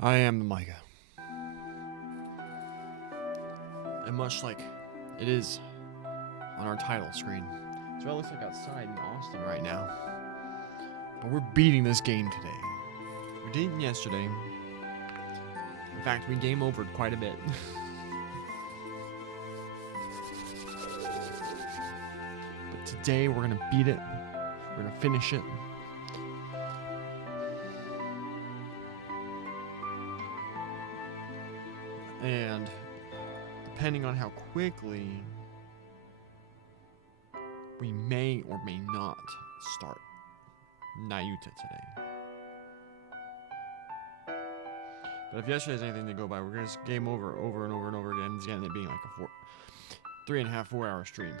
I am the Micah. And much like it is on our title screen, that's what it looks like outside in Austin right now. But we're beating this game today. We didn't yesterday. In fact, we game overed quite a bit. But today we're gonna beat it. We're gonna finish it. And depending on how quickly we may or may not start Nayuta today. But if yesterday's anything to go by, we're gonna just game over and over and over again. It's gonna end up being like a 3.5, 4 hour stream.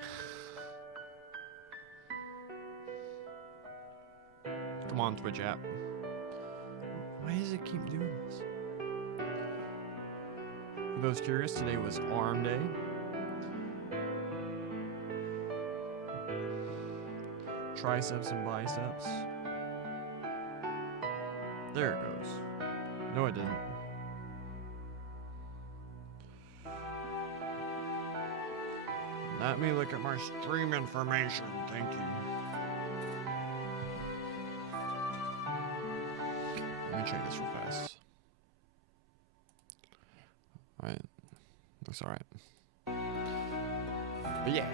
Come on, Twitch app. Why does it keep doing this? For those curious, today was arm day. Triceps and biceps. There it goes. No, it didn't. Let me look at my stream information. Thank you. Let me check this real fast. Alright. Looks alright. But yeah.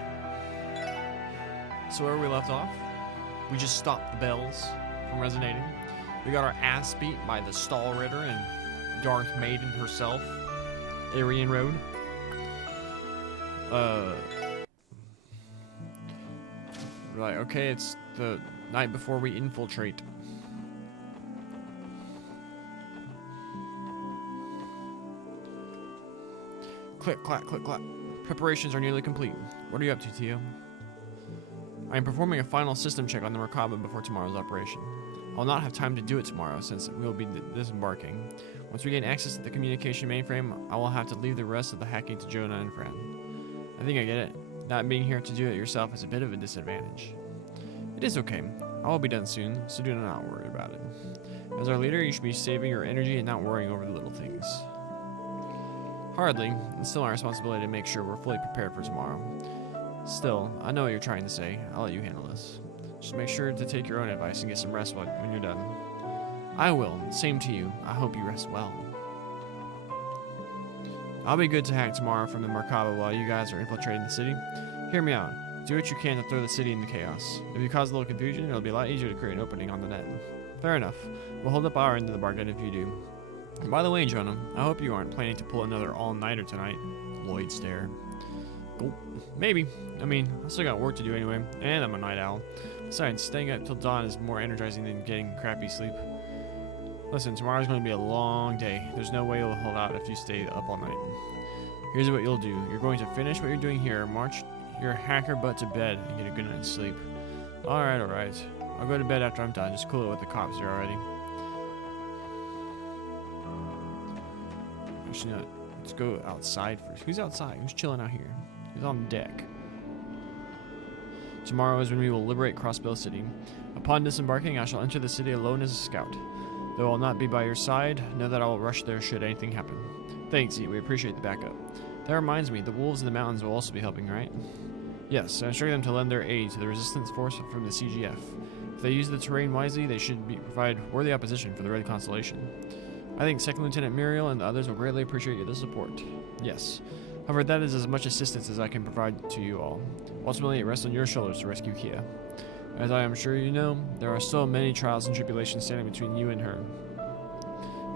So where we left off, we just stopped the bells from resonating. We got our ass beat by the Stall Ritter and Darth Maiden herself, Aryan Road. We're like, okay, it's the night before we infiltrate. Click, clack, click, clack. Preparations are nearly complete. What are you up to, Tio? I am performing a final system check on the Merkaba before tomorrow's operation. I will not have time to do it tomorrow since we will be disembarking. Once we gain access to the communication mainframe, I will have to leave the rest of the hacking to Jonah and Fran. I think I get it. Not being here to do it yourself is a bit of a disadvantage. It is okay. I will be done soon, so do not worry about it. As our leader, you should be saving your energy and not worrying over the little things. Hardly. It's still our responsibility to make sure we're fully prepared for tomorrow. Still, I know what you're trying to say. I'll let you handle this. Just make sure to take your own advice and get some rest when you're done. I will. Same to you. I hope you rest well. I'll be good to hack tomorrow from the Merkaba while you guys are infiltrating the city. Hear me out. Do what you can to throw the city into chaos. If you cause a little confusion, it'll be a lot easier to create an opening on the net. Fair enough. We'll hold up our end of the bargain if you do. And by the way, Jonah, I hope you aren't planning to pull another all-nighter tonight. Lloyd stared. Cool. Maybe. I mean, I still got work to do anyway, and I'm a night owl. Besides, staying up till dawn is more energizing than getting crappy sleep. Listen, tomorrow's going to be a long day. There's no way you'll hold out if you stay up all night. Here's what you'll do. You're going to finish what you're doing here, march your hacker butt to bed, and get a good night's sleep. Alright, alright. I'll go to bed after I'm done. Just cool it with the cops here already. Actually, no. Let's go outside first. Who's outside? Who's chilling out here? Who's on deck? Tomorrow is when we will liberate Crossbell City. Upon disembarking, I shall enter the city alone as a scout. Though I'll not be by your side, know that I will rush there should anything happen. Thanks, E. We appreciate the backup. That reminds me, the wolves in the mountains will also be helping, right? Yes, I instruct them to lend their aid to the resistance force from the CGF. If they use the terrain wisely, they should provide worthy opposition for the Red Constellation. I think Second Lieutenant Muriel and the others will greatly appreciate the support. Yes. However, that is as much assistance as I can provide to you all. Ultimately, it rests on your shoulders to rescue Kia. As I am sure you know, there are still many trials and tribulations standing between you and her.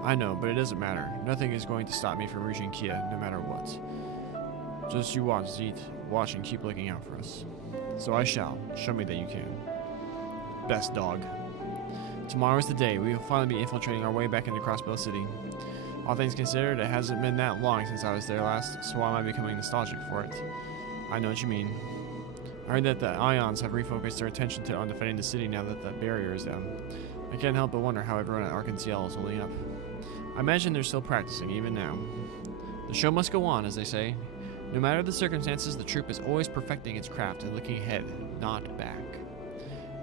I know, but it doesn't matter. Nothing is going to stop me from reaching Kia, no matter what. Just you watch, Zeke. Watch and keep looking out for us. So I shall. Show me that you can. Best dog. Tomorrow is the day. We will finally be infiltrating our way back into Crossbell City. All things considered, it hasn't been that long since I was there last, so why am I becoming nostalgic for it? I know what you mean. I heard that the Ions have refocused their attention on defending the city now that the barrier is down. I can't help but wonder how everyone at Arkansas is holding up. I imagine they're still practicing, even now. The show must go on, as they say. No matter the circumstances, the troop is always perfecting its craft and looking ahead, not back.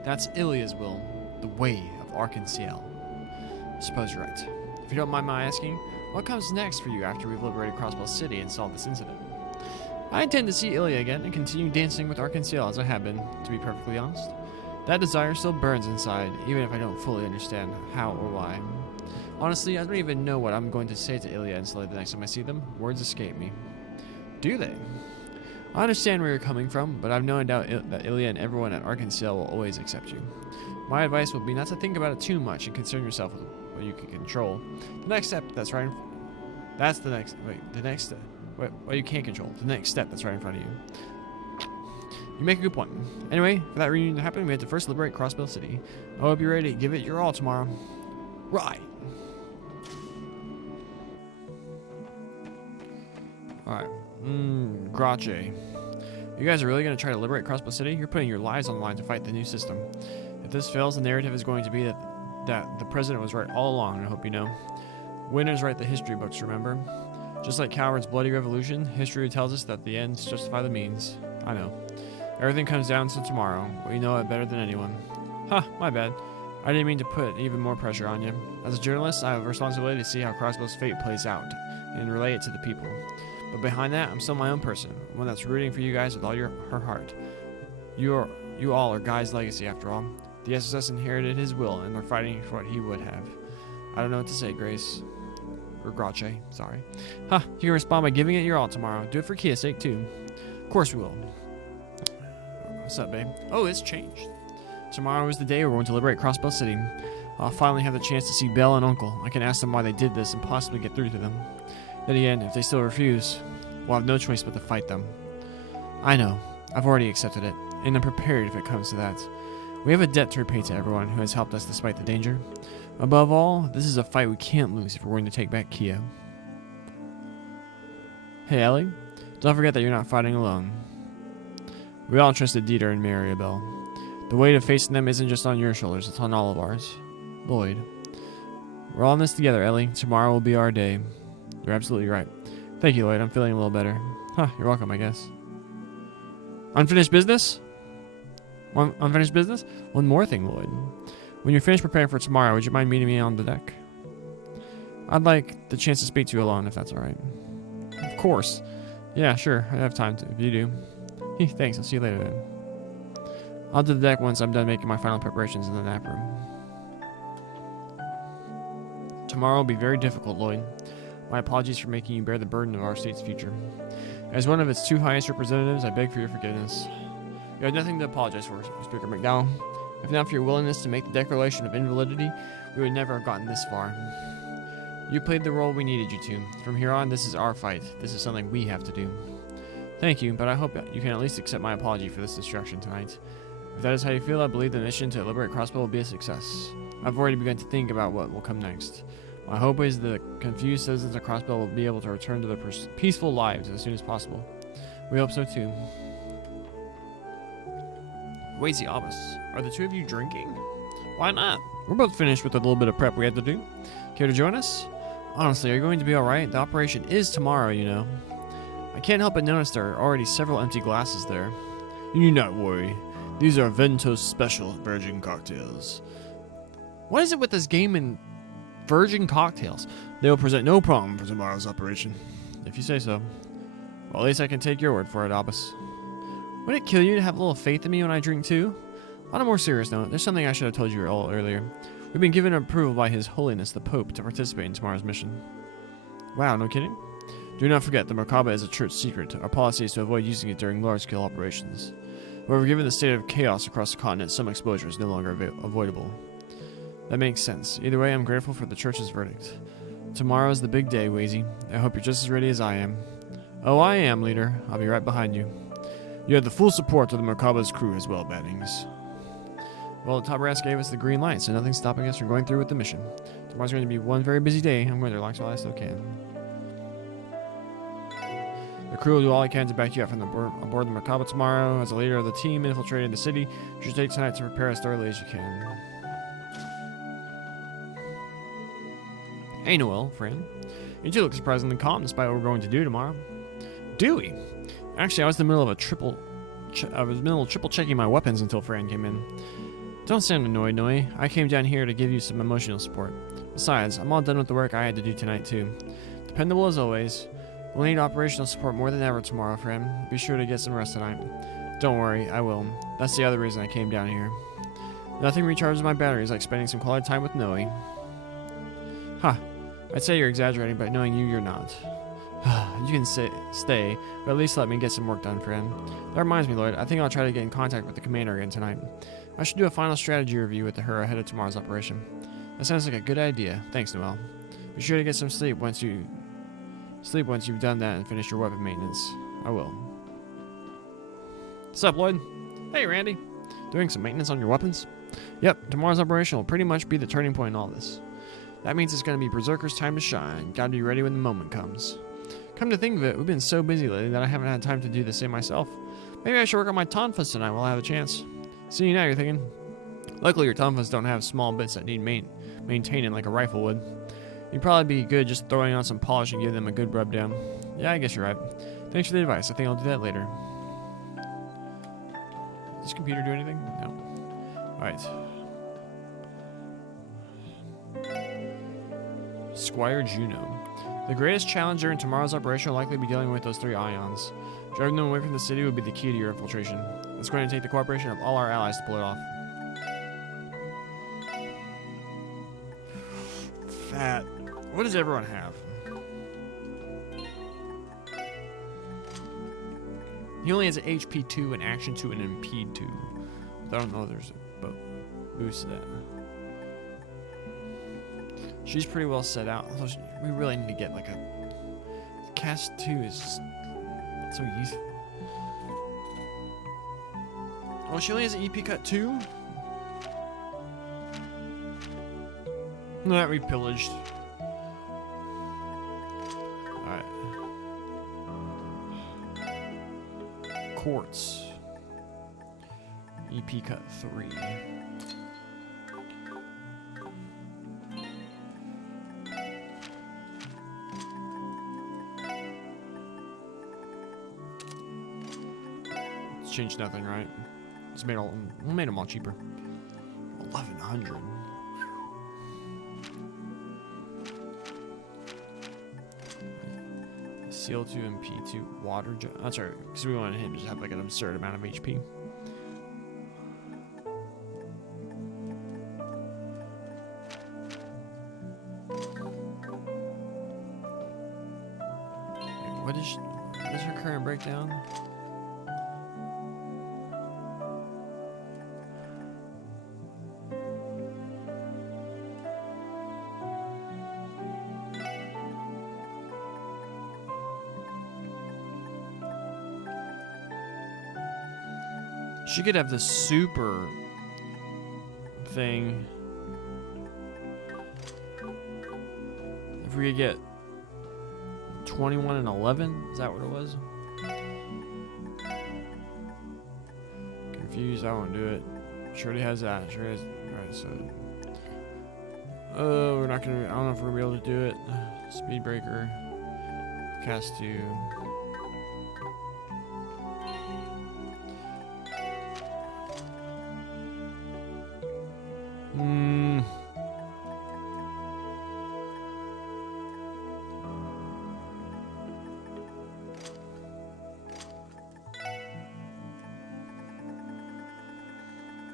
That's Ilia's will, the way of Arkansas. I suppose you're right. If you don't mind my asking, what comes next for you after we've liberated Crossbell City and solved this incident? I intend to see Ilya again and continue dancing with Arkansas as I have been, to be perfectly honest. That desire still burns inside, even if I don't fully understand how or why. Honestly, I don't even know what I'm going to say to Ilya and Sully the next time I see them. Words escape me. Do they? I understand where you're coming from, but I've no doubt that Ilya and everyone at Arkansas will always accept you. My advice will be not to think about it too much and concern yourself with what you can control. The next step that's right in That's the next... Wait, the next... What you can't control. The next step that's right in front of you. You make a good point. Anyway, for that reunion to happen, we have to first liberate Crossbell City. I hope you're ready to give it your all tomorrow. Right. Alright. Grache. You guys are really going to try to liberate Crossbell City? You're putting your lives on the line to fight the new system. If this fails, the narrative is going to be that the president was right all along, I hope you know. Winners write the history books, remember? Just like Coward's bloody revolution, history tells us that the ends justify the means. I know. Everything comes down to tomorrow. We know it better than anyone. Huh, my bad. I didn't mean to put even more pressure on you. As a journalist, I have a responsibility to see how Crossbell's fate plays out and relay it to the people. But behind that, I'm still my own person, one that's rooting for you guys with all her heart. You all are Guy's legacy, after all. The SSS inherited his will, and they're fighting for what he would have. I don't know what to say, Grace. Or Grache, sorry. Huh, you can respond by giving it your all tomorrow. Do it for Kia's sake, too. Of course we will. What's up, babe? Oh, it's changed. Tomorrow is the day we're going to liberate Crossbell City. I'll finally have the chance to see Belle and Uncle. I can ask them why they did this and possibly get through to them. Then again, if they still refuse, we'll have no choice but to fight them. I know. I've already accepted it, and I'm prepared if it comes to that. We have a debt to repay to everyone who has helped us despite the danger. Above all, this is a fight we can't lose if we're going to take back Kia. Hey, Ellie. Don't forget that you're not fighting alone. We all trusted Dieter and Maribel. The weight of facing them isn't just on your shoulders, it's on all of ours. Lloyd. We're all in this together, Ellie. Tomorrow will be our day. You're absolutely right. Thank you, Lloyd. I'm feeling a little better. Huh, you're welcome, I guess. Unfinished business? Unfinished business? One more thing, Lloyd. When you're finished preparing for tomorrow, would you mind meeting me on the deck? I'd like the chance to speak to you alone, if that's alright. Of course. Yeah, sure. I have time to, if you do. Thanks. I'll see you later then. I'll do the deck once I'm done making my final preparations in the nap room. Tomorrow will be very difficult, Lloyd. My apologies for making you bear the burden of our state's future. As one of its two highest representatives, I beg for your forgiveness. You have nothing to apologize for, Speaker McDowell. If not for your willingness to make the declaration of invalidity, we would never have gotten this far. You played the role we needed you to. From here on, this is our fight. This is something we have to do. Thank you, but I hope you can at least accept my apology for this distraction tonight. If that is how you feel, I believe the mission to liberate Crossbell will be a success. I've already begun to think about what will come next. My hope is the confused citizens of Crossbell will be able to return to their peaceful lives as soon as possible. We hope so too. Wait, Abbas, are the two of you drinking? Why not? We're both finished with a little bit of prep we had to do. Care to join us? Honestly, are you going to be alright? The operation is tomorrow, you know. I can't help but notice there are already several empty glasses there. You need not worry. These are Ventos special virgin cocktails. What is it with this game and virgin cocktails? They will present no problem for tomorrow's operation. If you say so. Well, at least I can take your word for it, Abbas. Would it kill you to have a little faith in me when I drink too? On a more serious note, there's something I should have told you all earlier. We've been given approval by His Holiness the Pope to participate in tomorrow's mission. Wow, no kidding? Do not forget, the Merkaba is a church secret. Our policy is to avoid using it during large-scale operations. However, given the state of chaos across the continent, some exposure is no longer avoidable. That makes sense. Either way, I'm grateful for the church's verdict. Tomorrow's the big day, Wazy. I hope you're just as ready as I am. Oh, I am, leader. I'll be right behind you. You have the full support of the Merkaba's crew as well, Battings. Well, the top brass gave us the green light, so nothing's stopping us from going through with the mission. Tomorrow's going to be one very busy day. I'm going to relax while I still can. The crew will do all I can to back you up from aboard the Merkaba tomorrow. As a leader of the team infiltrating the city, you should take tonight to prepare as thoroughly as you can. Hey, Noel, friend. You two look surprisingly calm despite what we're going to do tomorrow. Do we? Actually, I was in the middle of triple checking my weapons until Fran came in. Don't sound annoyed, Noe. I came down here to give you some emotional support. Besides, I'm all done with the work I had to do tonight, too. Dependable as always. We'll need operational support more than ever tomorrow, friend. Be sure to get some rest tonight. Don't worry, I will. That's the other reason I came down here. Nothing recharges my batteries like spending some quality time with Noe. Huh. I'd say you're exaggerating, but knowing you, you're not. You can stay, but at least let me get some work done, friend. That reminds me, Lloyd, I think I'll try to get in contact with the commander again tonight. I should do a final strategy review with her ahead of tomorrow's operation. That sounds like a good idea. Thanks, Noel. Be sure to get some sleep once you've done that and finished your weapon maintenance. I will. What's up, Lloyd? Hey, Randy. Doing some maintenance on your weapons? Yep, tomorrow's operation will pretty much be the turning point in all this. That means it's going to be Berserker's time to shine. Gotta be ready when the moment comes. Come to think of it, we've been so busy lately that I haven't had time to do the same myself. Maybe I should work on my tonfas tonight while I have a chance. See, now you're thinking. Luckily, your tonfas don't have small bits that need maintaining like a rifle would. You'd probably be good just throwing on some polish and give them a good rub down. Yeah, I guess you're right. Thanks for the advice. I think I'll do that later. Does this computer do anything? No. Alright. Squire Juno. The greatest challenger in tomorrow's operation will likely be dealing with those 3 ions. Driving them away from the city would be the key to your infiltration. It's going to take the cooperation of all our allies to pull it off. Fat. What does everyone have? He only has an HP 2, an Action 2, and an Impede 2. I don't know if there's a boost to that. She's pretty well set out. We really need to get like a... Cast 2 is just so easy. Oh, she only has an EP cut 2? That we pillaged. Alright. Quartz. EP cut 3. It's changed nothing, right? It's made them all cheaper. 1100. CO2 and P2 water. That's right, because we wanted him to just have like an absurd amount of HP. What is her current breakdown? She could have the super thing. If we could get 21 and 11, is that what it was? Confused, I won't do it. Sure has that. Sure has. Alright, so. Oh, we're not gonna. I don't know if we're gonna be able to do it. Speed breaker. Cast 2.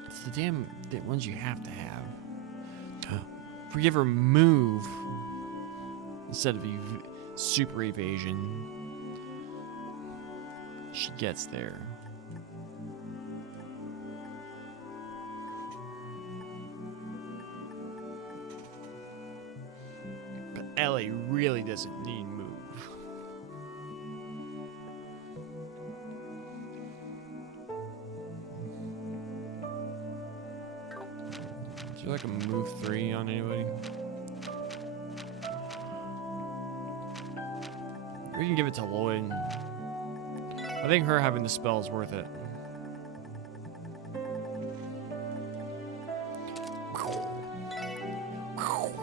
It's the damn ones you have to have. If we give her move instead of super evasion, she gets there. But Ellie really doesn't need move. Is there like a move 3 on anybody? We can give it to Lloyd. I think her having the spell is worth it.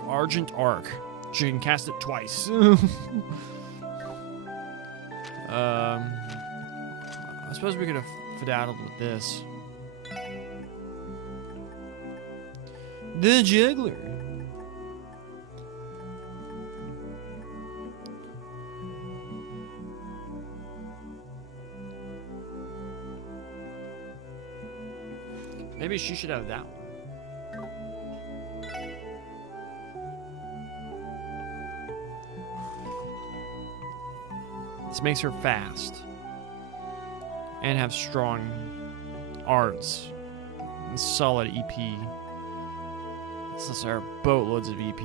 Argent Arc. She can cast it twice. I suppose we could have fiddled with this. The Juggler. Maybe she should have that one. This makes her fast and have strong arts and solid EP. This is our boatloads of EP.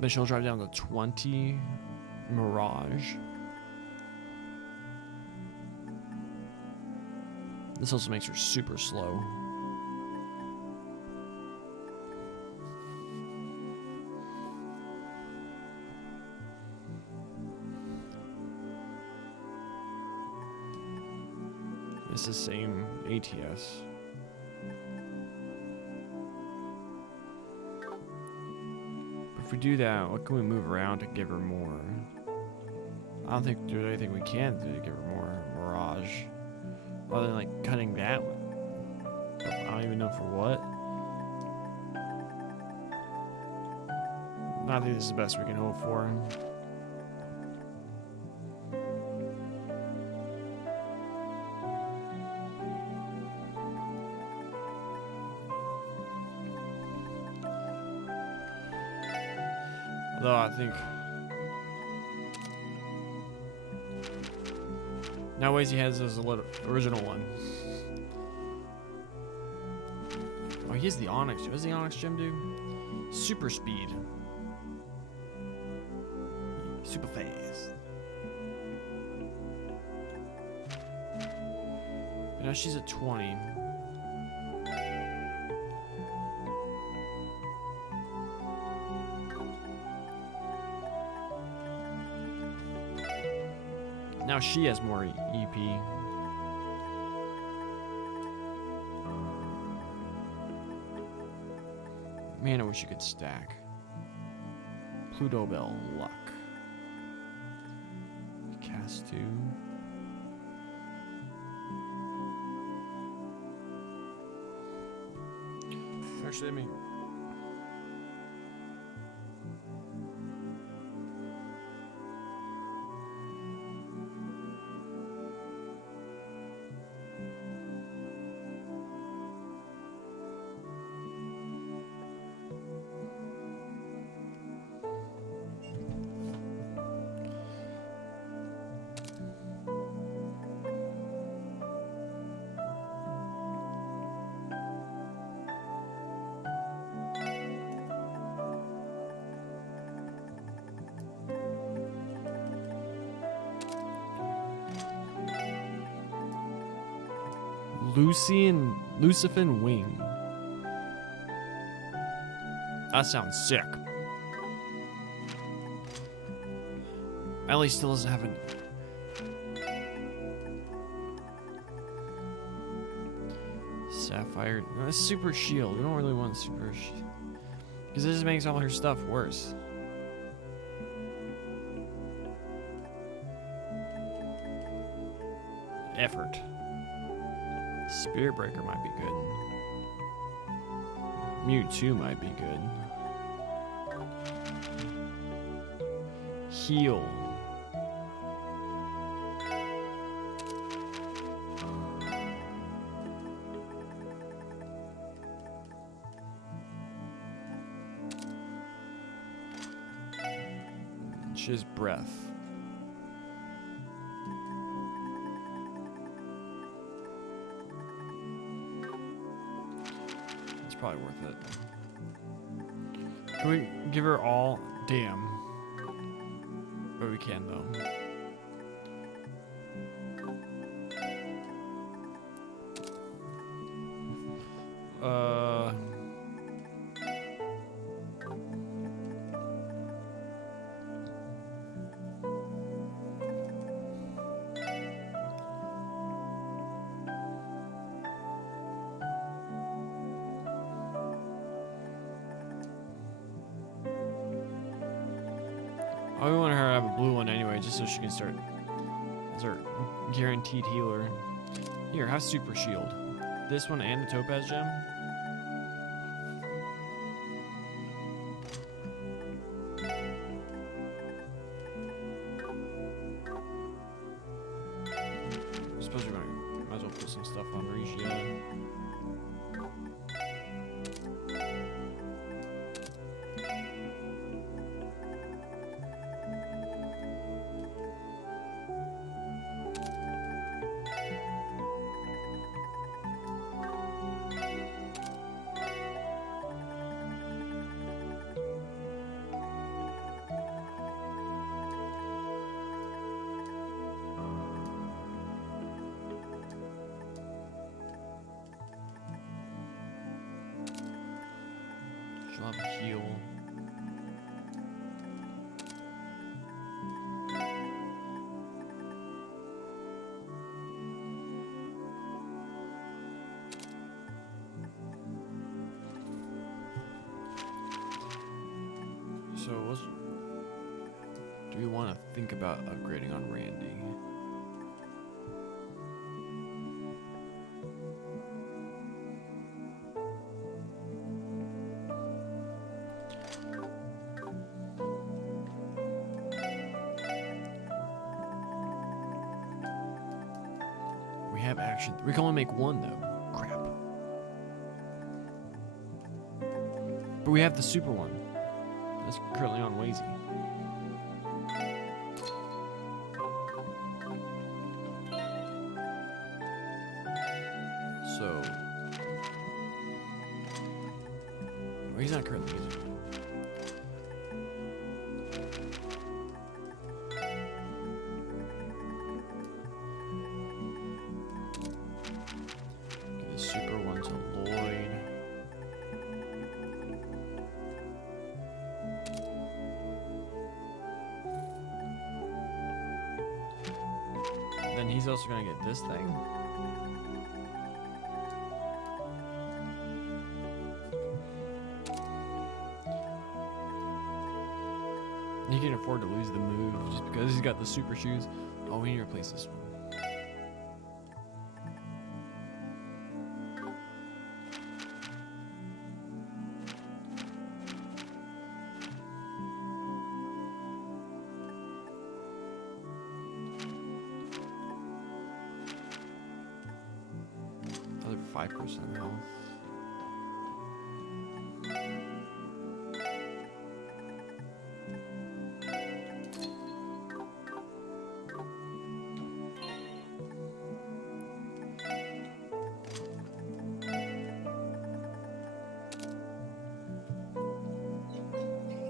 Then she'll drive down to 20 Mirage. This also makes her super slow. It's the same ATS. If we do that, what can we move around to give her more? I don't think there's anything we can do to give her more Mirage. Other than like cutting that one. I don't even know for what. I think this is the best we can hope for. Though I think nowadays he has his original one. Oh, he has the Onyx. What does the Onyx gem do? Super speed. Super fast. But now she's at 20. Now she has more EP. Man, I wish you could stack. Pluto Bell Luck. Cast 2. Actually, I mean... Lucifin Wing. That sounds sick. Ellie still doesn't have an... Sapphire. No, that's Super Shield. We don't really want Super Shield. Because it just makes all her stuff worse. Effort. Spirit Breaker might be good. Mewtwo might be good. Heal. She has breath. Probably worth it. Can we give her all? Damn. But we can though. I want her to have a blue one anyway, just so she can start as her guaranteed healer. Here, have Super Shield. This one and the Topaz Gem. I suppose we're gonna Might as well put some stuff on Regia. She'll have a heal. So do we want to think about upgrading on Randy? We have action. We can only make one though. Crap. But we have the super one. That's currently on Wazy. So, well, he's not currently using it. Give the super one to Lloyd. Then he's also gonna get this thing. He can afford to lose the move just because he's got the super shoes. Oh, we need to replace this one. Another 5% health.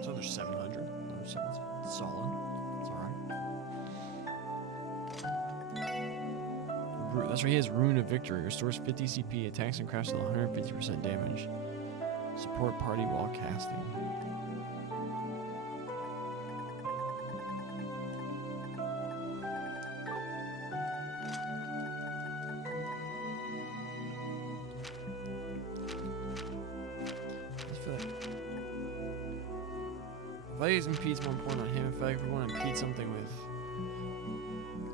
So there's 700. That's solid. That's alright. That's right, he has Rune of Victory. Restores 50 CP, attacks and crafts deal 150% damage. Support party while casting. I feel like his impede's more important on him. I feel like if we want to impede something with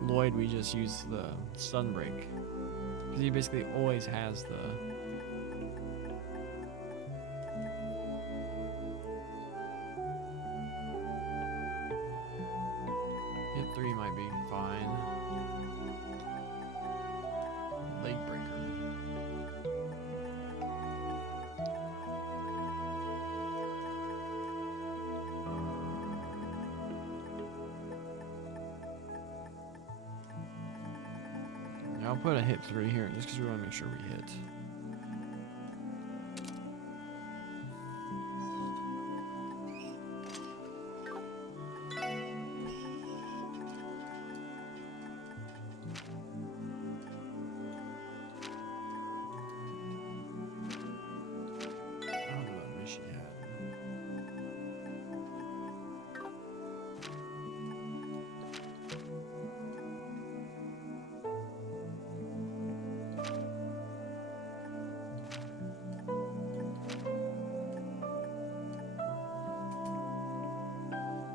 Lloyd, we just use the stun break. Because he basically always has the... Hit 3 might be fine. Leg breaker. I'll put a hit 3 here just because we want to make sure we hit. I don't know what mission yet.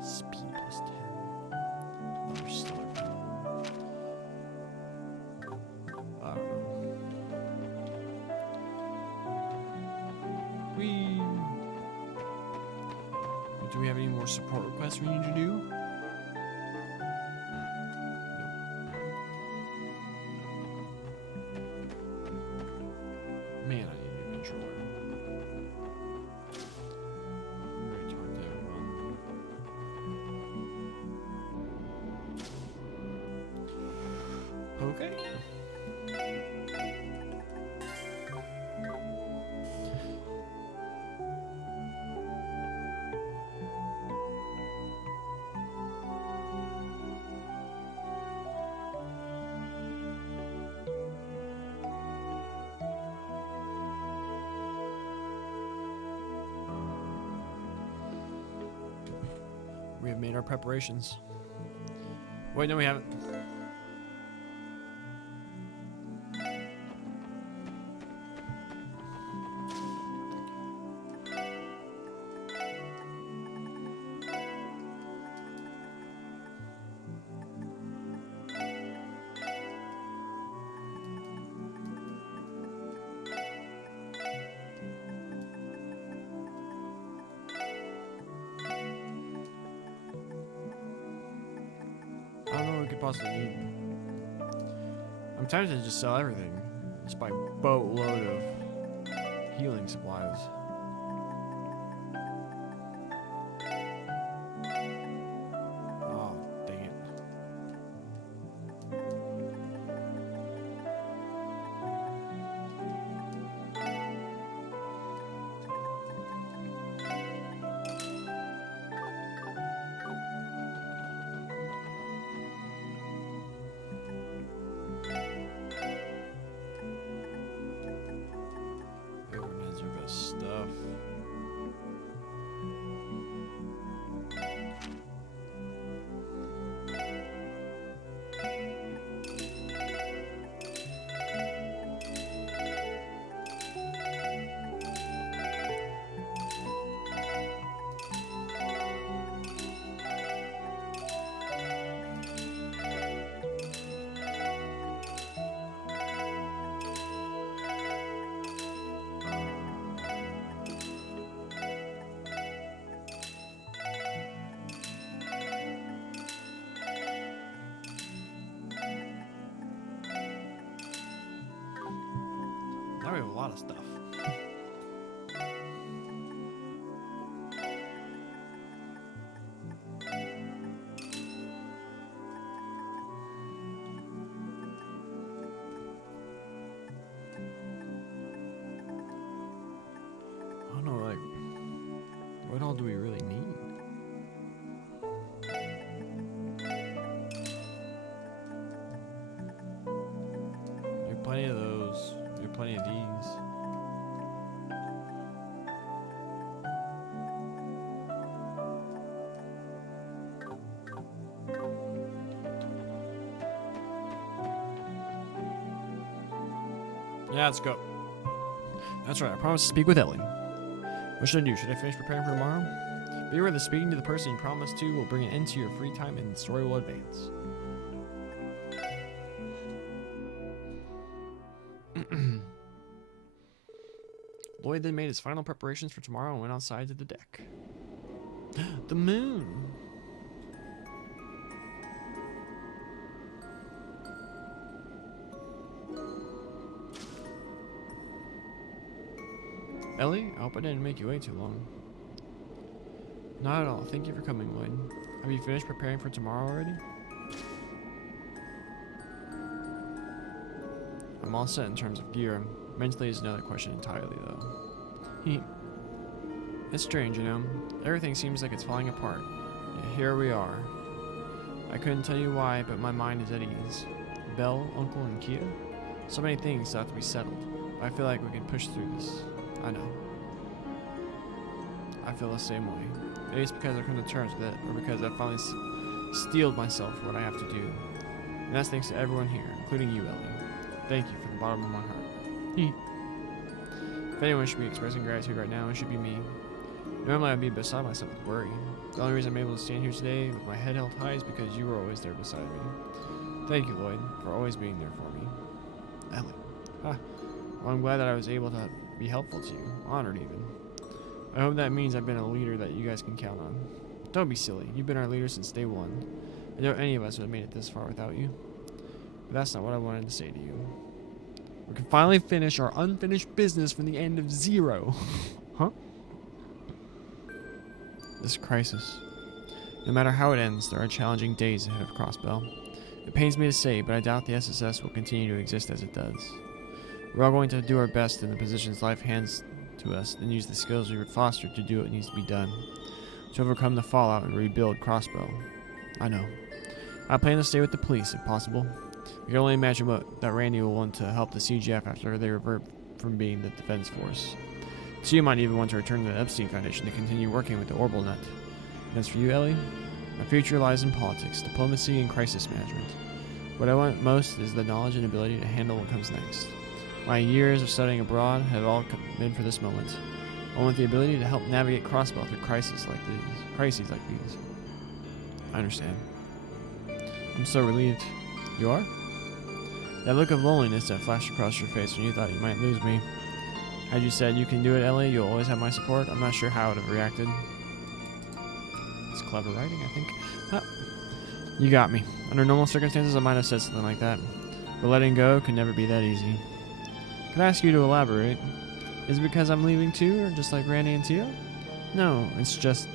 Speed plus 10. Another stellar power. I don't know. Do we have any more support requests we need to do? Nope. Man, I need a new controller. I'm ready to talk to everyone. Okay. We have made our preparations. Wait, no, we haven't. I don't know what we could possibly need. I'm tempted to just sell everything. Just buy a boatload of healing supplies. Oh, dang it. Everyone has their best stuff. Now we have a lot of stuff. I don't know, like, what all do we really need? We have plenty of those. We have plenty of these. Yeah, let's go. That's right, I promised to speak with Ellie. What should I do? Should I finish preparing for tomorrow? Be aware that speaking to the person you promised to will bring an end to your free time and the story will advance. Lloyd then made his final preparations for tomorrow and went outside to the deck. The moon! Ellie, I hope I didn't make you wait too long. Not at all. Thank you for coming, Lloyd. Have you finished preparing for tomorrow already? I'm all set in terms of gear. Mentally is another question entirely, though. It's strange, you know? Everything seems like it's falling apart. Yet here we are. I couldn't tell you why, but my mind is at ease. Belle, Uncle, and Kia? So many things still have to be settled, but I feel like we can push through this. I know. I feel the same way. Maybe it's because I've come to terms with it, or because I finally steeled myself for what I have to do. And that's thanks to everyone here, including you, Ellie. Thank you from the bottom of my heart. If anyone should be expressing gratitude right now, it should be me. Normally I'd be beside myself with worry. The only reason I'm able to stand here today with my head held high is because you were always there beside me. Thank you, Lloyd, for always being there for me. Ellie. Well, I'm glad that I was able to be helpful to you. Honored, even. I hope that means I've been a leader that you guys can count on. Don't be silly. You've been our leader since day one. I doubt any of us would have made it this far without you. But that's not what I wanted to say to you. We can finally finish our unfinished business from the end of 0. Huh? This crisis. No matter how it ends, there are challenging days ahead of Crossbell. It pains me to say, but I doubt the SSS will continue to exist as it does. We're all going to do our best in the positions life hands to us, and use the skills we've fostered to do what needs to be done. To overcome the fallout and rebuild Crossbell. I know. I plan to stay with the police, if possible. You can only imagine that Randy will want to help the CGF after they revert from being the defense force. So you might even want to return to the Epstein Foundation to continue working with the Orbital Net. And as for you, Ellie, my future lies in politics, diplomacy, and crisis management. What I want most is the knowledge and ability to handle what comes next. My years of studying abroad have all been for this moment. I want the ability to help navigate Crossbell through crises like these. I understand. I'm so relieved. You are? That look of loneliness that flashed across your face when you thought you might lose me. Had you said you can do it, Ellie, you'll always have my support, I'm not sure how I would have reacted. It's clever writing, I think. Ah, you got me. Under normal circumstances, I might have said something like that. But letting go can never be that easy. Could I ask you to elaborate? Is it because I'm leaving too, or just like Randy and Tio? No, it's just...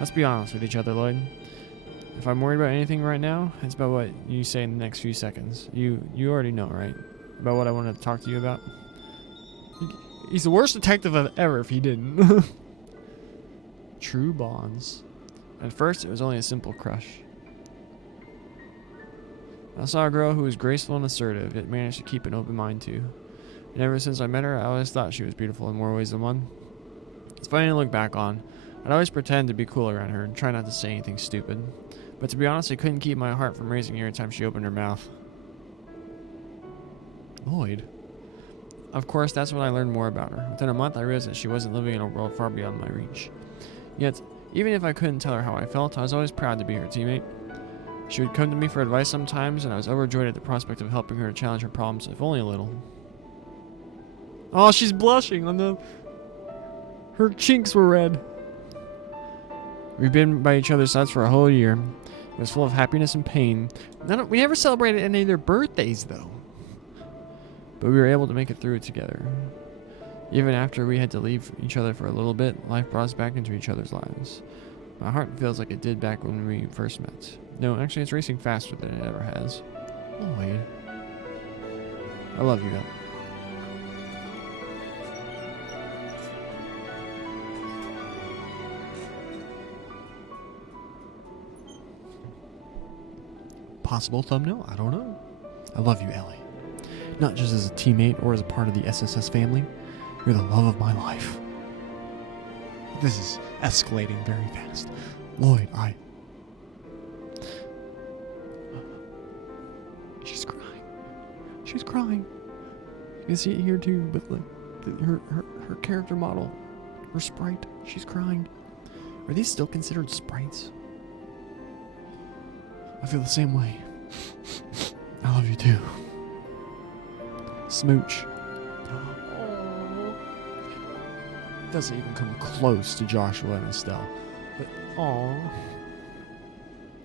Let's be honest with each other, Lloyd. If I'm worried about anything right now, it's about what you say in the next few seconds. You already know, right? About what I wanted to talk to you about? He's the worst detective ever if he didn't. True bonds. At first, it was only a simple crush. I saw a girl who was graceful and assertive, yet managed to keep an open mind too. And ever since I met her, I always thought she was beautiful in more ways than one. It's funny to look back on. I'd always pretend to be cool around her and try not to say anything stupid. But to be honest, I couldn't keep my heart from racing every time she opened her mouth. Lloyd. Of course, that's when I learned more about her. Within a month, I realized that she wasn't living in a world far beyond my reach. Yet, even if I couldn't tell her how I felt, I was always proud to be her teammate. She would come to me for advice sometimes, and I was overjoyed at the prospect of helping her to challenge her problems, if only a little. Oh, she's blushing on the... Her cheeks were red. We've been by each other's sides for a whole year. It was full of happiness and pain. We never celebrated any of their birthdays, though. But we were able to make it through it together. Even after we had to leave each other for a little bit, life brought us back into each other's lives. My heart feels like it did back when we first met. No, actually, it's racing faster than it ever has. Lloyd. I love you, Elle. Possible thumbnail? I don't know. I love you, Ellie. Not just as a teammate or as a part of the SSS family. You're the love of my life. This is escalating very fast. Lloyd, She's crying. She's crying. You can see it here too, but her character model, her sprite, she's crying. Are these still considered sprites? I feel the same way. I love you too. Smooch. Doesn't even come close to Joshua and Estelle. But, aww.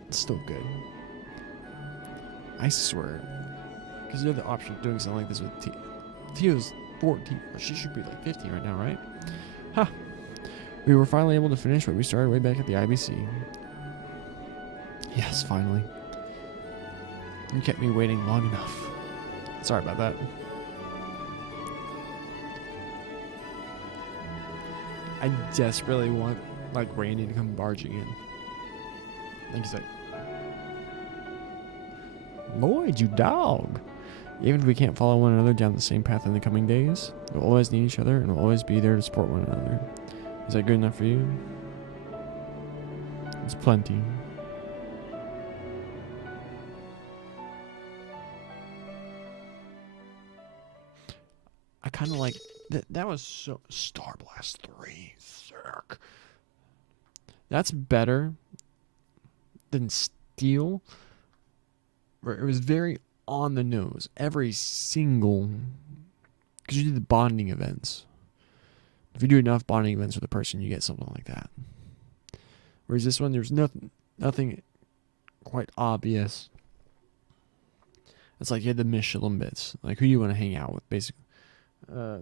It's still good. I swear. Because you have the option of doing something like this with Tia. Tia's 14. She should be like 15 right now, right? Ha! We were finally able to finish what we started way back at the IBC. Yes, finally. You kept me waiting long enough. Sorry about that. I desperately want, like, Randy to come barging in. And he's like, Lloyd, you dog. Even if we can't follow one another down the same path in the coming days, we'll always need each other and we'll always be there to support one another. Is that good enough for you? It's plenty. I kind of like that was so Star Blast 3, Zerk. That's better than Steel, where it was very on the nose. Every single, because you do the bonding events. If you do enough bonding events with a person, you get something like that. Whereas this one, there's nothing quite obvious. It's like you had the Michelin bits. Like, who you want to hang out with, basically. Go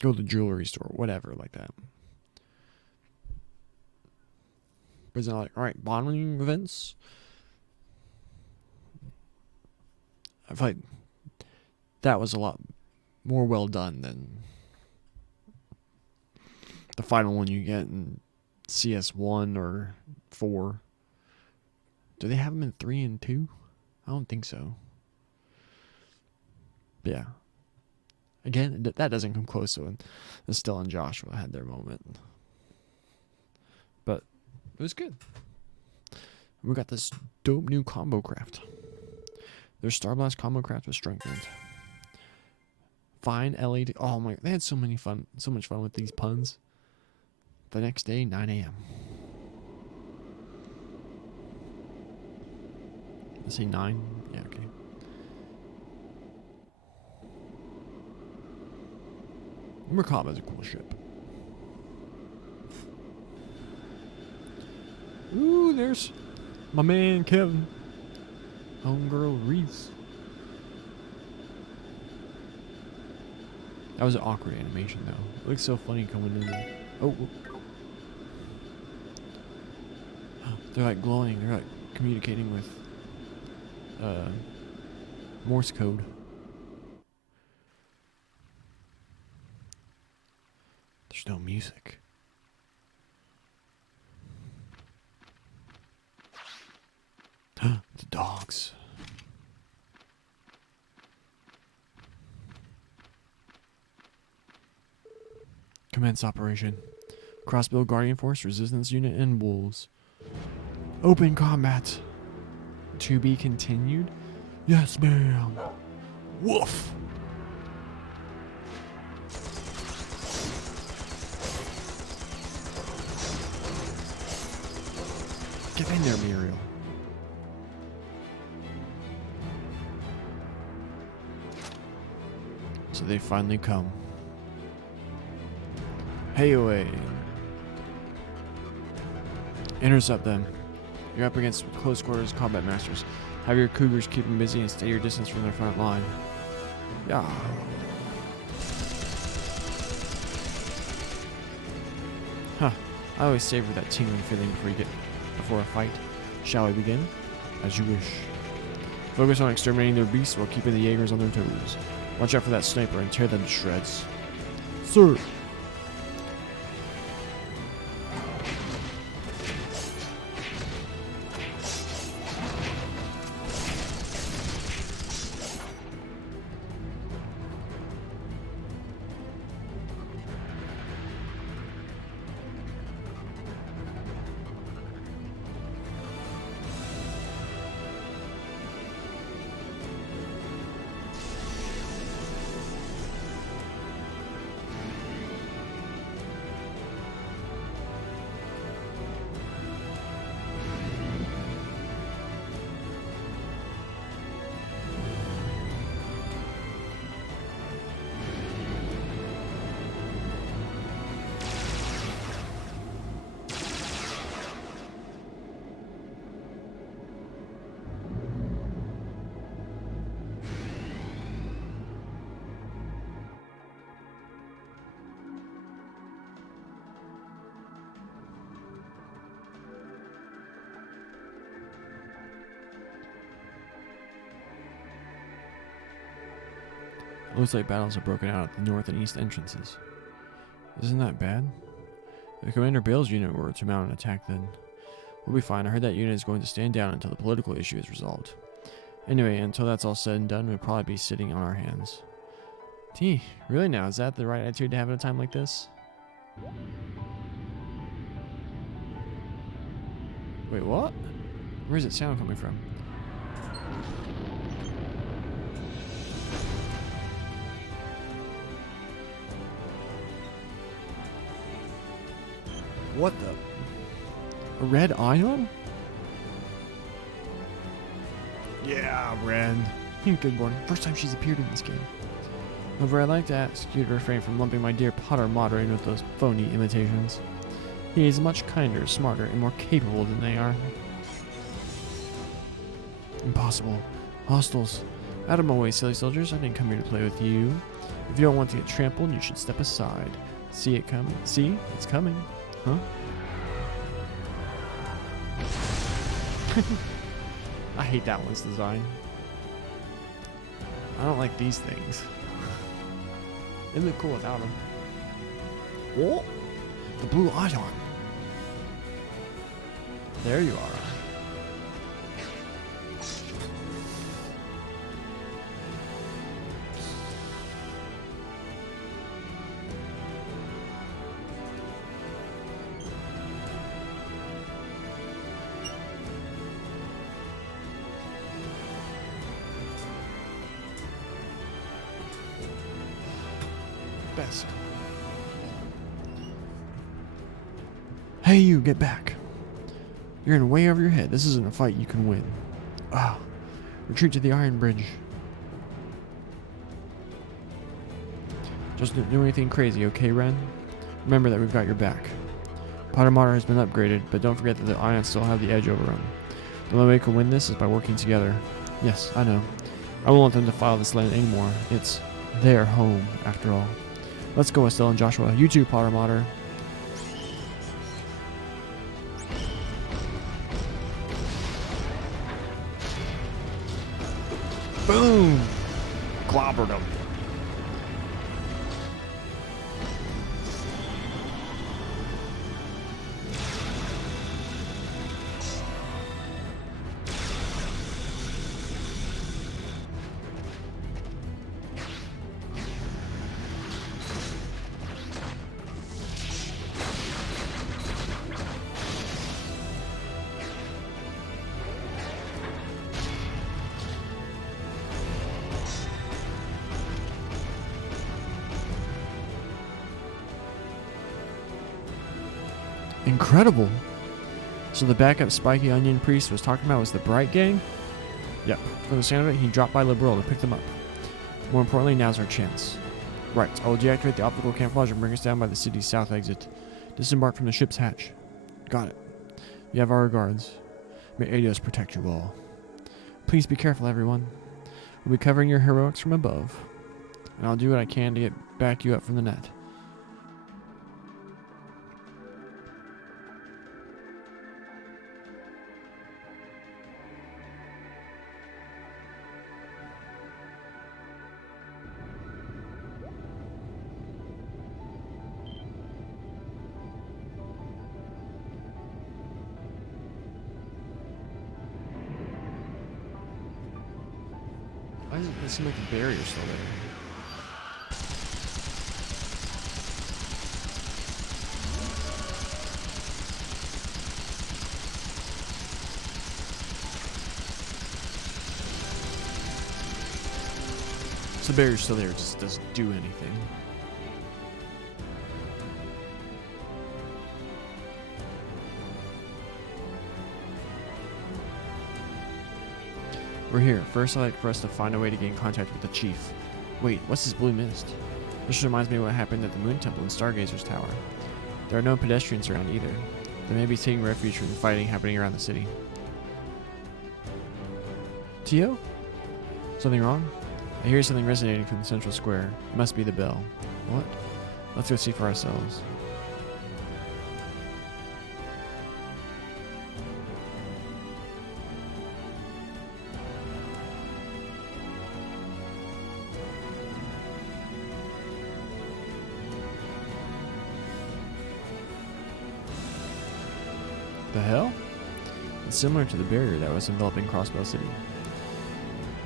to the jewelry store, whatever, like that. But it's not like, all right, bonding events. I feel like that was a lot more well done than the final one you get in CS1 or 4. Do they have them in 3 and 2? I don't think so. But yeah. Again, that doesn't come close to it. Estelle and Joshua had their moment. But it was good. We got this dope new combo craft. Their Starblast combo craft was strengthened. Fine LED. Oh my! They had so much fun with these puns. The next day, 9 a.m. I say 9. Yeah, okay. Merkaba is a cool ship. Ooh, there's my man Kevin. Homegirl Reese. That was an awkward animation though. It looks so funny coming in there. Oh. They're like glowing. They're like communicating with Morse code. There's no music. The dogs. Commence operation. Crossbill Guardian Force, Resistance Unit, and Wolves. Open combat. To be continued? Yes, ma'am. Woof. Get in there, Muriel. So they finally come. Hey away. Intercept them. You're up against close quarters combat masters. Have your cougars keep them busy and stay your distance from their front line. Yeah. Huh. I always savor that tingling feeling before a fight. Shall we begin? As you wish. Focus on exterminating their beasts while keeping the Jaegers on their toes. Watch out for that sniper and tear them to shreds. Sir! Looks like battles have broken out at the north and east entrances. Isn't that bad? If Commander Bale's unit were to mount an attack, then we'll be fine. I heard that unit is going to stand down until the political issue is resolved. Anyway, until that's all said and done, we'll probably be sitting on our hands. T, really now? Is that the right attitude to have at a time like this? Wait, what? Where's that sound coming from? What the? A red ion? Yeah, red. Good morning. First time she's appeared in this game. However, I'd like to ask you to refrain from lumping my dear Potter moderator with those phony imitations. He is much kinder, smarter, and more capable than they are. Impossible. Hostiles. Out of my way, silly soldiers. I didn't come here to play with you. If you don't want to get trampled, you should step aside. See it coming? See? It's coming. Huh? I hate that one's design. I don't like these things. They look cool without them. Oh! The blue ion. There you are. Best. Hey, you, get back. You're in way over your head. This isn't a fight you can win. Ah, retreat to the Iron Bridge. Just don't do anything crazy, okay, Ren? Remember that we've got your back. Potter Mater has been upgraded, but don't forget that the Ions still have the edge over them. The only way we can win this is by working together. Yes, I know. I won't let them defile this land anymore. It's their home, after all. Let's go, Estelle and Joshua. You too, Potter Mater. Boom! Clobbered him. Incredible. So the backup Spiky Onion Priest was talking about was the Bright Gang? Yep. From the sound of it, he dropped by Liberal to pick them up. More importantly, now's our chance. Right. I will deactivate the optical camouflage and bring us down by the city's south exit. Disembark from the ship's hatch. Got it. You have our regards. May Adios protect you all. Please be careful, everyone. We'll be covering your heroics from above. And I'll do what I can to back you up from the net. Why does it seem like the barrier's still there? So the barrier's still there, it just doesn't do anything. We're here. First, I'd like for us to find a way to get in contact with the chief. Wait, what's this blue mist? This reminds me of what happened at the Moon Temple and Stargazer's Tower. There are no pedestrians around either. They may be taking refuge from the fighting happening around the city. Tio? Something wrong? I hear something resonating from the central square. It must be the bell. What? Let's go see for ourselves. The hell? It's similar to the barrier that was enveloping Crossbell City.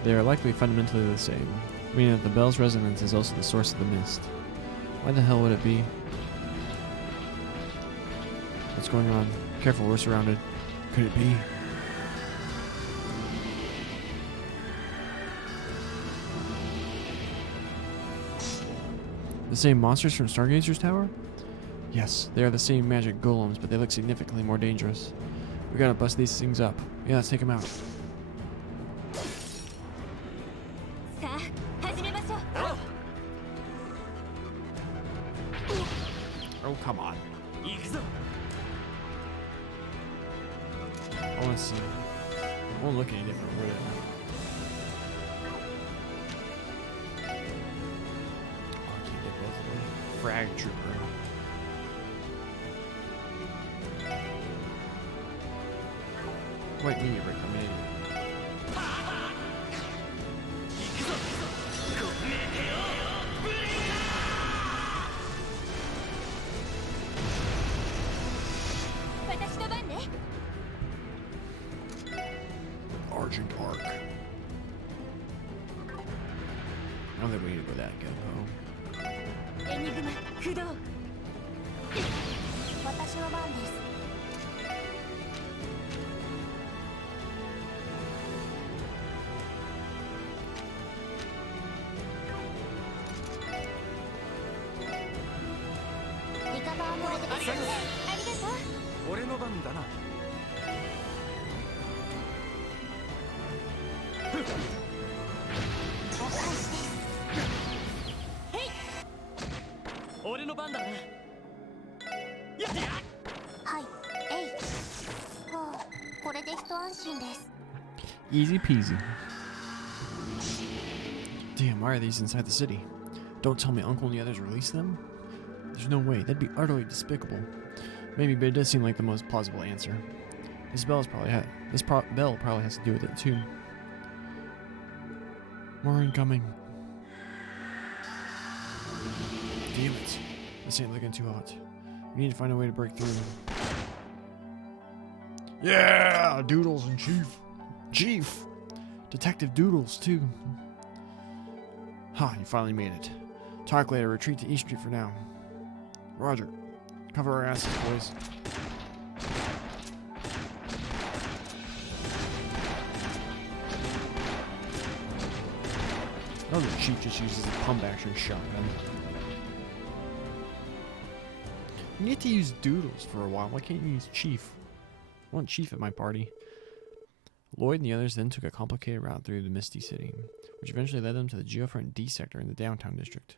They are likely fundamentally the same, meaning that the bell's resonance is also the source of the mist. Why the hell would it be? What's going on? Careful, we're surrounded. Could it be? The same monsters from Stargazer's Tower? Yes, they are the same magic golems, but they look significantly more dangerous. We gotta bust these things up. Yeah, let's take them out. Oh, come on. I want to see. It won't look any different, would it? frag trooper. Wait, meteor break, I'm an idiot. 私の番ね。 Argent Arc. I don't think we need to go that good, though. エニグマ駆動。私の番です。 味方は漏れてます。ありがとう。俺の番だな。お返しです。俺の番だな。はい。えい。はあ、これで一安心です。 Easy peasy. Damn, why are these inside the city? Don't tell me Uncle and the others released them? There's no way, that'd be utterly despicable. Maybe, but it does seem like the most plausible answer. This bell probably has to do with it too. More incoming. Damn it. This ain't looking too hot. We need to find a way to break through. Yeah! Doodles and Chief. Chief! Detective Doodles, too. Ha, you finally made it. Talk later. Retreat to East Street for now. Roger. Cover our asses, boys. Oh, the Chief just uses a pump-action shotgun. You need to use Doodles for a while. Why can't you use Chief? I want Chief at my party. Lloyd and the others then took a complicated route through the Misty City, which eventually led them to the Geofront D sector in the downtown district.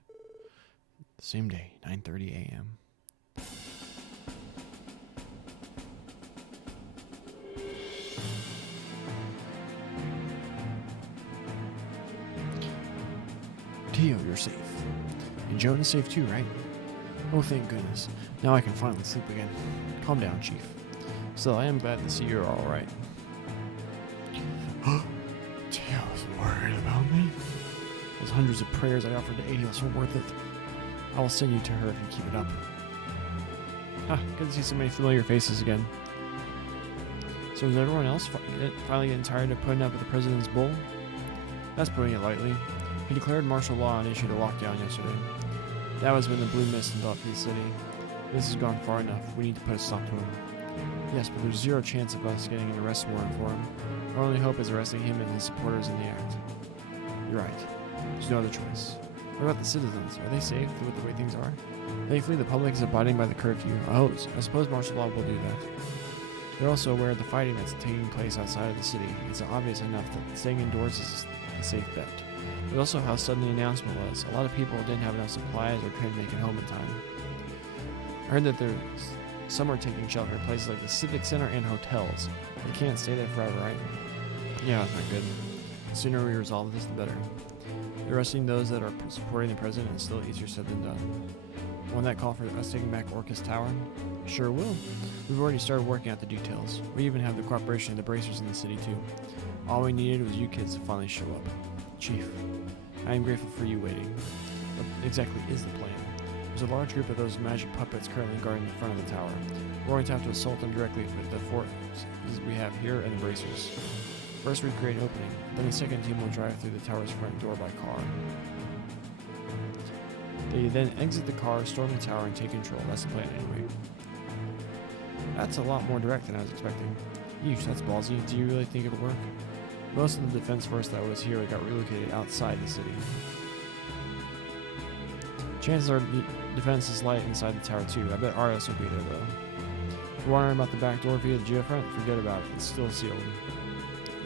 The same day, 9:30 a.m. Tio, you're safe. And Joan is safe too, right? Oh, thank goodness. Now I can finally sleep again. Calm down, Chief. Still, I am glad to see you're alright. Tio was worried about me. Those hundreds of prayers I offered to Adios were worth it. I will send you to her if you keep it up. Ah, good to see so many familiar faces again. So is everyone else finally getting tired of putting up with the president's bull? That's putting it lightly. He declared martial law and issued a lockdown yesterday. That was when the blue mist enveloped the city. This has gone far enough. We need to put a stop to him. Yes, but there's zero chance of us getting an arrest warrant for him. Our only hope is arresting him and his supporters in the act. You're right. There's no other choice. What about the citizens? Are they safe with the way things are? Thankfully, the public is abiding by the curfew. I suppose martial law will do that. They're also aware of the fighting that's taking place outside of the city. It's obvious enough that staying indoors is a safe bet. But also how sudden the announcement was. A lot of people didn't have enough supplies or couldn't make it home in time. I heard that some are taking shelter at places like the Civic Center and hotels. They can't stay there forever, right? Yeah, that's not good. The sooner we resolve this, the better. Arresting those that are supporting the president is still easier said than done. Won't that call for us taking back Orcus Tower? Sure will. We've already started working out the details. We even have the cooperation of the bracers in the city too. All we needed was you kids to finally show up. Chief, I am grateful for you waiting. What exactly is the plan? There's a large group of those magic puppets currently guarding the front of the tower. We're going to have to assault them directly with the forces we have here and the bracers. First we create an opening, then the second team will drive through the tower's front door by car. They then exit the car, storm the tower, and take control. That's the plan anyway. That's a lot more direct than I was expecting. Yeesh, that's ballsy. Do you really think it'll work? Most of the defense force that was here got relocated outside the city. Chances are the defense is light inside the tower too. I bet Arios will be there though. If you're wondering about the back door via the geofront, forget about it. It's still sealed.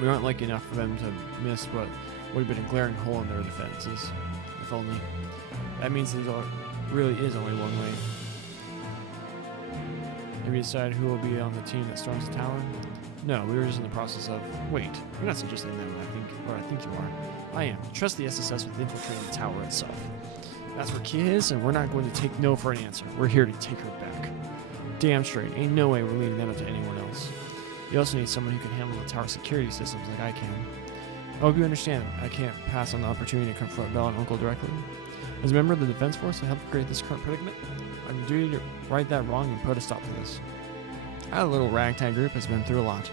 We aren't lucky enough for them to miss what would have been a glaring hole in their defenses. If only. That means there really is only one way. Have you decided who will be on the team that storms the tower? No, we were just in the process of... Wait, you're not suggesting that, I think you are. I am. Trust the SSS with infiltrating the tower itself. That's where Kia is, and we're not going to take no for an answer. We're here to take her back. Damn straight. Ain't no way we're leaving them up to anyone else. You also need someone who can handle the tower security systems like I can. I hope you understand I can't pass on the opportunity to confront Belle and Uncle directly. As a member of the Defense Force, I helped create this current predicament. I'm due to right that wrong and put a stop to this. Our little ragtag group has been through a lot.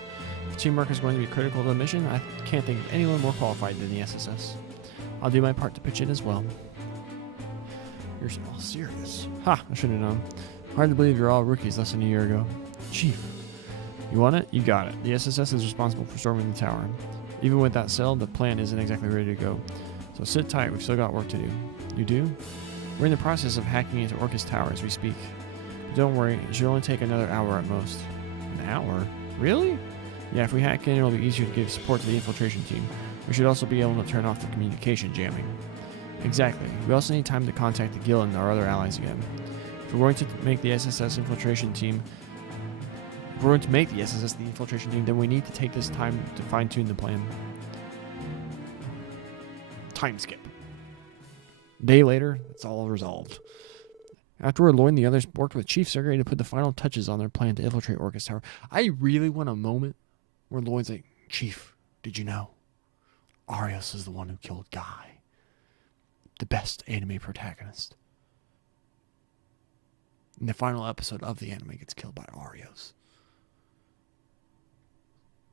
If teamwork is going to be critical to the mission, I can't think of anyone more qualified than the SSS. I'll do my part to pitch in as well. You're all serious. Ha! I should have known. Hard to believe you're all rookies less than a year ago. Chief. You want it? You got it. The SSS is responsible for storming the tower. Even with that sailed, the plan isn't exactly ready to go. So sit tight, we've still got work to do. You do? We're in the process of hacking into Orcus Tower as we speak. But don't worry, it should only take another hour at most. An hour? Really? Yeah, if we hack in, it'll be easier to give support to the infiltration team. We should also be able to turn off the communication jamming. Exactly. We also need time to contact the Guild and our other allies again. If we're going to make the SSS infiltration team, then we need to take this time to fine-tune the plan. Time skip. Day later, it's all resolved. Afterward, Lloyd and the others worked with Chief Sergey to put the final touches on their plan to infiltrate Orcus Tower. I really want a moment where Lloyd's like, Chief, did you know? Arios is the one who killed Guy. The best anime protagonist. In the final episode of the anime gets killed by Arios.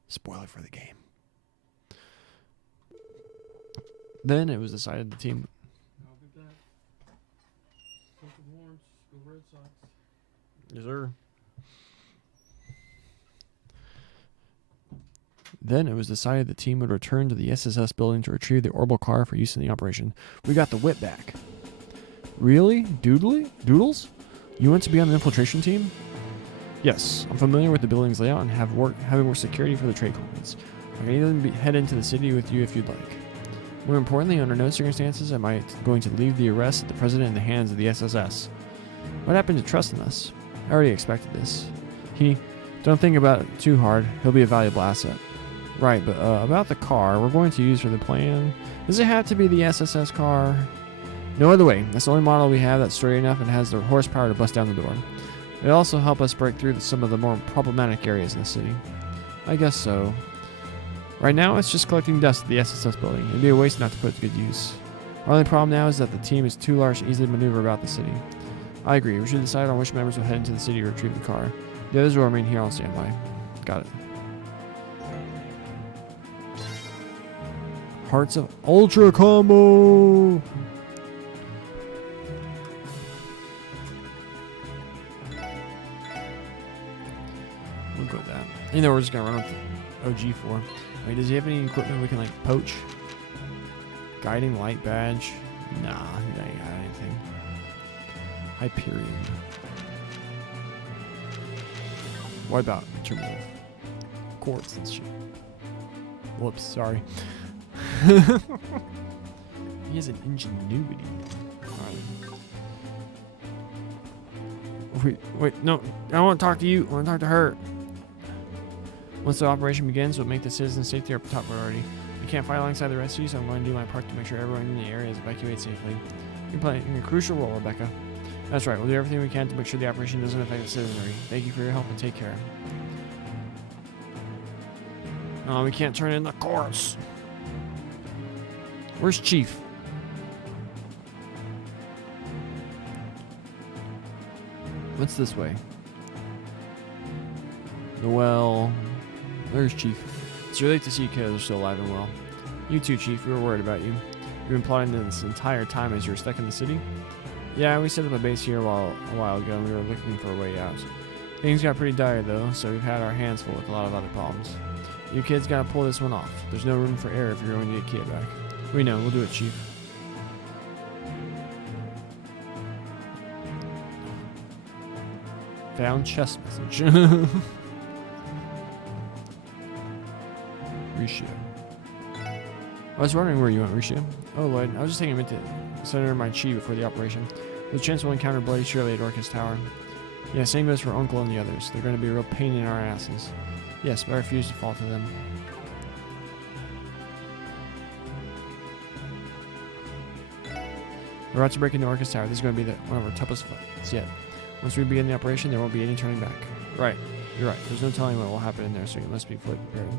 Spoiler for the game. Then it was decided the team... I'll be back. Something warm. Go Red Sox. Yes, sir. Then it was decided the team would return to the SSS building to retrieve the orbital car for use in the operation. We got the whip back. Really? Doodles? You want to be on the infiltration team? Yes, I'm familiar with the building's layout and having worked security for the trade companies. I can even head into the city with you if you'd like. More importantly, under no circumstances am I going to leave the arrest of the president in the hands of the SSS. What happened to trust in us? I already expected this. Don't think about it too hard. He'll be a valuable asset. Right, but about the car we're going to use for the plan. Does it have to be the SSS car? No other way. That's the only model we have that's sturdy enough and has the horsepower to bust down the door. It'll also help us break through some of the more problematic areas in the city. I guess so. Right now, it's just collecting dust at the SSS building. It'd be a waste not to put it to good use. Our only problem now is that the team is too large to easily maneuver about the city. I agree. We should decide on which members will head into the city to retrieve the car. The others will remain here on standby. Got it. Hearts of Ultra Combo! We'll go with that. You know, we're just gonna run with the OG for. Wait, does he have any equipment we can, like, poach? Guiding light badge? Nah, he ain't got anything. Hyperion. What about in terms of quartz and shit? Whoops, sorry. He has an ingenuity. Wait, no. I don't want to talk to you. I want to talk to her. Once the operation begins, we'll make the citizens' safety our top priority. We can't fight alongside the rescue, so I'm going to do my part to make sure everyone in the area is evacuated safely. You're playing a crucial role, Rebecca. That's right. We'll do everything we can to make sure the operation doesn't affect the citizenry. Thank you for your help and take care. No, we can't turn in the course. Where's Chief? What's this way? Noel. There's Chief. It's really late to see you kids are still alive and well. You too, Chief. We were worried about you. You've been plotting this entire time as you were stuck in the city? Yeah, we set up a base here a while ago and we were looking for a way out. Things got pretty dire though, so we've had our hands full with a lot of other problems. You kids gotta pull this one off. There's no room for error if you're going to get Kia back. We know, we'll do it, Chief. Found chest message. Risha. I was wondering where you went, Risha. Oh, Lloyd, I was just taking a minute to center my chi before the operation. There's a chance we'll encounter Bloody Shirley at Orcus Tower. Yeah, same goes for Uncle and the others. They're going to be a real pain in our asses. Yes, but I refuse to fall to them. We're about to break into Orcus Tower. This is going to be one of our toughest fights yet. Once we begin the operation, there won't be any turning back. Right. You're right. There's no telling what will happen in there, so you must be fully prepared.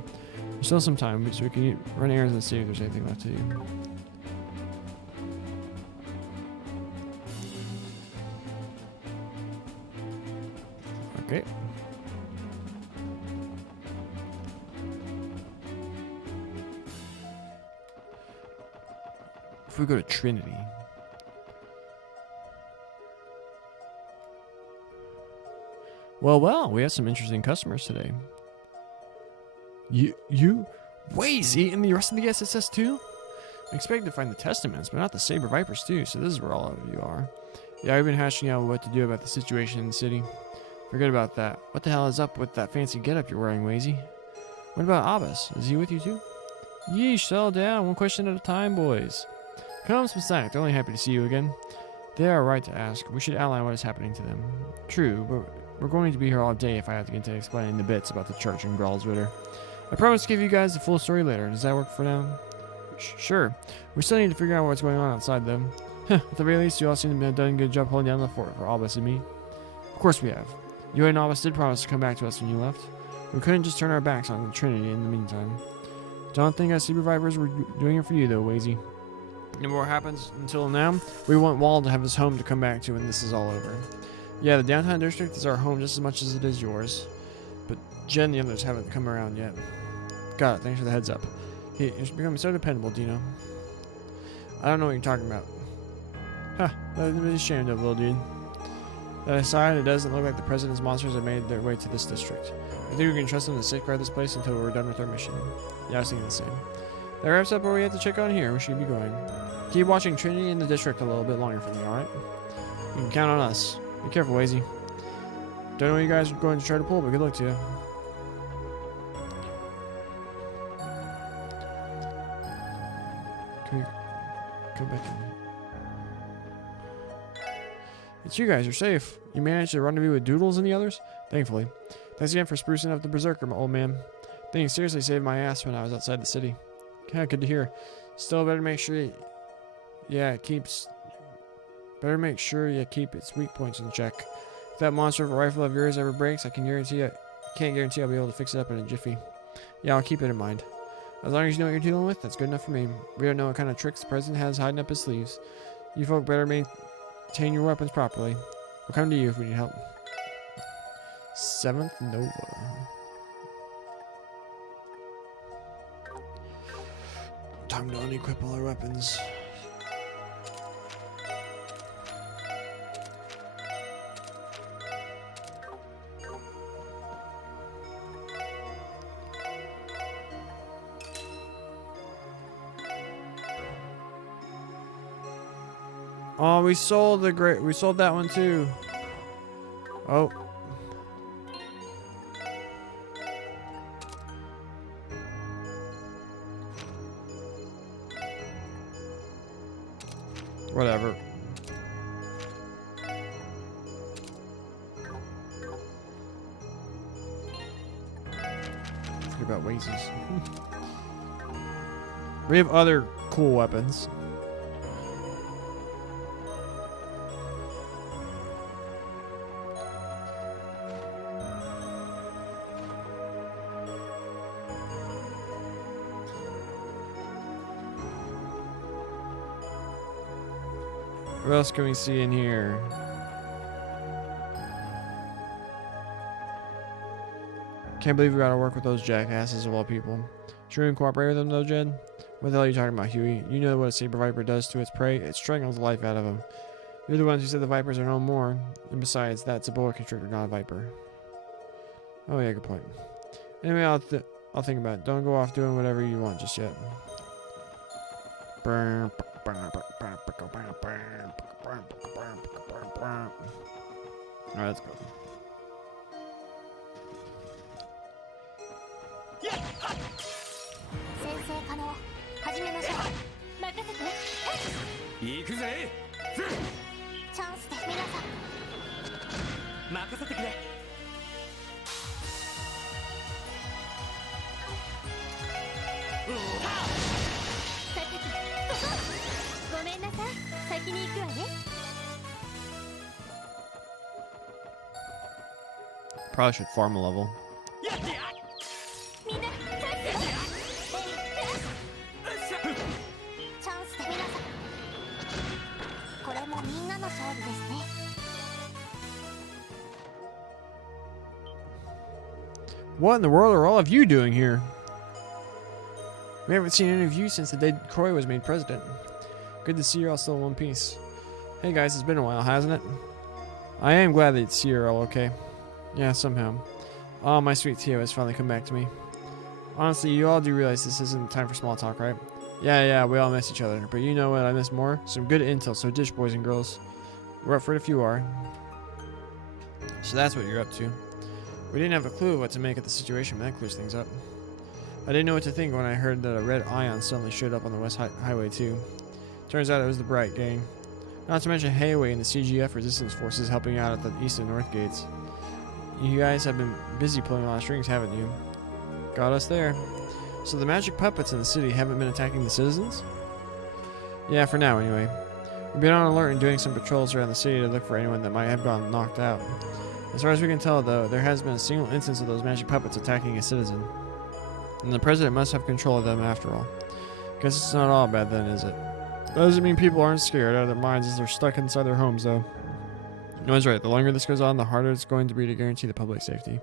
There's still some time, so we can run errands and see if there's anything left to do. Okay. If we go to Trinity. Well, we have some interesting customers today. You? Wazy and the rest of the SSS too? I expected to find the Testaments, but not the Saber Vipers too, so this is where all of you are. Yeah, I've been hashing out what to do about the situation in the city. Forget about that. What the hell is up with that fancy getup you're wearing, Wazy? What about Abbas? Is he with you too? Yeesh, settle down. One question at a time, boys. Come, Smack. They're only happy to see you again. They are right to ask. We should outline what is happening to them. True, but we're going to be here all day if I have to get into explaining the bits about the church and Gralsritter. I promise to give you guys the full story later. Does that work for now? Sure. We still need to figure out what's going on outside them. At the very least, you all seem to have done a good job holding down the fort for Albus and me. Of course we have. You and Albus did promise to come back to us when you left. We couldn't just turn our backs on the Trinity in the meantime. Don't think us Super Vipers were doing it for you though, Wazy. No more happens until now. We want Wall to have his home to come back to when this is all over. Yeah, the downtown district is our home just as much as it is yours. But Jen and the others haven't come around yet. Got it, thanks for the heads up. He's becoming so dependable, Dino. I don't know what you're talking about. Huh, I'm ashamed of, little dude. That aside, it doesn't look like the President's monsters have made their way to this district. I think we can trust them to safeguard this place until we're done with our mission. Yeah, I was thinking the same. That wraps up what we have to check on here. We should be going. Keep watching Trinity in the district a little bit longer for me, alright? You can count on us. Be careful, Wazy. Don't know what you guys are going to try to pull, but good luck to you. Can we go back in? It's you guys. You're safe. You managed to rendezvous with Doodles and the others? Thankfully. Thanks again for sprucing up the Berserker, my old man. Thing seriously saved my ass when I was outside the city. Yeah, good to hear. Still better make sure Better make sure you keep its weak points in check. If that monster of a rifle of yours ever breaks, I can't guarantee I'll be able to fix it up in a jiffy. Yeah, I'll keep it in mind. As long as you know what you're dealing with, that's good enough for me. We don't know what kind of tricks the President has hiding up his sleeves. You folk better maintain your weapons properly. We'll come to you if we need help. 7th Nova. Time to unequip all our weapons. Oh, we sold that one too. Oh. Whatever. Think about Wazies. We have other cool weapons. What else can we see in here? Can't believe we gotta work with those jackasses of all people. Sure you can cooperate with them though, Jed? What the hell are you talking about, Huey? You know what a saber viper does to its prey? It strangles the life out of them. You're the ones who said the vipers are no more. And besides, that's a boa constrictor, not a viper. Oh yeah, good point. Anyway, I'll think about it. Don't go off doing whatever you want just yet. Alright, let's go. 先生可能始めましょう。任せてね。行くぜ。チャンスです皆さん。任せてくれ。ごめんなさい。先に行くわね。Probably should farm a level. みんなチャンスで皆さんこれもみんなの勝利ですね What in the world are all of you doing here? We haven't seen any of you since the day Croy was made president. Good to see you're all still in one piece. Hey guys, it's been a while, hasn't it? I am glad to see you're all okay. Yeah, somehow. Oh, my sweet Tio has finally come back to me. Honestly, you all do realize this isn't time for small talk, right? Yeah, we all miss each other. But you know what I miss more? Some good intel, so dish, boys and girls. We're up for it if you are. So that's what you're up to. We didn't have a clue what to make of the situation, but that clears things up. I didn't know what to think when I heard that a red ion suddenly showed up on the West Highway too. Turns out it was the Bright Gang. Not to mention Hayway and the CGF resistance forces helping out at the East and North gates. You guys have been busy pulling a lot of strings, haven't you? Got us there. So the magic puppets in the city haven't been attacking the citizens? Yeah, for now anyway. We've been on alert and doing some patrols around the city to look for anyone that might have gone knocked out. As far as we can tell though, there has been a single instance of those magic puppets attacking a citizen. And the president must have control of them after all. Guess it's not all bad then, is it? Doesn't mean people aren't scared out of their minds as they're stuck inside their homes though. No one's right. The longer this goes on, the harder it's going to be to guarantee the public safety.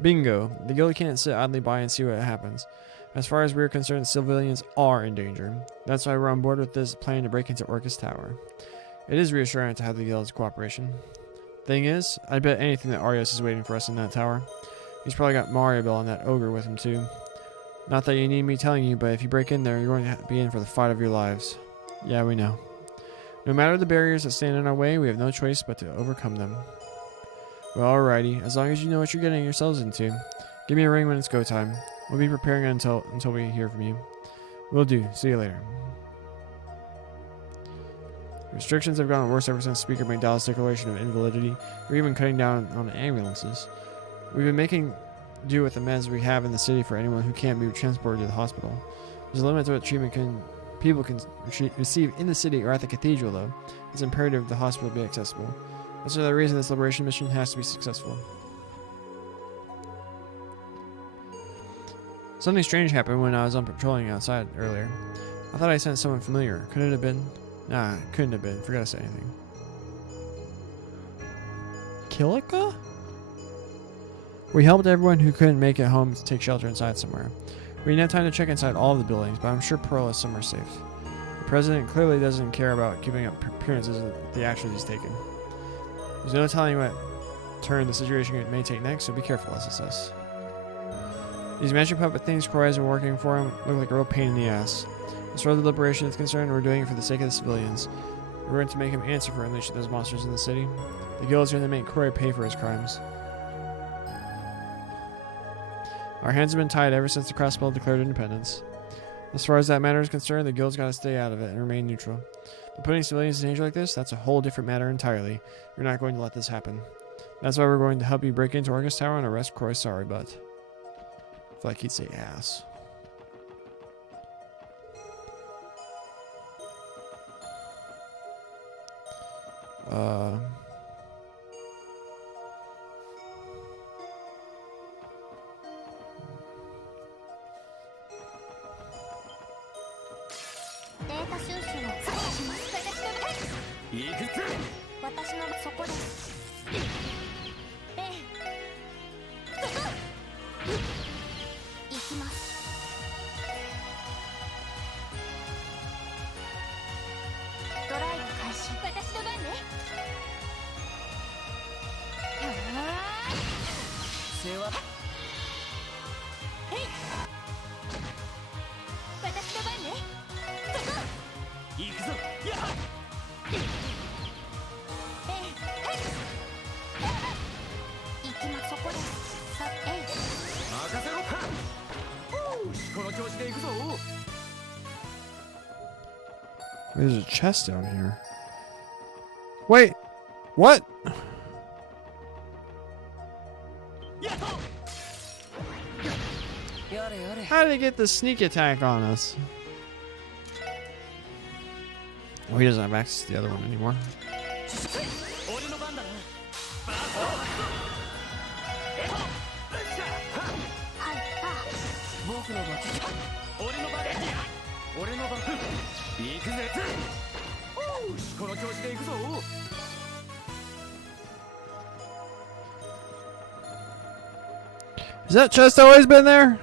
Bingo. The guild can't sit idly by and see what happens. As far as we're concerned, civilians are in danger. That's why we're on board with this plan to break into Orcus Tower. It is reassuring to have the guild's cooperation. Thing is, I bet anything that Arios is waiting for us in that tower. He's probably got Mariabel and that ogre with him too. Not that you need me telling you, but if you break in there, you're going to be in for the fight of your lives. Yeah, we know. No matter the barriers that stand in our way, we have no choice but to overcome them. Well, alrighty. As long as you know what you're getting yourselves into. Give me a ring when it's go time. We'll be preparing until we hear from you. Will do. See you later. Restrictions have gotten worse ever since Speaker made Dallas' declaration of invalidity. We're even cutting down on ambulances. We've been making do with the meds we have in the city for anyone who can't be transported to the hospital. There's a limit to what treatment people can receive in the city or at the cathedral, though. It's imperative the hospital be accessible. That's another reason this liberation mission has to be successful. Something strange happened when I was on patrolling outside earlier. I thought I sensed someone familiar. Could it have been? Nah, it couldn't have been. Forgot to say anything. Kilika? We helped everyone who couldn't make it home to take shelter inside somewhere. We didn't have time to check inside all of the buildings, but I'm sure Pearl is somewhere safe. The president clearly doesn't care about keeping up appearances of the actions he's taken. There's no telling what turn the situation may take next, so be careful, SSS. These magic puppet things Croy has been working for him look like a real pain in the ass. As far as the liberation is concerned, we're doing it for the sake of the civilians. We're going to make him answer for unleashing those monsters in the city. The guild's going to make Croy pay for his crimes. Our hands have been tied ever since the Crossbell declared independence. As far as that matter is concerned, the guild's got to stay out of it and remain neutral. But putting civilians in danger like this, that's a whole different matter entirely. We're not going to let this happen. That's why we're going to help you break into Orcus Tower and arrest Croy's sorry butt. I feel like he'd say ass. There's a chest down here. Wait, what? How did he get the sneak attack on us? Oh, he doesn't have access to the other one anymore. スの番。俺の番。俺の番。行くぜ。おう、この調子で行くぞ。Has that chest always been there?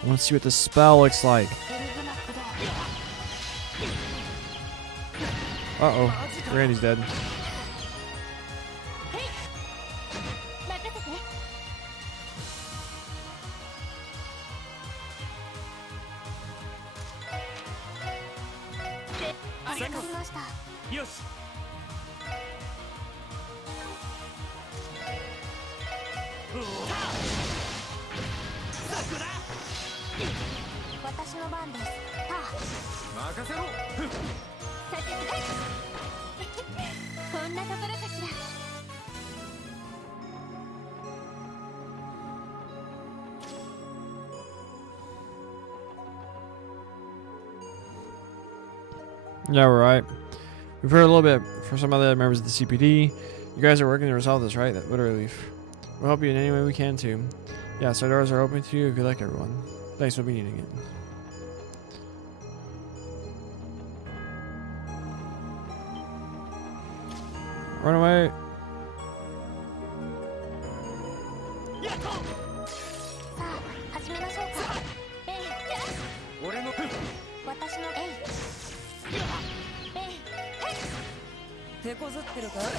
I want to see what the spell looks like. Uh-oh. Randy's dead. Yes. 私の番です。任せろ。こんなところかしら。Yeah, we're right. We've heard a little bit from some other members of the CPD. You guys are working to resolve this, right? What a relief. We'll help you in any way we can, too. Yes, our doors are open to you. Good luck, everyone. Thanks for being needing it. Run away. さあ、始めましょうか。俺の。私の手こずってるか。はい。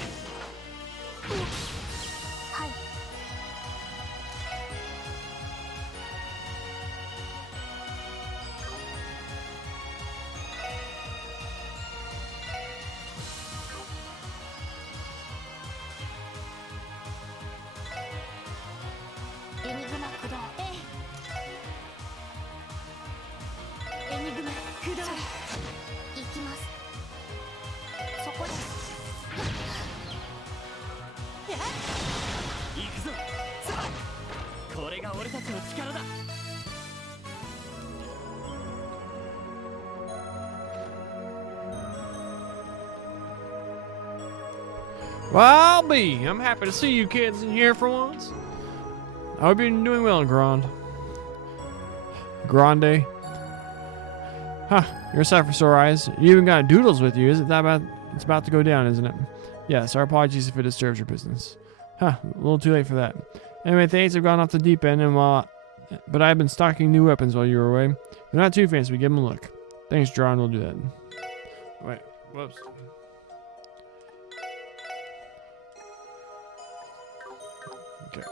エニグマ駆動。エニグマ駆動。行きます。そこです。行くぞ。さあ、これが俺たちの力だ。Well, I'll be. I'm happy to see you kids in here for once. I hope you're doing well, Grande. Huh, you're set for sore eyes. You even got doodles with you. Isn't that about? It's about to go down, isn't it? Yes, our apologies if it disturbs your business. Huh, a little too late for that. Anyway, things have gone off the deep end, but I've been stocking new weapons while you were away. They're not too fancy, but give them a look. Thanks, John. We'll do that. Wait, whoops. Okay.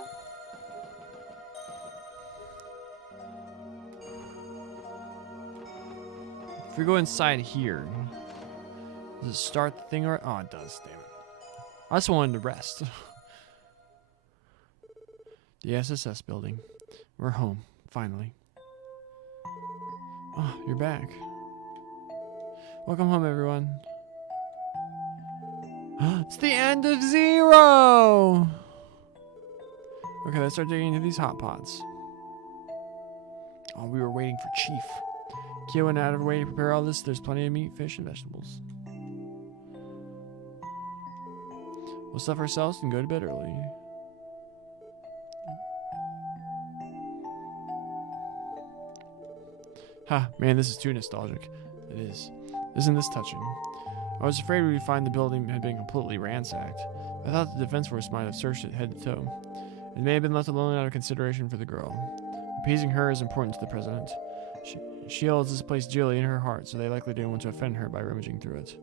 If we go inside here, does it start the thing or? Oh, it does. Damn it! I just wanted to rest. The SSS building. We're home finally. Oh, you're back. Welcome home, everyone. It's the end of Zero. Okay, let's start digging into these hot pots. Oh, we were waiting for Chief. Kia went out of her way to prepare all this. There's plenty of meat, fish, and vegetables. We'll stuff ourselves and go to bed early. Ha, man, this is too nostalgic. It is. Isn't this touching? I was afraid we'd find the building had been completely ransacked. I thought the defense force might have searched it head to toe. It may have been left alone out of consideration for the girl. Appeasing her is important to the president. She holds this place dearly in her heart, so they likely didn't want to offend her by rummaging through it.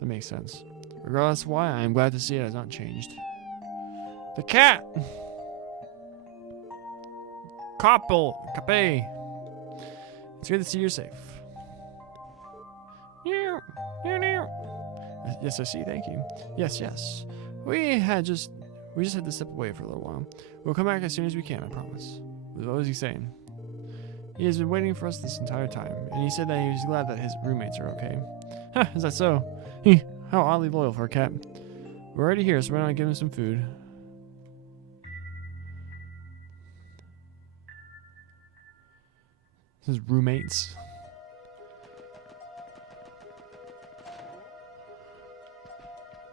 That makes sense. Regardless of why, I am glad to see it has not changed. The cat! Cape! It's good to see you're safe. Yes, I see, thank you. Yes. We just had to step away for a little while. We'll come back as soon as we can, I promise. What was he saying? He has been waiting for us this entire time, and he said that he was glad that his roommates are okay. Huh, is that so? How oddly loyal for a cat. We're already here, so why not give him some food? His roommates.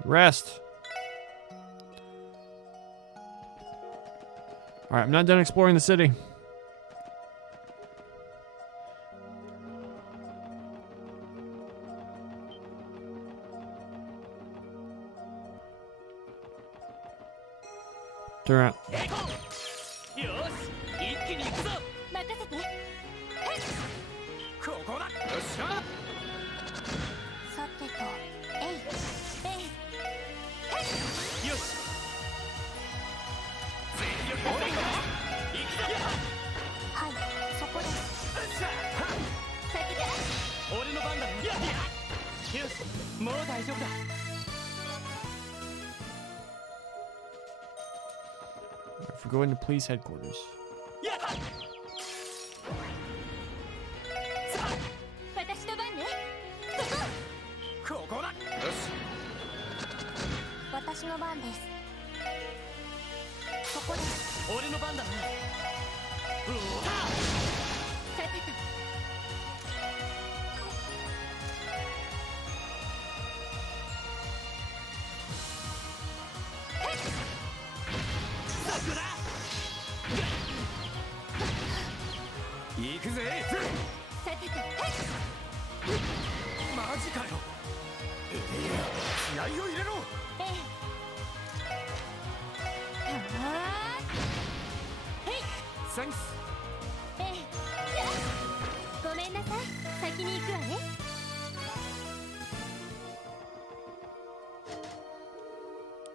Rest. Alright, I'm not done exploring the city. Turn around. よし一気に行くぞ任せて。ここだよっしゃさてと、えい。よし全力で行くぞはい、そこです。さあ先で。俺の番だねよしもう大丈夫だ If we're going to police headquarters. やっさ私の番ね。あここだよし私の番です。そこです。俺の番だなさてと。行くぜさてと。マジかよ気合を入れろえい。サンクスえい。ごめんなさい。先に行くわね。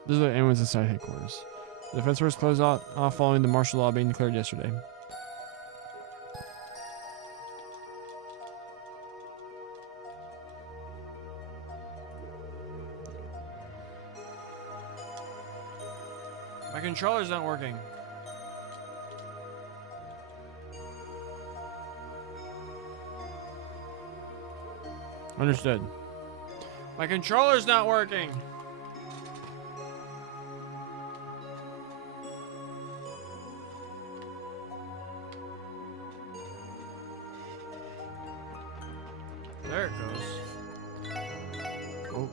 This is what anyone's inside headquarters. The defense force closed off following the martial law being declared yesterday. My controller's not working. Understood. My controller's not working. There it goes. Oh.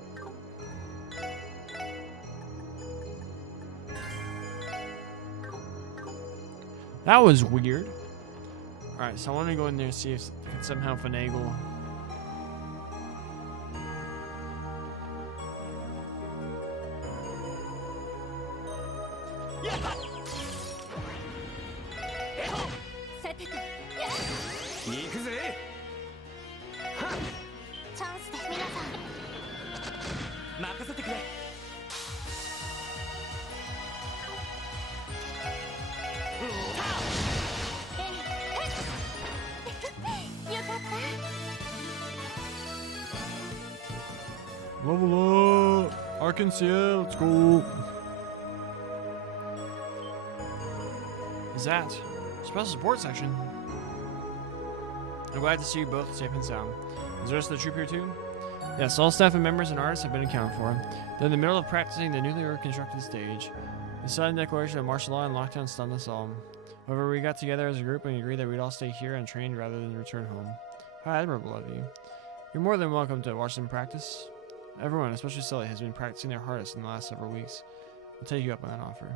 That was weird. Alright, so I want to go in there and see if I can somehow finagle. Level up! Arkansas, let's go! Is that special support section? I'm glad to see you both safe and sound. Is the rest of the troop here too? Yes, all staff and members and artists have been accounted for. They're in the middle of practicing the newly reconstructed stage. The sudden declaration of martial law and lockdown stunned us all. However, we got together as a group and agreed that we'd all stay here and train rather than return home. How admirable of you. You're more than welcome to watch them practice. Everyone, especially Sully, has been practicing their hardest in the last several weeks. I'll take you up on that offer.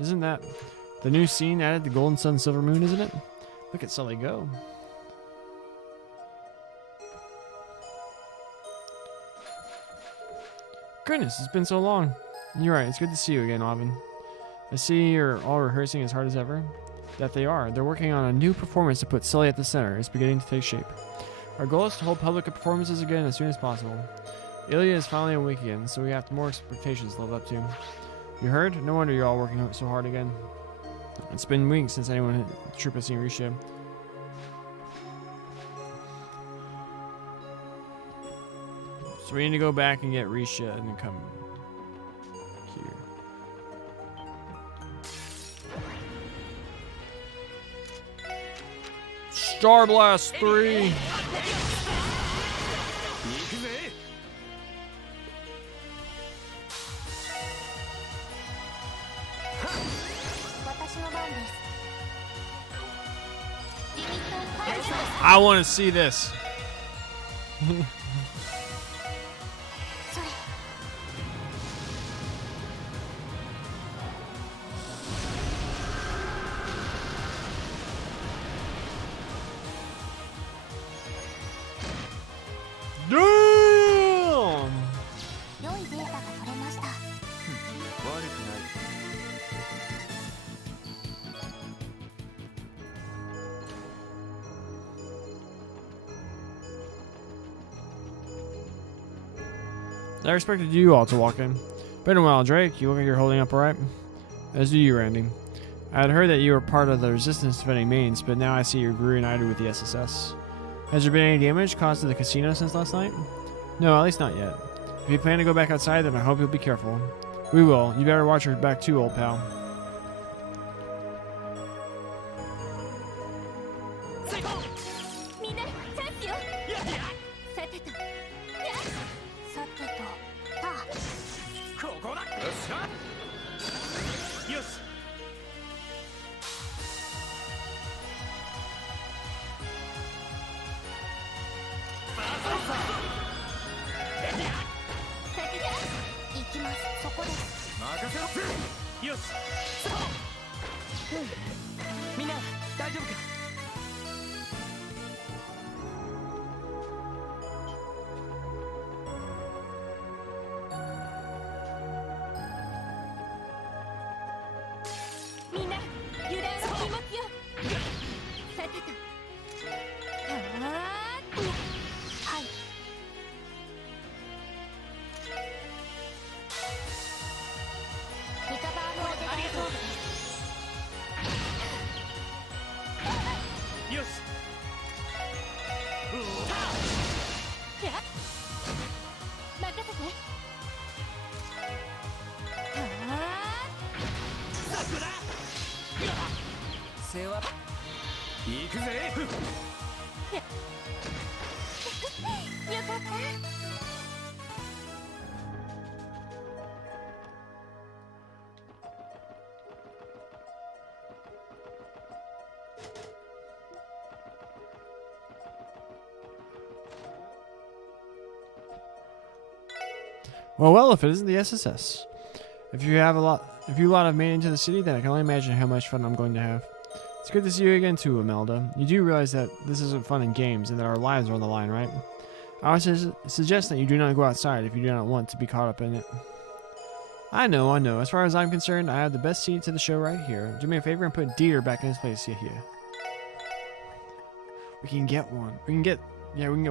Isn't that the new scene added to Golden Sun Silver Moon, isn't it? Look at Sully go. Goodness, it's been so long. You're right, it's good to see you again, Alvin. I see you're all rehearsing as hard as ever. That they are. They're working on a new performance to put Sully at the center. It's beginning to take shape. Our goal is to hold public performances again as soon as possible. Ilya is finally awake again, so we have more expectations to live up to. You heard? No wonder you're all working so hard again. It's been weeks since anyone in the troop has seen Risha. So we need to go back and get Risha and then come here. Star Blast 3! ンです。リミットを解除します。 I want to see this. それ。 Damn! 良いデータが取れました。悪くない I expected you all to walk in. Been a while, Drake. You look like you're holding up alright. As do you, Randy. I had heard that you were part of the resistance defending mains, but now I see you're reunited with the SSS. Has there been any damage caused to the casino since last night? No, at least not yet. If you plan to go back outside, then I hope you'll be careful. We will. You better watch your back too, old pal. みんなチャンスよ。さてと、さてと、た。ここだ。よっしゃ。よし。さてと、行きます。そこです。任せろ。よし。みんな大丈夫か。 みんな油断は禁物よ。さてと。はい。リカバーのお手伝い装備です。よし。やっ任せて。世話。行くぜ。よかった。 Well, if it isn't the SSS. If you lot have made it into the city, then I can only imagine how much fun I'm going to have. It's good to see you again too, Imelda. You do realize that this isn't fun and games, and that our lives are on the line, right? I would suggest that you do not go outside if you do not want to be caught up in it. I know. As far as I'm concerned, I have the best seat to the show right here. Do me a favor and put Dieter back in his place here. We can get one. We can get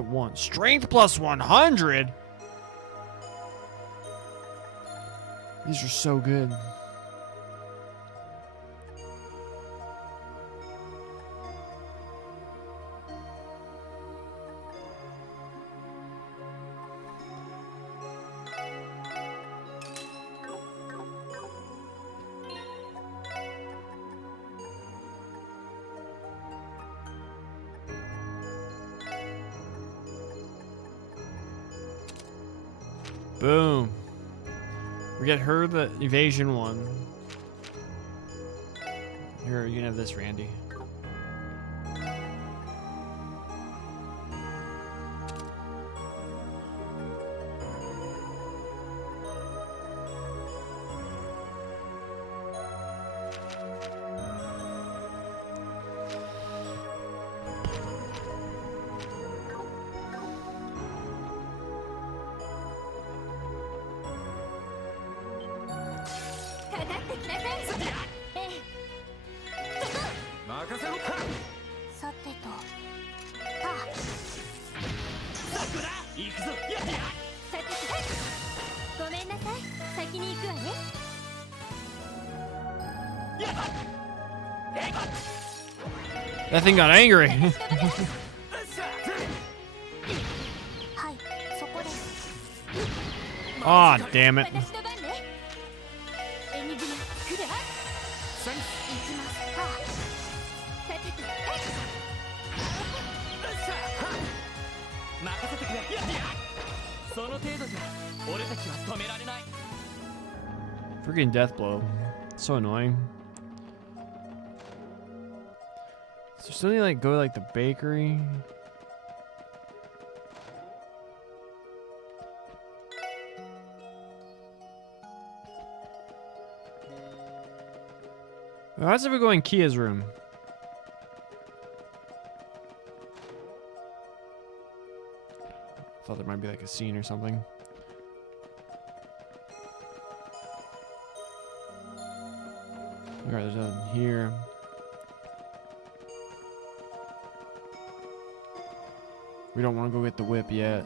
one. Strength plus 100? These are so good. Boom. We get her the evasion one. Here, you can have this, Randy. That thing got angry. Aw, oh, damn it. Freaking death blow. So annoying. Is there something like go to like the bakery? Well, how's if we go in Kia's room? Thought there might be like a scene or something. Alright, there's nothing here. We don't want to go get the whip yet.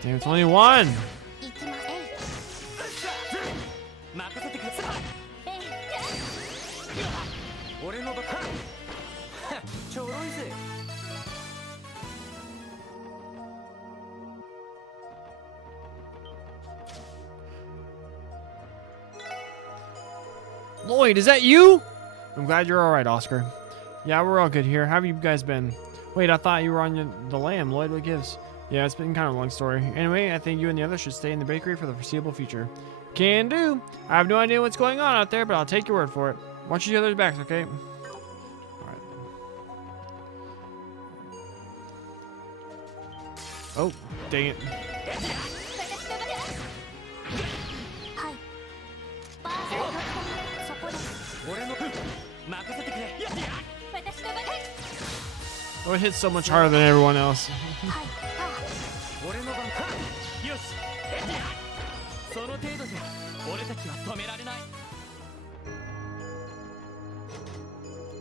Damn, it's only one! 行きまえい。任せてください。えい。俺のバカ。ちょろいぜ。Lloyd, is that you? I'm glad you're alright, Oscar. Yeah, we're all good here. How have you guys been? Wait, I thought you were on the lam. Lloyd, what gives? Yeah, it's been kind of a long story. Anyway, I think you and the others should stay in the bakery for the foreseeable future. Can do. I have no idea what's going on out there, but I'll take your word for it. Watch each other's backs, okay? Alright. Oh, dang it. はい。バースのそこです。俺の任せてくれ。私のバカ。 Oh, it hits so much harder than everyone else. はい。俺の番か。よし。その程度じゃ俺たちは止められない。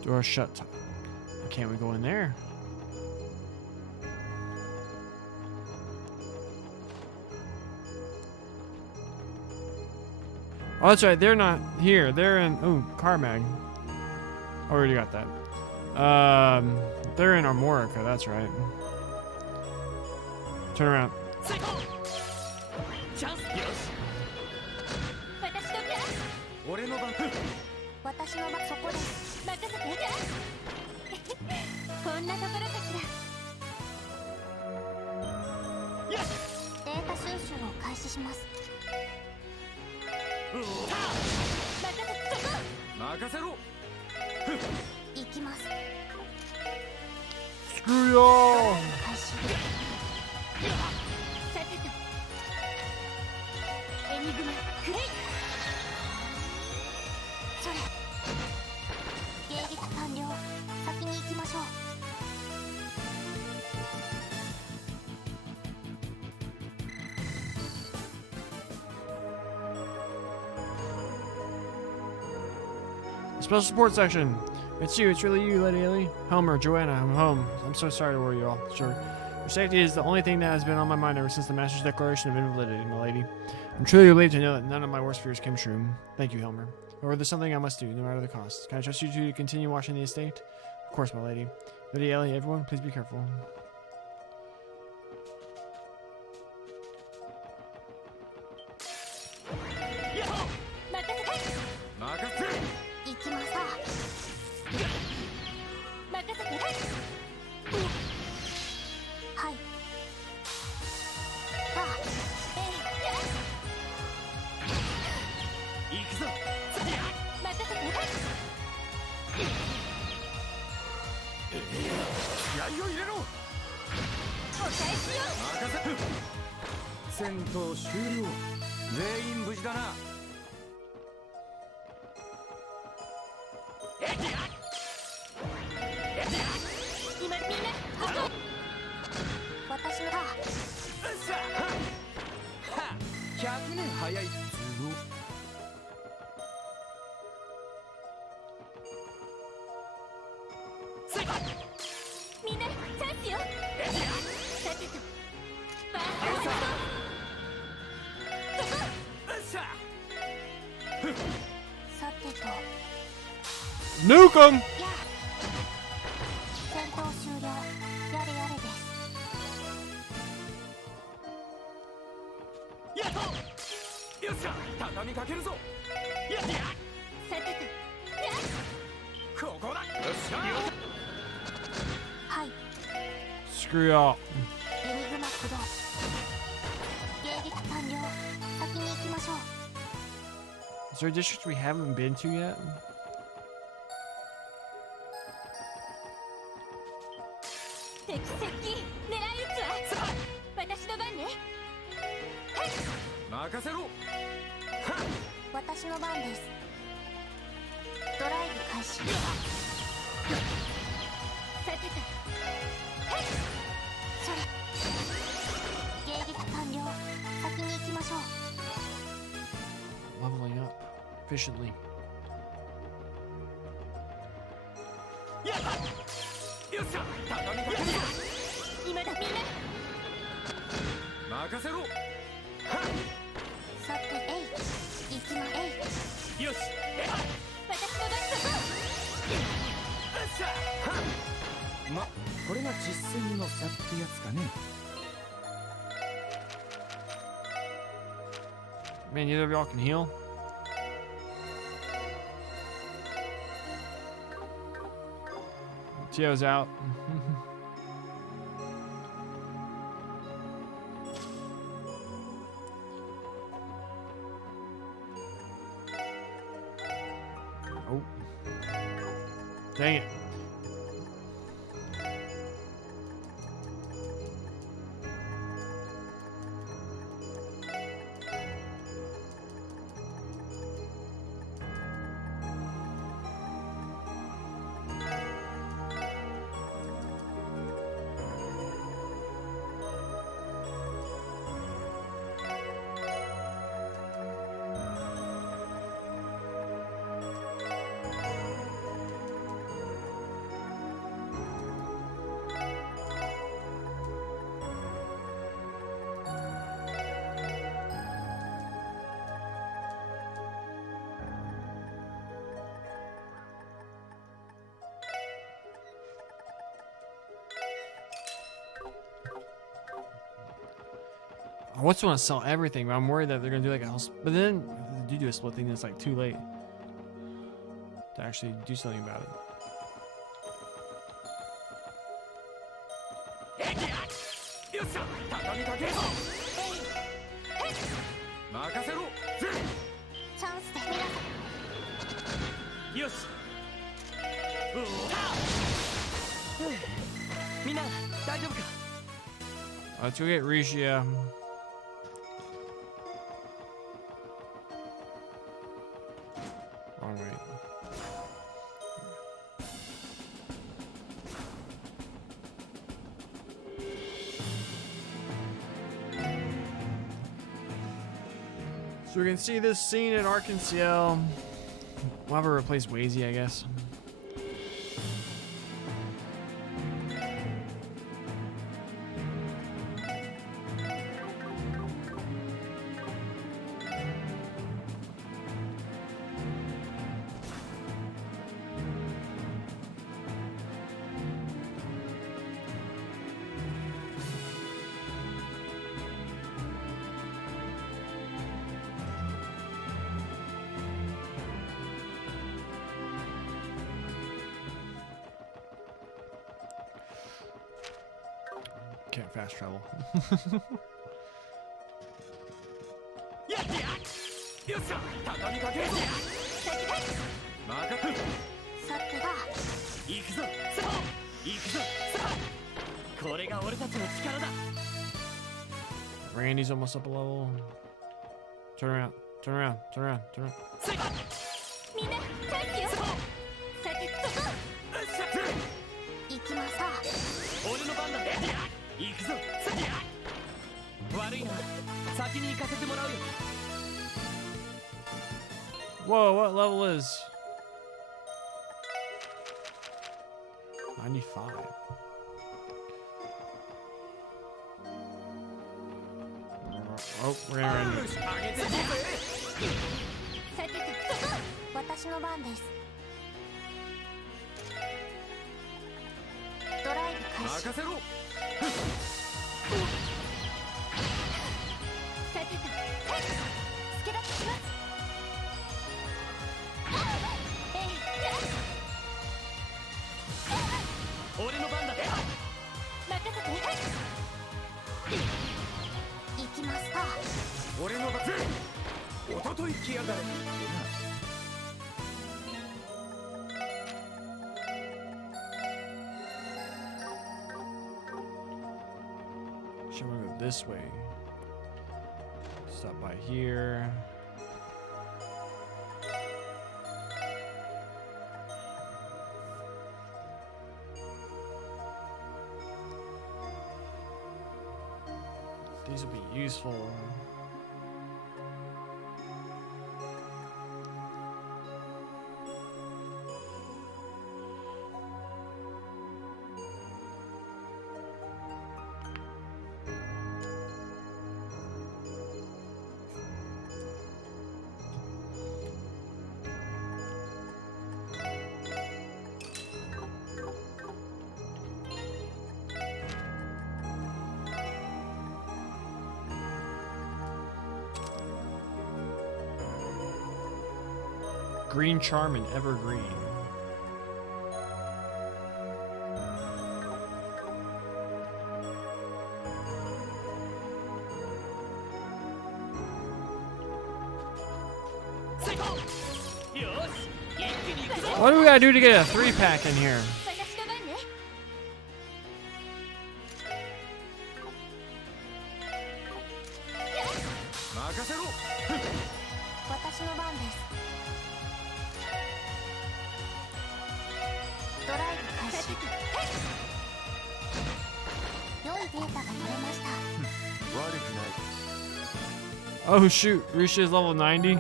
Door shut. Can't we go in there? Oh, that's right. They're not here. They're in. Ooh, car mag. Oh, we already got that. They're in Armorica. That's right. Turn around. チャンス。よし。私のバ俺の番。カ。私のバカそこです。任せて。こんなところかしら。データ収集を開始します。任せて。そこ。任せろ。行きます。 Screw y'all. 開始。さてと。エニグマクレイ。それ。迎撃完了。先に行きましょう。Special support section. It's you. It's really you, Lady Ellie. Helmer, Joanna, I'm home. I'm so sorry to worry you all. Sure. Your safety is the only thing that has been on my mind ever since the Master's Declaration of Invalidity, my lady. I'm truly relieved to know that none of my worst fears came true. Thank you, Helmer. However, there's something I must do, no matter the cost. Can I trust you two to continue watching the estate? Of course, my lady. Lady Ellie, everyone, please be careful. Nuke him! 戦闘終了。やれやれです。やっと。よっしゃ、畳みかけるぞ。やっ。さてと。ここだ。よっしゃ。はい。 Screw y'all. エニグマ駆動。迎撃。there a district we haven't been to yet? 敵接近狙い撃つわ私の番ね任せろ。私の番ですドライブ開始さてとそれ迎撃完了先に行きましょう Leveling up efficiently. やった。よっしゃ。畳みかけるぞ。今だみんな任せろ。さてえい行きまえいよし。私の番そこよっしゃ。ま、これが実戦の差ってやつかね。 Man, neither of y'all can heal. Tio's out. Oh. Dang it. I just want to sell everything, but I'm worried that they're gonna do like a house. But then they do a split thing that's like too late to actually do something about it. よっしゃ。畳みかけるぞ。任せろ。チャンスで皆さんよし。みんな大丈夫か。 Let's go get Risha. Wrong way. So we can see this scene at Arkansas. We'll have her replace Wazy, I guess. Can't fast travel. やっよっしゃ。畳みかけるぞ。任せ。さてだ行くぞ。さあ行くぞ。さあこれが俺たちの力だ。 Randy's almost up a level. Turn around, turn around, turn around, turn around. みんなチャンスよさてそこ行きまさ俺の番だ。行くぞ。悪いな。先に行かせてもらうよ。 Whoa, what level is 95? Oh, we're gonna run. よし上げていこうぜ。さてとそこ私の番ですドライブ開始任せろ。さてとはい助立ちしますえい俺の番だ。任せて行きますか俺の番。おととい来やがれってな。Should we go this way? Stop by here. These will be useful. Green Charm and Evergreen. What do we gotta do to get a 3-pack in here? 私の番ね。任せろ。私の番です。ドライブ開始。良いデータが取れました。悪くない。 Oh shoot, Risha is level 90.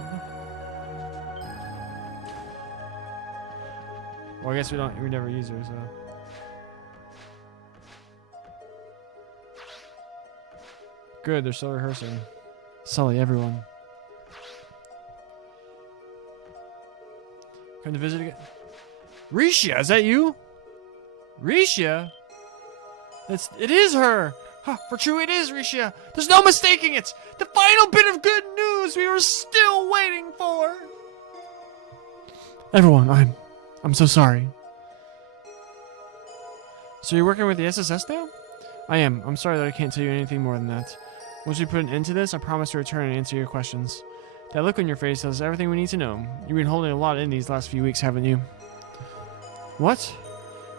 Well, I guess we never use her, so. Good, they're still rehearsing. Sully, everyone. Come to visit again. Risha, is that you? Risha? It is her! Huh, for true, it is Risha! There's no mistaking it! The final bit of good news we were still waiting for! Everyone, I'm so sorry. So you're working with the SSS now? I am. I'm sorry that I can't tell you anything more than that. Once we put an end to this, I promise to return and answer your questions. That look on your face tells us everything we need to know. You've been holding a lot in these last few weeks, haven't you? What?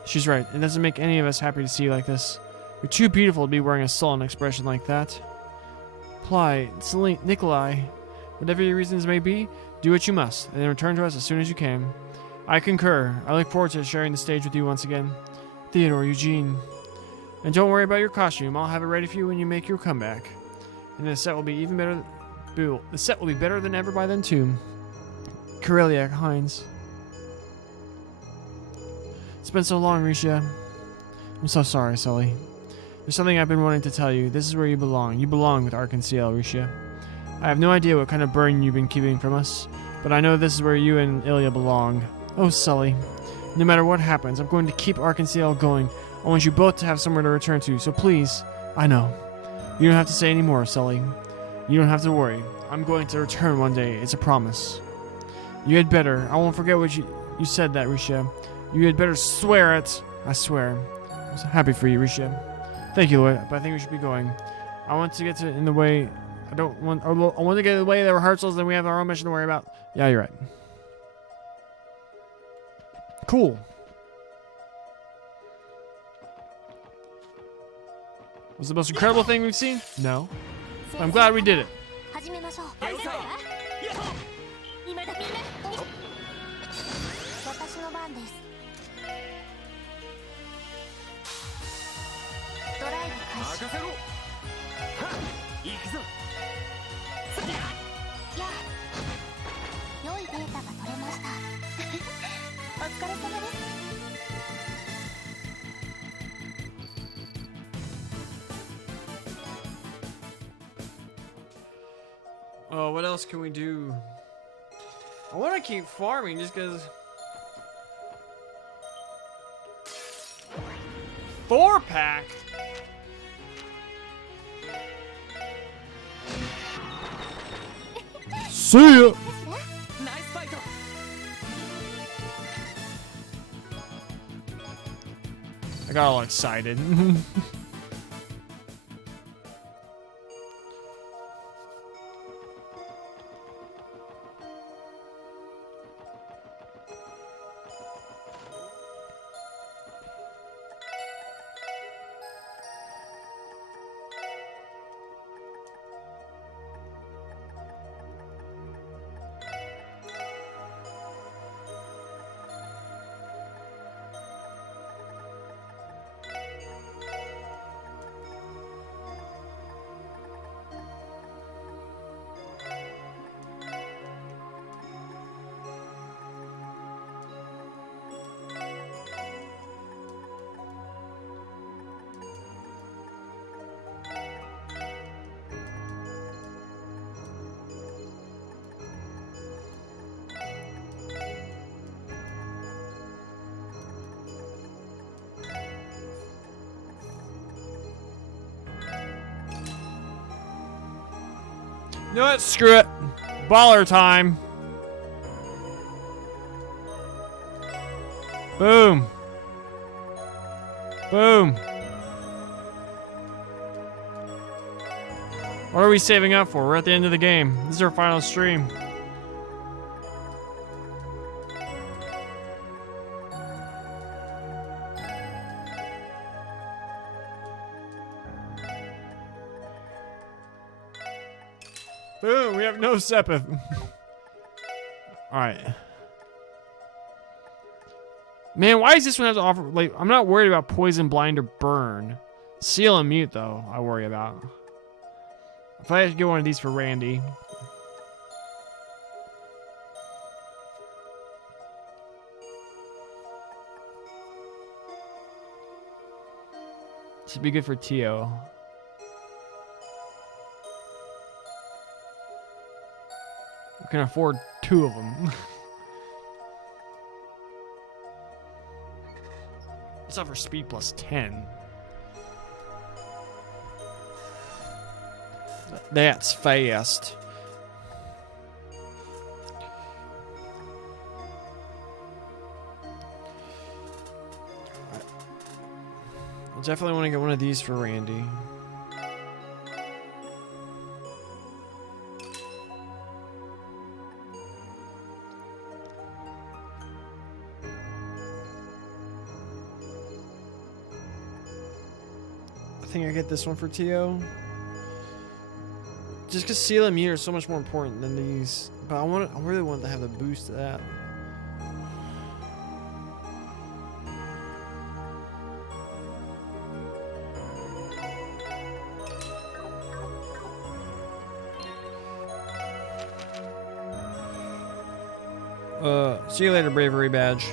She's right. It doesn't make any of us happy to see you like this. You're too beautiful to be wearing a sullen expression like that. Ply, Nikolai, whatever your reasons may be, do what you must, and then return to us as soon as you can. I concur. I look forward to sharing the stage with you once again. Theodore, Eugene. And don't worry about your costume. I'll have it ready for you when you make your comeback. And the set will be even better. The set will be better than ever by then too. Corelliak, Hines. It's been so long, Risha. I'm so sorry, Sully. There's something I've been wanting to tell you. This is where you belong. You belong with Arkansas, Risha. I have no idea what kind of burden you've been keeping from us, but I know this is where you and Ilya belong. Oh, Sully. No matter what happens, I'm going to keep Arkansas going. I want you both to have somewhere to return to, so please, I know. You don't have to say any more, Sully. You don't have to worry. I'm going to return one day. It's a promise. You had better. I won't forget what you said that, Risha. You had better swear it. I swear. I'm so happy for you, Risha. Thank you, Lloyd, but I think we should be going. I want to get in the way. I want to get in the way of the rehearsals, and we have our own mission to worry about. Yeah, you're right. Cool. Was it the most incredible thing we've seen? No. But I'm glad we did it. 始めましょう。今だみんな。私の番です。ドライブ開始。任せろ。はっ、行くぞ。やあ、良いデータが取れました。お疲れ様です。Oh, what else can we do? I want to keep farming just because. 4-pack? See ya! ナイスファイト。 I got all excited. You know what? Screw it. Baller time. Boom. Boom. What are we saving up for? We're at the end of the game. This is our final stream. Boom, we have no Sepith. Alright. Man, why does this one have to offer, like, I'm not worried about poison, blind, or burn. Seal and mute, though, I worry about. If I had to get one of these for Randy. This would be good for Tio. We can afford 2 of them. Let's offer speed plus 10. That's fast. I definitely want to get one of these for Randy. I think I get this one for Tio. Just because seal and mute are so much more important than these. But I really want to have the boost to that. See you later, bravery badge.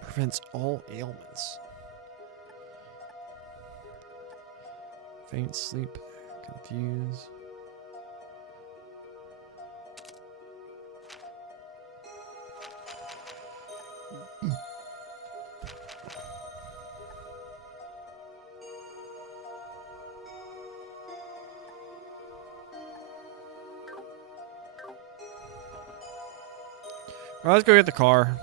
Prevents all ailments. Faint sleep, confuse. Alright, let's go get the car.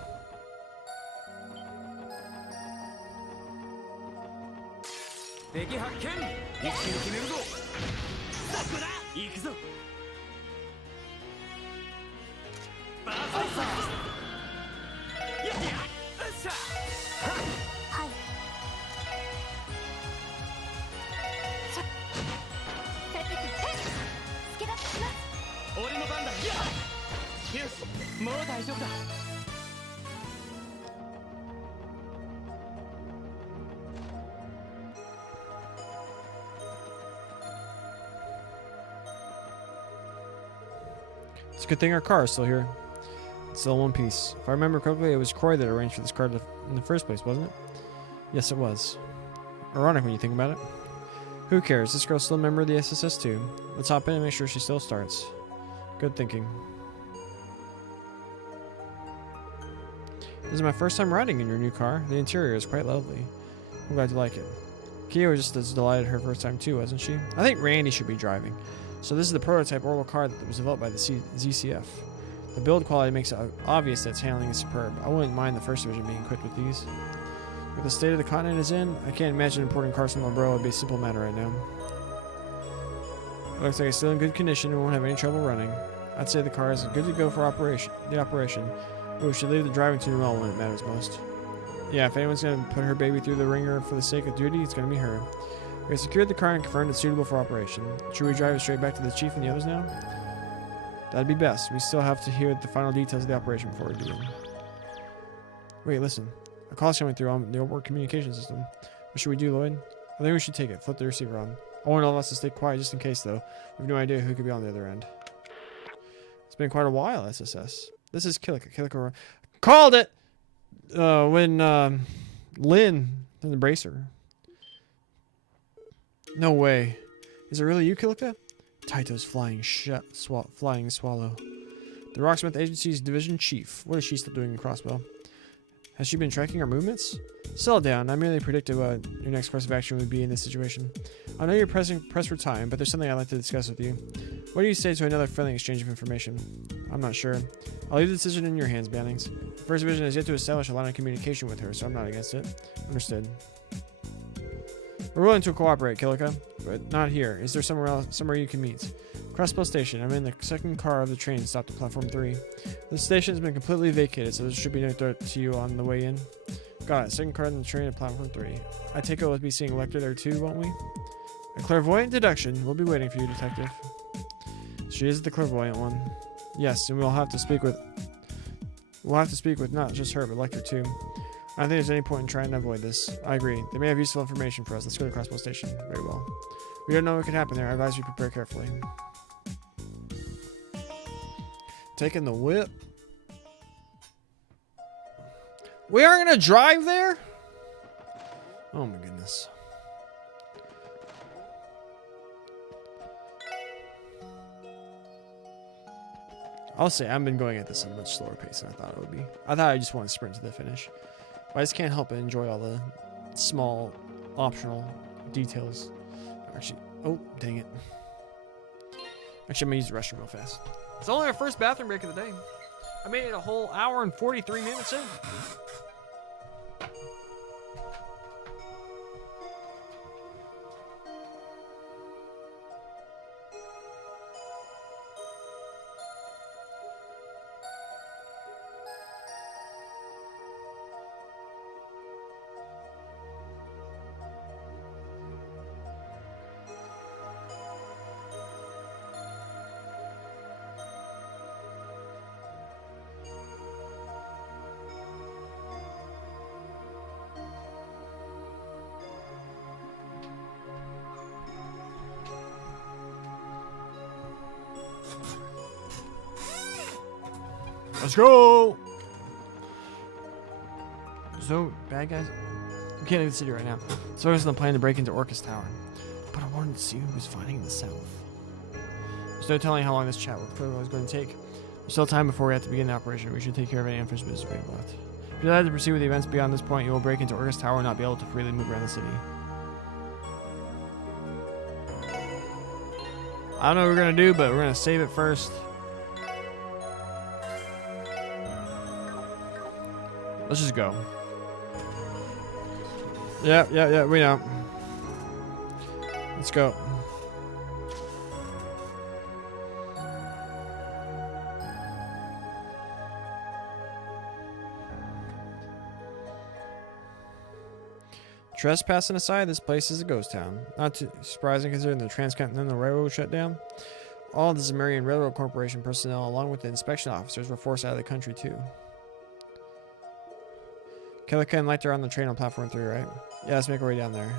It's a good thing our car is still here. It's still in one piece. If I remember correctly, it was Croy that arranged for this car in the first place, wasn't it? Yes, it was. Ironic when you think about it. Who cares? This girl's still a member of the SSS too. Let's hop in and make sure she still starts. Good thinking. This is my first time riding in your new car. The interior is quite lovely. I'm glad you like it. Kia was just as delighted her first time too, wasn't she? I think Randy should be driving. So this is the prototype orbital car that was developed by the ZCF. The build quality makes it obvious that its handling is superb. I wouldn't mind the first division being equipped with these. With the state of the continent is in, I can't imagine importing cars from Umbrella would be a simple matter right now. It looks like it's still in good condition and won't have any trouble running. I'd say the car is good to go for operation, but we should leave the driving to Noelle when it matters most. Yeah, if anyone's going to put her baby through the ringer for the sake of duty, it's going to be her. We have secured the car and confirmed it's suitable for operation. Should we drive it straight back to the chief and the others now? That'd be best. We still have to hear the final details of the operation before we do it. Wait, listen. A call's coming through on the onboard communication system. What should we do, Lloyd? I think we should take it. Flip the receiver on. I want all of us to stay quiet just in case, though. We have no idea who could be on the other end. It's been quite a while, SSS. This is Killick. Killick called it! When Lynn didn't embrace her. No way. Is it really you, Kilika? Taito's flying swallow. The Rocksmith Agency's division chief. What is she still doing in Crossbell? Has she been tracking our movements? Settle down. I merely predicted what your next course of action would be in this situation. I know you're pressed for time, but there's something I'd like to discuss with you. What do you say to another friendly exchange of information? I'm not sure. I'll leave the decision in your hands, Bannings. First Division has yet to establish a line of communication with her, so I'm not against it. Understood. We're willing to cooperate, Kilika, but not here. Is there somewhere you can meet? Crossbell Station. I'm in the second car of the train stopped at platform 3. The station has been completely vacated, so there should be no threat to you on the way in. Got it. Second car in the train at platform 3. I take it we'll be seeing Lecter there too, won't we? A clairvoyant deduction. We'll be waiting for you, Detective. She is the clairvoyant one. Yes, and we'll have to speak with not just her, but Lecter too. I don't think there's any point in trying to avoid this. I agree. They may have useful information for us. Let's go to Crossbell Station. Very well. We don't know what could happen there. I advise you prepare carefully. Taking the whip. We aren't gonna drive there? Oh my goodness. I'll say I've been going at this at a much slower pace than I thought it would be. I thought I just wanted to sprint to the finish. But I just can't help but enjoy all the small, optional details. Actually, oh, dang it. Actually, I'm gonna use the restroom real fast. It's only our first bathroom break of the day. I made it a whole hour and 43 minutes in. Let's go! So, bad guys? We can't leave the city right now. So I was on the plan to break into Orcus Tower. But I wanted to see who was fighting in the south. There's no telling how long this chat was going to take. There's still time before we have to begin the operation. We should take care of any unfinished business we have left. If you decide to proceed with the events beyond this point, you will break into Orcus Tower and not be able to freely move around the city. I don't know what we're going to do, but we're going to save it first. Let's just go. Yeah, we know. Let's go. Trespassing aside, this place is a ghost town. Not too surprising considering the Transcontinental Railroad shut down. All of the Zamarian Railroad Corporation personnel, along with the inspection officers, were forced out of the country too. Kilika and Lecter on the train on platform 3, right? Yeah, let's make our way down there.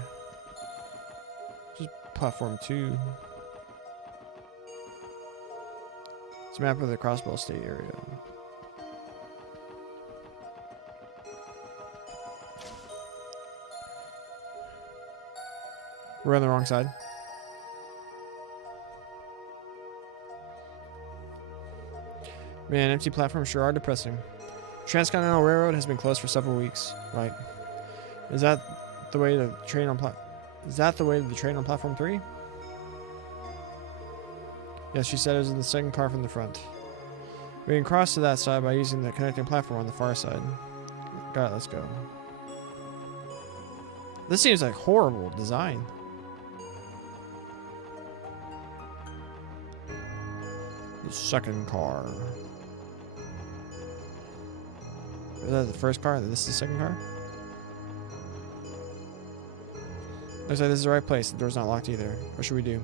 Just platform 2. It's a map of the Crossbell State area. We're on the wrong side. Man, empty platforms sure are depressing. Transcontinental Railroad has been closed for several weeks. Right. Is that the way the train on platform 3? Yes, she said it was in the second car from the front. We can cross to that side by using the connecting platform on the far side. Got it, let's go. This seems like horrible design. The second car. Is that the first car? This is the second car? Looks like this is the right place. The door's not locked either. What should we do?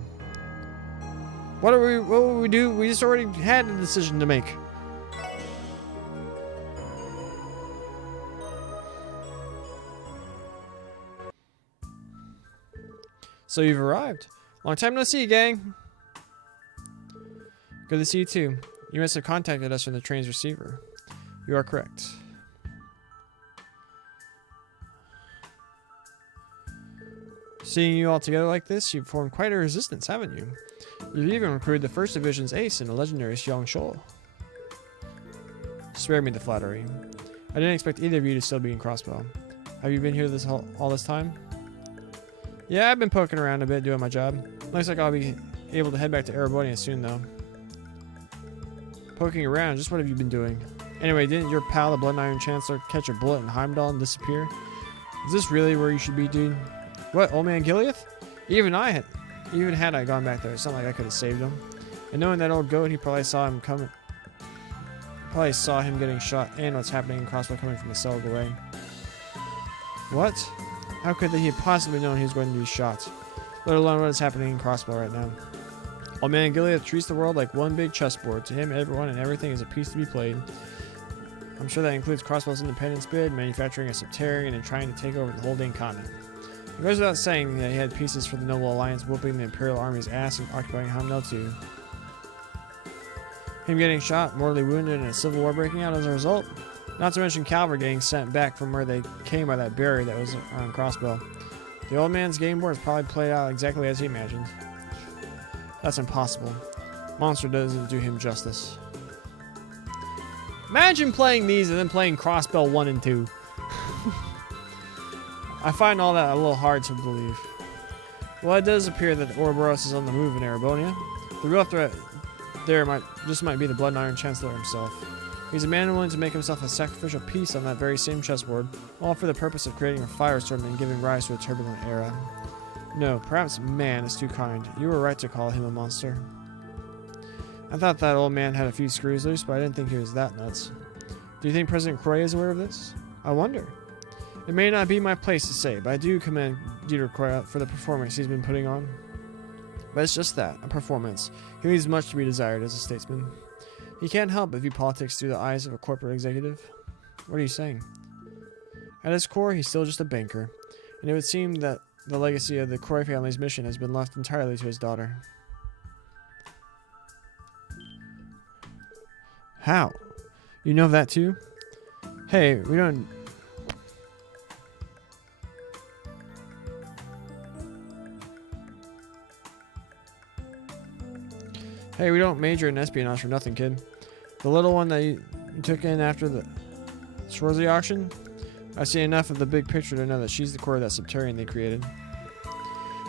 What would we do? We just already had a decision to make. So you've arrived. Long time no see, gang. Good to see you too. You must have contacted us from the train's receiver. You are correct. Seeing you all together like this, you've formed quite a resistance, haven't you? You've even recruited the 1st Division's ace in the legendary Xiong Shou. Spare me the flattery. I didn't expect either of you to still be in Crossbow. Have you been here all this time? Yeah, I've been poking around a bit doing my job. Looks like I'll be able to head back to Erebonian soon, though. Poking around? Just what have you been doing? Anyway, didn't your pal, the Blood Iron Chancellor, catch a bullet in Heimdall and disappear? Is this really where you should be, dude? What, old man Gileath? Even had I gone back there, it's not like I could have saved him. And knowing that old goat, he probably saw him coming. Probably saw him getting shot and what's happening in Crossbow coming from a cell away. What? How could he have possibly known he was going to be shot? Let alone what is happening in Crossbow right now. Old man Gileath treats the world like one big chessboard. To him, everyone and everything is a piece to be played. I'm sure that includes Crossbow's independence bid, manufacturing a Septarian, and trying to take over the whole dang continent. It goes without saying that he had pieces for the Noble Alliance whooping the Imperial Army's ass and occupying Heimdall too. Him getting shot, mortally wounded, and a civil war breaking out as a result. Not to mention cavalry getting sent back from where they came by that barrier that was on Crossbow. The old man's game board is probably played out exactly as he imagined. That's impossible. Monster doesn't do him justice. Imagine playing these and then playing Crossbow 1 and 2. I find all that a little hard to believe. Well, it does appear that Ouroboros is on the move in Erebonia. The real threat there might be the Blood Iron Chancellor himself. He's a man willing to make himself a sacrificial piece on that very same chessboard, all for the purpose of creating a firestorm and giving rise to a turbulent era. No, perhaps man is too kind. You were right to call him a monster. I thought that old man had a few screws loose, but I didn't think he was that nuts. Do you think President Croy is aware of this? I wonder. It may not be my place to say, but I do commend Dieter Croy for the performance he's been putting on. But it's just that, a performance. He leaves much to be desired as a statesman. He can't help but view politics through the eyes of a corporate executive. What are you saying? At his core, he's still just a banker, and it would seem that the legacy of the Croy family's mission has been left entirely to his daughter. How? You know that too? Hey, we don't... Hey, we don't major in espionage for nothing, kid. The little one that you took in after the Schwarzy auction? I see enough of the big picture to know that she's the core of that Septarian they created.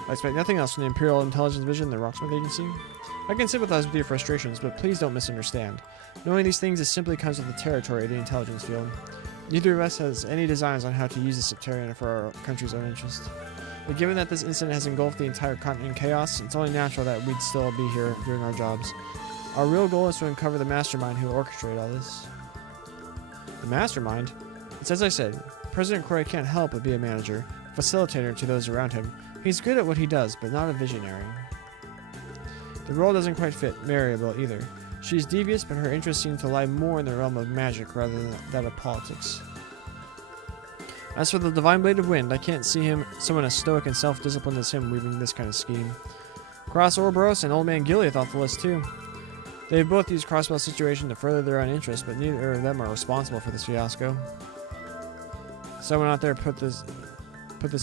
I expect nothing else from the Imperial Intelligence Division, the Rocksmith Agency. I can sympathize with your frustrations, but please don't misunderstand. Knowing these things is simply comes with the territory of the intelligence field. Neither of us has any designs on how to use the Septarian for our country's own interest. But given that this incident has engulfed the entire continent in chaos, it's only natural that we'd still be here doing our jobs. Our real goal is to uncover the mastermind who orchestrated all this. The mastermind? It's as I said, President Croy can't help but be a manager, facilitator to those around him. He's good at what he does, but not a visionary. The role doesn't quite fit Maribel either. She's devious, but her interests seem to lie more in the realm of magic rather than that of politics. As for the Divine Blade of Wind, I can't see someone as stoic and self-disciplined as him weaving this kind of scheme. Cross Ouroboros and Old Man Gileath off the list too. They've both used Crossbell's situation to further their own interests, but neither of them are responsible for this fiasco. Someone out there put this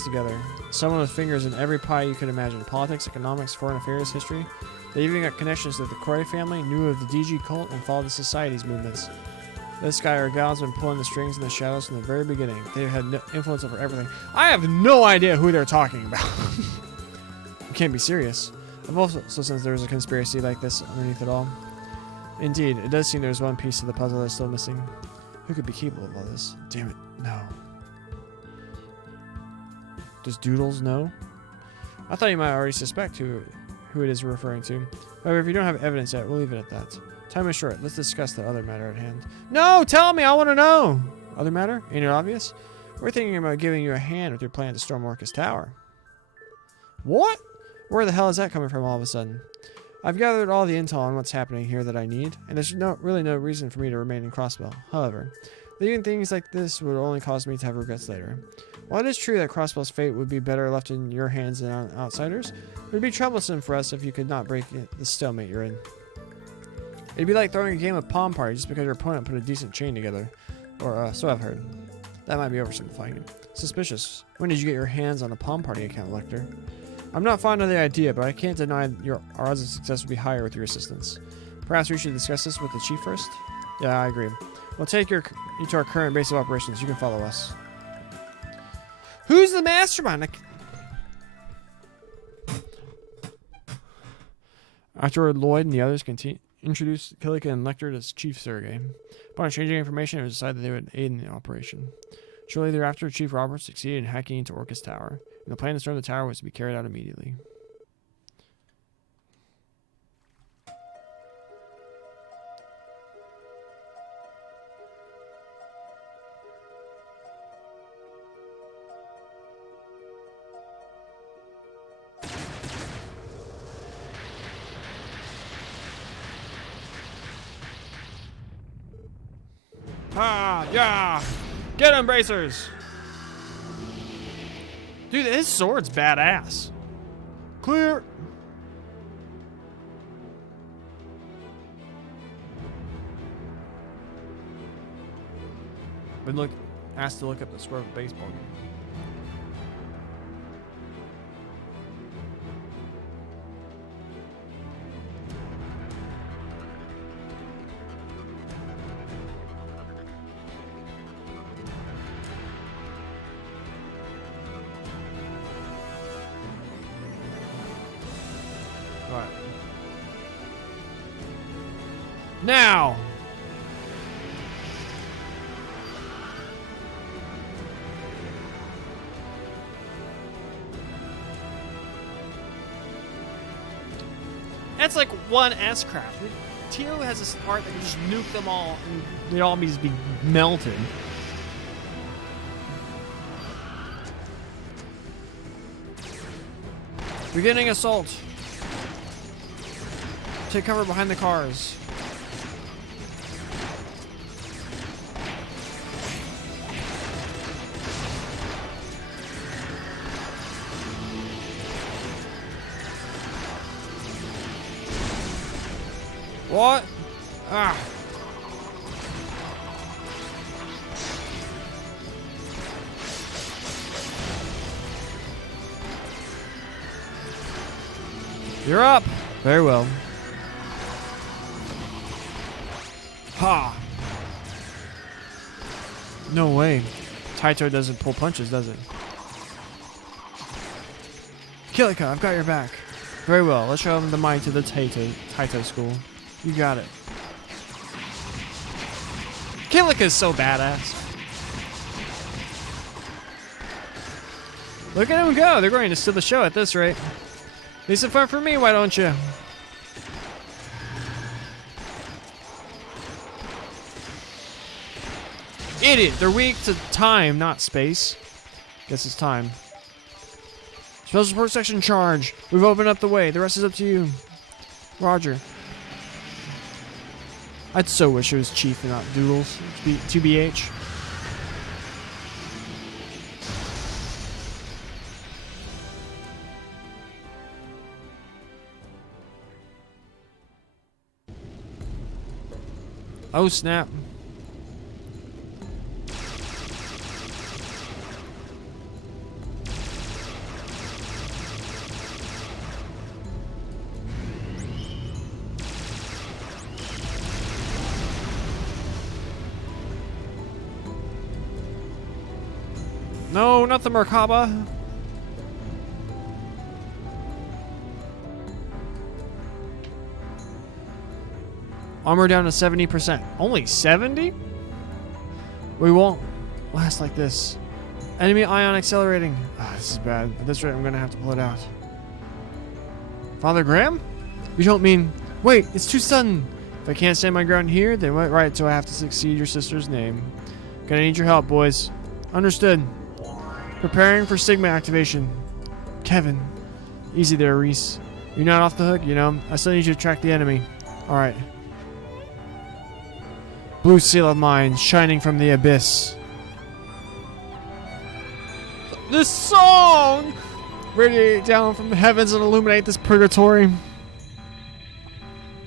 together. Someone with fingers in every pie you could imagine. Politics, economics, foreign affairs, history. They even got connections to the Croy family, knew of the DG cult, and followed the society's movements. This guy or gal's been pulling the strings in the shadows from the very beginning. They've had no influence over everything. I have no idea who they're talking about. You can't be serious. I've also sensed there was a conspiracy like this underneath it all. Indeed, it does seem there's one piece of the puzzle that's still missing. Who could be capable of all this? Damn it, no. Does Doodles know? I thought you might already suspect who it is referring to. However, if you don't have evidence yet, we'll leave it at that. Time is short. Let's discuss the other matter at hand. No! Tell me! I want to know! Other matter? Ain't it obvious? We're thinking about giving you a hand with your plan to storm Orcus Tower. What? Where the hell is that coming from all of a sudden? I've gathered all the intel on what's happening here that I need, and there's really no reason for me to remain in Crossbell. However, leaving things like this would only cause me to have regrets later. While it is true that Crossbell's fate would be better left in your hands than on outsiders, it would be troublesome for us if you could not break the stalemate you're in. It'd be like throwing a game of Palm Party just because your opponent put a decent chain together. Or, so I've heard. That might be oversimplifying it. Suspicious. When did you get your hands on a Palm Party account, Lecter? I'm not fond of the idea, but I can't deny our odds of success would be higher with your assistance. Perhaps we should discuss this with the chief first? Yeah, I agree. We'll take you to our current base of operations. You can follow us. Who's the mastermind? Afterward, Lloyd and the others introduced Kilika and Lecter as Chief Sergei. Upon exchanging information, it was decided that they would aid in the operation. Shortly thereafter, Chief Roberts succeeded in hacking into Orcus Tower, and the plan to storm the tower was to be carried out immediately. Ah, yeah! Get him, bracers! Dude, his sword's badass. Clear! Been asked to look up the score of a baseball game. Alright. Now! That's like one S-craft. Tio has this part that can just nuke them all and they'd all just be melted. Beginning assault. Take cover behind the cars. What? Ah. You're up. Very well. Ha! No way. Taito doesn't pull punches, does it? Kilika, I've got your back. Very well. Let's show him the might of the Taito school. You got it. Kilika's so badass. Look at him go. They're going to steal the show at this rate. Be some fun for me, why don't you? Idiot! They're weak to time, not space. Guess it's time. Special support section charge. We've opened up the way. The rest is up to you. Roger. I'd so wish it was Chief and not Doodles. 2BH. Oh snap. No, not the Merkaba. Armor down to 70%. Only 70? We won't last like this. Enemy ion accelerating. Ah, this is bad. At this rate, I'm gonna have to pull it out. Father Graham? You don't mean... Wait, it's too sudden. If I can't stand my ground here, then what right so I have to succeed your sister's name. Gonna need your help, boys. Understood. Preparing for Sigma activation. Kevin. Easy there, Reese. You're not off the hook, you know. I still need you to track the enemy. Alright. Blue seal of mine, shining from the abyss. This song! Radiate down from the heavens and illuminate this purgatory.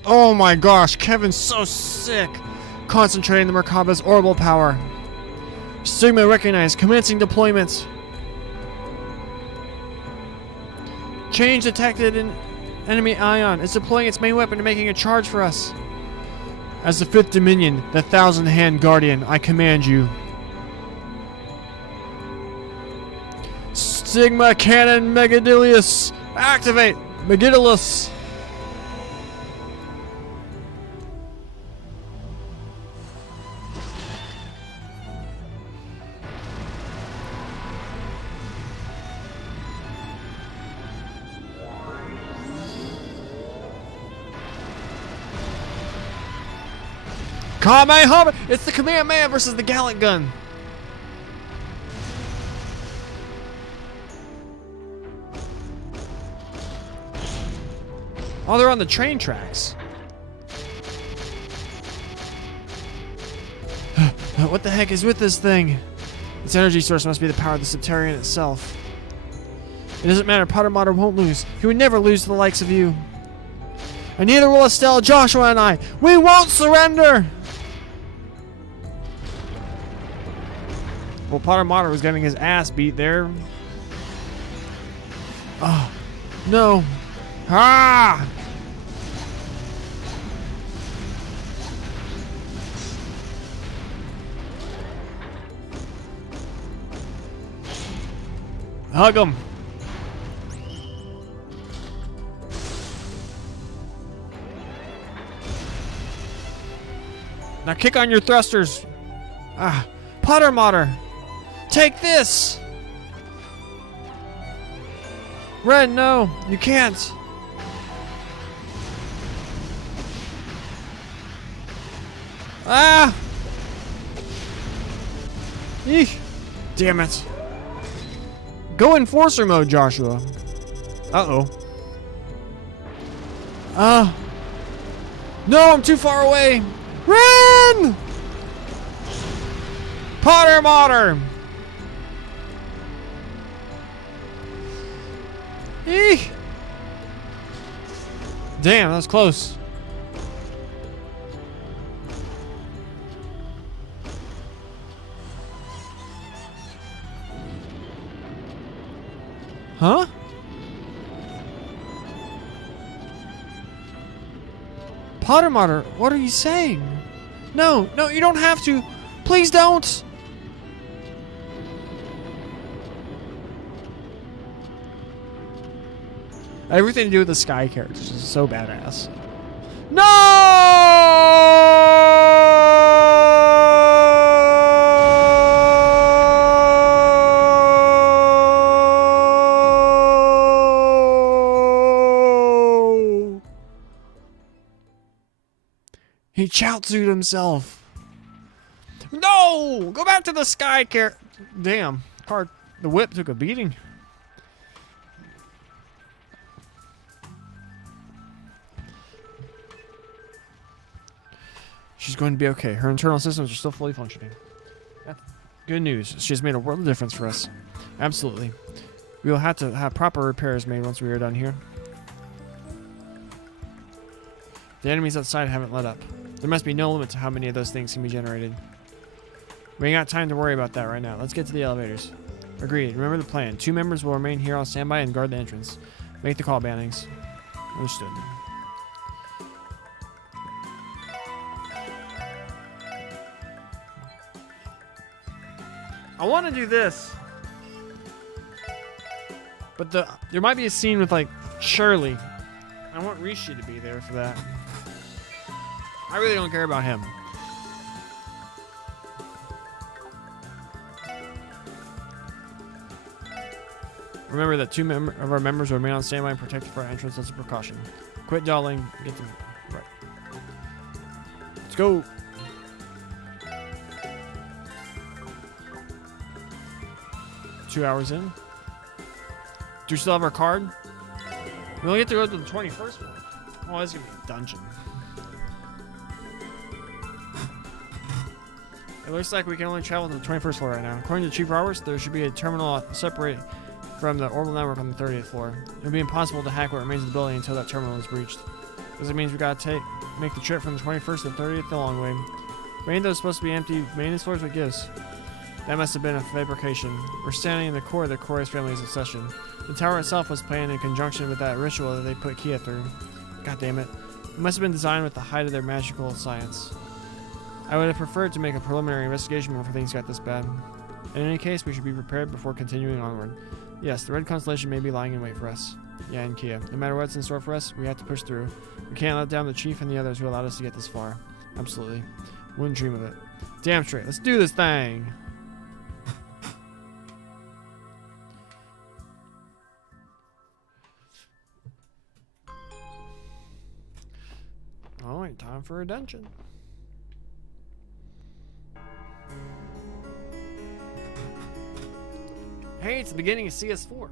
Oh my gosh, Kevin's so sick. Concentrating the Merkaba's orbital power. Sigma recognized. Commencing deployment. Change detected in enemy ion. It's deploying its main weapon and making a charge for us. As the 5th Dominion, the Thousand-Hand Guardian, I command you. Sigma Cannon Megadilius! Activate! Megadilus! Kamehameha! It's the Kamehameha versus the Gallant Gun. Oh, they're on the train tracks. What the heck is with this thing? Its energy source must be the power of the Septarian itself. It doesn't matter, Potter Mater won't lose. He would never lose to the likes of you. And neither will Estelle, Joshua, and I. We won't surrender! Well, Potter Mater was getting his ass beat there. Oh, no. Ah! Hug him. Now kick on your thrusters. Ah, Potter Mater. Take this! Ren, no, you can't. Ah! Eek! Damn it. Go Enforcer mode, Joshua. Uh-oh. No, I'm too far away. Ren! Potter Mater! Eek! Damn, that was close. Huh? Potter Mater, what are you saying? No, no, you don't have to. Please don't. Everything to do with the Sky characters is so badass. No! He Chaozu'd himself. No! Go back to the Sky character. Damn. The whip took a beating. She's going to be okay. Her internal systems are still fully functioning. That's good news. She has made a world of difference for us. Absolutely. We will have to have proper repairs made once we are done here. The enemies outside haven't let up. There must be no limit to how many of those things can be generated. We ain't got time to worry about that right now. Let's get to the elevators. Agreed. Remember the plan. 2 members will remain here on standby and guard the entrance. Make the call, Bannings. Understood. I want to do this, but there might be a scene with like Shirley. I want Rishi to be there for that. I really don't care about him. Remember that 2 of our members will remain on standby and protect for our entrance as a precaution. Quit dawdling. Get them right. Let's go. Two hours in. Do we still have our card? We only get to go to the 21st one. Oh, this is gonna be a dungeon. It looks like we can only travel to the 21st floor right now. According to Chief Roberts, there should be a terminal separated from the orbital network on the 30th floor. It would be impossible to hack what remains of the building until that terminal is breached. Because it means we gotta make the trip from the 21st to the 30th the long way. Rain, though, is supposed to be empty. Maintenance floors, what gives? That must have been a fabrication. We're standing in the core of the Chorus family's obsession. The tower itself was planned in conjunction with that ritual that they put Kia through. God damn it. It must have been designed with the height of their magical science. I would have preferred to make a preliminary investigation before things got this bad. In any case, we should be prepared before continuing onward. Yes, the Red Constellation may be lying in wait for us. Yeah, and Kia. No matter what's in store for us, we have to push through. We can't let down the Chief and the others who allowed us to get this far. Absolutely. Wouldn't dream of it. Damn straight. Let's do this thing! Alright, time for a dungeon. Hey, it's the beginning of CS4.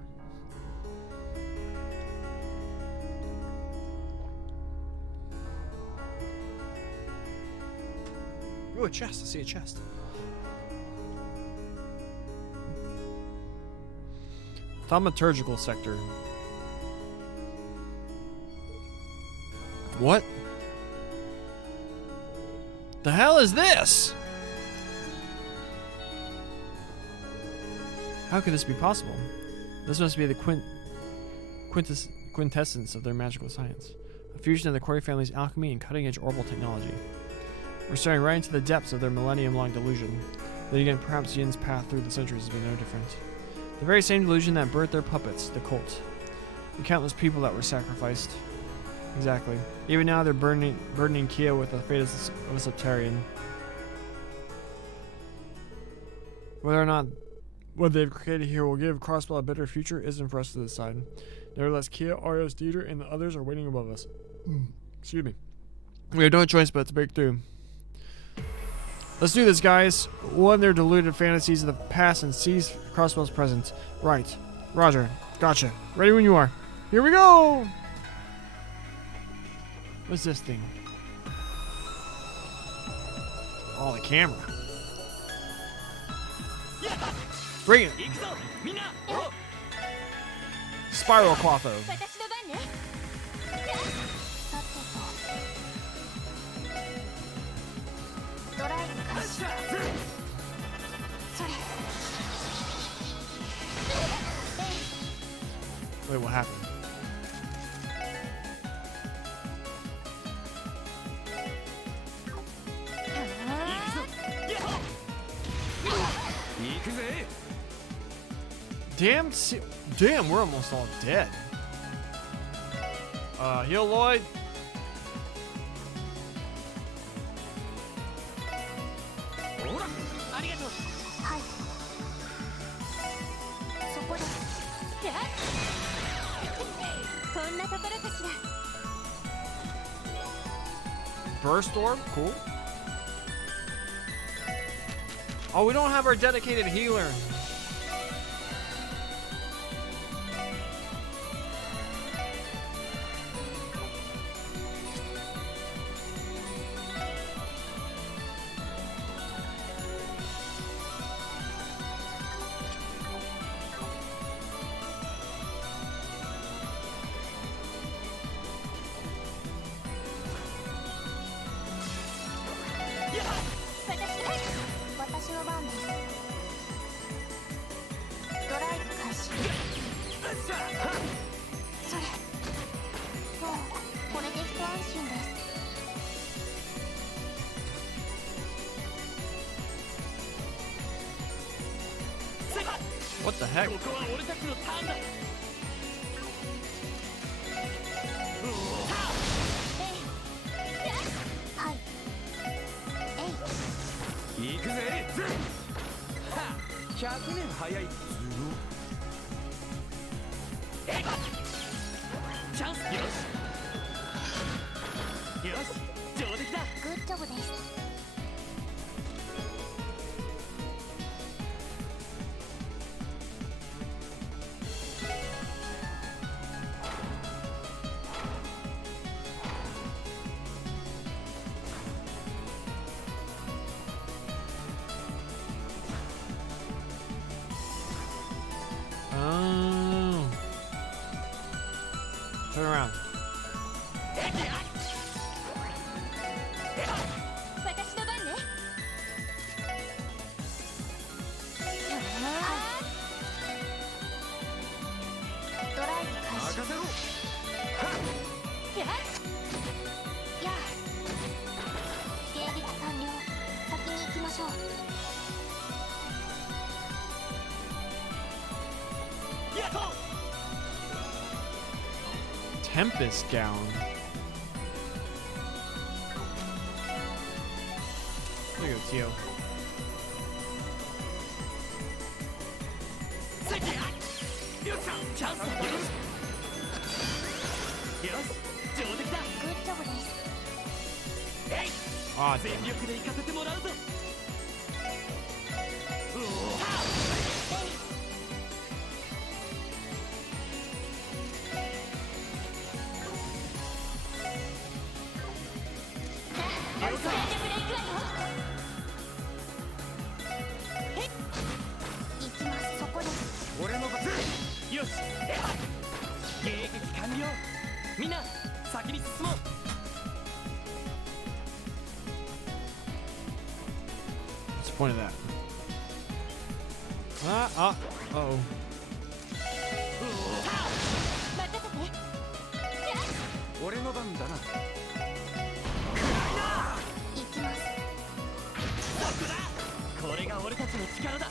Ooh, a chest. I see a chest. Thaumaturgical sector. What? The hell is this? How could this be possible? This must be the quintessence of their magical science. A fusion of the Quarry family's alchemy and cutting-edge orbital technology. We're staring right into the depths of their millennium-long delusion. Then again, perhaps Yin's path through the centuries has been no different. The very same delusion that birthed their puppets, the cult. The countless people that were sacrificed. Exactly. Even now they're burdening Kia with the fate of a Septarian. Whether or not what they've created here will give Crossbell a better future isn't for us to decide. Nevertheless, Kia, Arios, Dieter, and the others are waiting above us. Excuse me. We have no choice but to break through. Let's do this, guys. One, their deluded fantasies of the past and seize Crossbell's present. Right. Roger. Gotcha. Ready when you are. Here we go! What's this thing? Oh, the camera. Bring it! Spiral Quaffo. 私の番ね。さてと。ドライブ開始。それ。Wait, what happened? Damn, we're almost all dead. Heal Lloyd.はい。そこです。こんなところかしら。 Burst Orb? Cool. Oh, we don't have our dedicated healer. What the heck? 100年早い。チャンス。よし。よし、上出来だ。グッジョブです。 Turn around. 私の番ね。任せろ。やや迎撃完了。先に行きましょう。やっと Tempest gown. There you go, Tio. よっしゃチャンスだ。よし上出来だ。グッジョブです。えい Ah, 全 damn. 力で行かせてもらうぞ。うお全力で行くわよ。行きます。そこです。俺の番。よし迎撃完了。みんな先に進もう。 What's the point of that? Uh-oh. 任せて。俺の番だな。行きます。そこだ。これが俺たちの力だ。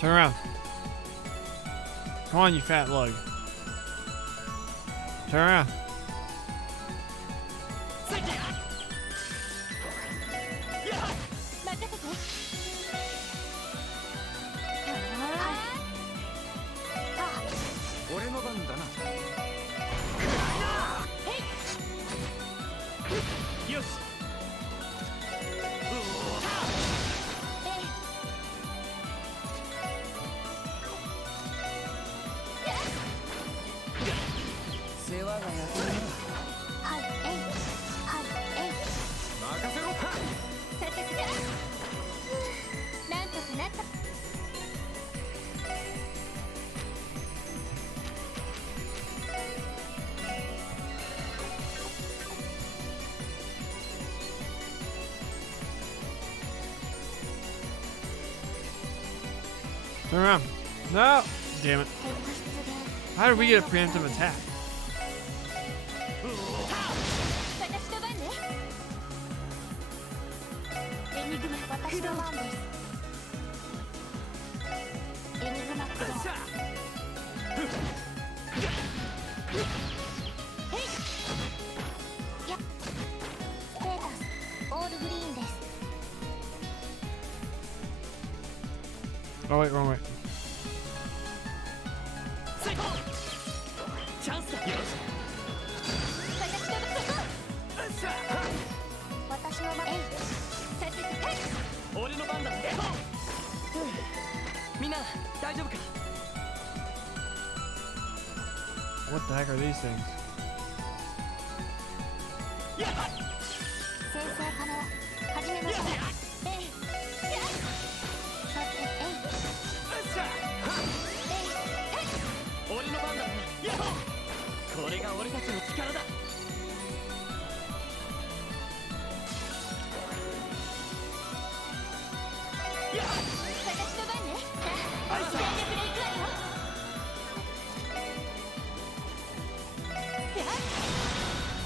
Turn around. Come on, you fat lug. Turn around. 任せて。俺の番だな。よし。世話が焼けるな。はい、えい。はい、えい。任せろ。さてさ。なんとかなった。 Turn around. No! Damn it. How did we get a preemptive attack? 私の番ね。エニグマ、私の番です。エニグマクロー。へい。や。ステータス、オールグリーンです。 Oh, wait, wrong way. 成功。チャンスだ。よし。私の番。私の番。えい。さてさて。俺の番だ。みんな大丈夫か。 What the heck are these things? やっ。先生可能。始めましょう。えい。さて、えい。俺の番だ。これが俺たちの力だ。私の番ね。全力で行くわよ。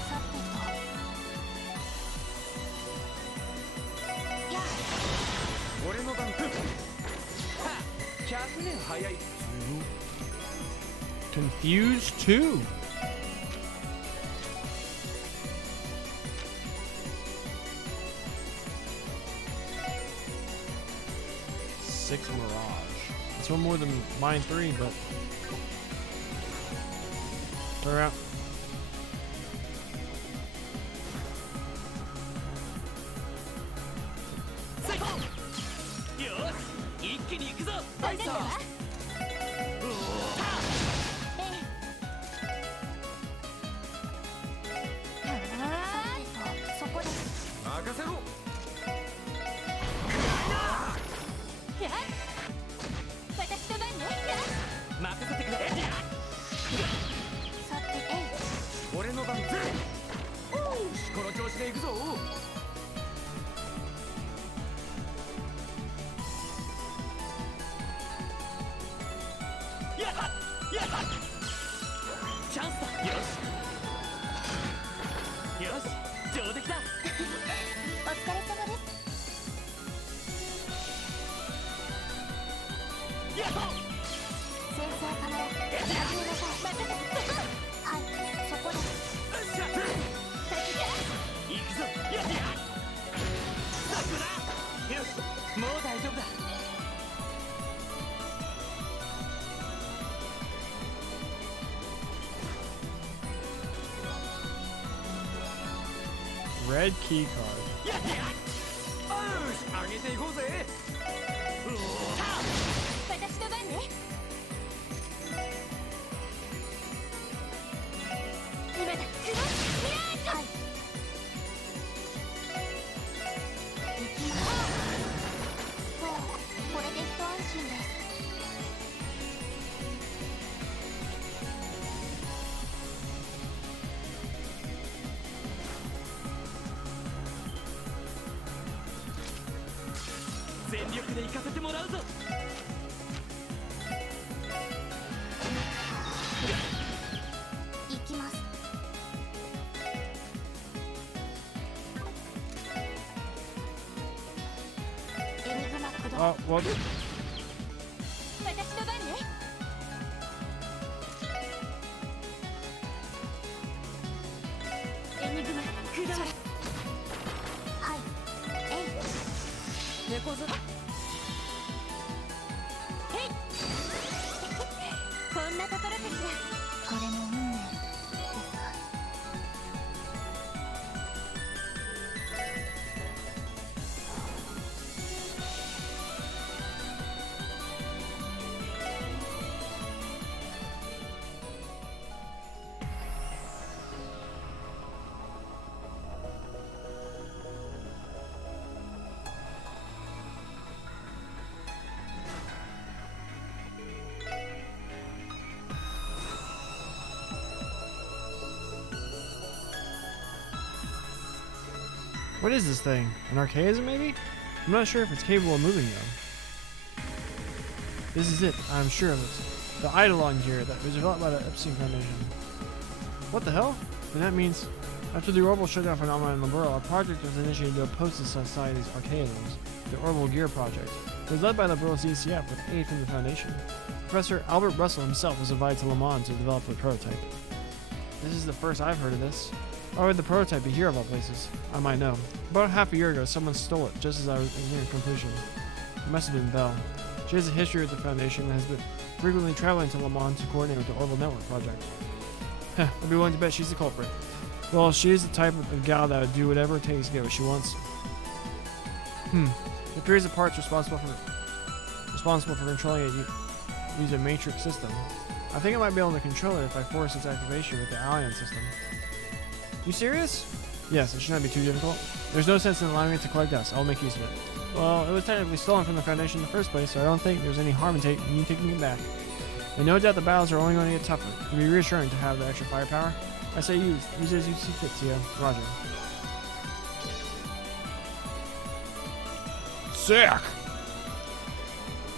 さてと。やあ。俺の番。100年早い。 Confused too. Six Mirage. That's one more than mine 3, but turn around. Red key card. やっよし上げていこうぜ。私の番ね。今だ。クロスミラージュ。はい。行きます。そう、これで一安心です。全力で行かせてもらうぞ。行きます。エニグマ駆動。 Oh, well, 私の番ね。エニグマ駆動。はい。えい。猫空。へい。こんなところかしら。これも運命ですか。what is this thing? An archaism, maybe? I'm not sure if it's capable of moving, though. This is it. I'm sure of it. The Eidolon gear that was developed by the Epstein Foundation. What the hell? And that means, after the orbital shutdown phenomenon in Liberl, a project was initiated to oppose the Society's archaisms, the Orbital Gear Project. It was led by Liberl CCF with aid from the Foundation. Professor Albert Russell himself was invited to Le Mans to develop the prototype. This is the first I've heard of this. Why would the prototype be here of all places? I might know. About half a year ago, someone stole it just as I was nearing completion. It must have been Belle. She has a history with the Foundation and has been frequently traveling to Le Mans to coordinate with the Orbital Network project. Heh, I'd be willing to bet she's the culprit. Well, she is the type of gal that would do whatever it takes to get what she wants. It appears the parts responsible for controlling it use a matrix system. I think I might be able to control it if I force its activation with the Alliance system. You serious? Yes, it should not be too difficult. There's no sense in allowing it to collect dust. I'll make use of it. Well, it was technically stolen from the Foundation in the first place, so I don't think there's any harm in you taking it back. And no doubt the battles are only going to get tougher. It would be reassuring to have the extra firepower. I say use it as you see fit, Tia. Roger. Sick!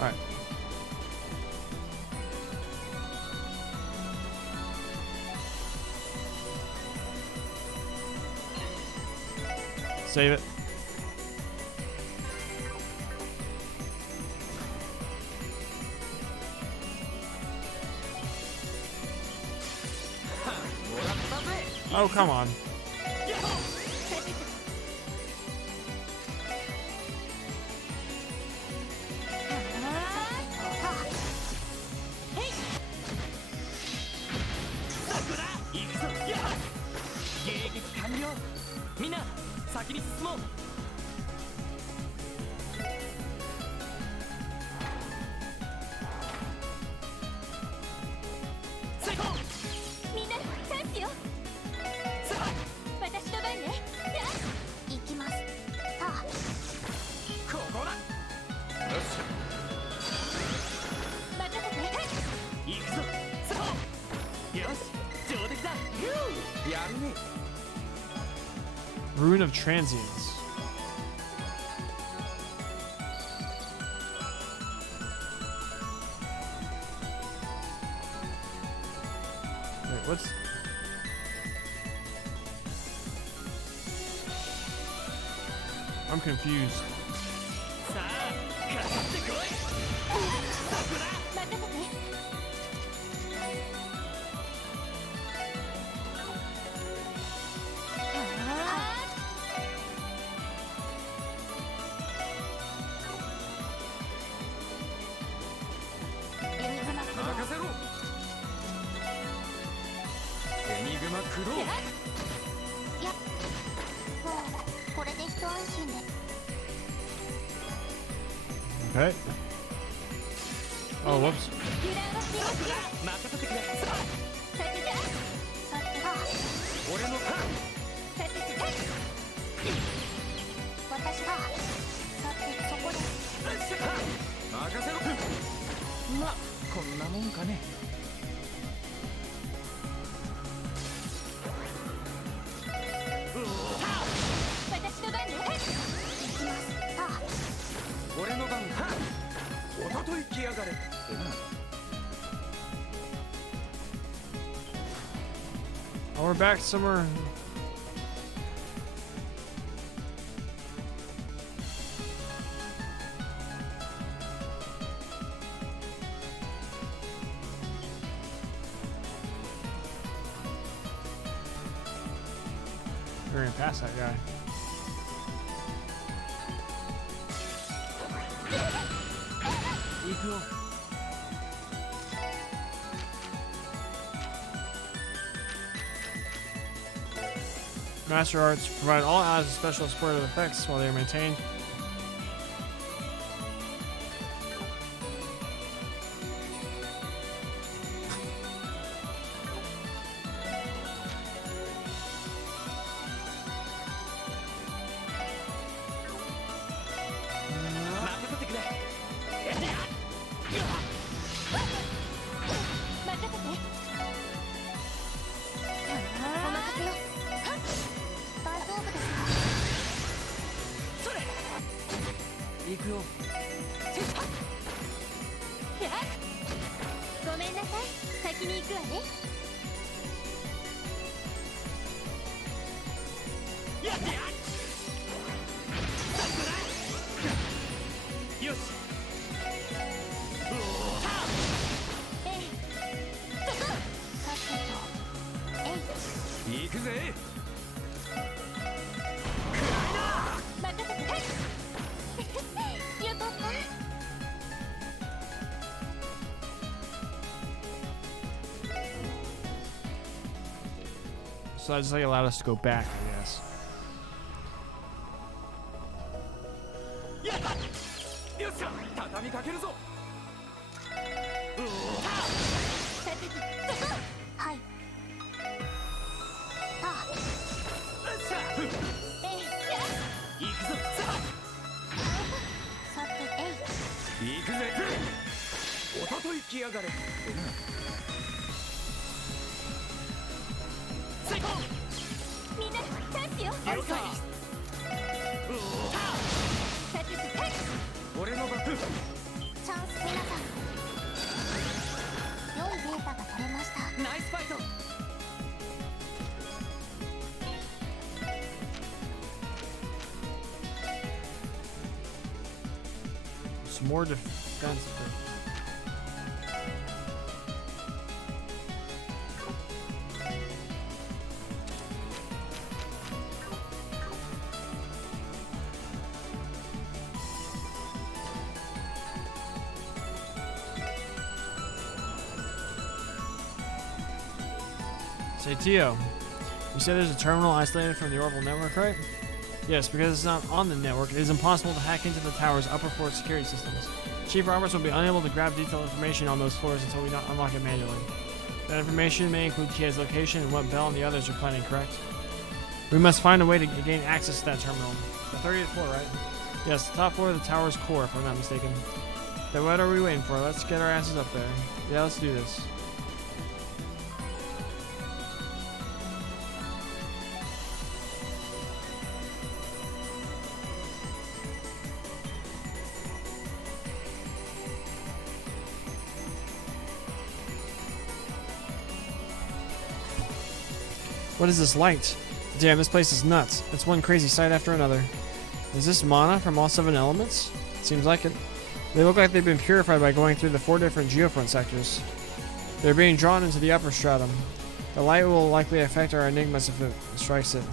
Alright. Save it. Oh, come on. Rune of Transience. Wait, what's... I'm confused. 一安心で。 Okay. Oh, whoops. 油断は禁物よ。任せてくれ。さてじゃさては俺のターン。さてて私はさてそこで任せろ。まあこんなもんかね。私の番ね。行きます。さあ俺の番。おととい来やがれってな。 Oh, we're back somewhere. We're gonna pass that guy. 行くよ。 Master Arts provide all odds of special supportive effects while they are maintained. So that just like allowed us to go back, I guess. よっしゃ、畳みかけるぞ。はい。さあ。行くぞ。さて、行くぜ。おととい来やがれ。みんなチャンスよ。了解。俺の番。チャンス皆さん。良いデータが取れました。ナイスファイト。 Some more defense. Say, Tio, you said there's a terminal isolated from the orbital network, right? Yes, because it's not on the network, it is impossible to hack into the tower's upper floor security systems. Chief Roberts will be unable to grab detailed information on those floors until we unlock it manually. That information may include Kia's location and what Bell and the others are planning, correct? We must find a way to gain access to that terminal. The 30th floor, right? Yes, the top floor of the tower's core, if I'm not mistaken. Then what are we waiting for? Let's get our asses up there. Yeah, let's do this. What is this light? Damn, this place is nuts. It's one crazy sight after another. Is this mana from all 7 elements? Seems like it. They look like they've been purified by going through the 4 different geofront sectors. They're being drawn into the upper stratum. The light will likely affect our enigmas if it strikes it.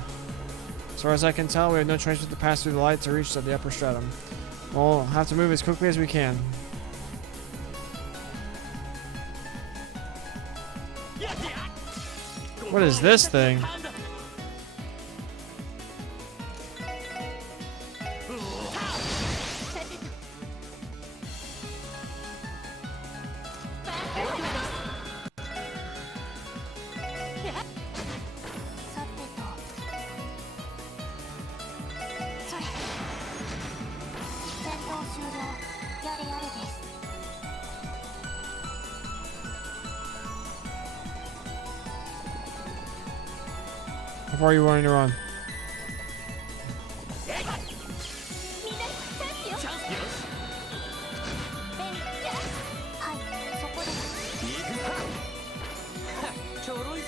As far as I can tell, we have no choice but to pass through the light to reach the upper stratum. We'll have to move as quickly as we can. What is this thing? far are you wanting to run? みんなチャンスよ。チャンスよしはい、そこで。行くぞはっちょろいぜ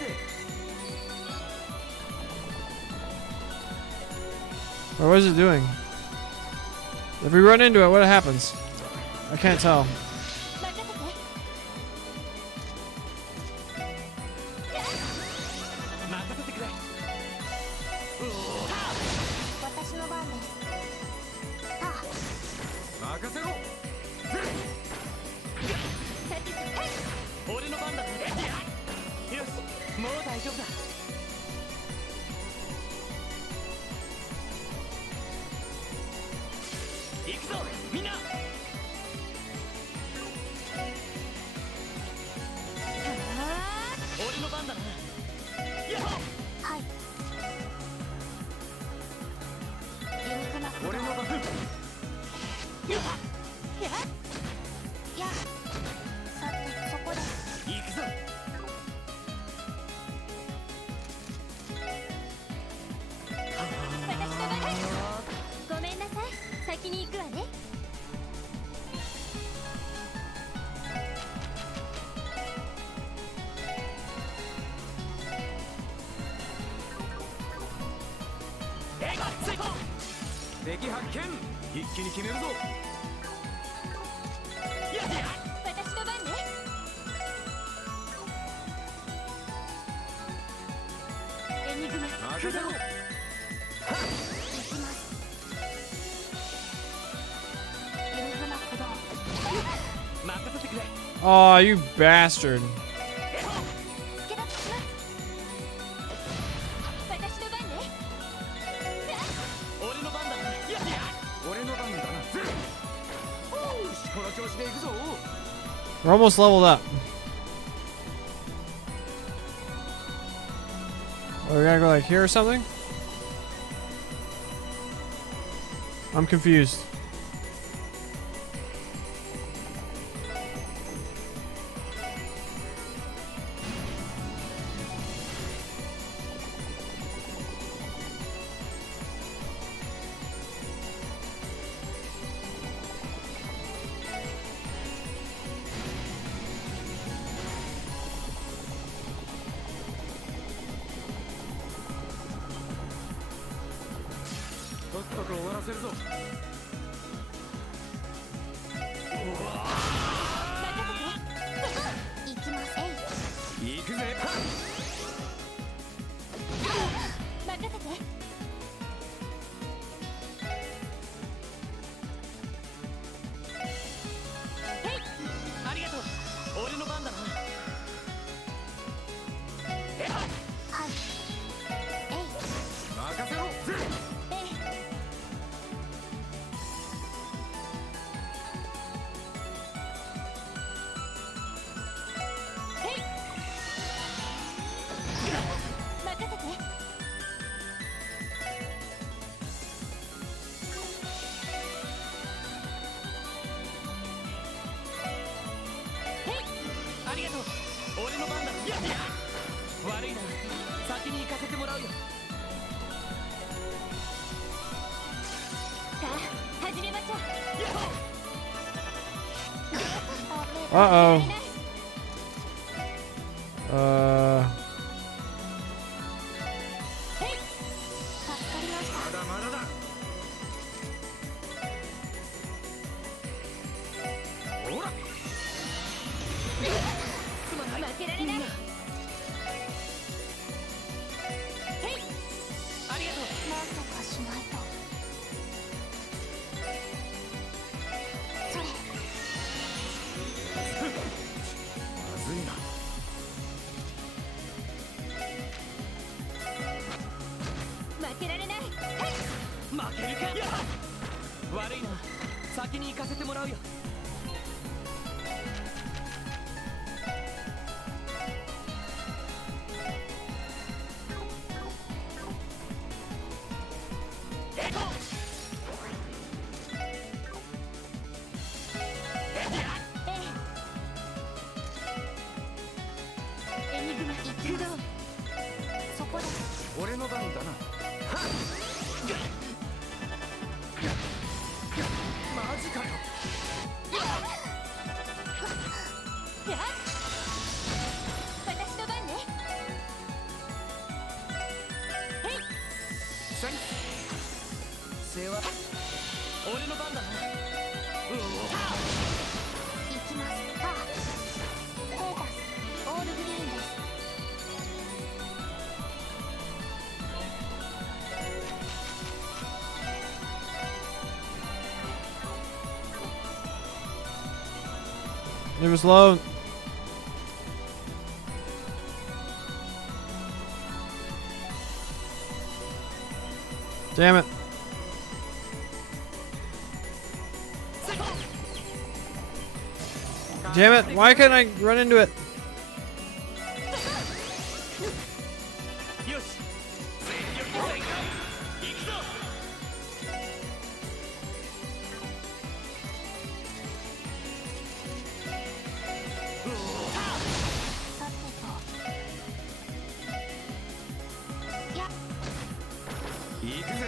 Or what is it doing? If we run into it, what happens? I can't tell. 任せて。任せてくれ私の番です。任せろ俺の番だよしもう大丈夫だ行くぞみんな俺の番だなやっほはい。ユニクな俺の番やさてそこで。行くぞ私の番です。ごめんなさい。先に行くわね。成功敵発見一気に決めるぞ私の番ね。エニグマ任せろ行きます。エニグマ駆動。任せてくれ Oh, you bastard. 助立ちします。私の番ね。俺の番だな俺の番だなよしこの調子で行くぞ We're almost leveled up. Oh, we gotta go like here or something? I'm confused.とっとと終わらせるぞ行きます。行くぜ任せて。ありがとう俺の番だなはい。任せろ任せて。ありがとう俺の番だ悪いな先に行かせてもらうよさあ始めましょう。Uh-oh. 負けられない。 助かりました。まだまだだほら負けられない。ありがとうなんとかしないと。それ。まずいな負けられない。負けるか悪いな先に行かせてもらうよエニグマ駆動。そこで。俺のの番だな。マジかよ。私の番ね。セン世話。俺の番だな。行きます。ペータスオールグリーンです。It was low. Damn it. Damn it. Why couldn't I run into it? よし。全力全開。行くぞ。さてと。いや、行くぜ。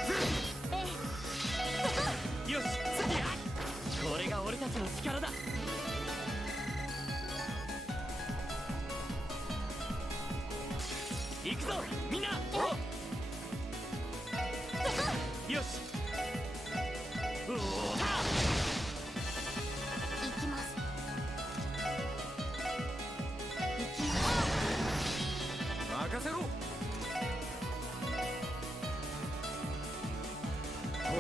よし。これが俺たちの力だ。行くぞみんな。よし。行きます。行きます。任せろ。こ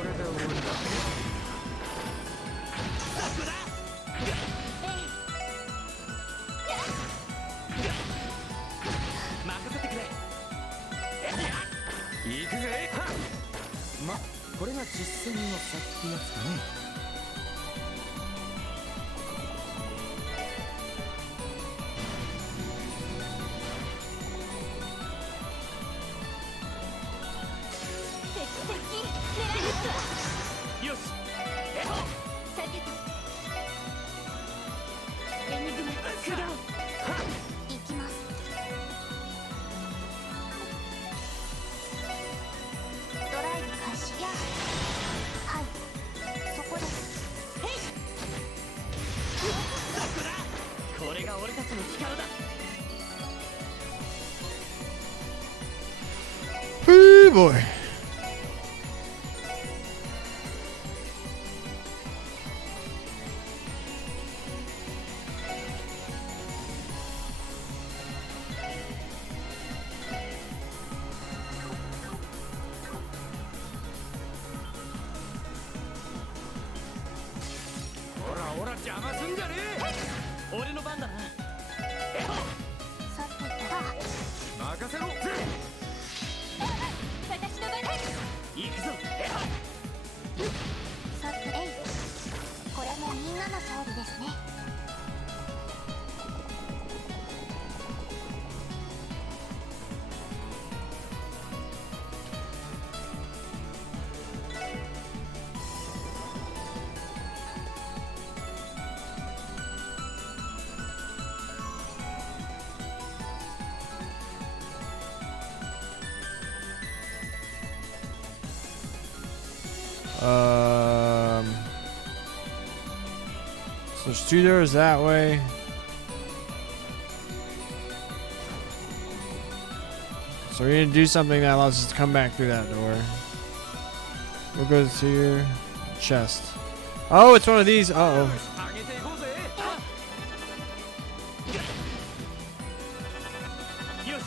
れで終わりだ。任せてくれ。行くぜ。ま、これが実戦の先ってやつかね。敵狙い撃つわ。よし。さてと。エニグマ駆動。行きます。ドライブ開始。やはい、そこです。これが俺たちの力だ。Ooh, boy.ほら邪魔すんじゃねえ。俺の番だな。さてと。任せろ。私の番です。行くぞ。さて、これもみんなの勝利ですね。So there's 2 doors that way. So we're gonna do something that allows us to come back through that door. We'll go to your chest. Oh, it's one of these. Uh-oh. 上げていこうぜ。よし。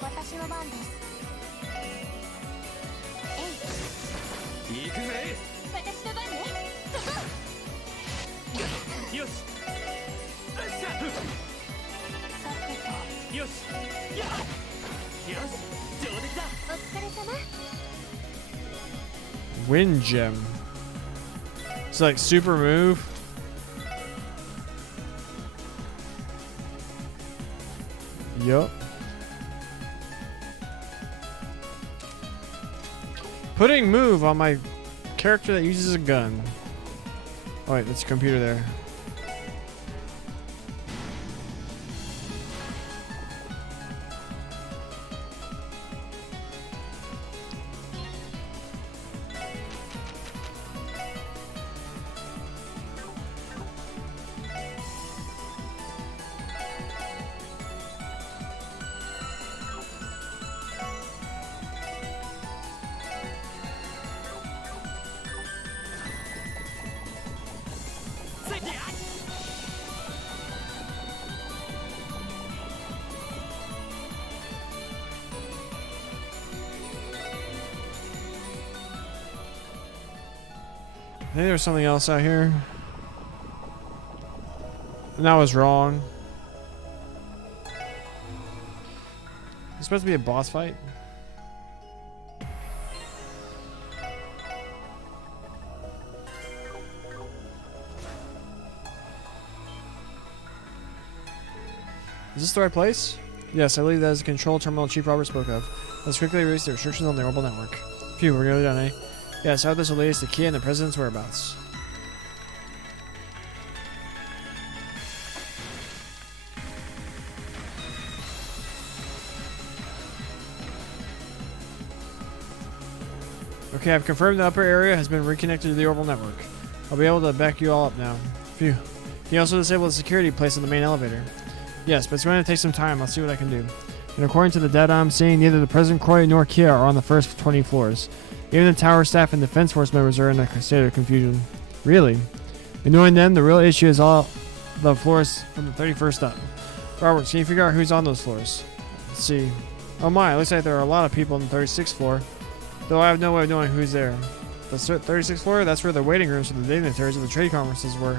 私の番です。行くぜ。私の番ね。よし。さてと。よし。や。よし。上出来だ。お疲れ様。 Wind gem. It's like super move. Yup. Putting move on my character that uses a gun. Oh wait, that's a computer there. I think there's something else out here. And I was wrong. It's supposed to be a boss fight. Is this the right place? Yes, I believe that is the control terminal Chief Robert spoke of. Let's quickly erase the restrictions on the orbital network. Phew, we're nearly done, eh? Yes, I have this latest the key and the president's whereabouts. Okay, I've confirmed the upper area has been reconnected to the orbital network. I'll be able to back you all up now. Phew. He also disabled the security placed on the main elevator. Yes, but it's going to take some time. I'll see what I can do. And according to the data I'm seeing, neither the President Croy nor Kia are on the first 20 floors. Even the tower staff and defense force members are in a state of confusion. Really? Ignoring them, the real issue is all the floors from the 31st up. Robert, can you figure out who's on those floors? Let's see. Oh my, it looks like there are a lot of people on the 36th floor. Though I have no way of knowing who's there. The 36th floor, that's where the waiting rooms for the dignitaries of the trade conferences were.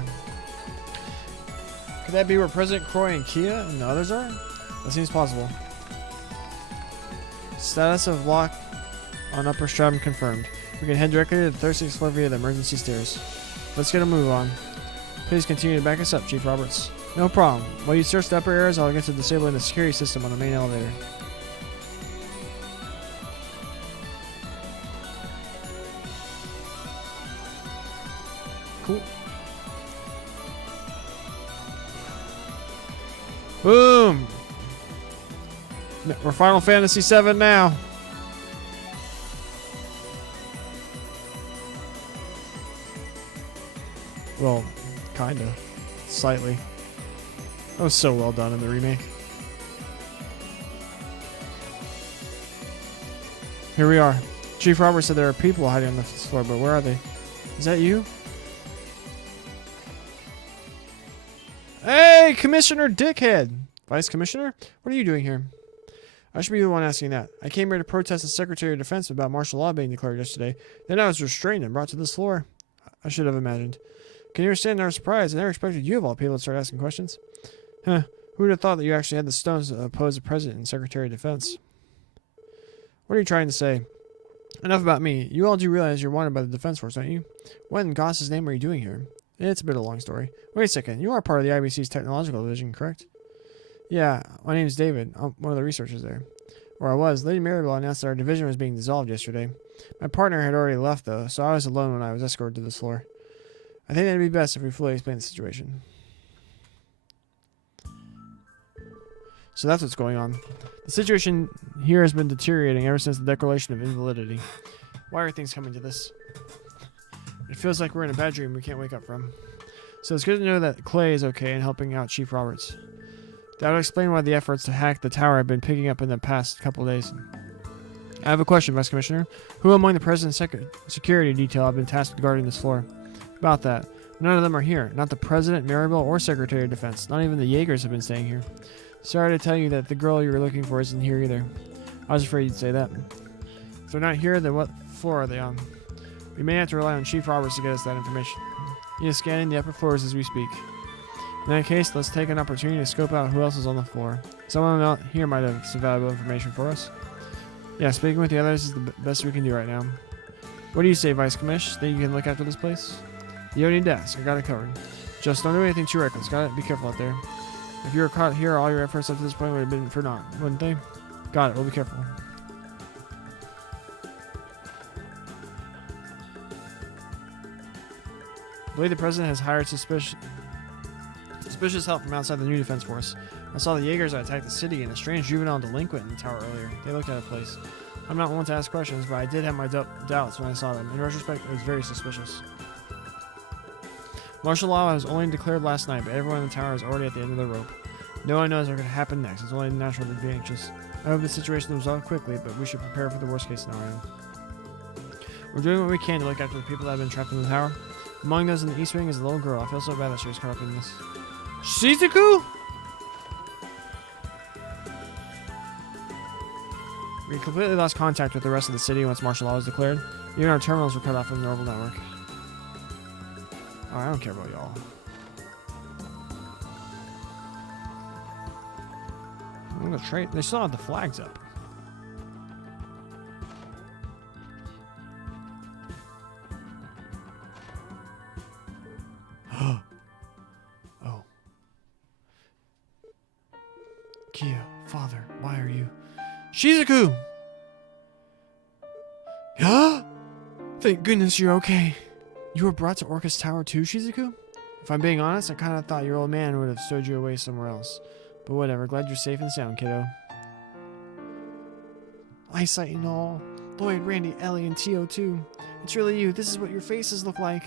Could that be where President Croy and Kia and the others are? That seems possible. Status of lock on upper stratum confirmed. We can head directly to the 36th floor via the emergency stairs. Let's get a move on. Please continue to back us up, Chief Roberts. No problem. While you search the upper areas, I'll get to disabling the security system on the main elevator. Cool. Boom! We're Final Fantasy VII now. Well, kinda. Slightly. That was so well done in the remake. Here we are. Chief Robert said there are people hiding on the floor, but where are they? Is that you? Hey, Commissioner Dickhead! Vice Commissioner? What are you doing here? I should be the one asking that. I came here to protest the Secretary of Defense about martial law being declared yesterday. Then I was restrained and brought to this floor. I should have imagined. Can you understand our surprise? I never expected you of all people to start asking questions. Huh. Who would have thought that you actually had the stones to oppose the President and Secretary of Defense? What are you trying to say? Enough about me. You all do realize you're wanted by the Defense Force, don't you? What in Goss's name are you doing here? It's a bit of a long story. Wait a second. You are part of the IBC's technological division, correct? Yeah, my name's David. I'm one of the researchers there. Or I was. Lady Maribel announced that our division was being dissolved yesterday. My partner had already left, though, so I was alone when I was escorted to this floor. I think it'd be best if we fully explain the situation. So that's what's going on. The situation here has been deteriorating ever since the declaration of invalidity. Why are things coming to this? It feels like we're in a bad dream we can't wake up from. So it's good to know that Clay is okay and helping out Chief Roberts. That would explain why the efforts to hack the tower have been picking up in the past couple of days. I have a question, Vice Commissioner. Who among the President's security detail have been tasked with guarding this floor? About that. None of them are here. Not the President, Maribel, or Secretary of Defense. Not even the Jaegers have been staying here. Sorry to tell you that the girl you were looking for isn't here either. I was afraid you'd say that. If they're not here, then what floor are they on? We may have to rely on Chief Roberts to get us that information. He is scanning the upper floors as we speak. In that case, let's take an opportunity to scope out who else is on the floor. Someone out here might have some valuable information for us. Yeah, speaking with the others is the best we can do right now. What do you say, Vice Commish? Think you can look after this place? You don't need to ask. I got it covered. Just don't do anything too reckless. Got it? Be careful out there. If you were caught here, all your efforts up to this point would have been for naught, wouldn't they? Got it. We'll be careful. I believe the president has hired suspicious help from outside the new defense force. I saw the Jaegers that attacked the city and a strange juvenile delinquent in the tower earlier. They looked out of place. I'm not one to ask questions, but I did have my doubts when I saw them. In retrospect, it was very suspicious. Martial law was only declared last night, but everyone in the tower is already at the end of the rope. No one knows what could happen next. It's only natural to be anxious. I hope the situation is resolved quickly, but we should prepare for the worst case scenario. We're doing what we can to look after the people that have been trapped in the tower. Among those in the East Wing is a little girl. I feel so bad that she was caught up in this. Shizuku? We completely lost contact with the rest of the city once martial law was declared. Even our terminals were cut off from the orbital network. Oh, I don't care about y'all. I'm gonna trade. They still have the flags up. Oh. Kia, father, why are you? Shizuku! Huh? Thank goodness you're okay. You were brought to Orcus Tower too, Shizuku? If I'm being honest, I kind of thought your old man would have stowed you away somewhere else. But whatever, glad you're safe and sound, kiddo. Eyesight and all. Lloyd, Randy, Ellie, and Tio too. It's really you. This is what your faces look like.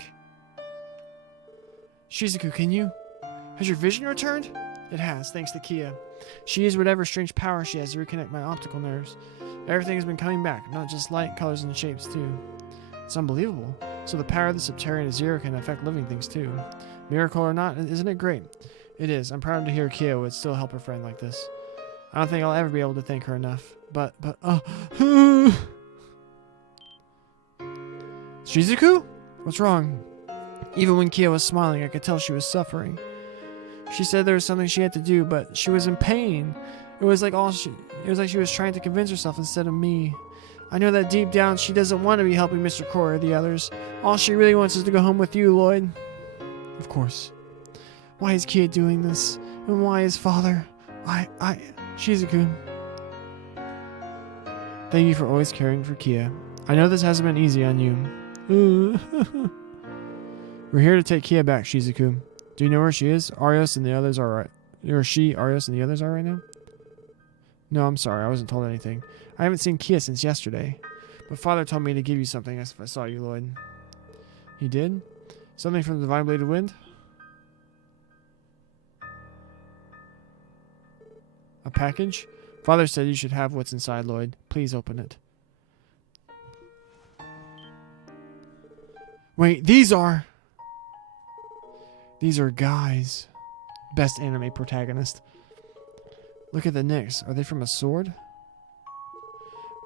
Shizuku, can you? Has your vision returned? It has, thanks to Kia. She used whatever strange power she has to reconnect my optical nerves. Everything has been coming back, not just light, colors, and shapes too. It's unbelievable. So the power of the Subterranean Azure can affect living things too. Miracle or not, isn't it great? It is. I'm proud to hear Kia would still help her friend like this. I don't think I'll ever be able to thank her enough. But, Shizuku? What's wrong? Even when Kia was smiling, I could tell she was suffering. She said there was something she had to do, but she was in pain. It was like she was trying to convince herself instead of me. I know that deep down she doesn't want to be helping Mr. Core or the others. All she really wants is to go home with you, Lloyd. Of course. Why is Kia doing this? And why is father? Shizuku. Thank you for always caring for Kia. I know this hasn't been easy on you. We're here to take Kia back, Shizuku. Do you know where she is? Arios and the others are right. Arios and the others are right now? No, I'm sorry. I wasn't told anything. I haven't seen Kia since yesterday. But father told me to give you something if I saw you, Lloyd. He did? Something from the Divine Bladed Wind? A package? Father said you should have what's inside, Lloyd. Please open it. Wait, these are guys. Best anime protagonist. Look at the nicks. Are they from a sword?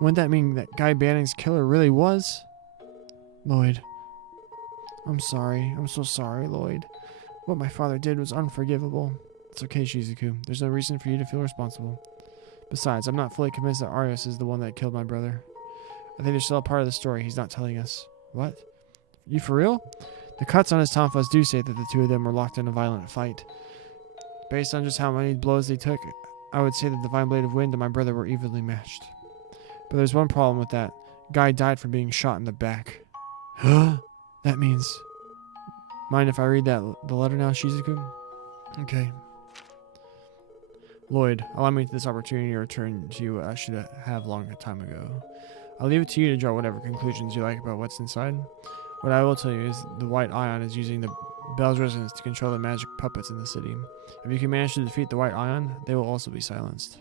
Wouldn't that mean that Guy Banning's killer really was? Lloyd. I'm sorry. I'm so sorry, Lloyd. What my father did was unforgivable. It's okay, Shizuku. There's no reason for you to feel responsible. Besides, I'm not fully convinced that Arios is the one that killed my brother. I think there's still a part of the story he's not telling us. What? You for real? The cuts on his tonfas do say that the two of them were locked in a violent fight. Based on just how many blows they took, I would say that the Divine Blade of Wind and my brother were evenly matched. But there's one problem with that. Guy died from being shot in the back. That means... Mind if I read the letter now, Shizuku? Okay. Lloyd, allow me this opportunity to return to you what I should have long a time ago. I'll leave it to you to draw whatever conclusions you like about what's inside. What I will tell you is the White Ion is using the Bell's resonance to control the magic puppets in the city. If you can manage to defeat the White Ion, they will also be silenced.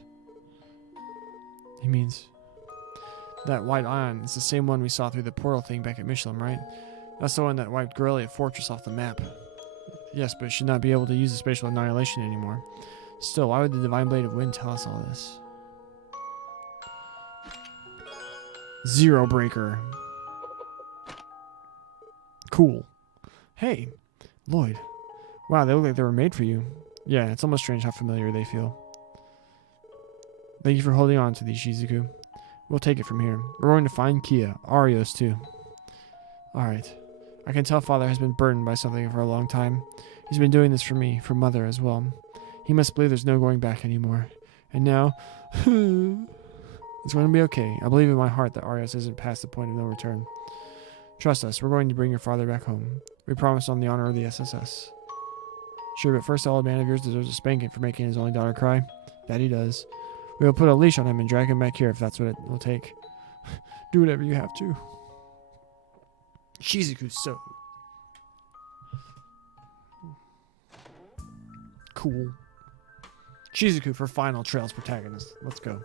He means... That White Ion is the same one we saw through the portal thing back at Michelin, right? That's the one that wiped Goreliet Fortress off the map. Yes, but it should not be able to use the spatial annihilation anymore. Still, why would the Divine Blade of Wind tell us all this? Zero Breaker. Cool. Hey, Lloyd. Wow, they look like they were made for you. Yeah, it's almost strange how familiar they feel. Thank you for holding on to these, Shizuku. We'll take it from here. We're going to find Kia. Arios, too. Alright. I can tell Father has been burdened by something for a long time. He's been doing this for me, for Mother as well. He must believe there's no going back anymore. And now... it's going to be okay. I believe in my heart that Arios isn't past the point of no return. Trust us, we're going to bring your father back home. We promised on the honor of the SSS. Sure, but first, that old man of yours deserves a spanking for making his only daughter cry. That he does. We will put a leash on him and drag him back here if that's what it will take. Do whatever you have to. Shizuku's so cool. Shizuku for final Trails protagonist. Let's go.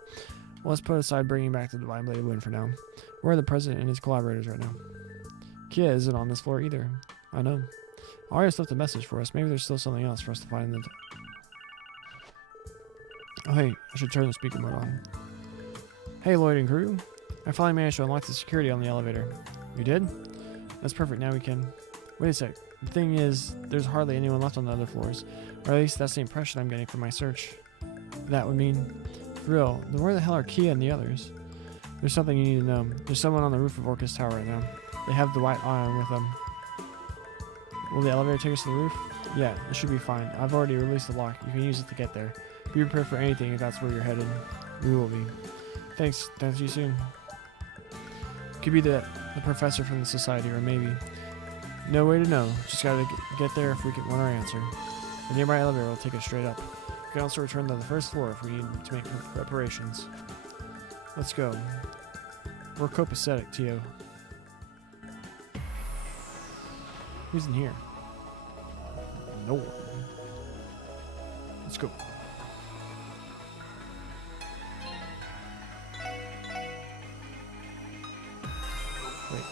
Well, let's put aside bringing back the Divine Blade of Wind for now. Where are the president and his collaborators right now? Kia isn't on this floor either. I know. Arias left a message for us. Maybe there's still something else for us to find in the... Oh, hey. I should turn the speaker mode on. Hey, Lloyd and crew. I finally managed to unlock the security on the elevator. You did? That's perfect. Now we can... Wait a sec. The thing is, there's hardly anyone left on the other floors. Or at least that's the impression I'm getting from my search. That would mean... For real, then where the hell are Kia and the others? There's something you need to know. There's someone on the roof of Orcus Tower right now. They have the white ion with them. Will the elevator take us to the roof? Yeah, it should be fine. I've already released the lock. You can use it to get there. Be prepared for anything if that's where you're headed. We will be. Thanks. Talk to you soon. Could be the professor from the society, or maybe. No way to know. Just gotta get there if we want our answer. The nearby elevator will take us straight up. We can also return to the first floor if we need to make preparations. Let's go. We're copacetic, Tio. Who's in here? No one. Let's go. Wait,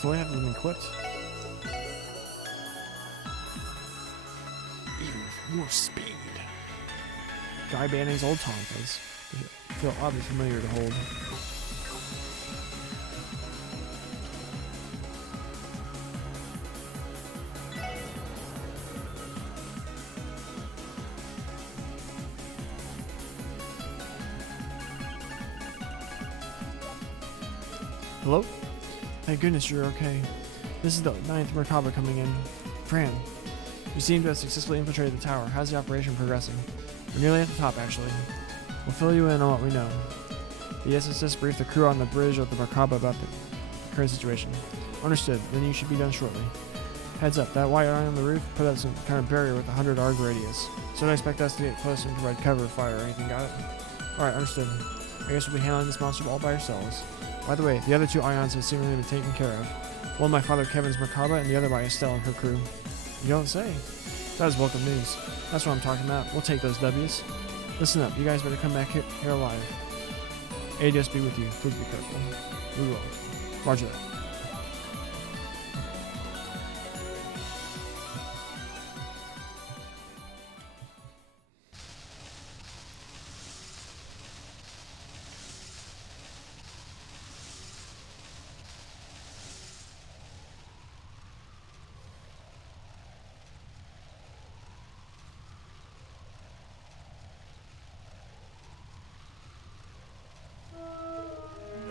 so I have them equipped? Even with more speed. Guy Banning's old tonfas feel oddly familiar to hold. Hello? Thank goodness you're okay. This is the 9th Merkaba coming in. Fran, you seem to have successfully infiltrated the tower. How's the operation progressing? We're nearly at the top, actually. We'll fill you in on what we know. The SSS briefed the crew on the bridge of the Merkaba about the current situation. Understood. Then you should be done shortly. Heads up, that white iron on the roof put up some kind of barrier with a 100 arc radius. So don't expect us to get close and provide cover fire or anything, got it? Alright, understood. I guess we'll be handling this monster all by ourselves. By the way, the other 2 ions have seemingly been taken care of. One by Father Kevin's Merkaba and the other by Estelle and her crew. You don't say. That is welcome news. That's what I'm talking about. We'll take those W's. Listen up, you guys better come back here alive. ADS be with you. Please be careful. We will. Roger that.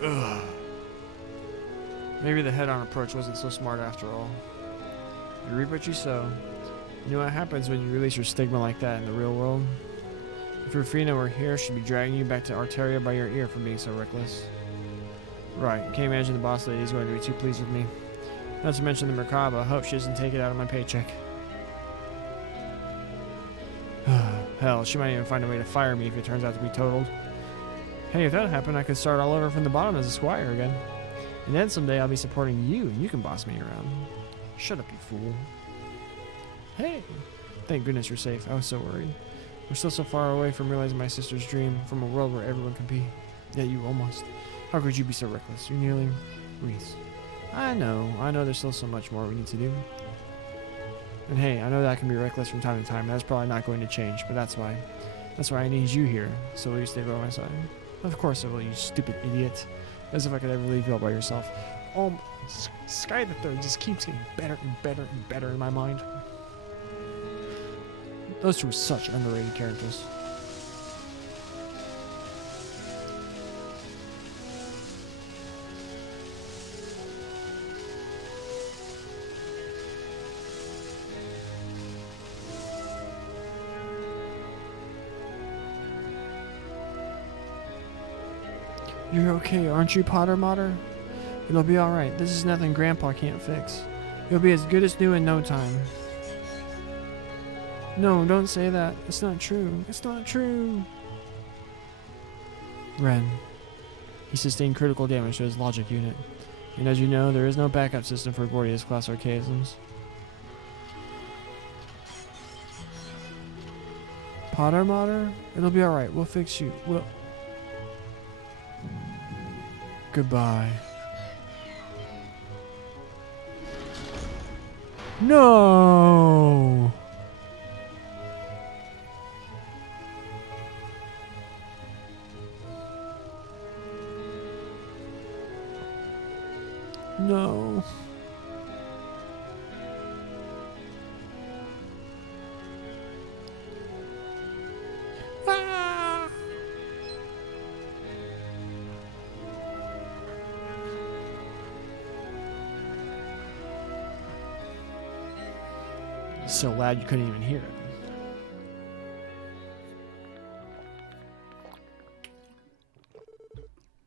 Ugh. Maybe the head-on approach wasn't so smart after all. You reap what you sow. You know what happens when you release your stigma like that in the real world? If Rufina were here, she'd be dragging you back to Arteria by your ear for being so reckless. Right, can't imagine the boss lady is going to be too pleased with me. Not to mention the Merkaba. I hope she doesn't take it out of my paycheck. Hell, she might even find a way to fire me if it turns out to be totaled. Hey, if that happened, I could start all over from the bottom as a squire again. And then someday I'll be supporting you, and you can boss me around. Shut up, you fool. Hey! Thank goodness you're safe. I was so worried. We're still so far away from realizing my sister's dream, from a world where everyone can be. Yet you almost. How could you be so reckless? You nearly... Reese. I know there's still so much more we need to do. And hey, I know that I can be reckless from time to time. That's probably not going to change, but that's why. That's why I need you here. So will you stay by my side? Of course I will, you stupid idiot. As if I could ever leave you all by yourself. Oh, Sky the Third just keeps getting better and better and better in my mind. Those two are such underrated characters. You're okay, aren't you, Potter Mater? It'll be alright. This is nothing Grandpa can't fix. You'll be as good as new in no time. No, don't say that. It's not true. It's not true. Ren. He sustained critical damage to his logic unit. And as you know, there is no backup system for Gordius class archaisms. Potter Motter? It'll be alright. We'll fix you. We'll... Goodbye. No! No. Ah! So loud you couldn't even hear it.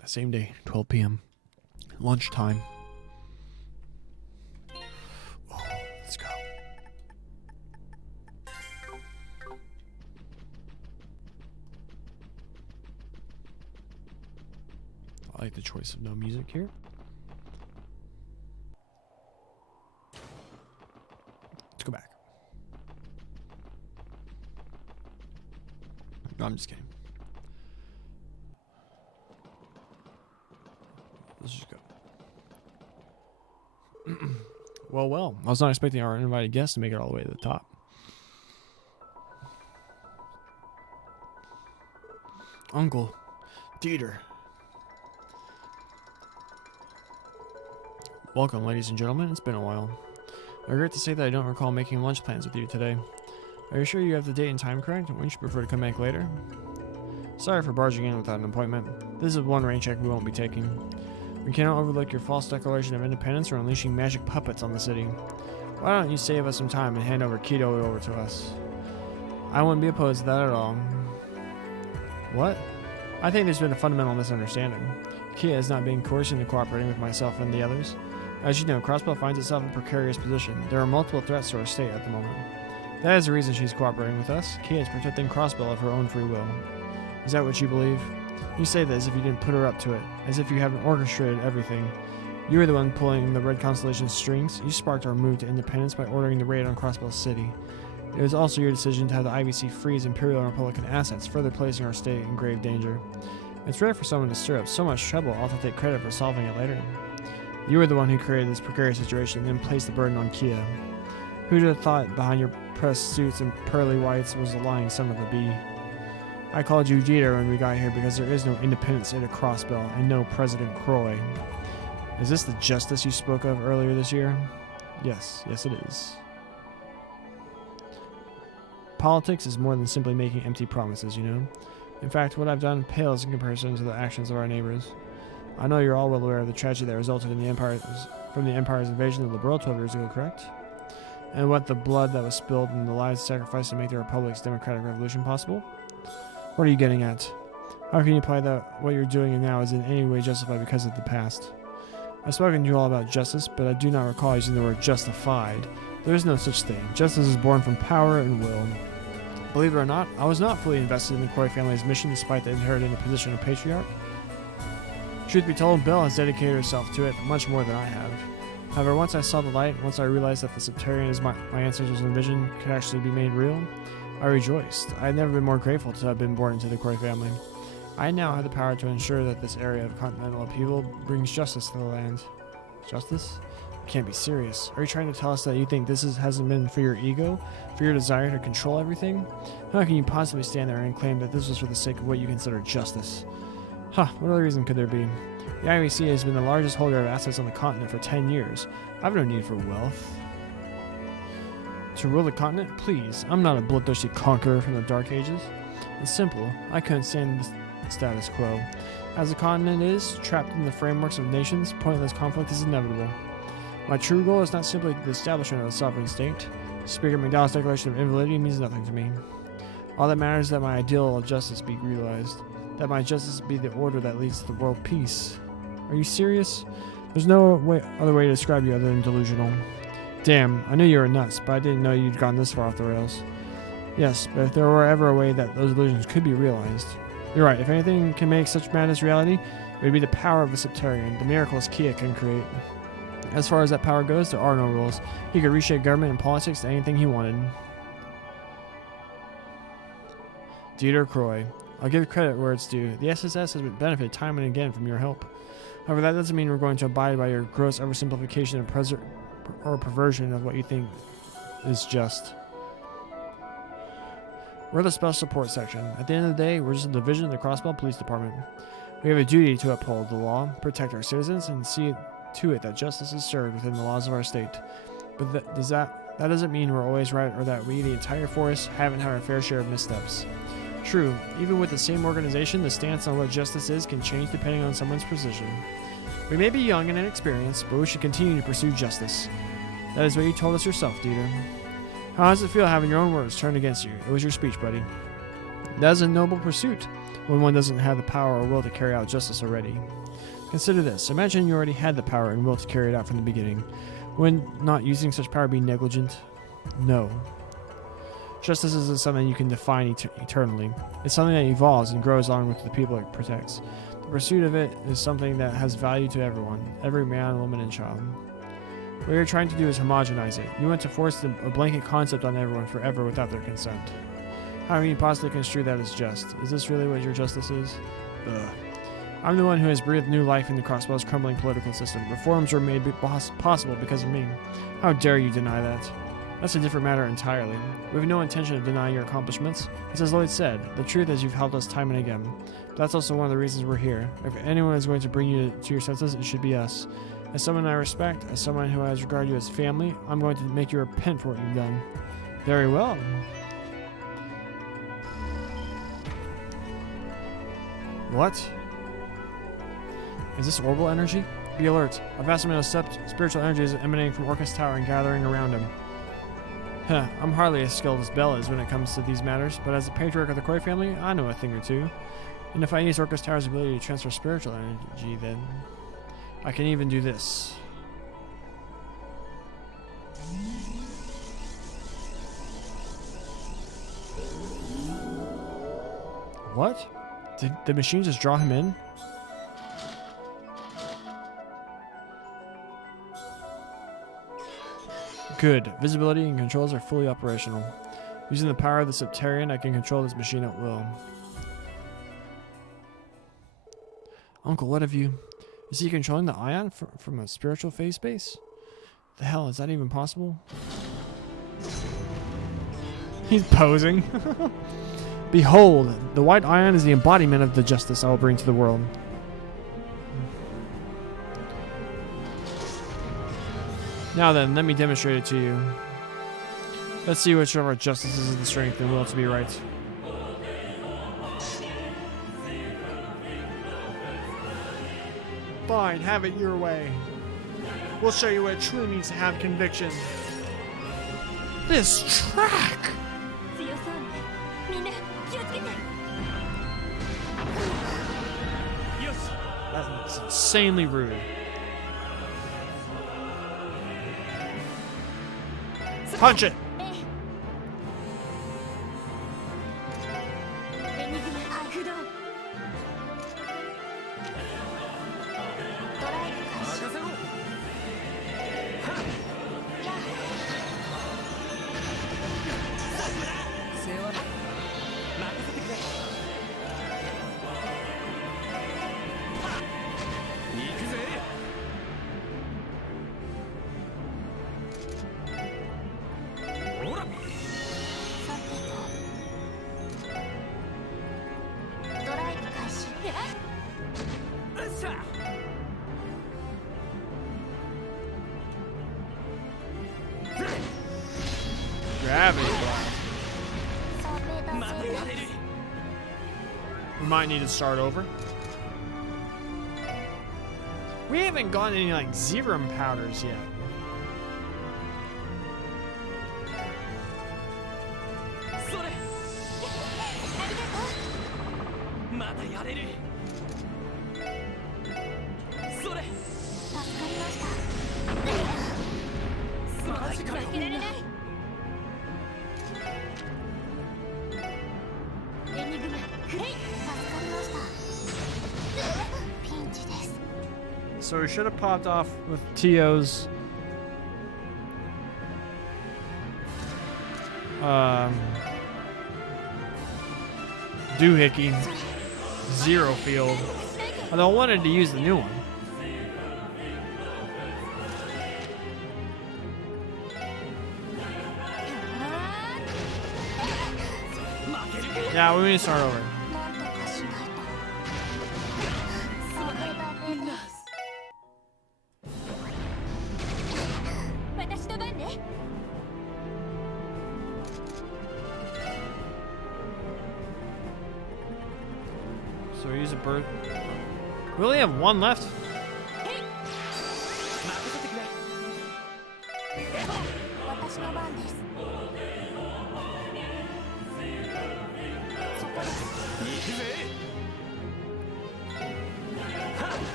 That same day, 12 p.m. Lunchtime. Oh, let's go. I like the choice of no music here. Let's go back. No, I'm just kidding. Let's just go. Well. I was not expecting our uninvited guests to make it all the way to the top. Uncle. Dieter. Welcome, ladies and gentlemen. It's been a while. I regret to say that I don't recall making lunch plans with you today. Are you sure you have the date and time correct? Wouldn't you prefer to come back later? Sorry for barging in without an appointment. This is one rain check we won't be taking. We cannot overlook your false declaration of independence or unleashing magic puppets on the city. Why don't you save us some time and hand over Keto over to us? I wouldn't be opposed to that at all. What? I think there's been a fundamental misunderstanding. Kia is not being coerced into cooperating with myself and the others. As you know, Crossbell finds itself in a precarious position. There are multiple threats to our state at the moment. That is the reason she's cooperating with us. Kia is protecting Crossbell of her own free will. Is that what you believe? You say that as if you didn't put her up to it, as if you haven't orchestrated everything. You were the one pulling the Red Constellation's strings. You sparked our move to independence by ordering the raid on Crossbell City. It was also your decision to have the IBC freeze Imperial and Republican assets, further placing our state in grave danger. It's rare for someone to stir up so much trouble, all to take credit for solving it later. You were the one who created this precarious situation and then placed the burden on Kia. Who'd have thought behind your pressed suits and pearly whites was the lying son of a bee? I called you Dieter when we got here because there is no independence in a Crossbell and no President Croy. Is this the justice you spoke of earlier this year? Yes it is. Politics is more than simply making empty promises, you know. In fact, what I've done pales in comparison to the actions of our neighbors. I know you're all well aware of the tragedy that resulted in the Empire's invasion of the world 12 years ago, correct? And what the blood that was spilled and the lives sacrificed to make the Republic's democratic revolution possible? What are you getting at? How can you imply that what you're doing now is in any way justified because of the past? I've spoken to you all about justice, but I do not recall using the word justified. There is no such thing. Justice is born from power and will. Believe it or not, I was not fully invested in the Croy family's mission despite the inheriting the position of patriarch. Truth be told, Belle has dedicated herself to it much more than I have. However, once I saw the light, once I realized that the Septarian as my ancestors envisioned could actually be made real, I rejoiced. I had never been more grateful to have been born into the Croy family. I now have the power to ensure that this area of continental upheaval brings justice to the land. Justice? You can't be serious. Are you trying to tell us that you think this hasn't been for your ego? For your desire to control everything? How can you possibly stand there and claim that this was for the sake of what you consider justice? What other reason could there be? The IBC has been the largest holder of assets on the continent for 10 years. I have no need for wealth. To rule the continent? Please, I'm not a bloodthirsty conqueror from the Dark Ages. It's simple. I couldn't stand the status quo. As the continent is, trapped in the frameworks of nations, pointless conflict is inevitable. My true goal is not simply the establishment of a sovereign state. Speaker McDowell's declaration of invalidity means nothing to me. All that matters is that my ideal of justice be realized. That my justice be the order that leads to the world peace. Are you serious? There's no other way to describe you other than delusional. Damn, I knew you were nuts, but I didn't know you'd gone this far off the rails. Yes, but if there were ever a way that those illusions could be realized. You're right, if anything can make such madness reality, it would be the power of a Septarian, the miracles Kia can create. As far as that power goes, there are no rules. He could reshape government and politics to anything he wanted. Dieter Croy. I'll give credit where it's due. The SSS has benefited time and again from your help. However, that doesn't mean we're going to abide by your gross oversimplification and perversion of what you think is just. We're the Special Support Section. At the end of the day, we're just a division of the Crossbell Police Department. We have a duty to uphold the law, protect our citizens, and see to it that justice is served within the laws of our state. But that doesn't mean we're always right or that we, the entire force, haven't had our fair share of missteps. True, even with the same organization, the stance on what justice is can change depending on someone's position. We may be young and inexperienced, but we should continue to pursue justice. That is what you told us yourself, Dieter. How does it feel having your own words turned against you? It was your speech, buddy. That is a noble pursuit when one doesn't have the power or will to carry out justice already. Consider this. Imagine you already had the power and will to carry it out from the beginning. Wouldn't not using such power be negligent? No. Justice isn't something you can define eternally. It's something that evolves and grows on with the people it protects. The pursuit of it is something that has value to everyone, every man, woman, and child. What you're trying to do is homogenize it. You want to force a blanket concept on everyone forever without their consent. How can you possibly construe that as just? Is this really what your justice is? Ugh. I'm the one who has breathed new life into Crossbell's crumbling political system. Reforms were made possible because of me. How dare you deny that? That's a different matter entirely. We have no intention of denying your accomplishments. As Lloyd said, the truth is you've helped us time and again. But that's also one of the reasons we're here. If anyone is going to bring you to your senses, it should be us. As someone I respect, as someone who has regarded you as family, I'm going to make you repent for what you've done. Very well. What? Is this orbital energy? Be alert. A vast amount of spiritual energy is emanating from Orcus Tower and gathering around him. I'm hardly as skilled as Bell is when it comes to these matters, but as the patriarch of the Croy family, I know a thing or two. And if I use Orcus Tower's ability to transfer spiritual energy, then I can even do this. What? Did the machine just draw him in? Good. Visibility and controls are fully operational. Using the power of the Septarian, I can control this machine at will. Uncle, what have you... Is he controlling the ion from a spiritual phase space? The hell, is that even possible? He's posing. Behold, the white ion is the embodiment of the justice I will bring to the world. Now then, let me demonstrate it to you. Let's see which of our justices has the strength and will to be right. Fine, have it your way. We'll show you what it truly means to have conviction. This track! That's insanely rude. Punch it! Gravity blast. We might need to start over. We haven't gotten any like Zerum powders yet. ジかよ。負けられない。エニグマクレイ、助かりました。ピンチです。 So we should have popped off with Tio's doohickey zero field. Although I wanted to use the new one. Yeah, we need to start over. なんとかしないと。それダメです。私の番ね。 So we use a bird. We only have one left. 任せてくれ。私の番です。そこです。行くぜ。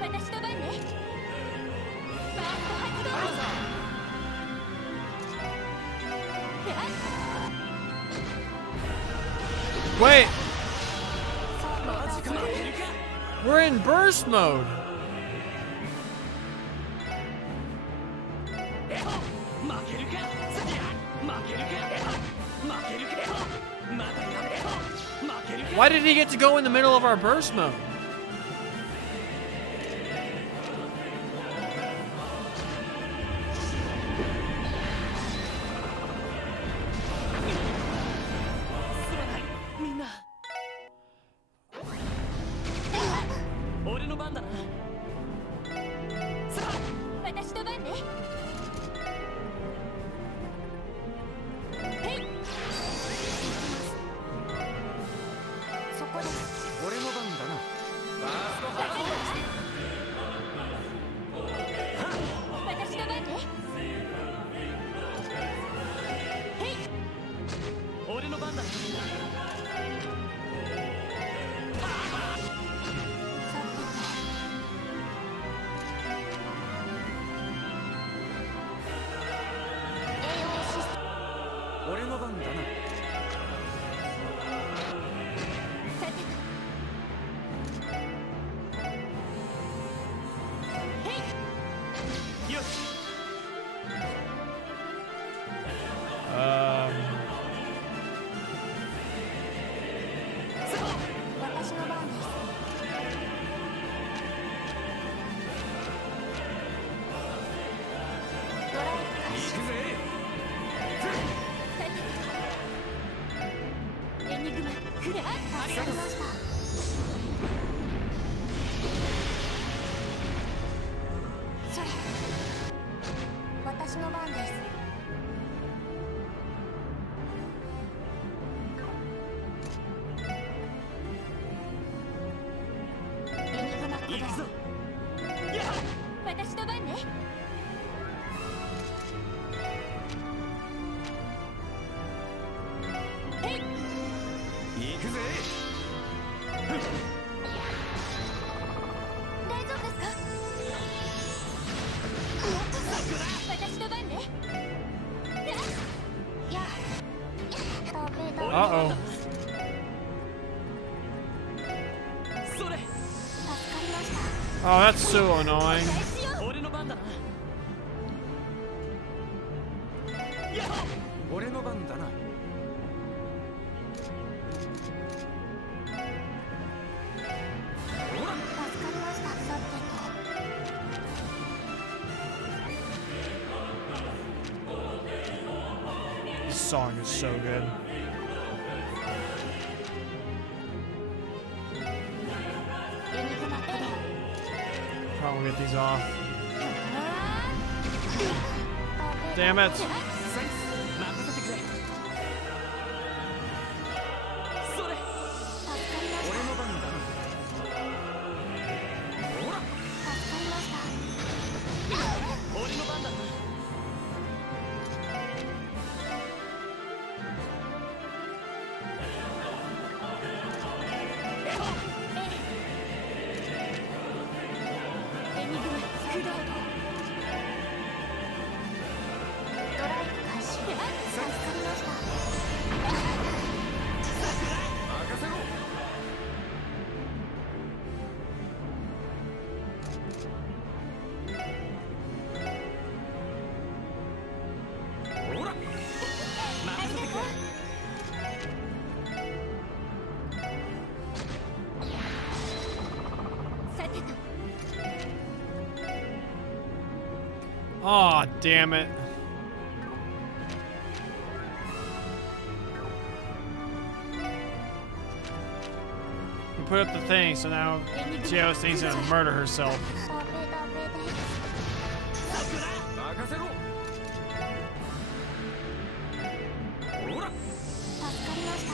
私の番ね。バースト発動。Wait, マジか。負けるか。 we're in burst mode. 負けるか。負けるか。負けるか。まだやれ。負けるか。 Why did he get to go in the middle of our burst mode? すまない。みんな。俺の番だな。さあ。私の番ね。へい。そこです。俺の番だな。バースト発動。私の番ね。へい。俺の番だ。俺の番だな。さてと。へい。よし。 私の番です。ドライブ開始。行くぜ。さてと。エニグマクレア。助かりました。それ。私の番です。エニグマクレ行くぞ。やっ。ア。私の番ね。へい。行くぜ。大丈夫ですか。私の番ね。やっ。ダメだ。Uh-oh. それ。助かりました。 Oh, that's so annoying. 返しよう。俺の番だな。やっ。俺の番だな。ほら。助かりました。さてと。 This song is so good. エニグマクレア。 Probably get these off. ダメ Damn だ。 it. センス。任せてくれ。それ。助かりました。俺の番だな。ほら。助かりました。俺の番だな。エニグマクレア。ドライ Aw, damn it. We put up the thing, so now Chio thinks gonna murder herself. ダメダメです。任せろ。ほら。助かりました。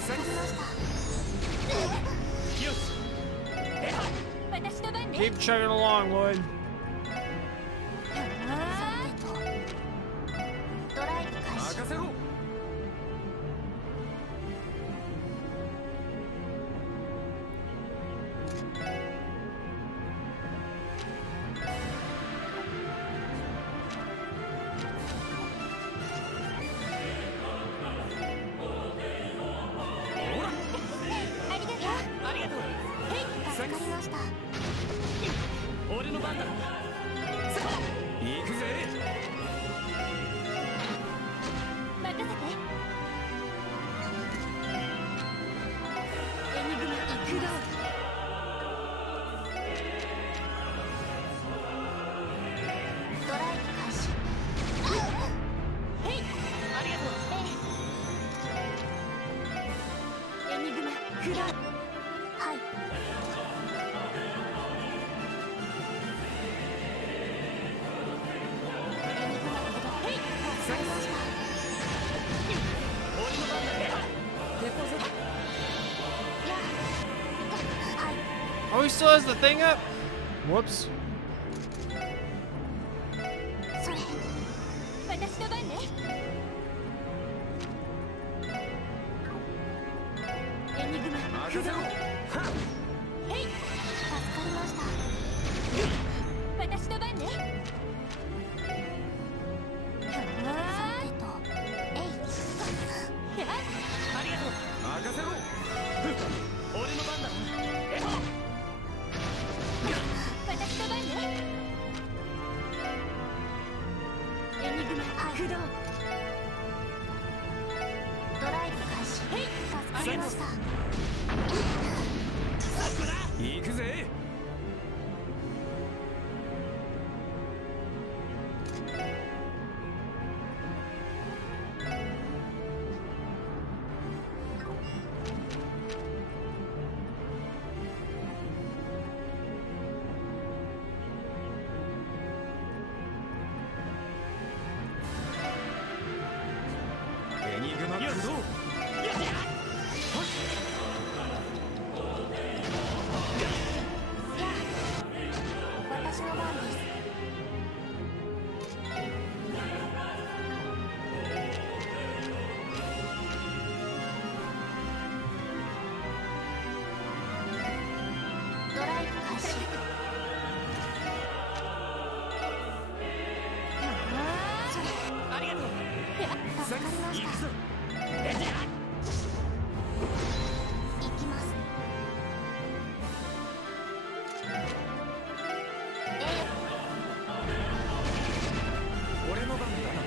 助かりました。よし。私の番ね。 Keep chugging along, Lloyd. さてとドライブ開始。任せろ。ありがとう。助かりました。俺の番だ。さあ、行くぜ。任せて。エニグマ行くぞ。ドライブ開始。へい。ありがとう。エニグマフラー。はい。エニグマ起動。へい。助かりました。俺の番だ。レポート。やあ。はい。 Oh, he still has the thing up? Whoops. それ私の番ね。エニグマ任せろ。はっ。へい。助かりました。私の番ね。さてとえい。やあ。ありがとう。任せろ。俺の番だ。私の番ね。エニグマ駆動。ドライブ開始。へい。助かりました。行くぜ。エニグマ駆動。私の番です。ドライブ開始。それありがとう。助かりました。行くぞ。行きます。俺の番だな。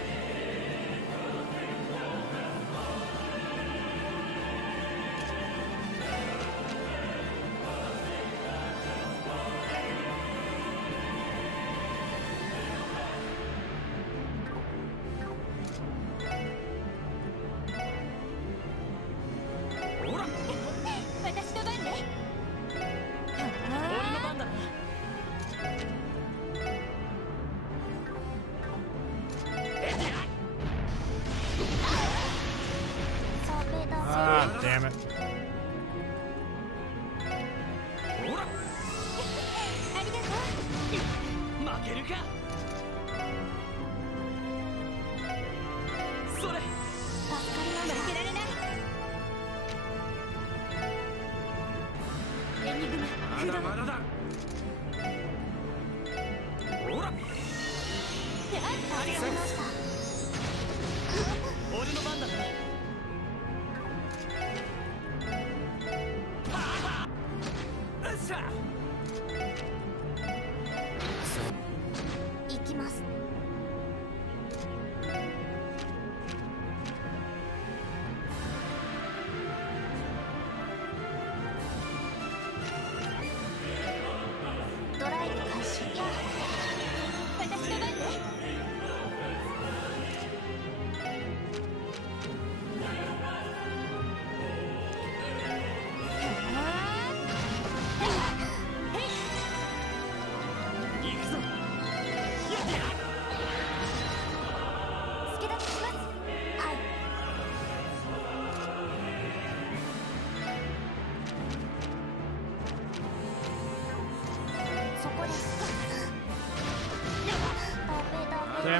ほら。私の番ね。俺の番だ。それだ。 Ah, damn it. ほら。ありがとう。負けるか。それ。助かりました。負けられない。エニグマま駆動。だまだだ。ほら。助かりました。俺の番だ。よっしゃ。行きます。ドライブ開始。私の番ね。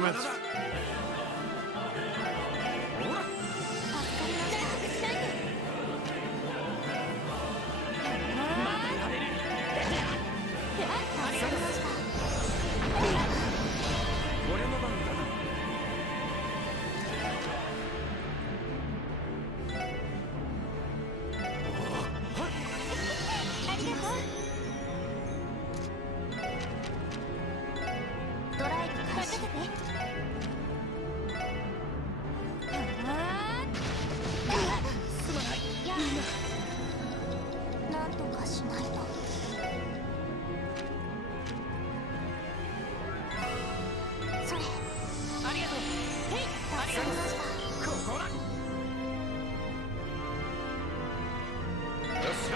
damn it. 助かりました俺の番だな。ありがとう。ドライブ開始。任せて。すまない。いや、なんとかしないと。それ。ありがとう。へい、助かりました。ここだ。よっしゃ。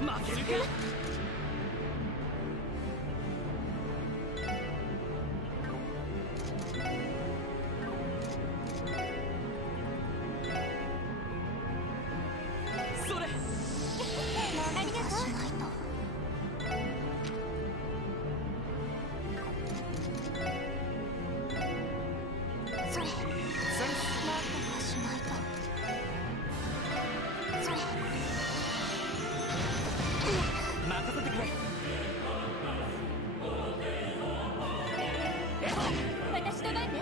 負けるか。それ。ありがとう。しないと。それ。なんとかしないと。それ。任せてくれ。私の番ね。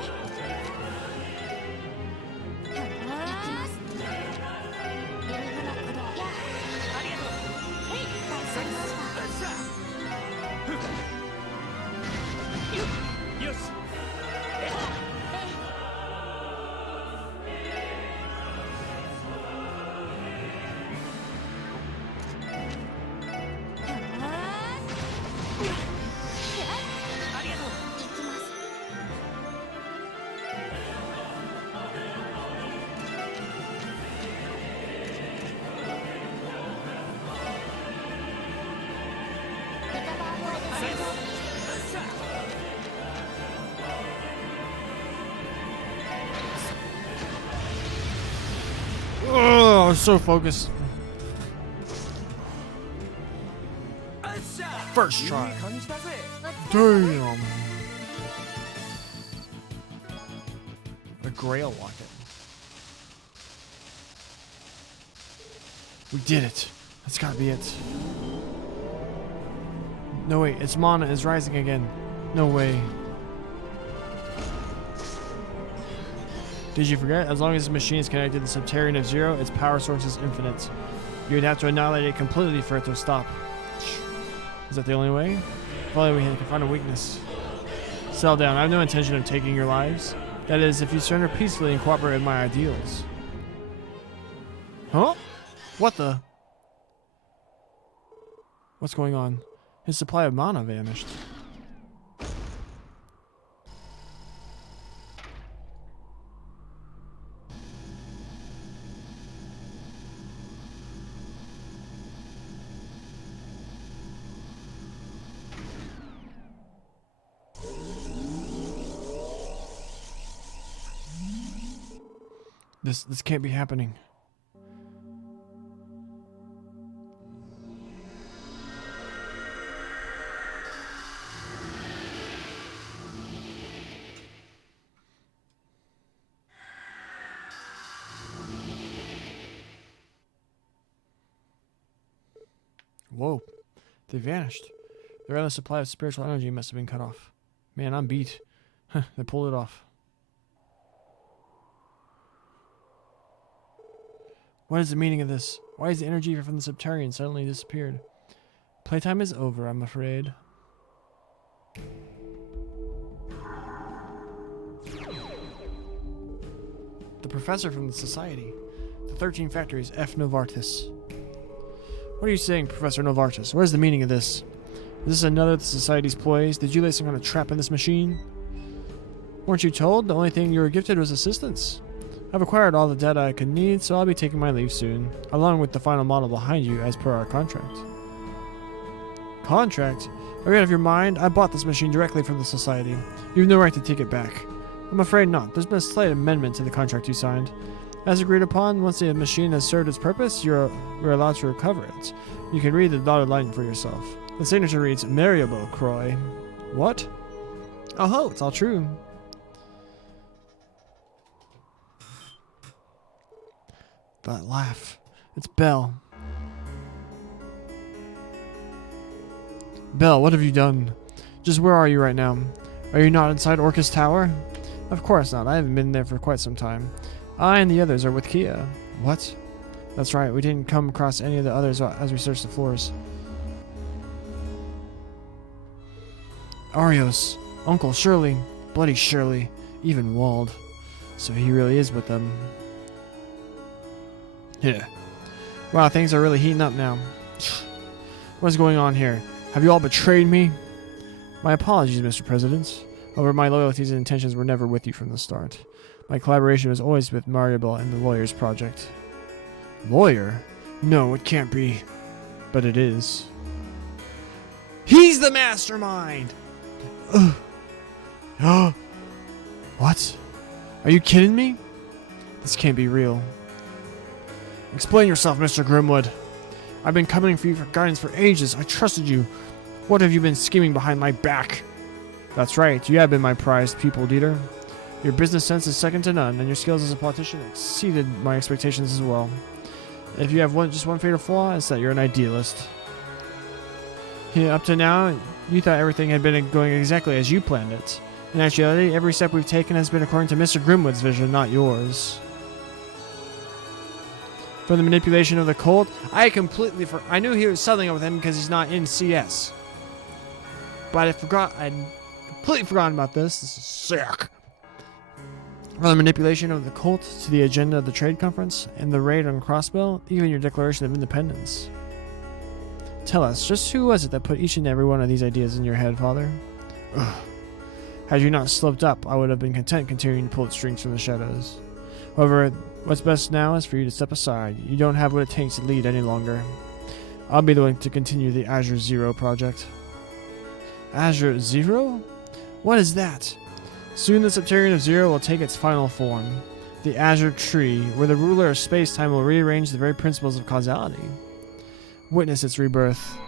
行きます。エニグマ駆動。ありがとう。はい、助かりました。よっしゃ。よし。ありがとう。行きます。リカバーモードで最後。す。よっしゃ。Oh, I was so focused. よっしゃ。 First いい try. 感じだぜ。 Damn. A Grail locket. We did it. That's gotta be it. No, wait. Its mana is rising again. No way. Did you forget? As long as this machine is connected to the Subterranean of Zero, its power source is infinite. You would have to annihilate it completely for it to stop. Is that the only way? If only we could find a weakness. Settle down. I have no intention of taking your lives. That is, if you surrender peacefully and cooperate with my ideals. Huh? What the? What's going on? His supply of mana vanished. This can't be happening. Whoa, they vanished. Their endless supply of spiritual energy must have been cut off. Man, I'm beat. Huh, they pulled it off. What is the meaning of this? Why is the energy from the Subterranean suddenly disappeared? Playtime is over, I'm afraid. The professor from the society. The 13 factories, F. Novartis. What are you saying, Professor Novartis? What is the meaning of this? Is this another of the society's ploys? Did you lay some kind of trap in this machine? Weren't you told the only thing you were gifted was assistance? I've acquired all the data I could need, so I'll be taking my leave soon, along with the final model behind you as per our contract. Contract? Are you out of your mind? I bought this machine directly from the society. You have no right to take it back. I'm afraid not. There's been a slight amendment to the contract you signed. As agreed upon, once the machine has served its purpose, you're allowed to recover it. You can read the dotted line for yourself. The signature reads, Mariable Croy. What? Oh, it's all true. That laugh. It's Belle. Belle, what have you done? Just where are you right now? Are you not inside Orcus Tower? Of course not. I haven't been there for quite some time. I and the others are with Kia. What? That's right. We didn't come across any of the others as we searched the floors. Arios, Uncle Shirley, Bloody Shirley, even Wald. So he really is with them. Yeah. Wow, things are really heating up now. What's going on here? Have you all betrayed me? My apologies, Mr. President. However, my loyalties and intentions were never with you from the start. My collaboration was always with Mariabel and the Lawyers Project. Lawyer? No, it can't be. But it is. He's the mastermind! What? Are you kidding me? This can't be real. Explain yourself, Mr. Grimwood. I've been coming for you for guidance for ages. I trusted you. What have you been scheming behind my back? That's right. You have been my prized pupil, Dieter. Your business sense is second to none, and your skills as a politician exceeded my expectations as well. If you have just one fatal flaw, it's that you're an idealist. Yeah, up to now, you thought everything had been going exactly as you planned it. In actuality, every step we've taken has been according to Mr. Grimwood's vision, not yours. For the manipulation of the cult, I knew he was something with him because he's not in CS. But I'd completely forgotten about this. This is sick. For the manipulation of the cult to the agenda of the trade conference and the raid on Crossbell, even your Declaration of Independence. Tell us, just who was it that put each and every one of these ideas in your head, Father? Ugh. Had you not slipped up, I would have been content continuing to pull the strings from the shadows. However, what's best now is for you to step aside. You don't have what it takes to lead any longer. I'll be the one to continue the Azure Zero project. Azure Zero? What is that? Soon the Septarian of Zero will take its final form. The Azure Tree, where the ruler of space-time will rearrange the very principles of causality. Witness its rebirth.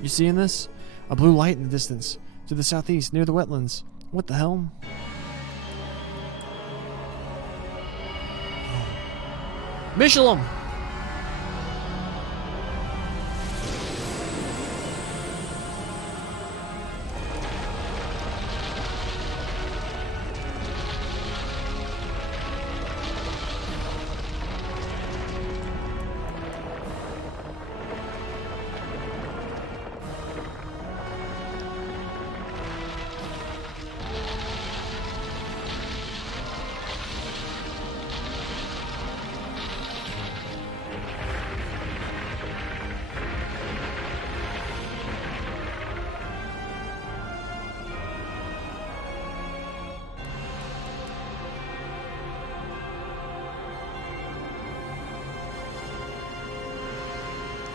You seeing this? A blue light in the distance. To the southeast, near the wetlands. What the hell? Michelin!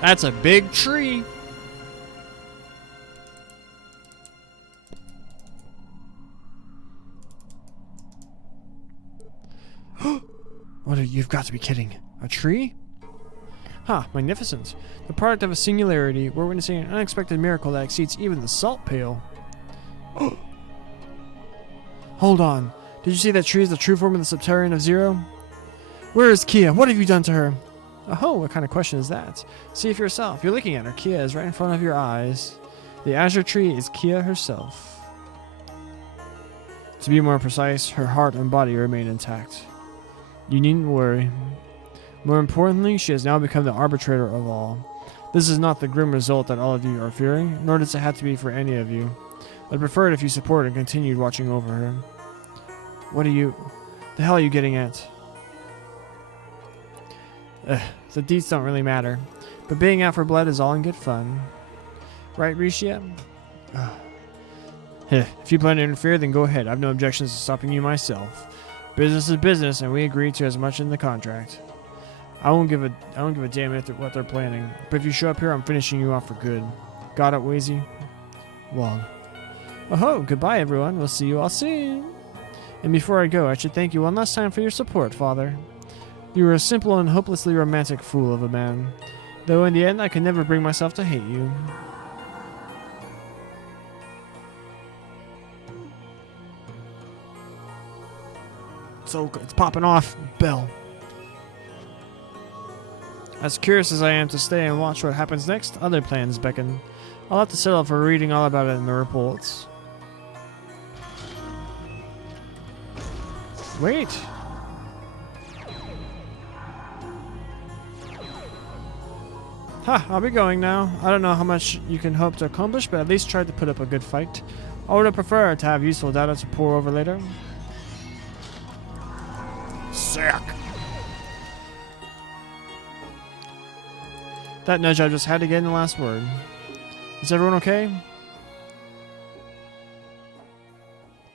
That's a big tree. You've got to be kidding. A tree? Huh, magnificent. The product of a singularity, we're witnessing an unexpected miracle that exceeds even the salt pail. Hold on. Did you see that tree is the true form of the Septarian of Zero? Where is Kia? What have you done to her? Oh, what kind of question is that? See for yourself. You're looking at her. Kia is right in front of your eyes. The Azure Tree is Kia herself. To be more precise, her heart and body remain intact. You needn't worry. More importantly, she has now become the arbitrator of all. This is not the grim result that all of you are fearing, nor does it have to be for any of you. I'd prefer it if you support and continued watching over her. The hell are you getting at? The deeds don't really matter, but being out for blood is all in good fun. Right, Risha? If you plan to interfere, then go ahead. I have no objections to stopping you myself. Business is business, and we agreed to as much in the contract. I don't give a damn what they're planning, but if you show up here, I'm finishing you off for good. Got it, Wheezy? Well. Oh, goodbye, everyone. We'll see you all soon. And before I go, I should thank you one last time for your support, Father. You were a simple and hopelessly romantic fool of a man, though in the end I could never bring myself to hate you. so good. It's popping off. Bell. As curious as I am to stay and watch what happens next, other plans beckon. I'll have to settle for reading all about it in the reports. Wait. Ha, I'll be going now. I don't know how much you can hope to accomplish, but at least try to put up a good fight. I would have preferred to have useful data to pour over later. Sick. That nudge I just had to get in the last word. Is everyone okay?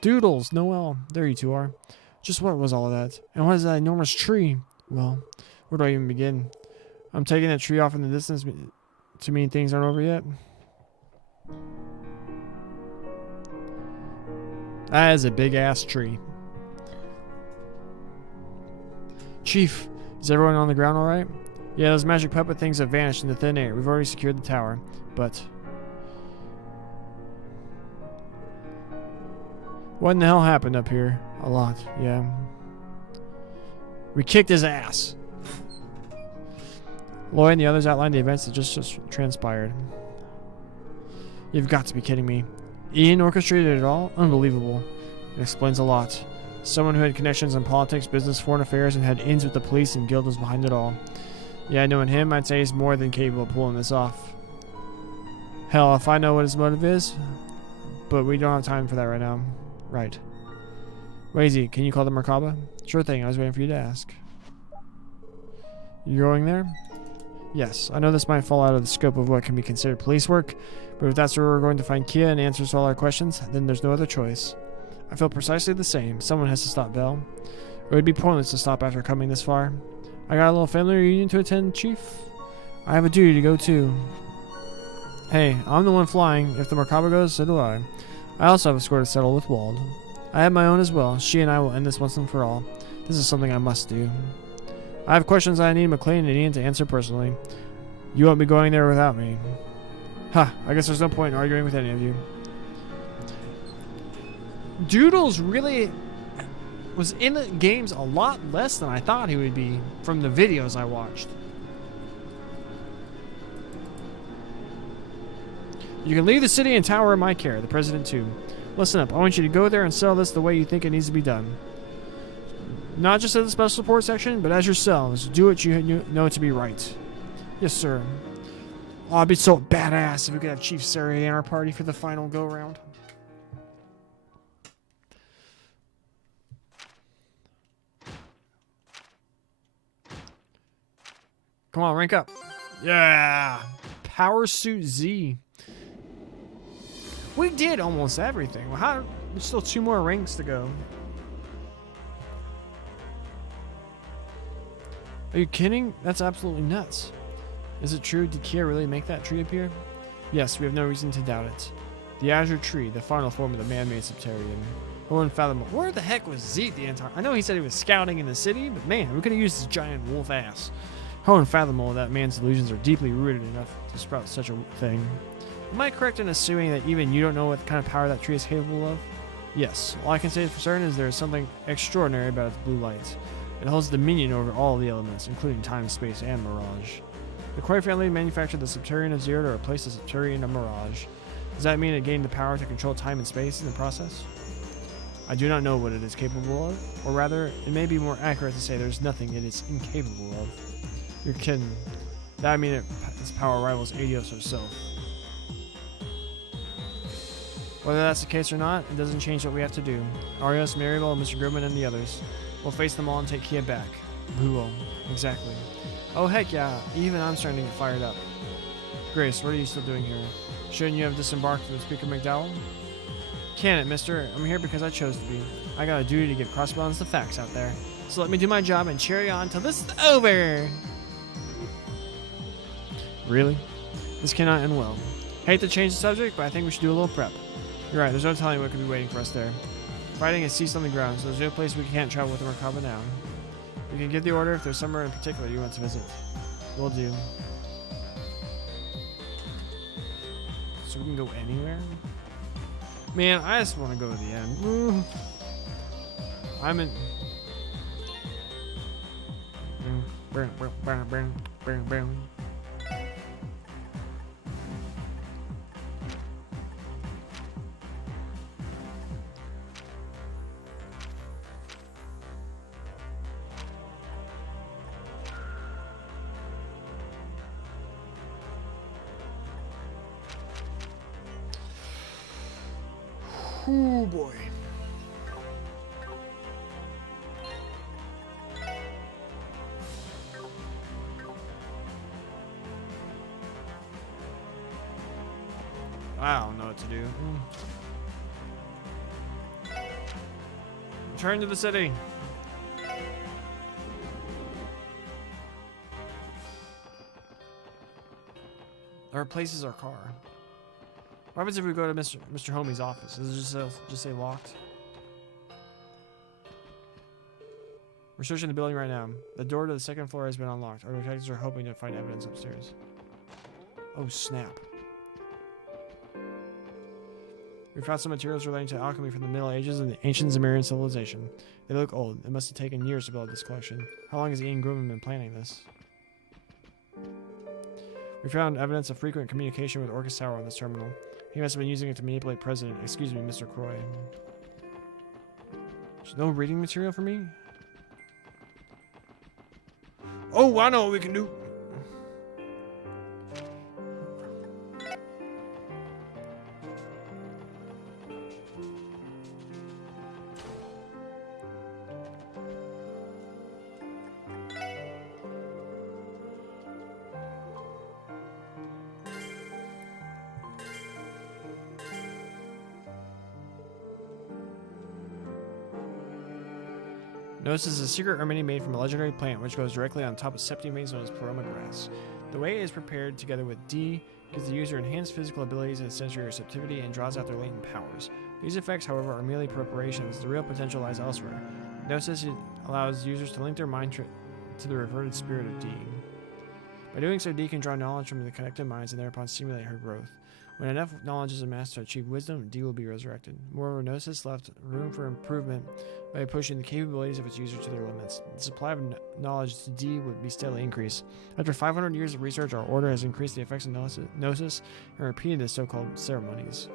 Doodles, Noel. There you two are. Just what was all of that? And what is that enormous tree? Well, where do I even begin? I'm taking that tree off in the distance to mean things aren't over yet. That is a big ass tree. Chief, is everyone on the ground alright? Yeah, those magic puppet things have vanished in the thin air. We've already secured the tower, but... what in the hell happened up here? A lot, yeah. We kicked his ass. Lloyd and the others outlined the events that just transpired. You've got to be kidding me. Ian orchestrated it all? Unbelievable. It explains a lot. Someone who had connections in politics, business, foreign affairs, and had ins with the police and guild was behind it all. Yeah, knowing him, I'd say he's more than capable of pulling this off. Hell, if I know what his motive is. But we don't have time for that right now. Right. Wazy, can you call the Merkaba? Sure thing, I was waiting for you to ask. You're going there? Yes, I know this might fall out of the scope of what can be considered police work, but if that's where we're going to find Kia and answers to all our questions, then there's no other choice. I feel precisely the same. Someone has to stop Bell. It would be pointless to stop after coming this far. I got a little family reunion to attend, Chief. I have a duty to go too. Hey, I'm the one flying. If the Merkaba goes, so do I. I also have a score to settle with Wald. I have my own as well. She and I will end this once and for all. This is something I must do. I have questions I need McLean and Ian to answer personally. You won't be going there without me. Ha, I guess there's no point in arguing with any of you. Doodles really was in the games a lot less than I thought he would be from the videos I watched. You can leave the city and tower in my care, the president too. Listen up, I want you to go there and sell this the way you think it needs to be done. Not just at the special support section, but as yourselves. Do what you know to be right. Yes, sir. Oh, it'd be so badass if we could have Chief Sari in our party for the final go-round. Come on, rank up. Yeah! Power Suit Z. We did almost everything. Well, there's still 2 more ranks to go. Are you kidding? That's absolutely nuts. Is it true? Did Kia really make that tree appear? Yes, we have no reason to doubt it. The Azure tree, the final form of the man-made Septarian. Oh, unfathomable. Where the heck was Zeke the entire... I know he said he was scouting in the city, but man, we could have used his giant wolf ass. How unfathomable that man's illusions are deeply rooted enough to sprout such a thing. Am I correct in assuming that even you don't know what kind of power that tree is capable of? Yes. All I can say for certain is there is something extraordinary about its blue light. It holds dominion over all the elements, including time, space, and mirage. The Koi family manufactured the Septarian of Zero to replace the Septarian of Mirage. Does that mean it gained the power to control time and space in the process? I do not know what it is capable of, or rather, it may be more accurate to say there's nothing it is incapable of. You're kidding. That would mean its power rivals Adios herself. Whether that's the case or not, it doesn't change what we have to do. Arios, Maribel, Mr. Goodman, and the others. We'll face them all and take Kia back. We will. Exactly. Oh heck yeah, even I'm starting to get fired up. Grace, what are you still doing here? Shouldn't you have disembarked with Speaker McDowell? Can it, mister? I'm here because I chose to be. I got a duty to give cross-balance the facts out there. So let me do my job and cherry on till this is over! Really? This cannot end well. Hate to change the subject, but I think we should do a little prep. You're right, there's no telling what could be waiting for us there. Fighting has ceased on the ground, so there's no place we can't travel with the Merkaba now. We can give the order if there's somewhere in particular you want to visit. Will do. So we can go anywhere? Man, I just want to go to the end. I'm in... Boom, boom, boom, boom, boom, boom. Oh boy. I don't know what to do. Return to the city. That replaces our car. What happens if we go to Mr. Homie's office? Does it just say locked? We're searching the building right now. The door to the second floor has been unlocked. Our detectives are hoping to find evidence upstairs. Oh, snap. We found some materials relating to alchemy from the Middle Ages and the ancient Sumerian civilization. They look old. It must have taken years to build this collection. How long has Ian Grumman been planning this? We found evidence of frequent communication with Orcus Tower on this terminal. He must have been using it to manipulate President, excuse me, Mr. Croy. There's no reading material for me? Oh, I know what we can do. Notice this is a secret remedy made from a legendary plant which grows directly on top of septum veins known as Paroma grass. The way it is prepared together with D gives the user enhanced physical abilities and sensory receptivity and draws out their latent powers. These effects, however, are merely preparations. The real potential lies elsewhere. Gnosis allows users to link their mind to the reverted spirit of D. By doing so, D can draw knowledge from the connected minds and thereupon stimulate her growth. When enough knowledge is amassed to achieve wisdom, D will be resurrected. Moreover, Gnosis left room for improvement by pushing the capabilities of its user to their limits. The supply of knowledge to D would be steadily increased. After 500 years of research, our order has increased the effects of Gnosis and repeated the so-called ceremonies.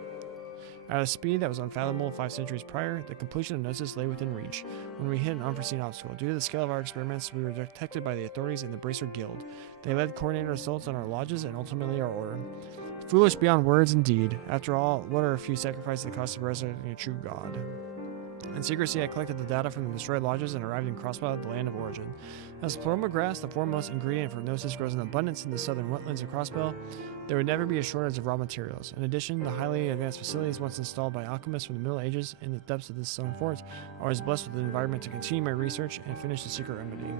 At a speed that was unfathomable 5 centuries prior, the completion of Gnosis lay within reach. When we hit an unforeseen obstacle, due to the scale of our experiments, we were detected by the authorities in the Bracer Guild. They led coordinated assaults on our lodges and ultimately our order. Foolish beyond words and deed. After all, what are a few sacrifices that cost of resurrecting a true god? In secrecy, I collected the data from the destroyed lodges and arrived in Crossbow, the land of origin. As Paroma grass, the foremost ingredient for Gnosis, grows in abundance in the southern wetlands of Crossbow, there would never be a shortage of raw materials. In addition, the highly advanced facilities once installed by alchemists from the Middle Ages in the depths of this stone fort, I was blessed with an environment to continue my research and finish the secret remedy.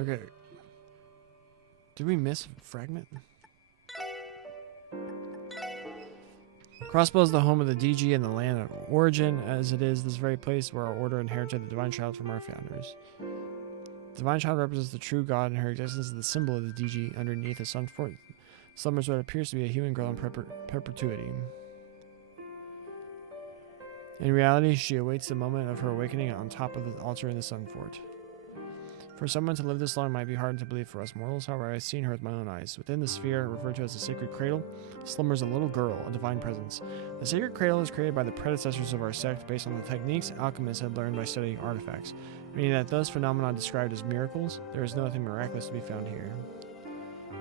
Okay. Did we miss a fragment? Crossbow is the home of the DG and the land of origin, as it is this very place where our order inherited the Divine Child from our founders. The Divine Child represents the true God, and her existence is the symbol of the DG underneath the sun fort. Slumbers what appears to be a human girl in perpetuity. In reality, she awaits the moment of her awakening on top of the altar in the sun fort. For someone to live this long might be hard to believe for us mortals, however, I've seen her with my own eyes. Within the sphere, referred to as the Sacred Cradle, slumbers a little girl, a divine presence. The Sacred Cradle was created by the predecessors of our sect based on the techniques alchemists had learned by studying artifacts, meaning that those phenomena described as miracles, there is nothing miraculous to be found here.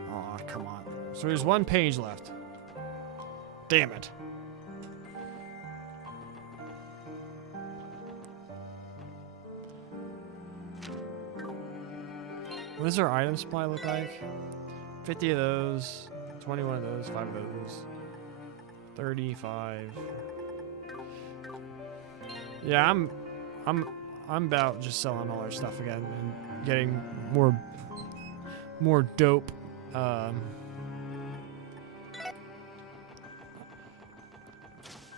Aw, come on. So there's one page left. Damn it. What does our item supply look like? 50 of those, 21 of those, 5 of those, 35. Yeah, I'm about just selling all our stuff again and getting more dope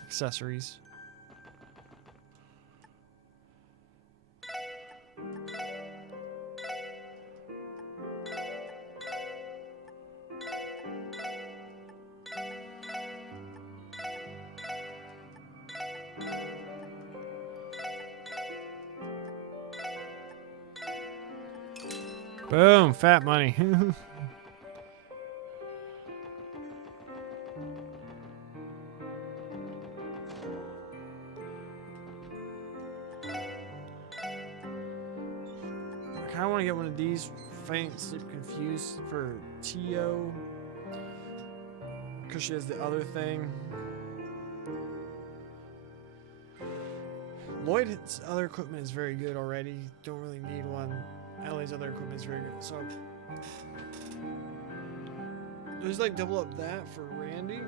accessories. Boom, fat money. I kind of want to get one of these faint sleep confused for Tio because she has the other thing. Lloyd's other equipment is very good already. Don't really need one. Ellie's other equipment is very good. So just like double up that for Randy.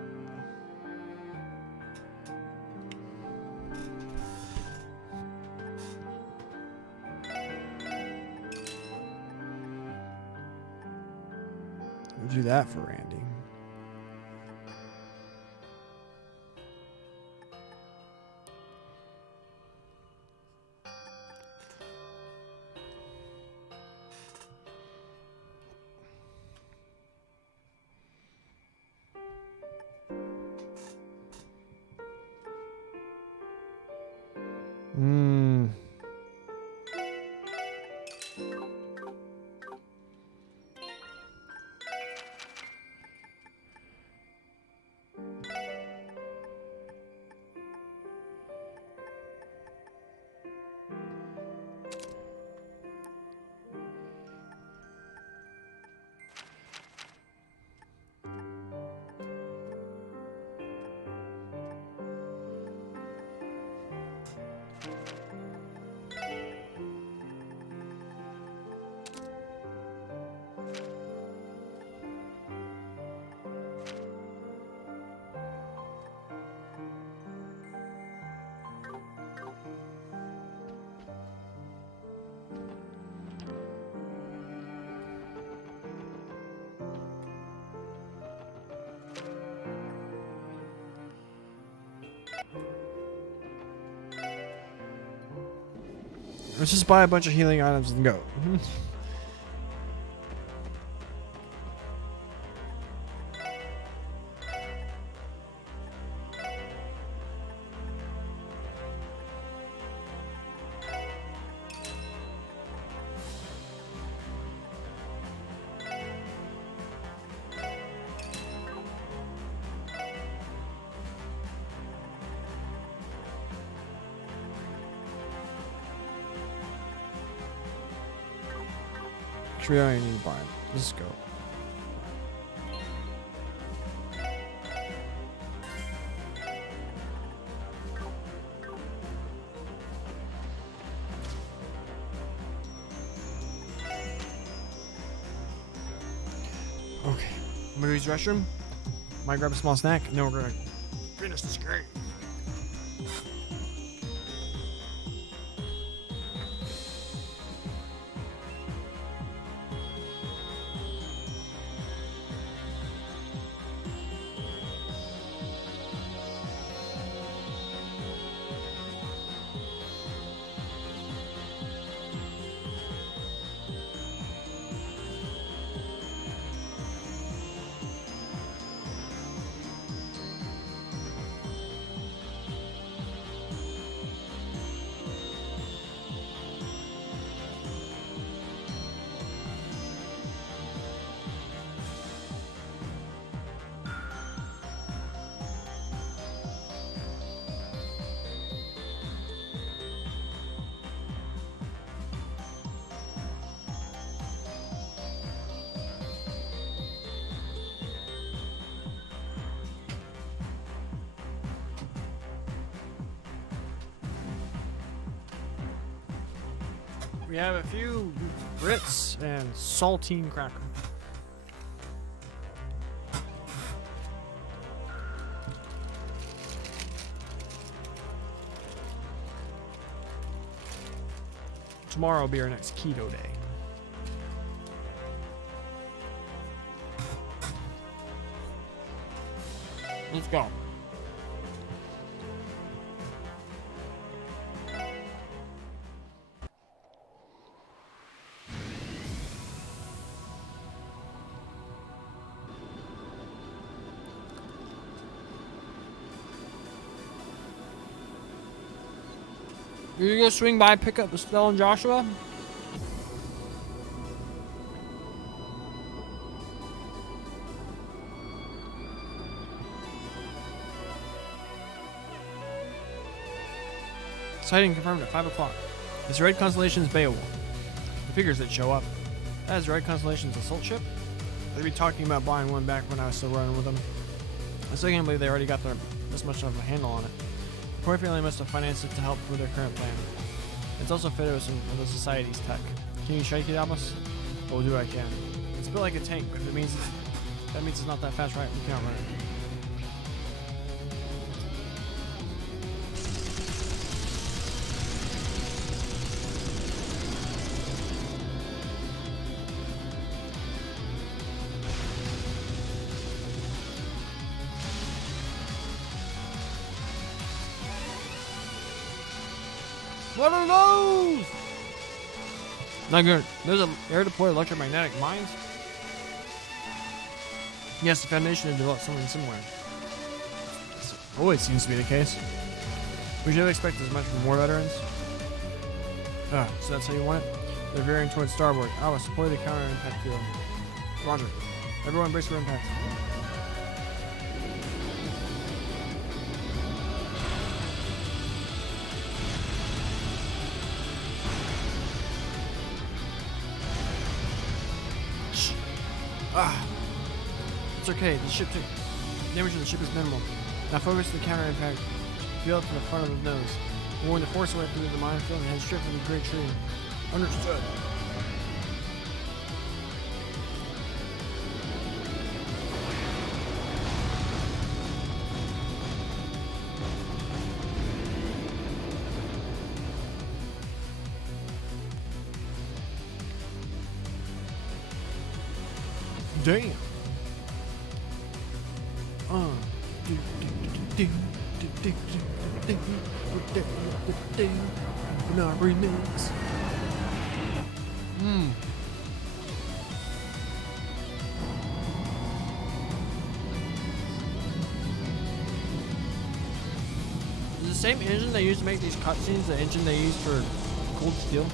We'll do that for Randy. Let's just buy a bunch of healing items and go. We don't even need to buy them. Let's go. Okay. I'm gonna use the restroom. Might grab a small snack. No, we're gonna finish this game. We have a few Ritz and saltine cracker. Tomorrow will be our next keto day. Let's go. You gonna swing by, pick up Estelle and Joshua? Sighting confirmed at 5 o'clock. It's Red Constellation's Beowulf. The figures that show up. That is Red Constellation's assault ship. They'd be talking about buying one back when I was still running with them. I still can't believe they already got this much of a handle on it. The Poor family must have financed it to help with their current plan. It's also fitted with some of the society's tech. Can you shake it, Albus? I will do what I can. It's built like a tank, but that means it's not that fast, right? We can't run it. What are those? Not good. There's a air-deployed electromagnetic mines. Yes, the Foundation had developed something similar. This always seems to be the case. We should expect as much from war veterans. Ah, so that's how you want it? They're veering towards starboard. Alice, deploy the counter-impact field. Roger. Everyone brace for impact. Ah, it's okay. The ship damage to the ship is minimal. Now focus the counter impact field to the front of the nose. We're going to force our way through the minefield and head straight for the great tree. Understood. Damn. Not remix. Is the same engine they used to make these cutscenes the engine they used for Cold Steel?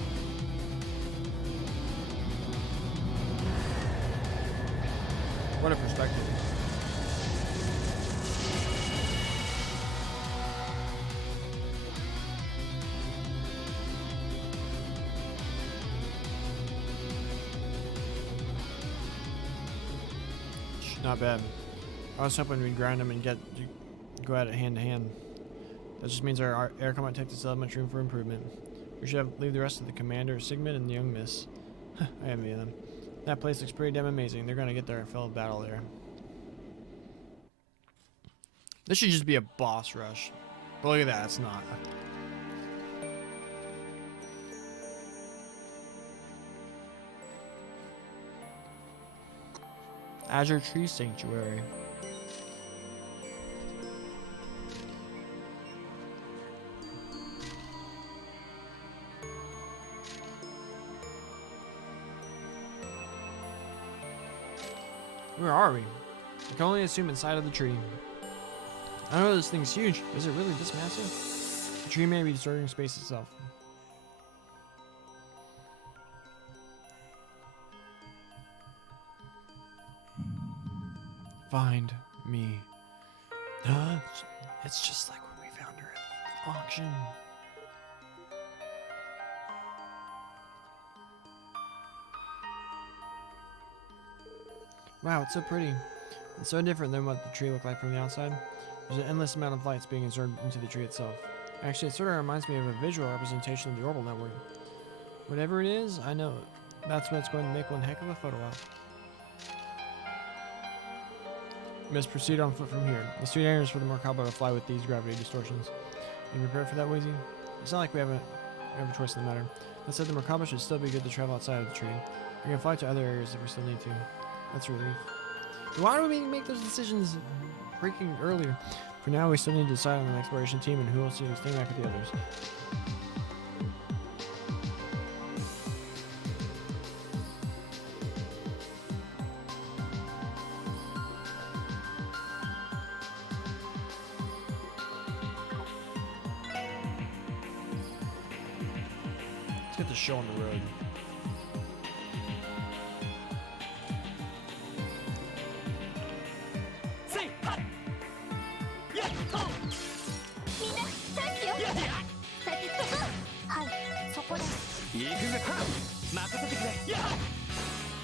What a perspective. Not bad. I was hoping we'd grind them and go at it hand to hand. That just means our air combat tech still have much room for improvement. We should leave the rest of the commander, Sigmund, and the young miss. I envy them. That place looks pretty damn amazing. They're gonna get their fill of battle there. This should just be a boss rush. But look at that, it's not. Azure Tree Sanctuary. Where are we? I can only assume inside of the tree. I know this thing's huge. Is it really this massive? The tree may be disturbing space itself. Find me. It's just like when we found her at the auction. Wow, it's so pretty. It's so different than what the tree looked like from the outside. There's an endless amount of lights being absorbed into the tree itself. Actually, it sort of reminds me of a visual representation of the orbital network. Whatever it is, I know that's what's going to make one heck of a photo op. We must proceed on foot from here. The street areas for the Merkaba to fly with these gravity distortions. Are you prepared for that, Wheezy? It's not like we have a choice in the matter. That said, the Merkaba should still be good to travel outside of the tree. We can fly to other areas if we still need to. That's a relief. Why do we make those decisions breaking earlier. For now, we still need to decide on the exploration team and who will stay back with the others. Let's get the show on the road. Say, ha! Yeah, oh! みんなチャンスよ。 Yeah, yeah! さてそこ。はい、そこです。行くぜ、は任せてくれ。や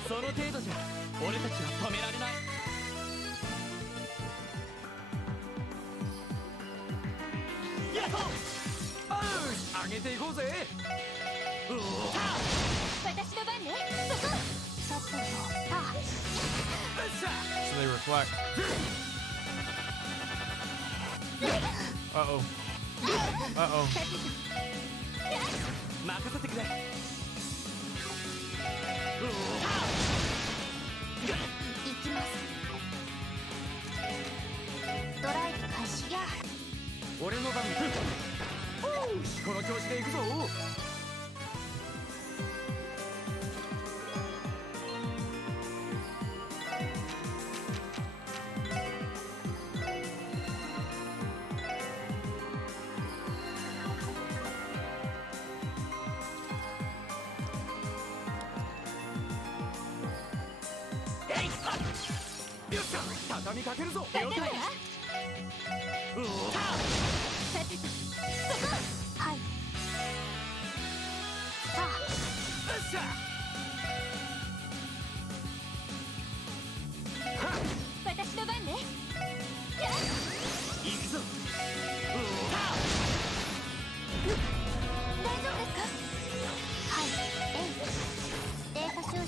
その程度じゃ俺たちは止められない。やっほよし、上げていこうぜ。うお私の番ね。そこ。さっさと。あ、っしゃ So they reflect. Uh-oh. Uh-oh. さてと。任せてくれ。うお行きます。ドライブ開始や。俺の番だ。おし、この調子で行くぞ。よっしゃ、畳みかけるぞ。了解。うおさてと。そこ。はい。さあ。よっしゃ。私の番ね。やっ。行くぞ。大丈夫ですか。はい。データ収集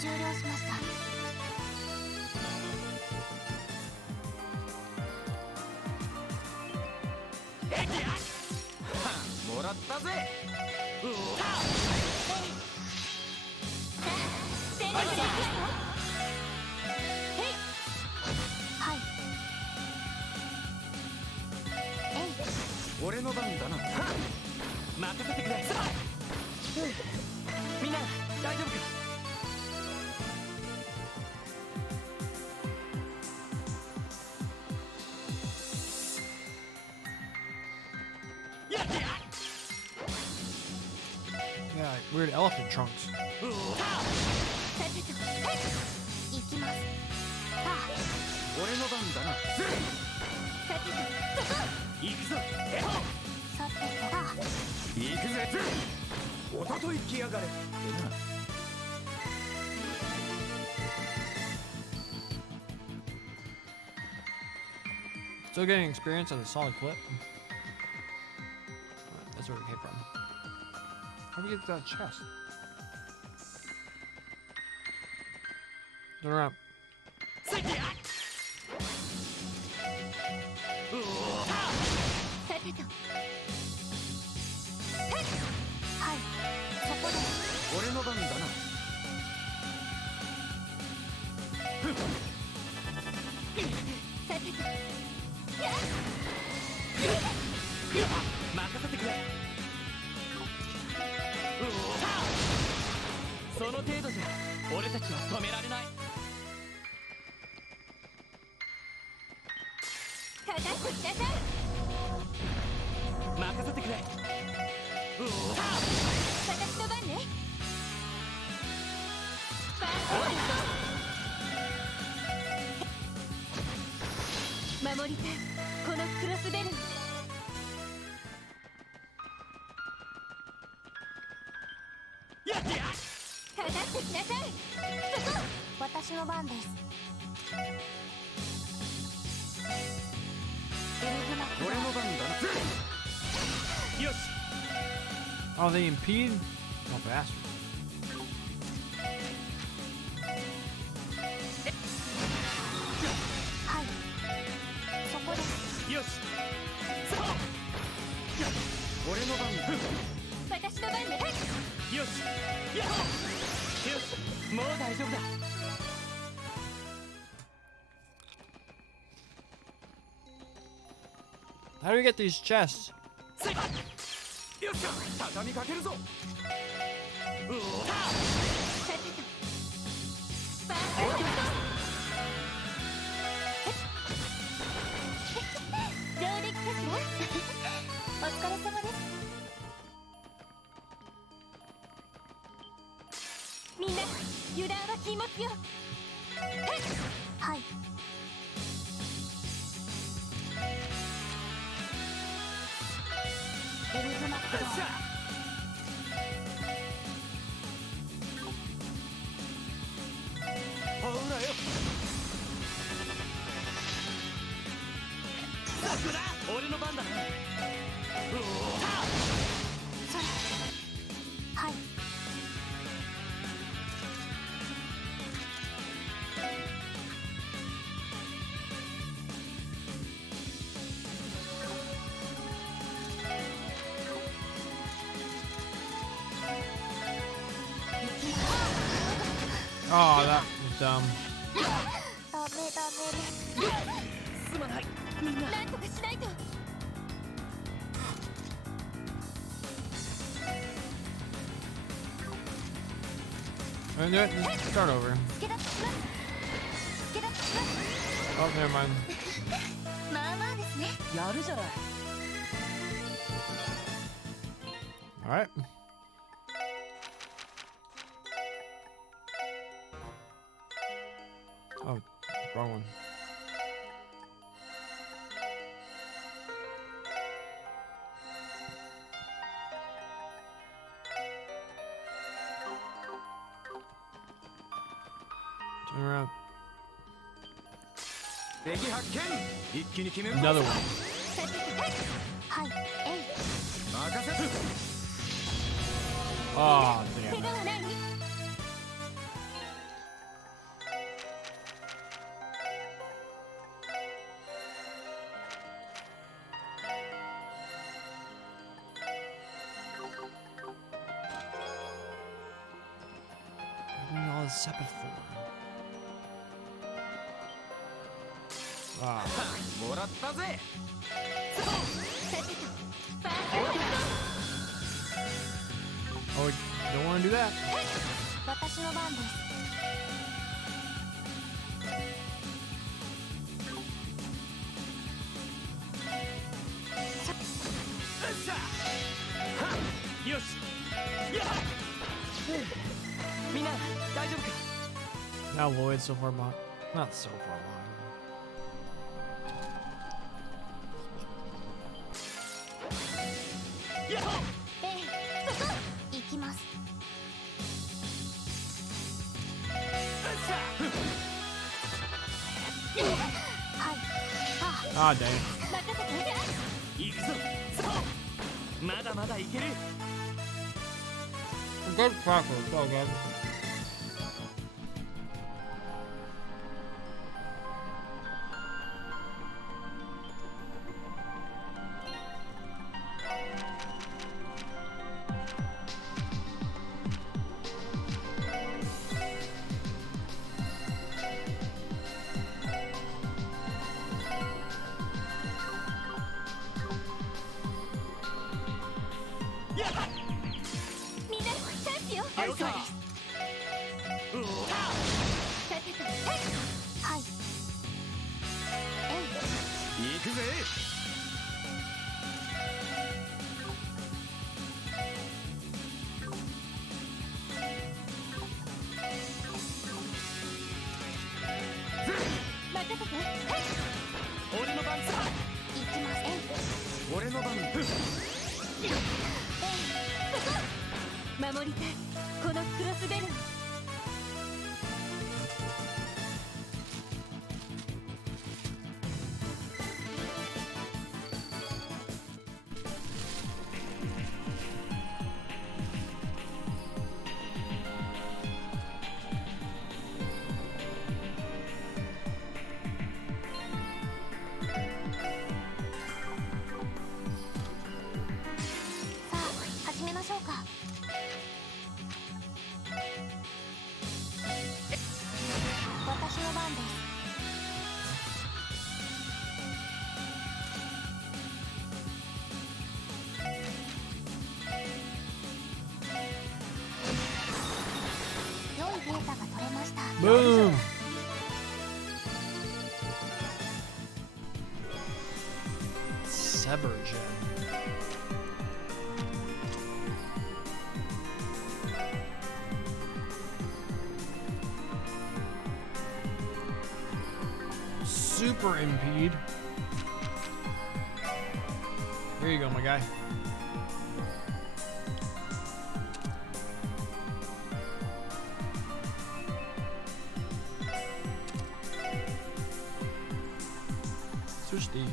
終了しました。もらったぜ。うお全力で行くわよ。へい。はい。俺の番だな。任せてくれ。さあみんな大丈夫か。やってや Yeah, like weird elephant trunks. うおさてと。はい行きます。さあ。俺の番だな。さてと。そこ。行くぞ。えほさてと。さあ。行くぜ。おととい来やがれってな。Still getting experience on a solid clip. That's where it came from. How do we get to that chest? Turn around. せいやうおさてと。はい。そこです。俺の番だな。さてと。やっ。任せてくれ。うおその程度じゃ俺たちは止められない。かかってきなさい。任せてくれ。うお私の番ね。バー守りたいこのクロスベル。やってやかかってきなさい。そこ。私の番です。俺の番だな。よし Oh, they impede? Oh, bastard. はい。そこです。よしさあ俺の番だ。私の番ね。よしやっほよしもう大丈夫だ。How do we get these chests? せいよっしゃ畳みかけるぞうおーさてとパーフェクト上出来かしらお疲れ様ですみんな油断は禁物よはいエリズマックよっしゃほらよさくら俺の番だなうおーそれはいOh, that was dumb. ダメダメですすまないみんななんとかしないと And do it. Just start over. スケダッチしますスケダッチします Oh, never mind. まあまあですねやるじゃない All right. Oh, wrong one. Turn around. 敵発見一気に決めるぞ Another one. さてとはいえい任せる Oh, 怪 damn 我 it. はない What are all this separate for? Ah. もらったぜさてとパーフェク Oh, we don't want to do that. ト私の番ですよっしゃはっよしやっみんな大丈夫か Now Lloyd's so far behind. Not so far behind. やっほえいそこ行きますよっしゃはい Ah, dang. 任せて行くぞそうまだまだいける Good practice. Go, guys.守りたいこのクロスベルをさあ始めましょうか Boom! Sever gem. Super impede. Here you go, my guy. Switch these.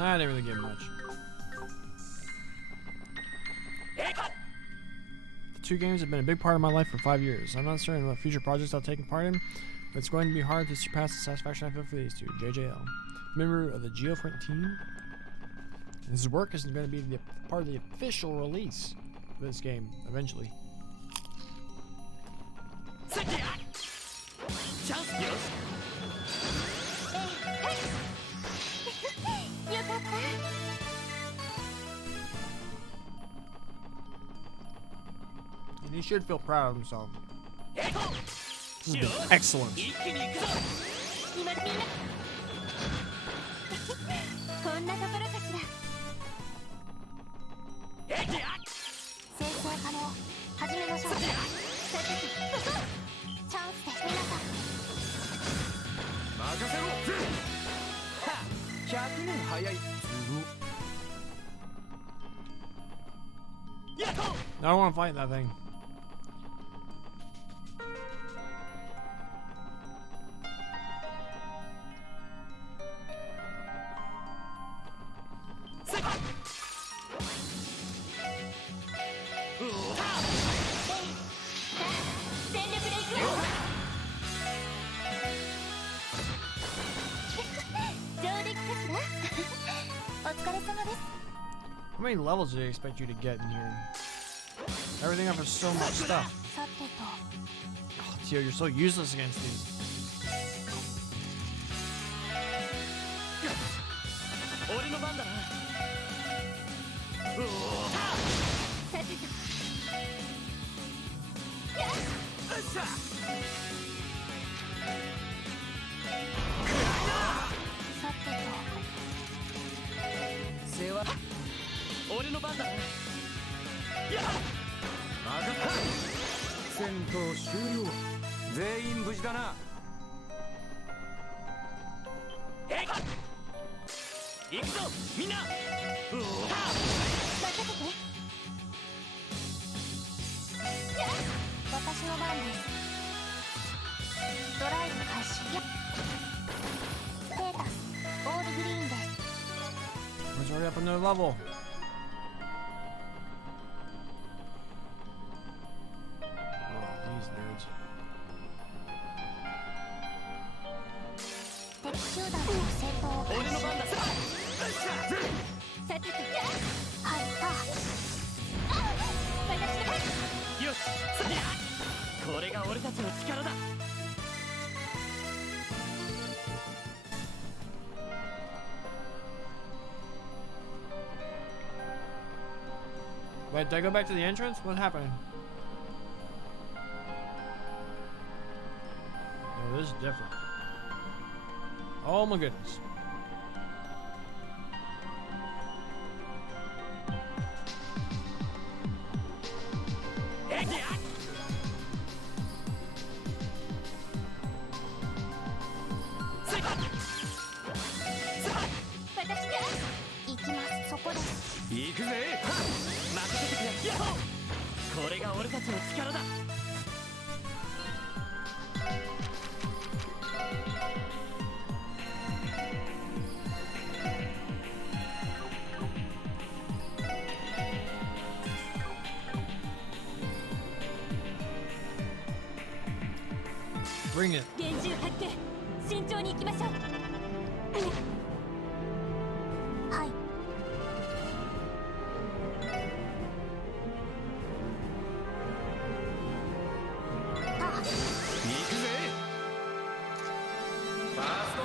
I didn't really get much. The two games have been a big part of my life for 5 years. I'm not certain what future projects I'll take part in, but it's going to be hard to surpass the satisfaction I feel for these two. JJL. Member of the Geofront team. His work is going to be part of the official release of this game eventually. よかった。 And he should feel proud of himself. This has been excellent. 今みんなこんなところかしら。生成可能。始めましょう。さてチャンスです皆さん。任せろ。はっ、100年早い。 I don't want to fight that thing. How many levels do they expect you to get in here? Everything offers so much stuff. Oh, Tio, you're so useless against these. Let's hurry up another level. Oh, these nerds. Wait, did I go back to the entrance? What happened? Oh, this is different. Oh my goodness. Bring it. 厳重発見。慎重に行きましょう。はい。あ。行くぜ。ファースト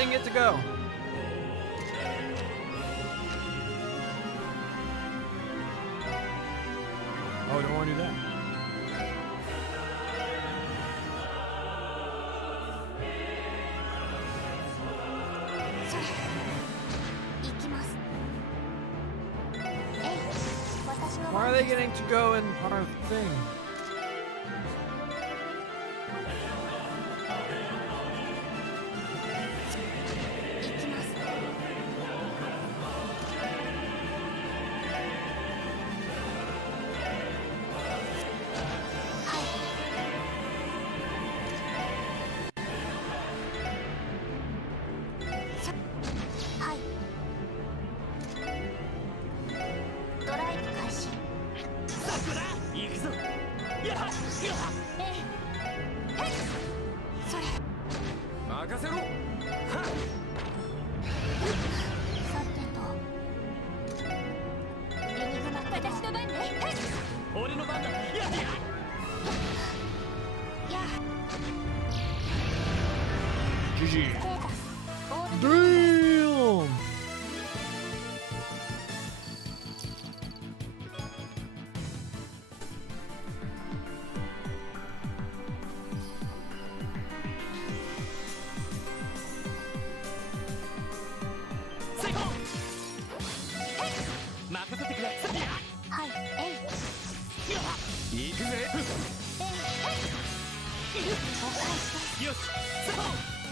thing get to go? Oh, I don't want to do that. それ行きます。えい、私の Why are they getting to go in our thing? 行きます。はい。はい。ドライブ開始。桜行くぞ。やっやっえい。へい。それ。任せろ。はっさてと。エニグマ、私の番ね。へい。俺の番だ。やっやっやあ。 GG. ステータス。オール Damn!成功。任せてくれ。やっはい。えい。行くぜ。えい。はい。お返し。よし。成功。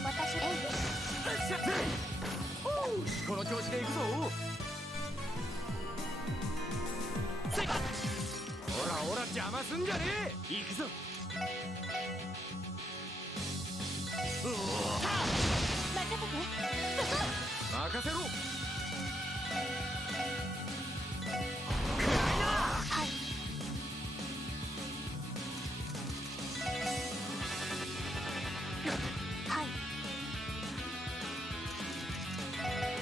私えい。よっしゃ。おうこの調子で行くぞ。成功。ほらほら邪魔すんじゃねえ。行くぞ。うおー任せて。任せろ。はい。はい。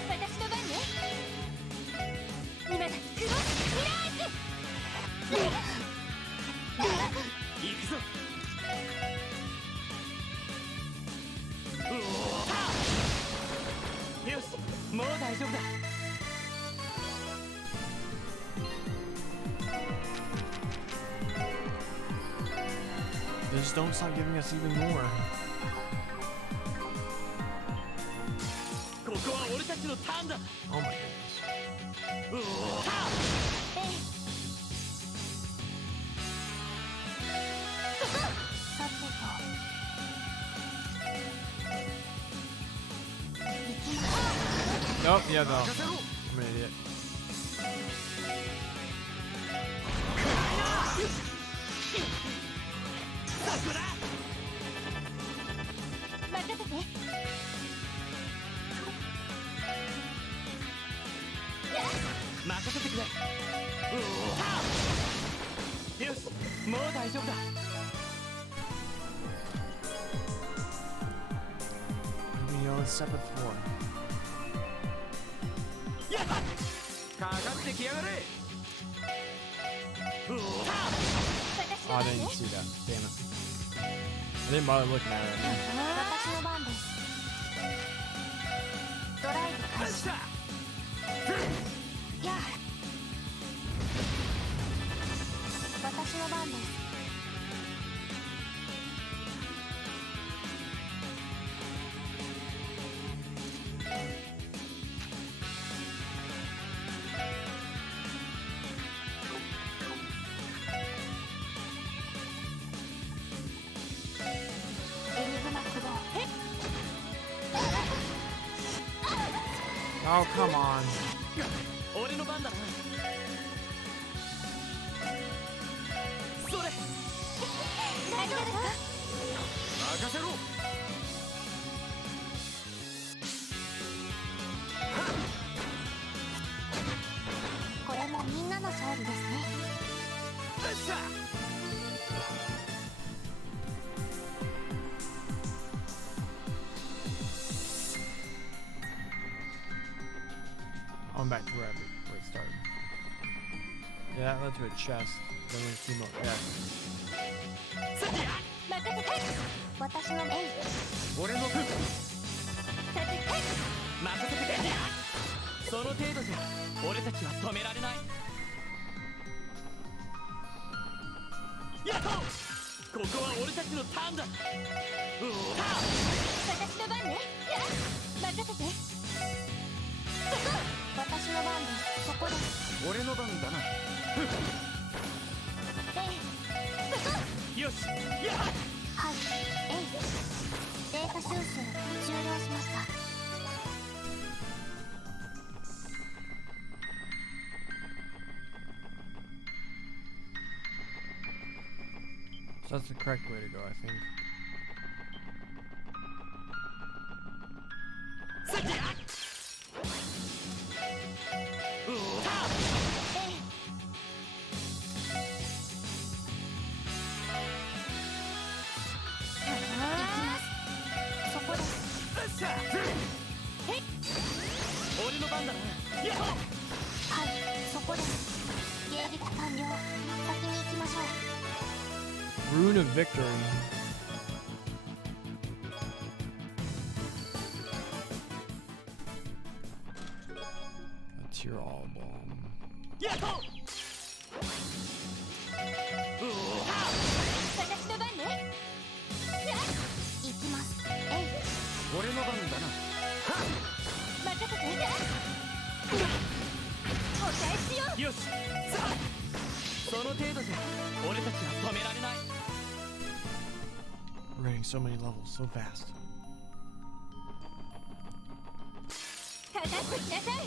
私の番ね。今だ。クロスミラ行くぞ。うおーよしもう大丈夫だ。 They just don't stop giving us even more. ここは俺たちのターンだ。 Oh my goodness. うおーえい。さてと。行きます。 Oh, yeah, no. 任せろ。 I'm an idiot. 桜任せて。任せてくれ。うおーよしもう大丈夫だ。 Moving on, step at 4. やったかかってきやがれ。うおー私 Oh, の I 番ね didn't。see that. Damn it. I didn't bother looking at it. 私の番です。ドライブよ開始。っしゃ。やあ。私の番です。エニグマ駆動。Oh, come on. 俺の番だな。それ大丈夫ですか。任せろ。これもみんなの勝利ですね。よっしゃ。 I'm back to where it started. Yeah, that led to a chest. Then we came up. Yeah. 任せて。私のえい。俺の分。さてはい。任せてくれ。その程度じゃ俺たちは止められない。やっとここは俺たちのターンだ。私の番ね。任せて。そこ私の番です。そこです。俺の番だな。そこよし、やっはい、データ収集終了しました。 So that's the correct way to go, I think. せてやっそこです。俺の番だな。やっほはい、そこです。迎撃完了。先に行きましょう。 Rune of Victory. A tear all bomb. やっほ私の番ね。行きます。俺の番だな。任せて。お返しよ。よし、さあその程度じゃ俺たちは止められない。 We're getting so many levels so fast. かかってきなさい。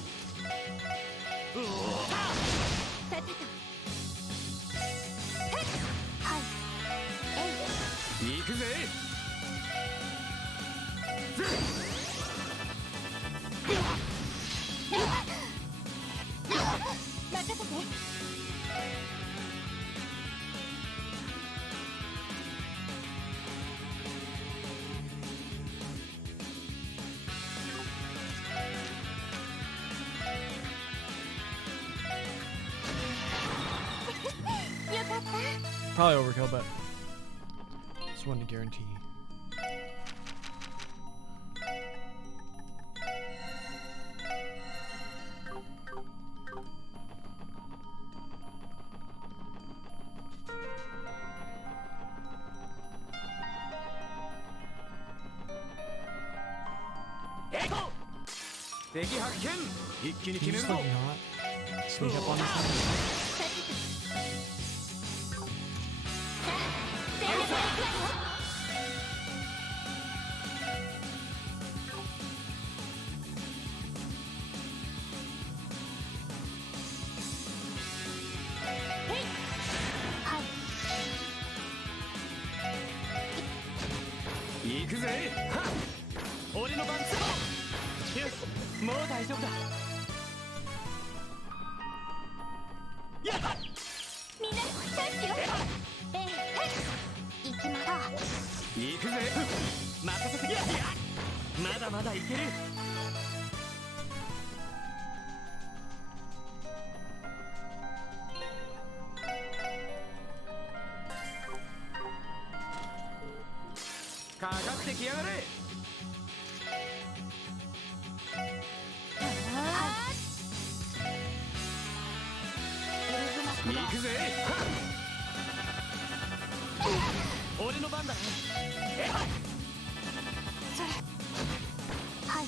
さてと。はい。行くぜ。任せて。よかった。 Probably overkill, but just one to guarantee. Can 敵発見。一気に Can 決 you める just ぞ。 like not sneak up on this thing? さてと。さあ、全力で行くわよ。はい。行くぜ。はっ俺の番だ。よし、もう大丈夫だ。やっみんな、チャンスよ。行きましょう。行くぜ。任せてくれ。まだまだいける。かかってきやがれ。行くぜ。俺の番だな。それ。はい。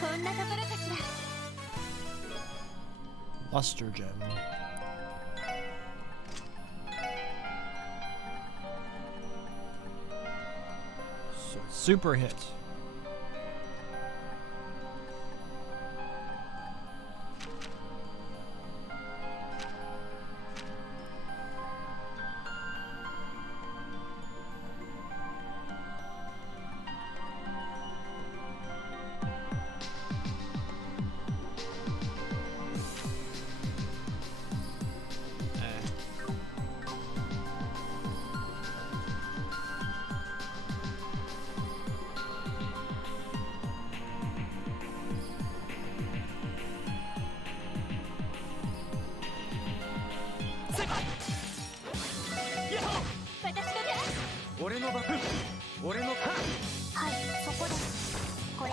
こんなところかしら。 Luster gem. So super hit.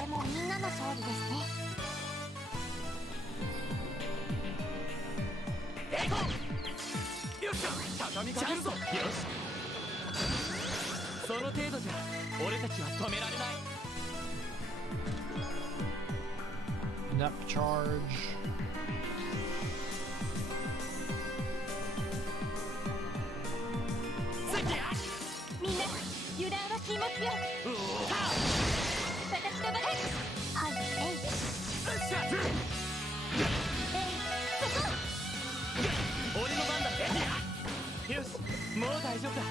もみんなの勝利ですね。よっしゃ畳みかけるぞ。よし、その程度じゃ俺たちは止められない。 Nep charge. みんな油断は禁物よ。私の番。はい、えい。そこ。俺の番だ。よし、もう大丈夫だ。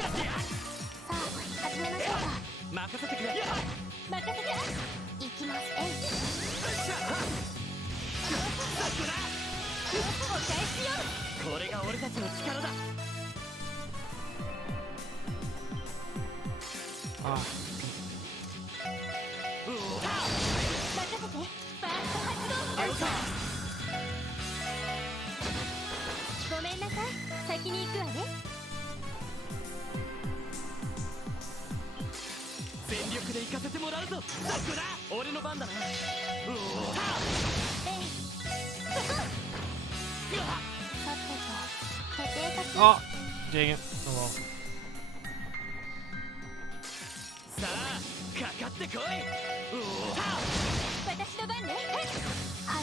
さあ、始めましょうか。任せてくれ。任せて。行きます。えい。お返しよ。これが俺たちの力だ。Ah. 任せて。バースト発動。ごめんなさい。先に行くわね。全力で行かせてもらうぞ。さくら、俺の番だな。えい。そこ。さてと、徹底させ。Oh, dang it. Oh well. さあ、かかってこい。私の番ね。はい。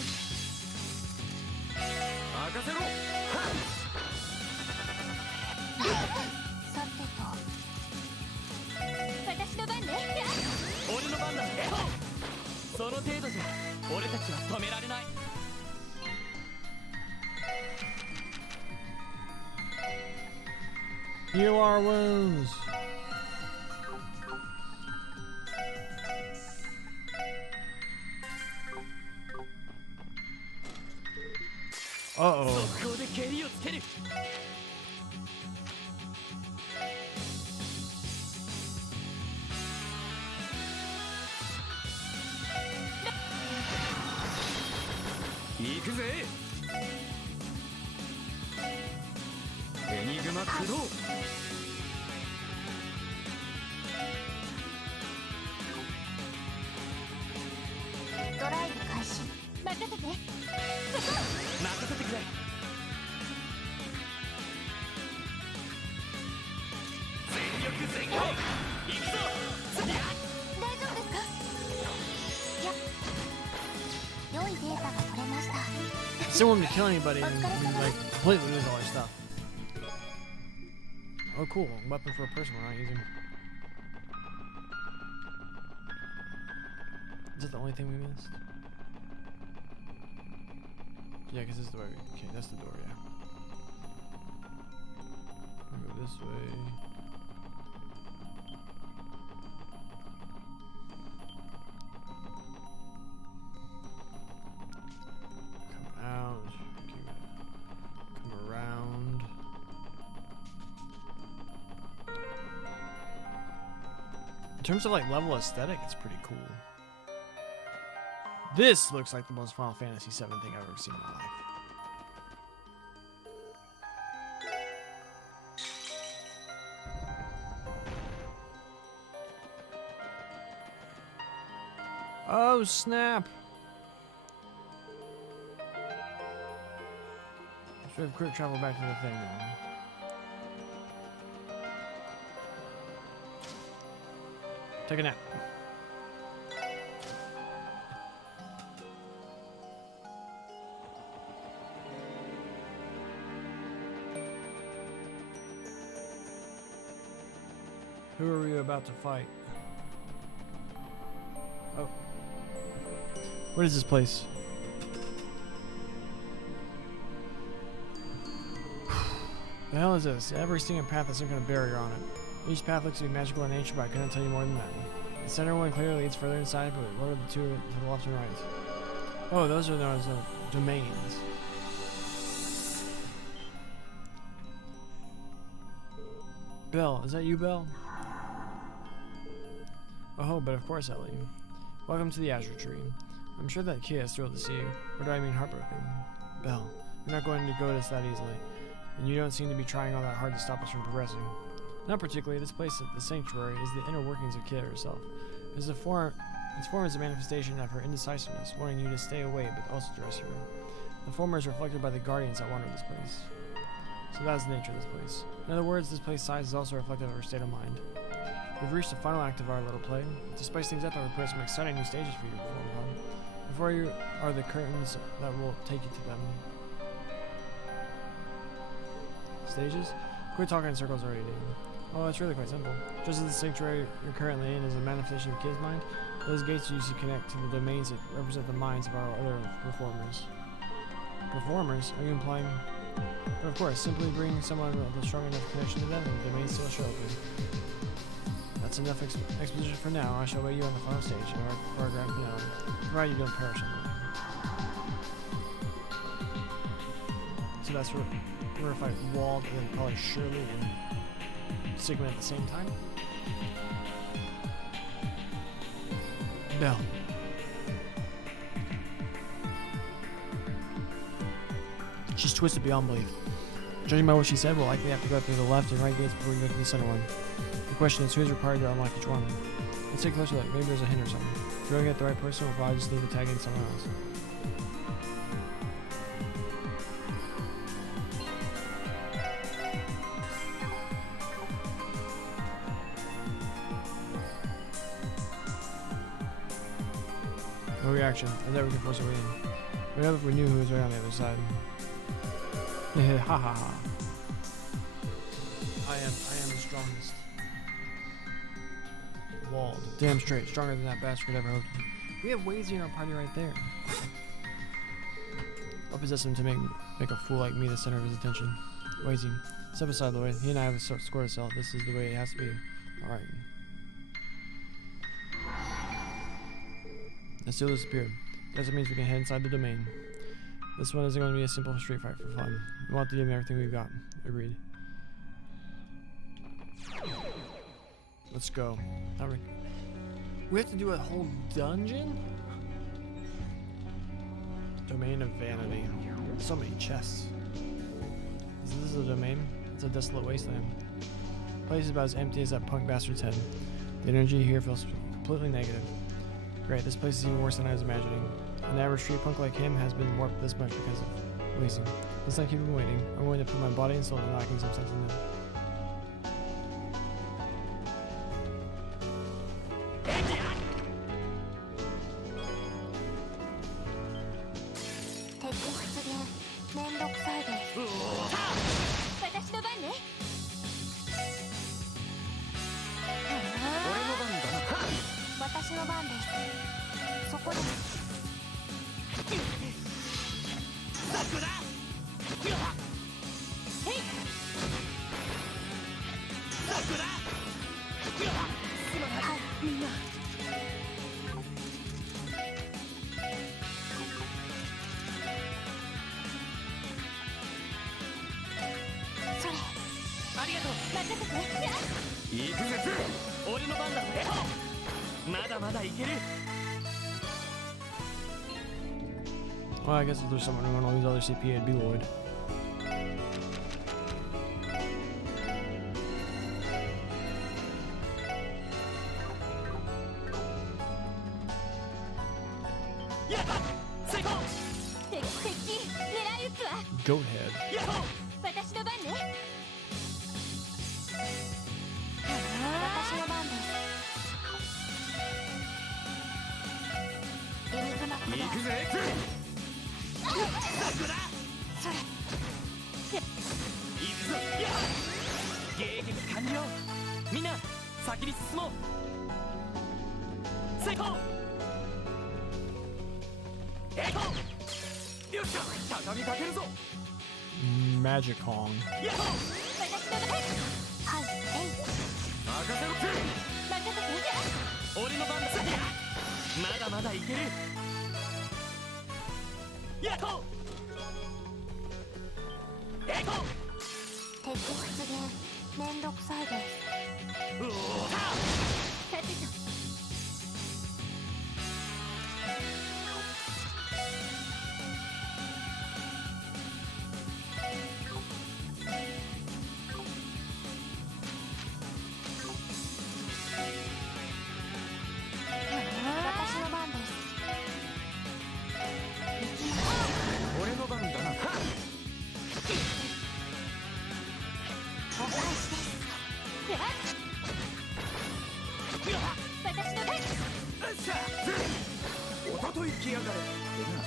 任せろ。さてと、私の番ね。俺の番だ。その程度じゃ俺たちは止められない。 Heal our wounds. Uh-oh. 速攻で蹴りをつける。行くぜ。エニグマ駆動。ドライブ開始。任せて。そこ。任せてくれ。全力全開。行くぞ。大丈夫ですか。いや、良いデータが取れました。 Still want me to kill anybody and we like completely lose all our stuff. Oh cool, weapon for a person we're not using. Is that the only thing we missed? Yeah, because this is the way we... Okay, that's the door, yeah. We go this way. Come out. Come around. In terms of like level aesthetic, it's pretty cool. This looks like the most Final Fantasy VII thing I've ever seen in my life. Oh snap! Should have quick travel back to the thing now. Take a nap. Who are we about to fight? Oh. What is this place? The hell is this? Every single path has some kind of barrier on it. Each path looks to be magical in nature, but I couldn't tell you more than that. The center one clearly leads further inside, but what are the two to the left and right? Oh, those are known as domains. Belle, is that you, Belle? Oh, but of course, Ellie. Welcome to the Azure Tree. I'm sure that Kia is thrilled to see you. Or do I mean heartbroken? Belle, you're not going to goad us that easily. And you don't seem to be trying all that hard to stop us from progressing. Not particularly. This place, the sanctuary, is the inner workings of Kia herself. Its form is a manifestation of her indecisiveness, wanting you to stay away but also to rescue her. The former is reflected by the guardians that wander this place. So that is the nature of this place. In other words, this place's size is also reflective of her state of mind. We've reached the final act of our little play. To spice things up, I've prepared some exciting new stages for you to perform upon. Before you are the curtains that will take you to them. Stages? Quit talking in circles already, dude. Oh, it's really quite simple. Just as the sanctuary you're currently in is a manifestation of Kid's mind, those gates used to connect to the domains that represent the minds of our other performers. Performers? Are you implying? But of course, simply bring someone with a strong enough connection to them and the domains still show open. That's enough exposition for now. I shall wait you on the final stage of our grand finale, provided you don't perish on the way. So that's where we're gonna fight Wald and then probably Shirley and Sigmund at the same time. Belle. She's twisted beyond belief. Judging by what she said, we'll likely have to go through the left and right gates before we go to the center one. The question is, who is required to unlock each one? Let's take a closer look. Maybe there's a hint or something. If we don't get the right person, we'll probably just need to tag in someone else. No reaction. I thought we could force a way in. We know if we knew who was right on the other side. Ha ha ha. I am the strongest. Walled. Damn straight. Stronger than that bastard could ever hope to be. We have Wazy in our party right there. I'll possess him to make a fool like me the center of his attention. Wazy. Step aside, Lloyd. He and I have a score to settle. This is the way it has to be. Alright. The seal disappeared. Guess it means we can head inside the domain. This one isn't going to be a simple street fight for fun. We want to give him everything we've got. Agreed. Let's go. We have to do a whole dungeon? Domain of Vanity. So many chests. Is this a domain? It's a desolate wasteland. The place is about as empty as that punk bastard's head. The energy here feels completely negative. Great, this place is even worse than I was imagining. An average street punk like him has been warped this much because of Wazy. Let's not keep him waiting. I'm willing to put my body and soul into knocking some sense into him. Well, I guess if there's someone who wants all these other CP, it'd be Lloyd. Goat head. Magic Kong. 私のよっしゃおととい来やがれってな。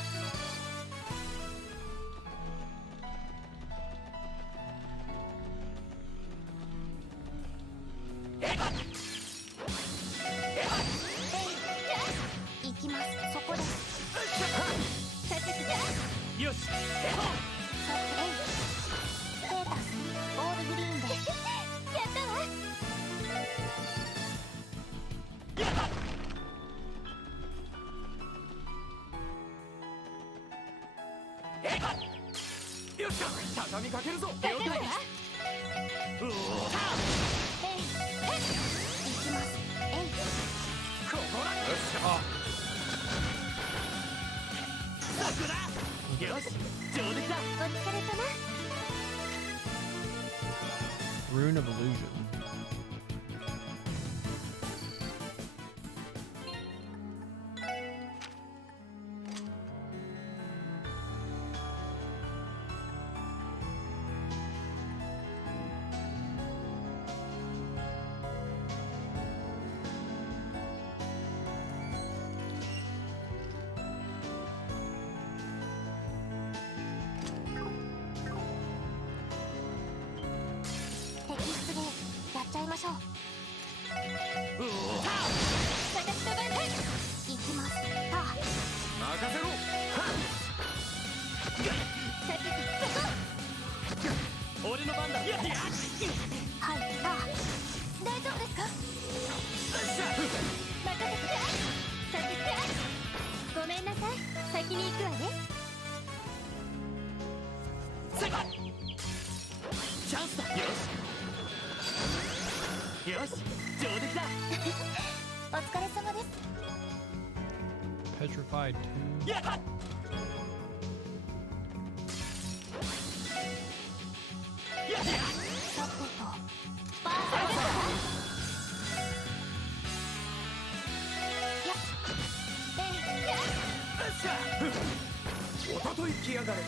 行きます。そこです。さてさよしさてステータスオールグリーンでやったわ。よっしゃ畳みかけるぞ。了解だわ。うおー行きます。ここだ。よっしゃそこだ。よし上出来だ。お疲れ様。 Rune of Illusion. Petrified Tomb. Yeah. おととい来やがれ。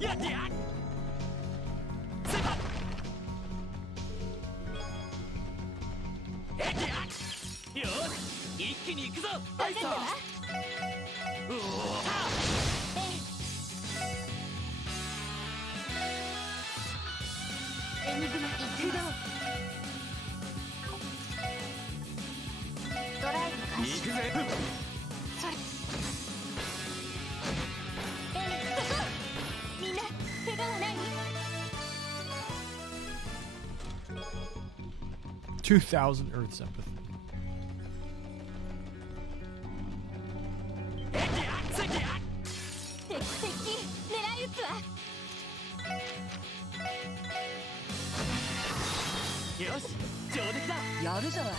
やっやっ。よし一気に行くぞ。分かったわ。うおーエニグマ起動。ドライブ開始。行くぜ。それそこみんな怪我はない？ 2,000 Earth Sympathy. 敵狙い撃つわ。よし上出来だ。やるじゃない。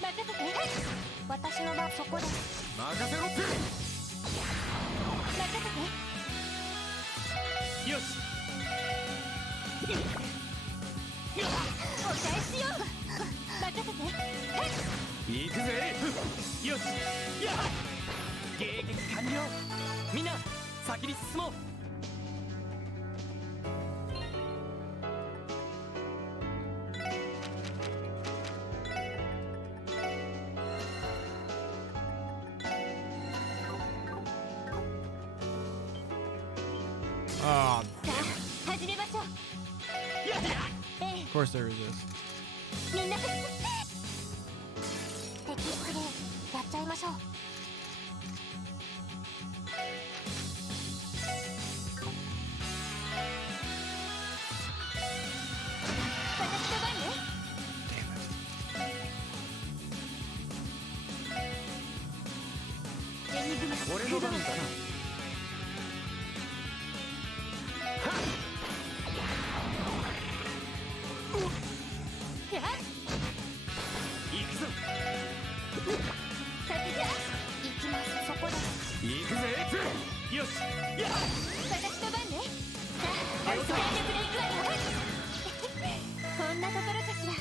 任せて。私の場そこです。任せろって。任せて。よしお返しよう。任せて。行くぜ。よしやっ迎撃完了。みんな先に進もう。Ah, さあ始めましょう。やっやっ of course there is this. みんな敵室でやっちゃいましょう。私の番ね。エニグマ俺の番だな。やっ行くぞ。さてじゃあ行きます。そこです。行くぜ。よしやっ私の番ね。さあ全力で行くわよこんなところかしら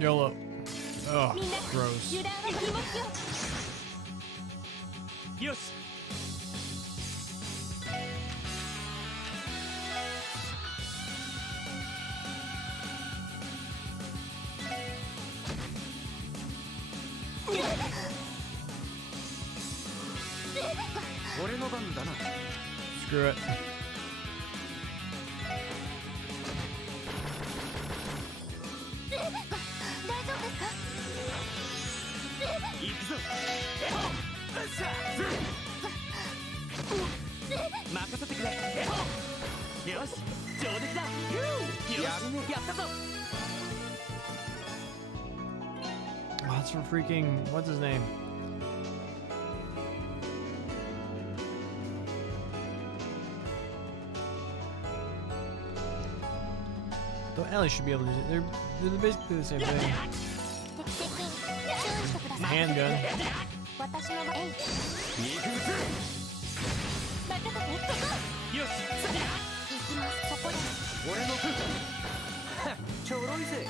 YOLO. Ugh, みんな gross. 油断は禁物よよし俺の番だな Screw it. 大丈夫ですか行くぞエホうっしゃ任せてくれエホよし上出来だよしやったぞ Oh, that's for freaking what's his name? Though Ellie should be able to do it. They're basically the same thing. 敵接近注意してください Handgun. 私の番えい肉物任せてここよし行きますそこです俺のちょろいぜ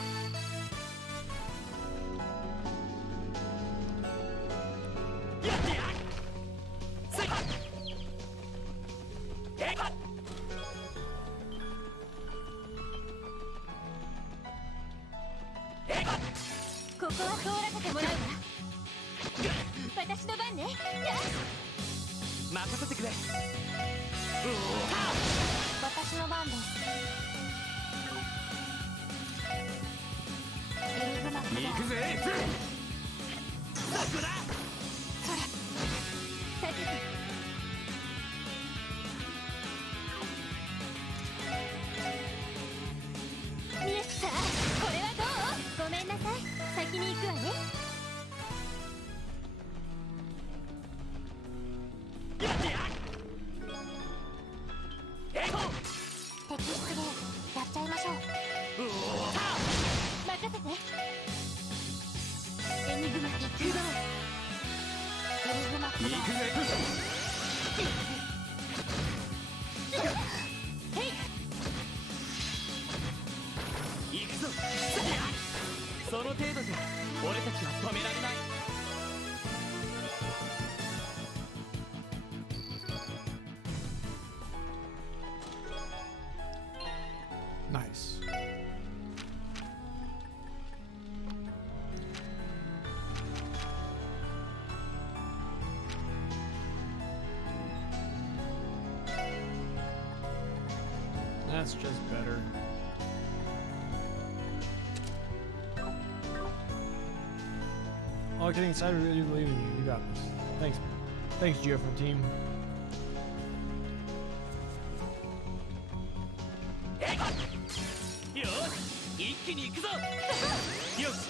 ここは通らせてもらうわ私の番ね任せてくれ私の番ですエニグマ起動行くぜそこだそれ避けてミエスさあこれはどうごめんなさい先に行くわね敵出でやっちゃいましょう任せてエニグマ起動エニグマ起動行くぜへい行くぞその程度じゃ俺たちは止められない Nice. That's just better. All kidding aside, I really believe in you. You got this. Thanks. Thanks, Geo from team. よし一気に行くぞよし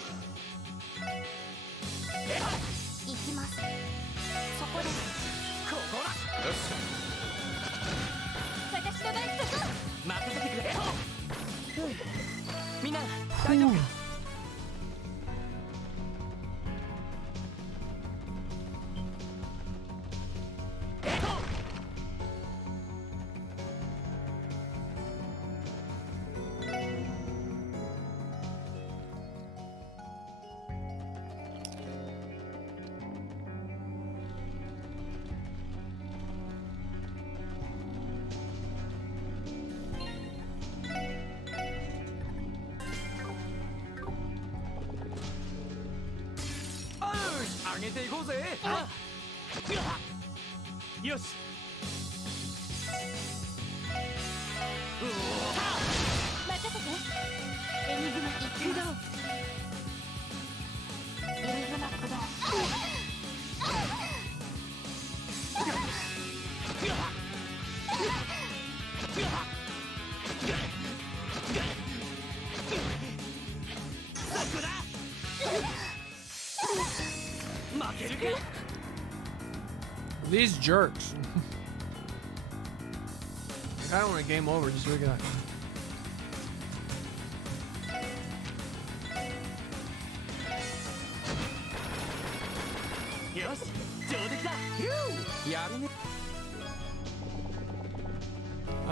行きますそこですここだよし私の番そこ任せてくれみんな大丈夫か 上げていこうぜよし任せてエニグマ起動エニグマ起動負けるか These jerks. Like, I don't want a game over just so we can. よし上出来だやるね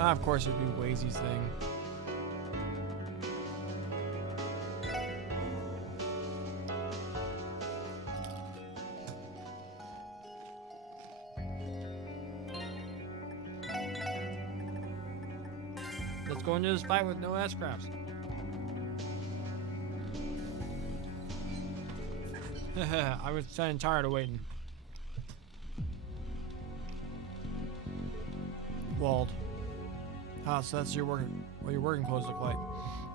Ah, of course it'd be Wazy's thing. Let's go into this fight with no S-craps. I was getting tired of waiting. Walled. Ah, so that's your working, what your working clothes look like.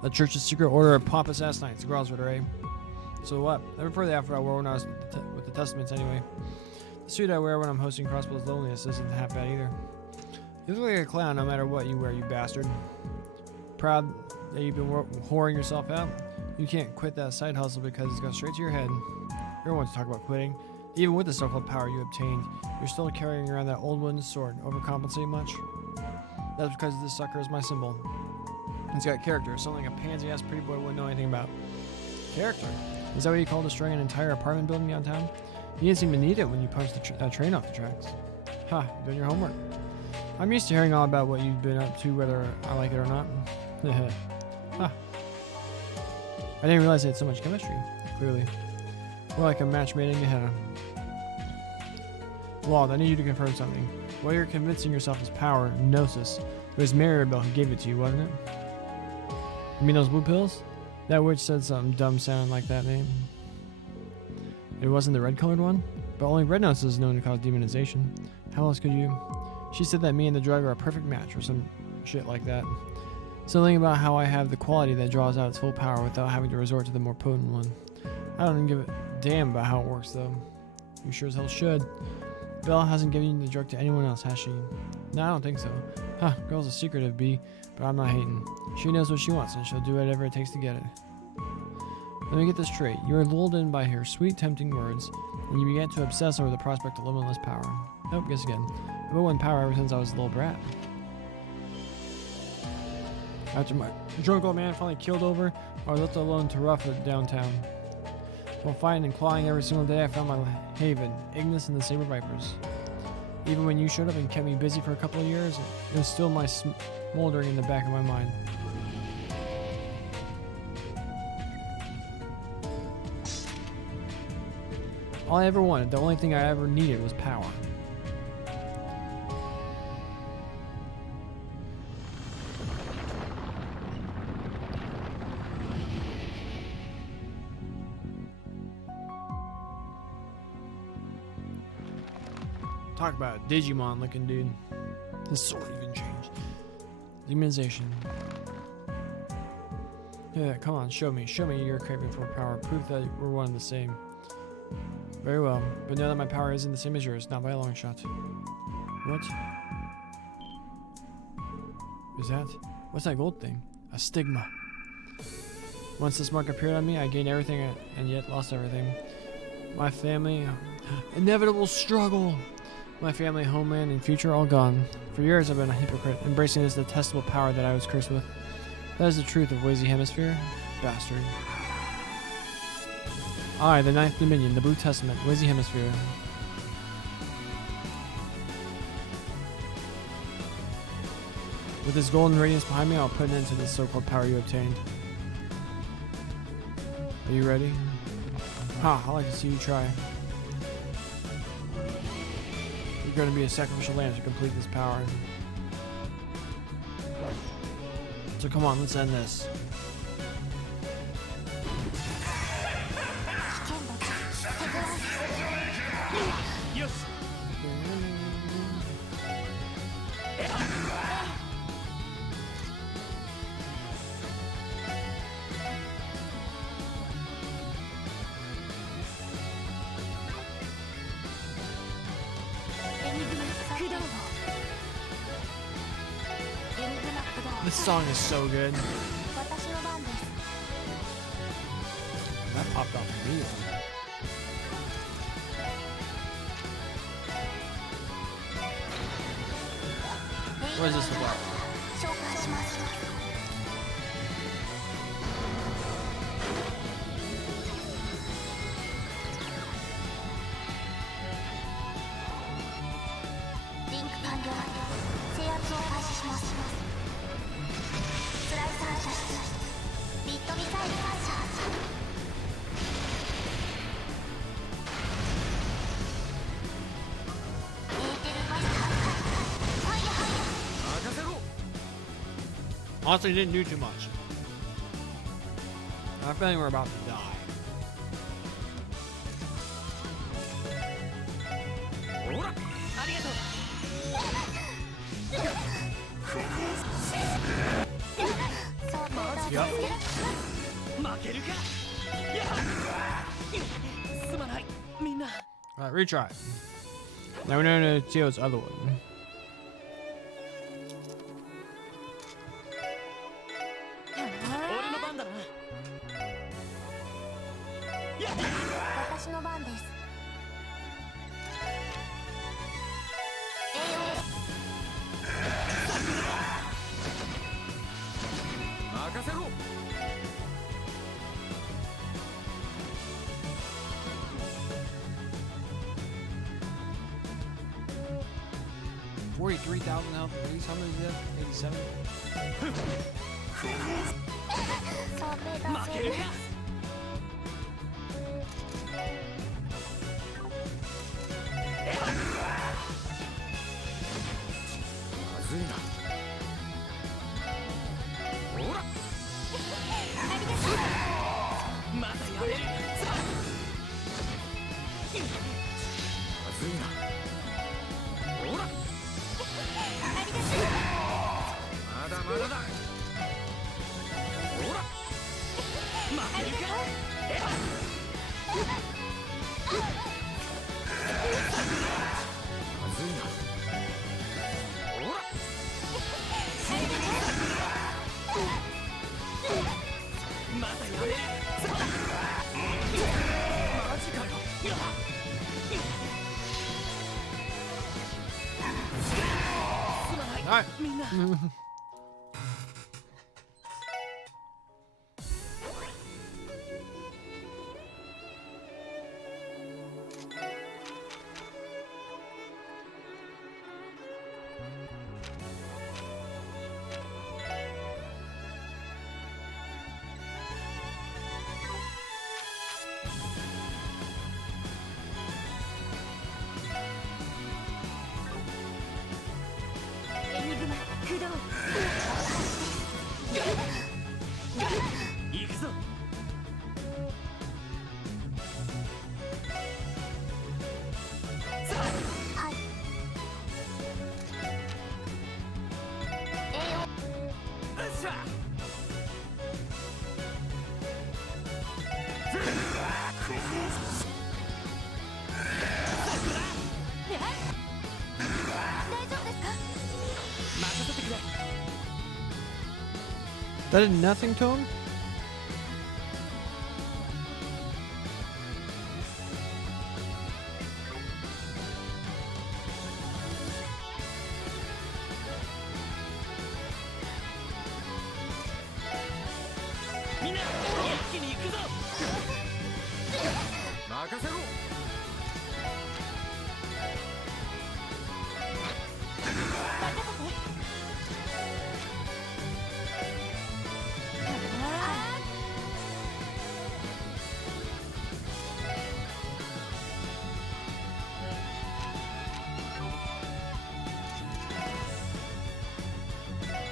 The church's secret order of pompous ass knights. The girls are, eh? So what? I prefer the outfit I wore when I was with the Testaments anyway. The suit I wear when I'm hosting Crossbill's Loneliness isn't half bad either. You look like a clown no matter what you wear, you bastard. Proud that you've been whoring yourself out? You can't quit that side hustle because it's gone straight to your head. Everyone wants to talk about quitting. Even with the so-called power you obtained, you're still carrying around that old wooden sword. Overcompensate much? That's because this sucker is my symbol. It's got character, something a pansy-ass pretty boy wouldn't know anything about. Character? Is that what you call destroying an entire apartment building downtown? You didn't seem to need it when you punched that train off the tracks. Ha, you're doing your homework. I'm used to hearing all about what you've been up to, whether I like it or not. Ha. I didn't realize they had so much chemistry, clearly. We're like a match made in Gehenna. Wald, I need you to confirm something. What you're convincing yourself is power, gnosis. It was Maribel who gave it to you, wasn't it? You mean those blue pills? That witch said something dumb sounding like that name. It wasn't the red-colored one? But only red gnosis is known to cause demonization. How else could you? She said that me and the drug are a perfect match or some shit like that. Something about how I have the quality that draws out its full power without having to resort to the more potent one. I don't give a damn about how it works though. You sure as hell should. Belle hasn't given the drug to anyone else, has she? No, I don't think so. Huh, girl's a secretive bee, but I'm not hating. She knows what she wants and she'll do whatever it takes to get it. Let me get this straight. You were lulled in by her sweet, tempting words, and you began to obsess over the prospect of limitless power. Nope, guess again. I've been wanting power ever since I was a little brat. After my drunk old man finally killed over, I was left alone to rough it downtown. While fighting and clawing every single day, I found my haven, Ignis and the Saber Vipers. Even when you showed up and kept me busy for a couple of years, it was still my smoldering in the back of my mind. All I ever wanted, the only thing I ever needed was power. Talk about a Digimon looking dude. His sword even changed. Demonization. Yeah, come on, show me your craving for power. Proof that we're one and the same. Very well, but know that my power isn't the same as yours, not by a long shot. What? Is that? What's that gold thing? A stigma. Once this mark appeared on me, I gained everything and yet lost everything. My family, inevitable struggle. My family, homeland, and future all gone. For years I've been a hypocrite, embracing this detestable power that I was cursed with. That is the truth of Wazy Hemisphere. Bastard. I, the Ninth Dominion, the Blue Testament, Wazy Hemisphere. With this golden radiance behind me, I'll put an end to this so-called power you obtained. Are you ready? Ha, I'd like to see you try. You're going to be a sacrificial lamb to complete this power. So come on, let's end this. This song is so good. That popped off immediately. What is this about? Honestly, didn't do too much. I have a feeling we're about to die. ほらありがとう Yup. 負けるかいやすまないみんな Alright, retry. Now we know Teo's other one. 俺の番だな私の番です。任せろ 43,000 health at least. How many is that? 87? 負けるか まずいなほらまだやれるまずいなほらまだまだだほら負けるかまずいなほらまだやれるマジかよすまない Alright. みんな エニグマ駆動。行くぞはい。よっしゃ大丈夫ですか？任せてくれ That did nothing to him? みんな一気に行くぞ任せろ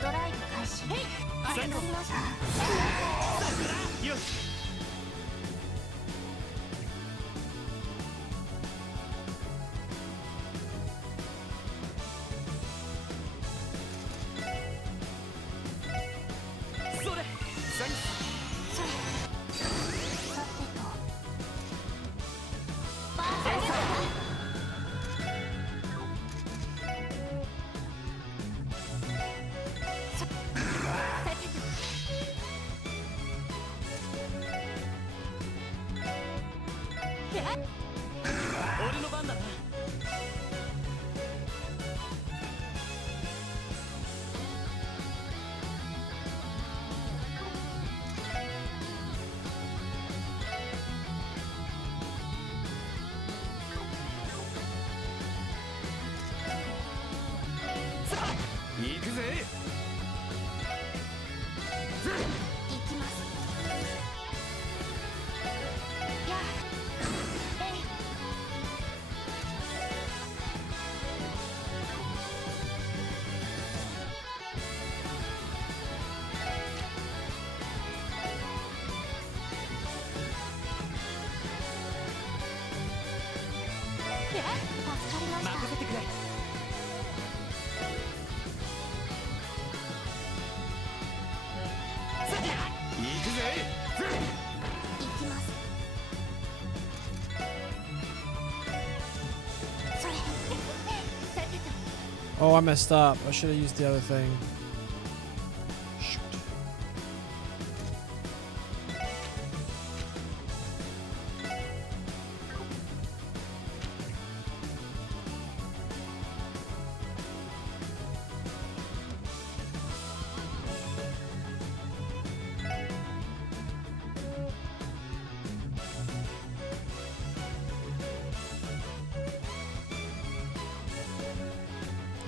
ドライブ開始。わかりました。よしそれサンキさてと。バーサイさてと。Oh, I messed up. I should have used the other thing. Shoot.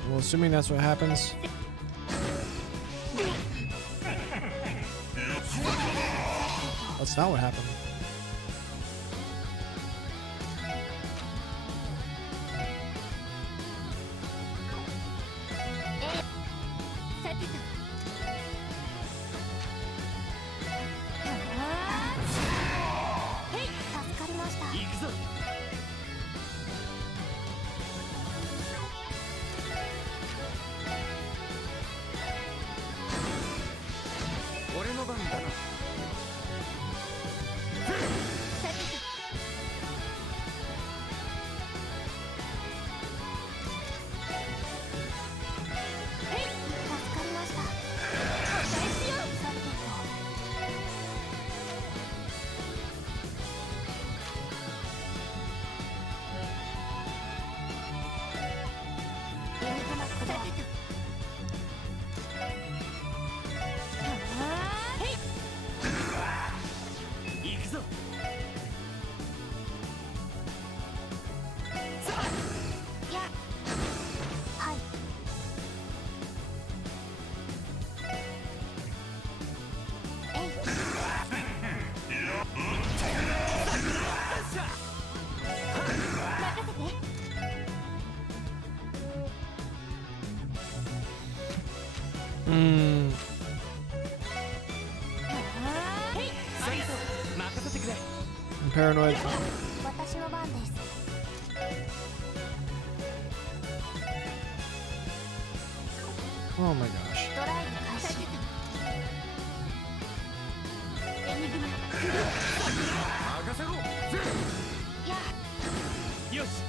Well, assuming that's what happens. That's not what happened. I'm paranoid. Oh my gosh. Yes.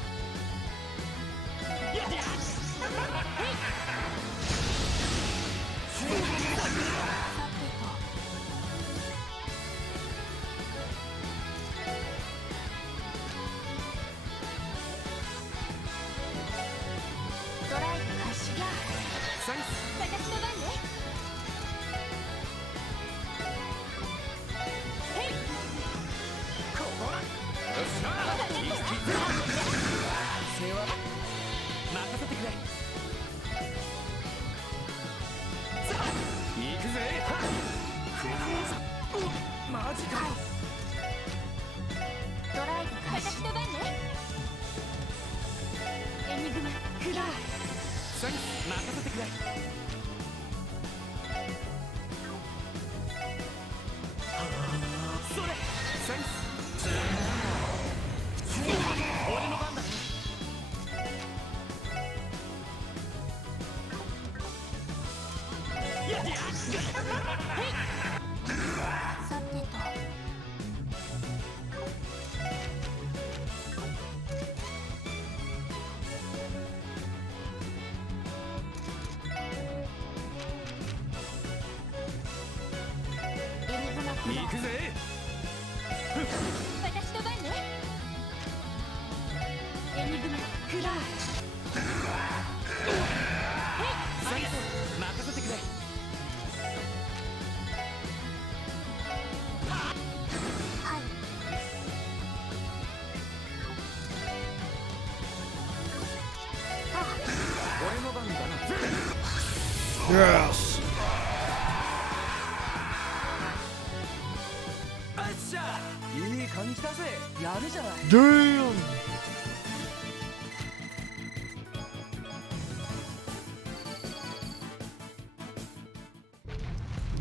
Damn.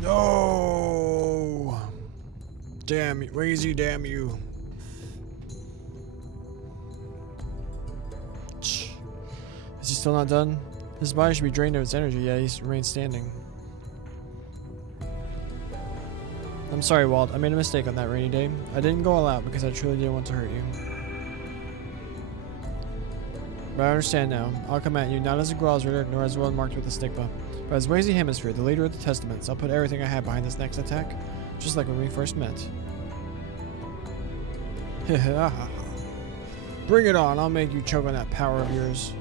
No. Damn you, Wazy, damn you. Is he still not done? His body should be drained of its energy, yet he remains standing. I'm sorry, Walt. I made a mistake on that rainy day. I didn't go all out because I truly didn't want to hurt you. but I understand now. I'll come at you not as a Growl's Ritter, nor as one marked with a stigma, but as Wazy Hemisphere, the leader of the Testaments. I'll put everything I have behind this next attack, just like when we first met. Bring it on, I'll make you choke on that power of yours.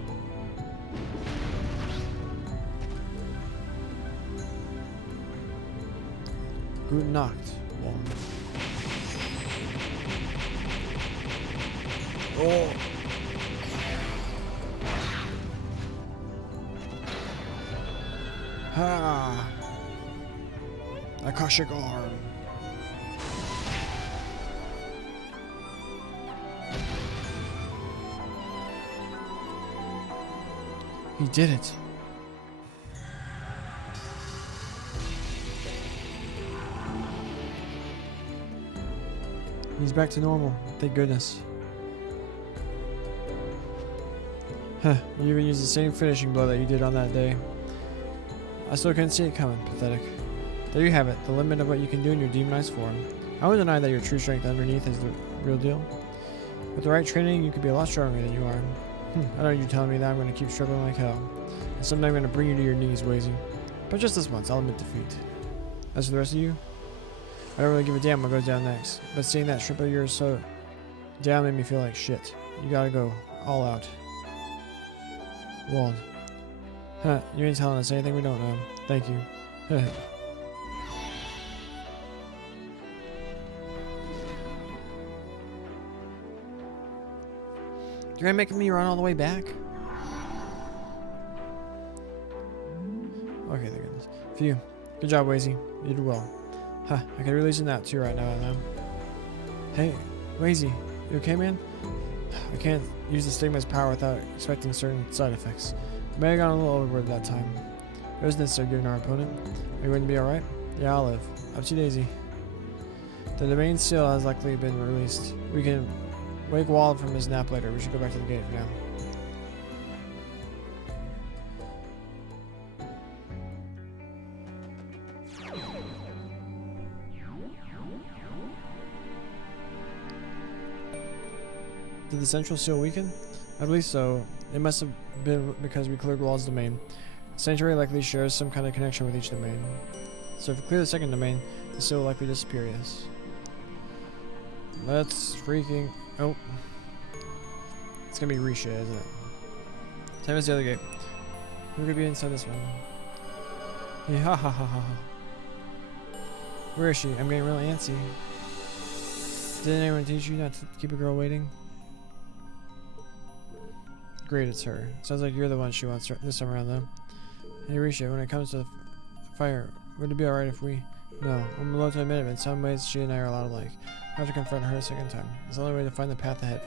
Guten Nacht, Wong. Oh. Ha! Akashic Arm. He did it. He's back to normal. Thank goodness. Huh, you even used the same finishing blow that you did on that day. I still couldn't see it coming. Pathetic. There you have it, the limit of what you can do in your demonized form. I won't deny that your true strength underneath is the real deal. With the right training, you could be a lot stronger than you are. I don't need you telling me that I'm going to keep struggling like hell. And someday I'm going to bring you to your knees, Wazy. But just this once, I'll admit defeat. As for the rest of you, I don't really give a damn what goes down next. But seeing that strip of yours so down made me feel like shit. You gotta go all out. Wald. Huh, you ain't telling us anything we don't know. Thank you. You're making me run all the way back? Okay, thank goodness. Phew. Good job, Wazy. You did well. Huh, I could really use a nap too right now, I know. Hey, Wazy, you okay, man? I can't use the stigma's power without expecting certain side effects. I may have gone a little overboard that time. It was necessary given our opponent. Are you going to be alright? Yeah, I'll live. Up to Daisy. The domain seal has likely been released. We can wake Wald from his nap later. We should go back to the gate for now. Did the central seal weaken? I believe so. It must have been because we cleared Wald's domain. The sanctuary likely shares some kind of connection with each domain. So if we clear the second domain, the seal will likely disappear, yes. Let's freaking... Oh. It's gonna be Risha, isn't it? Same as the other gate. Who could be inside this one? Yeah, ha ha ha ha. Where is she? I'm getting really antsy. Didn't anyone teach you not to keep a girl waiting? Great, it's her. Sounds like you're the one she wants this time around, though. Hey, Risha, when it comes to fire, would it be alright if we... No, I'm allowed to admit it, but in some ways she and I are a lot alike. I have to confront her a second time. It's the only way to find the path ahead.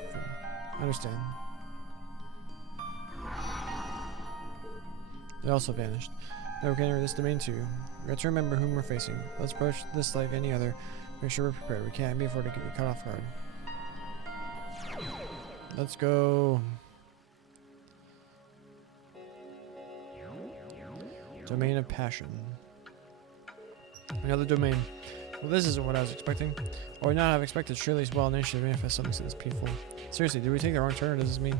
Understand. They also vanished. Now we can enter this domain too. We have to remember whom we're facing. Let's approach this like any other. Make sure we're prepared. We can't be afford to get caught off guard. Let's go. Domain of Passion. Another domain. Well, this isn't what I was expecting. Or would not have expected Shirley's wild nature to manifest something so this peaceful. Seriously, did we take the wrong turn, or does this mean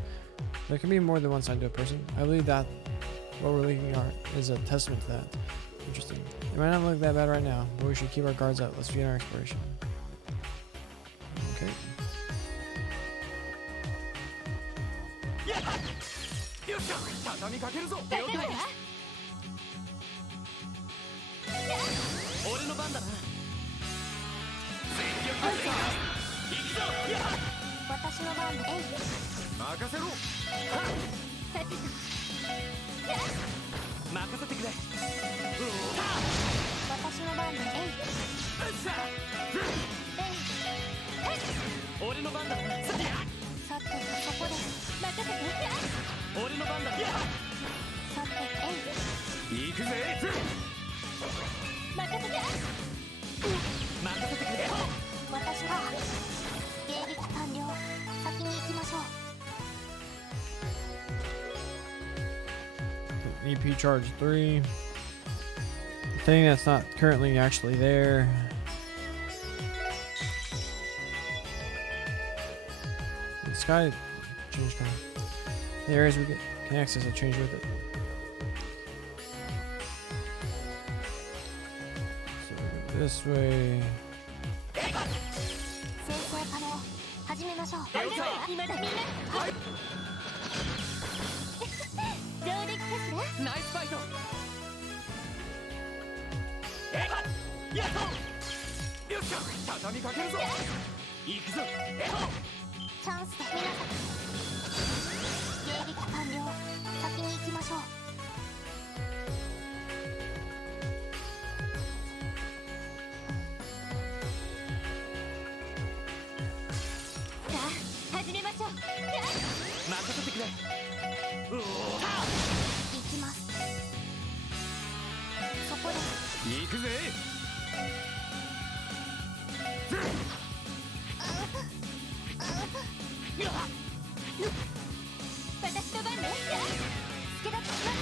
there can be more than one side to a person? I believe that what we're looking at is a testament to that. Interesting. It might not look that bad right now, but we should keep our guards up. Let's begin our exploration. Okay. EP charge 3. The thing that's not currently actually there. The sky changed color. The areas we can access will change with it. So we go this way. 生成可能始めましょう。今だみんな上出来かしら。ナイスファイト。やっと。よっしゃ畳みかけるぞ。行くぞ。チャンスで皆さん迎撃完了。先に行きましょう。さあ始めましょう。任せてくれ。うおー。行きます。そこです。行くぜ。私の番ね。助立ちします。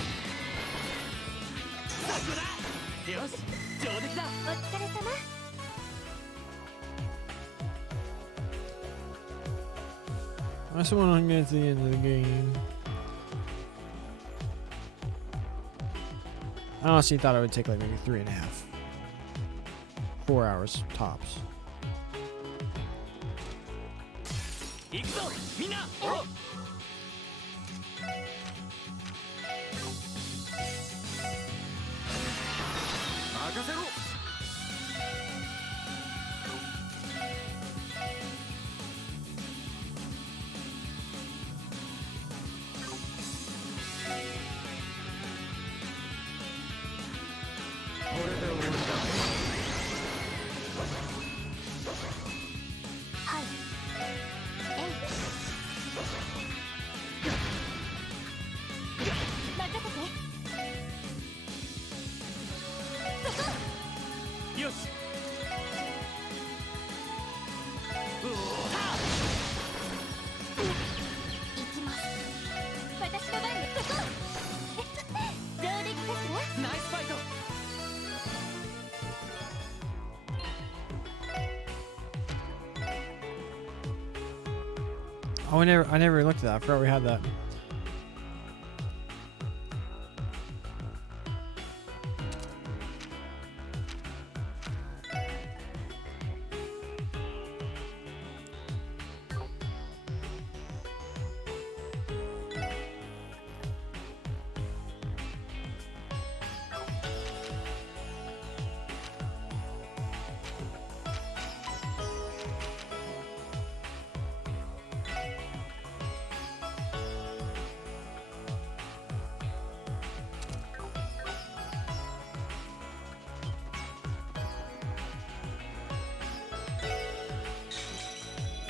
よし上出来だ。お疲れ様。I just want to get to the end of the game. I honestly thought it would take like maybe 3.5, 4 hours tops. 行くぞみんな。任せろ。これで終わりだ。はい。えい。任せて。そこ。よし。うおー。行きます。私の番ね。そこ。上出来かしら。ナイスファイト。Oh, I never looked at that. I forgot we had that.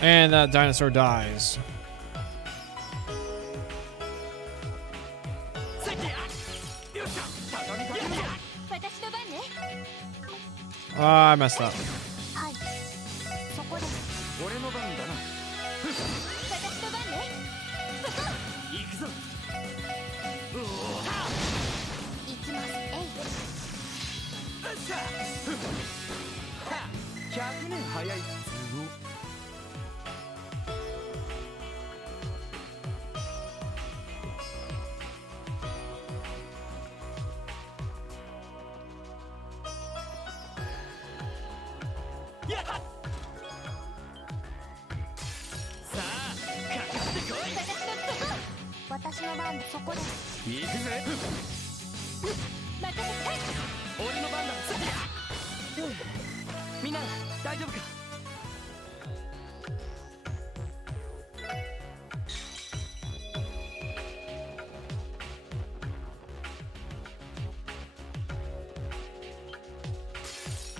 And that dinosaur dies. よっしゃ畳みかけるぞ。私の番ね。 Ah, I messed up. はい。そこです。俺の番だな。私の番ね。そこ。行くぞ。うおー。行きます。えい。よっしゃ。はっ。100年早い。すごっ。やっ。さあかかってこい。私の番でそこです。行くぜ。任せて。俺の番だ。みんな大丈夫か。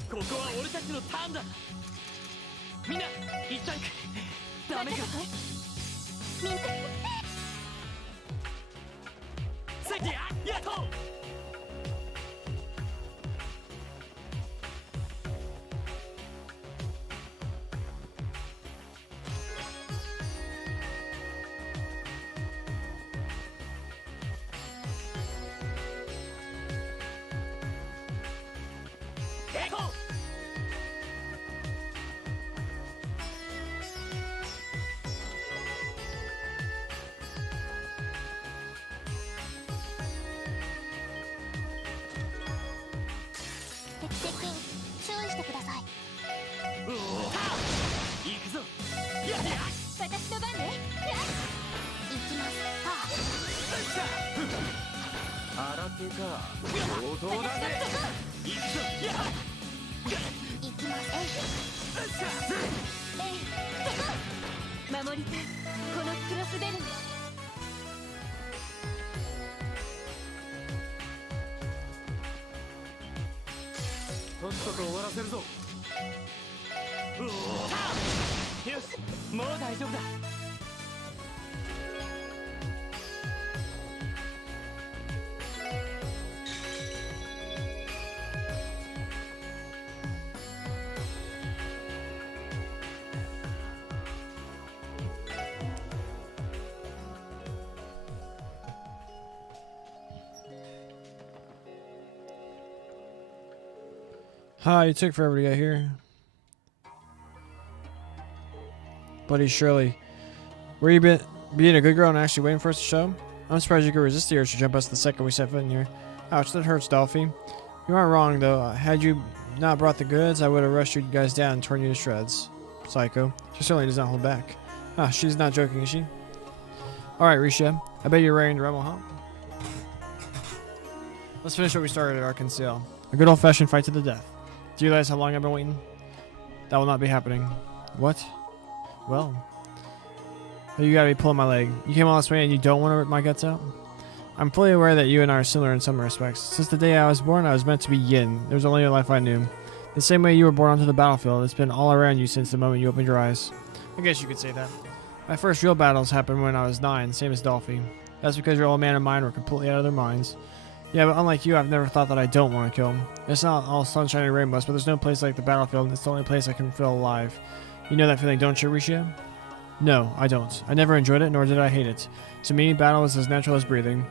ここは俺たちのターンだ。みんな一体ダメか。みんな。さっきやっと。エコー。手か相当だぜ行くぞやっ行きますえい守りたいこのクロスベルをとっとと終わらせるぞうおよしもう大丈夫だHi, you took forever to get here. Buddy Shirley, were you being a good girl and actually waiting for us to show? I'm surprised you could resist the urge to jump us the second we set foot in here. Ouch, that hurts, Dolphy. You aren't wrong, though. Had you not brought the goods, I would have rushed you guys down and torn you to shreds. Psycho. She certainly does not hold back. Ah, she's not joking, is she? Alright, Risha. I bet you're ready to rumble, huh? Let's finish what we started at Arkansas. A good old-fashioned fight to the death. Do you realize how long I've been waiting? That will not be happening. What? Well. You gotta be pulling my leg. You came all this way and you don't want to rip my guts out? I'm fully aware that you and I are similar in some respects. Since the day I was born, I was meant to be yin. There was only a life I knew. The same way you were born onto the battlefield, it's been all around you since the moment you opened your eyes. I guess you could say that. My first real battles happened when I was 9, same as Dolphy. That's because your old man and mine were completely out of their minds. Yeah, but unlike you, I've never thought that I don't want to kill him. It's not all sunshine and rainbows, but there's no place like the battlefield. It's the only place I can feel alive. You know that feeling, don't you, Risha? No, I don't. I never enjoyed it, nor did I hate it. To me, battle is as natural as breathing.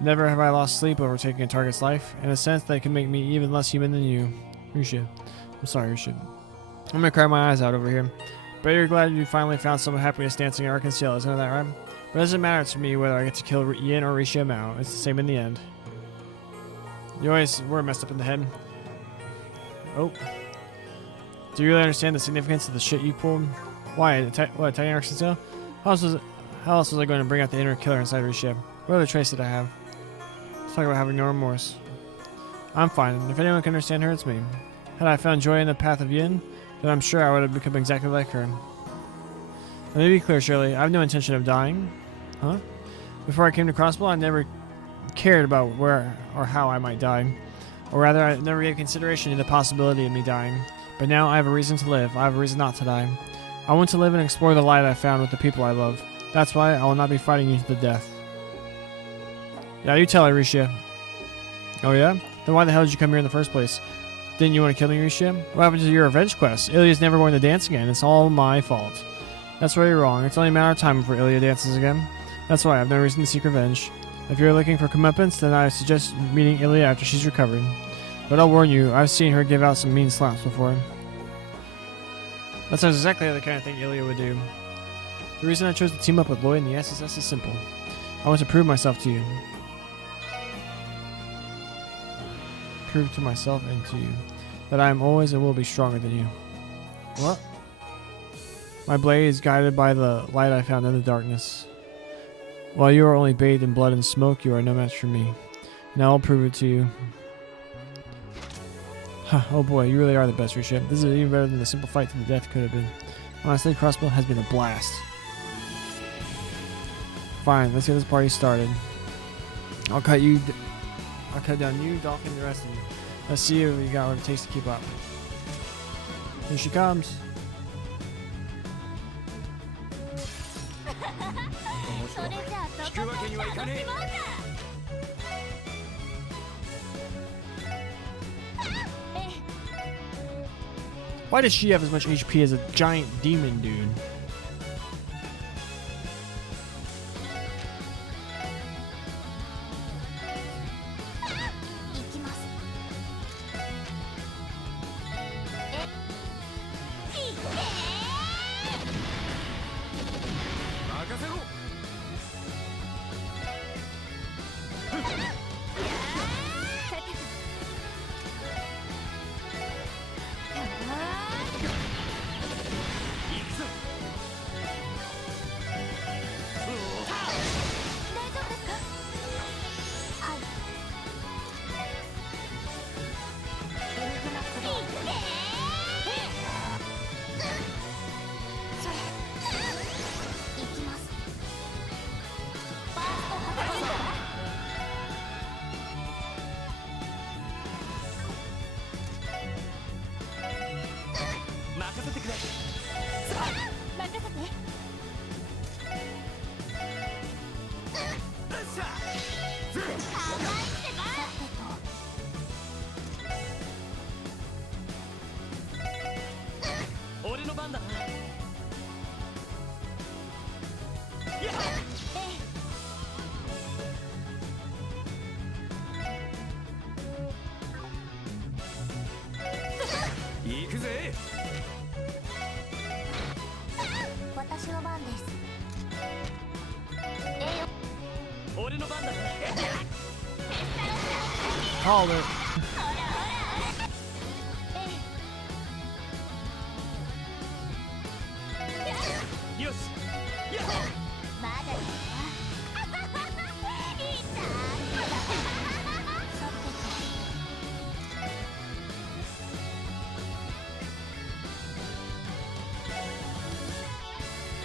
Never have I lost sleep over taking a target's life. In a sense, that can make me even less human than you. Risha. I'm sorry, Risha. I'm gonna cry my eyes out over here. But you're glad you finally found some happiness dancing at Arkansas, isn't that right? But it doesn't matter to me whether I get to kill Yin or Risha Mao. It's the same in the end. You always were messed up in the head. Oh. Do you really understand the significance of the shit you pulled? Why? Attacking Arkansas? How else was I going to bring out the inner killer inside Risha? What other trace did I have? Let's talk about having no remorse. I'm fine. If anyone can understand her, it's me. Had I found joy in the path of Yin, then I'm sure I would have become exactly like her. Let me be clear, Shirley. I have no intention of dying. Huh? Before I came to Crossbow, I never cared about where or how I might die. Or rather, I never gave consideration to the possibility of me dying. But now I have a reason to live. I have a reason not to die. I want to live and explore the light I found with the people I love. That's why I will not be fighting you to the death. Yeah, you tell her, Risha. Oh yeah? Then why the hell did you come here in the first place? Didn't you want to kill me, Risha? What happened to your revenge quest? Ilya's never going to dance again. It's all my fault. That's where you're wrong. It's only a matter of time before Ilya dances again. That's why I have no reason to seek revenge. If you're looking for comeuppance, then I suggest meeting Ilya after she's recovered. But I'll warn you, I've seen her give out some mean slaps before. That sounds exactly the kind of thing Ilya would do. The reason I chose to team up with Lloyd in the SSS is simple. I want to prove myself to you. Prove to myself and to you that I am always and will be stronger than you. What? My blade is guided by the light I found in the darkness. While you are only bathed in blood and smoke, you are no match for me. Now I'll prove it to you. Oh boy, you really are the best, Risha. This is even better than the simple fight to the death could have been. Honestly, Crossbow has been a blast. Fine, let's get this party started. I'll cut down you, Dolphin, and the rest of you. Let's see if we got what it takes to keep up. Here she comes. Why does she have as much HP as a giant demon dude? の番だな。やっ行くぜ。私の番です。俺の番だな。Called it. よし。やっまだだよ。いいさ。さてと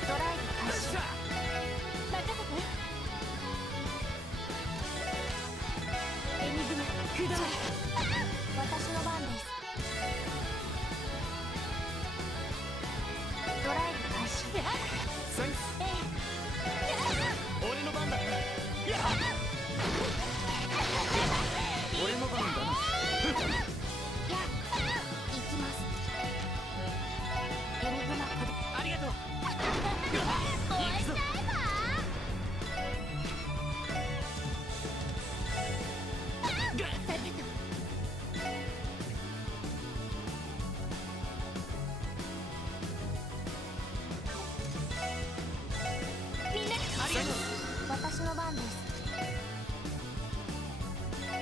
ドライブ開始。よっしゃ。任せて。エニグマ駆動。私の番です。ドライブ開始。センス。俺の番だな。やっ俺の番だな。行きます。エニグマ駆動。ありがとう。行くぞ。さてと。みんなありがとう。私の番です。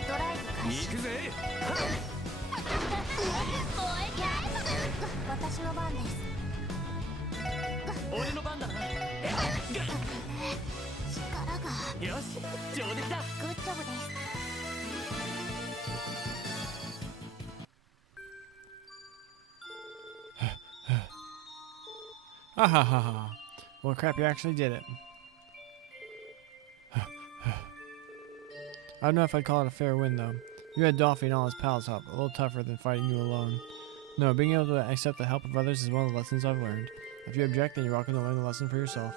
ドライブ開始。行くぜ。私の番です。俺の番だな。力がよし、上出来だ。グッジョブです。Ah ha ha ha. Well, crap, you actually did it. I don't know if I'd call it a fair win, though. You had Dolphy and all his pals help, a little tougher than fighting you alone. No, being able to accept the help of others is one of the lessons I've learned. If you object, then you're welcome to learn the lesson for yourself.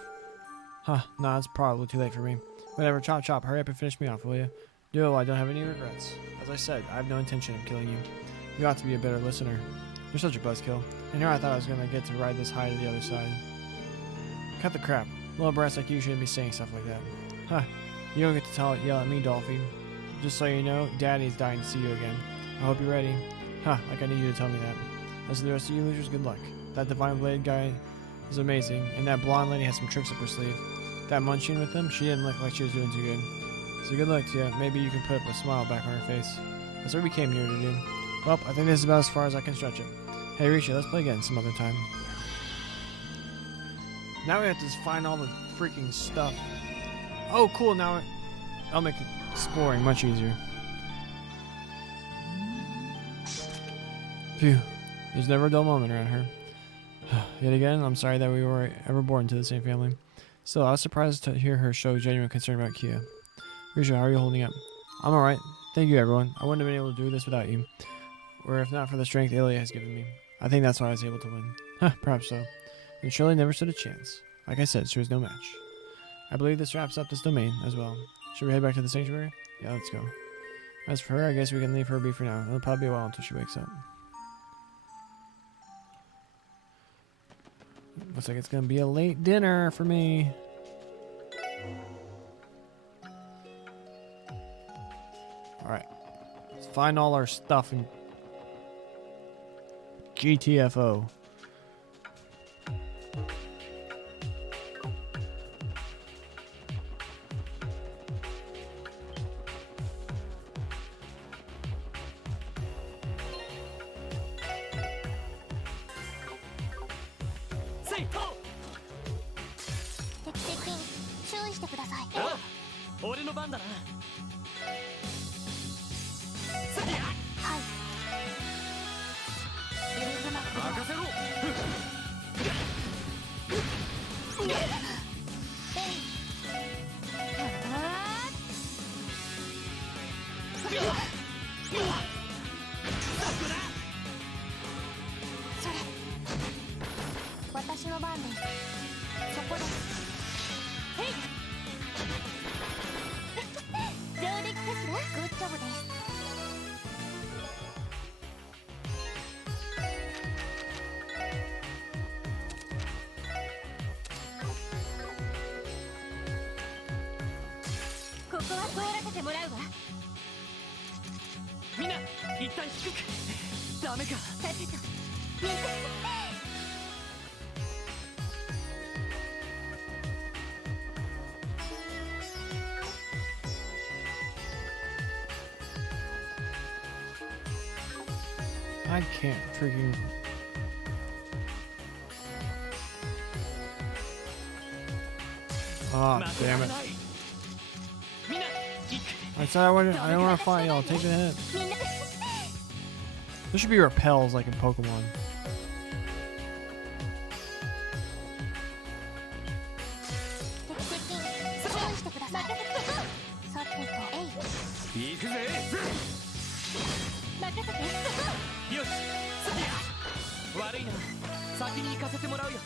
Huh, nah, it's probably too late for me. Whatever, chop chop, hurry up and finish me off, will you? Do it while I don't have any regrets. As I said, I have no intention of killing you. You ought to be a better listener. You're such a buzzkill. And here I thought I was gonna get to ride this high to the other side. Cut the crap. Little brats like you shouldn't be saying stuff like that. Huh. You don't get to yell at me, Dolphy. Just so you know, Daddy's dying to see you again. I hope you're ready. Huh, like I need you to tell me that. As for the rest of you losers, good luck. That Divine Blade guy is amazing, and that blonde lady has some tricks up her sleeve. That munching with them, she didn't look like she was doing too good. So good luck to you. Maybe you can put up a smile back on her face. That's what we came here to do. Well, I think this is about as far as I can stretch it. Hey, Risha, let's play again some other time. Now we have to just find all the freaking stuff. Oh, cool. Now I'll make exploring much easier. Phew. There's never a dull moment around her. Yet again, I'm sorry that we were ever born into the same family. Still, I was surprised to hear her show genuine concern about Kia. Risha, how are you holding up? I'm alright. Thank you, everyone. I wouldn't have been able to do this without you. Or if not for the strength Ilya has given me. I think that's why I was able to win. Huh, perhaps so. And Shirley never stood a chance. Like I said, she was no match. I believe this wraps up this domain as well. Should we head back to the sanctuary? Yeah, let's go. As for her, I guess we can leave her be for now. It'll probably be a while until she wakes up. Looks like it's gonna be a late dinner for me. Alright. Let's find all our stuff in GTFO. Say, go! 敵接近注意してください。ああ、俺の番だな。さあ、はい。エニグマ駆動。任せろ。それ私の番です。そこです。へい上出来かしら。グッジョブです。もらうわ。みんな一旦低く。ダメか。さてとみんな I can't freaking. Ah, damn it! みんな行く。 I said I wouldn't. I don't want to fight y'all. Take the hit. みんな There should be repels like in Pokemon. 敵接近注意してください。さてとえい行くぜ。任せて。よし。悪いな。先に行かせてもらうよ。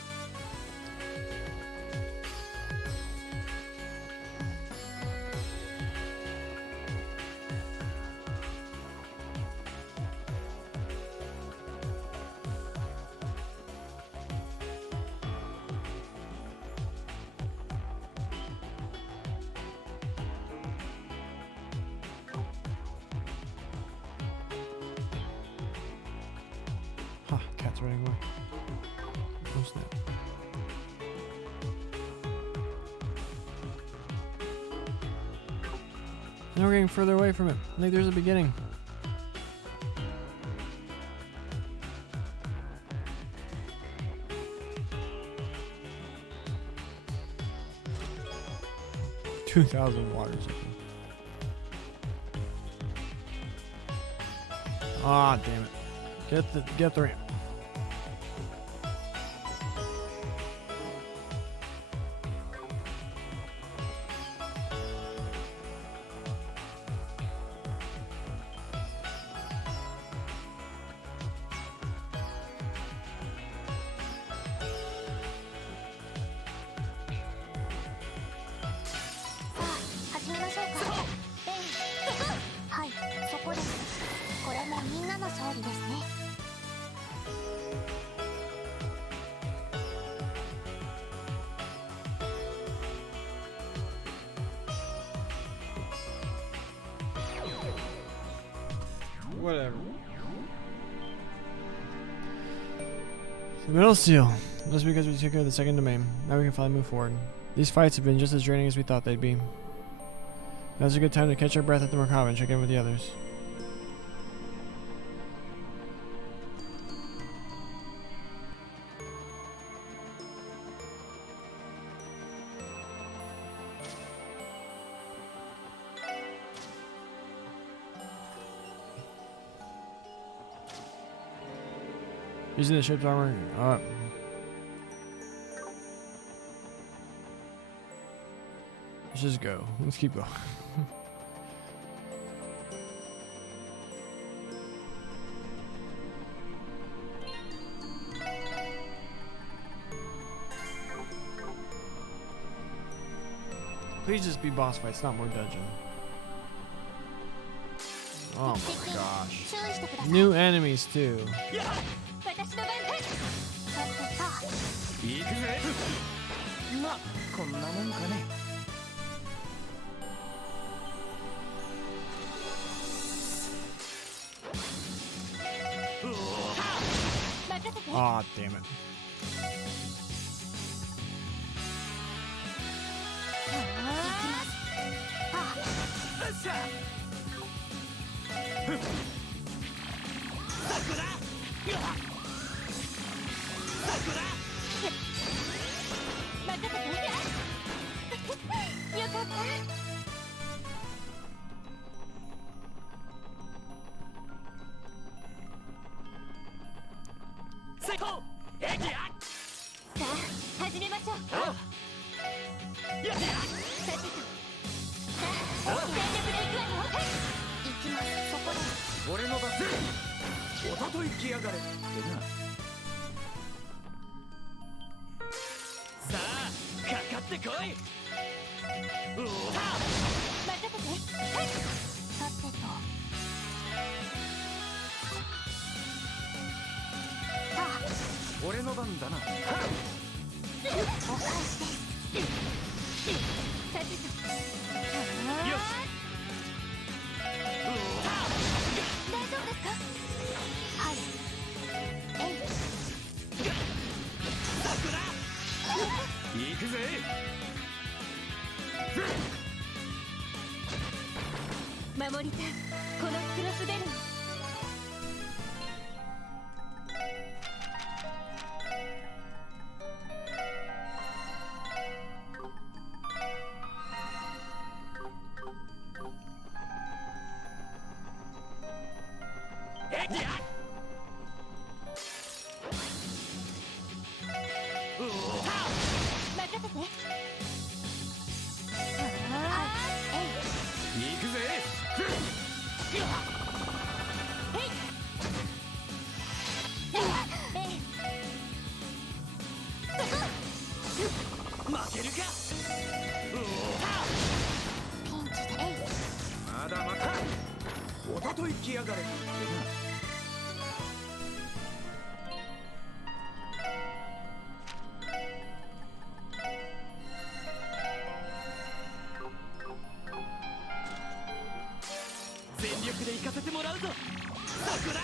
Ha! Cat's running away. Oh snap! Now we're getting further away from it. I think there's a beginning. $2,000 waters. Ah, damn it! Get the ramp. Whatever. The middle seal. Just because we took care of the second domain. Now we can finally move forward. These fights have been just as draining as we thought they'd be. Now's a good time to catch our breath at the Merkaba and check in with the others. Using the ship's armor. Let's just go. Let's keep going. Please just be boss fights, not more dungeon. Oh my gosh. New enemies too. 私の番です。さてと行くぜ。まあこんなもんかね。任せて。 Ah, damn it. よっしゃ。任せて。よかった。成功。エキヤ。さあ始めましょう。やっ。さてとさあ全力で行くわよ。行きます。そこで俺の番。おととい来やがれってな。さあかかってこい。おお。任せて。さてとさあ俺の番だな。お返しです。さてとよし。任せて。行くぜ。負けるか。ピンチで。まだまだ。おととい来やがれ。全力で行かせてもらうぞ。そこだ。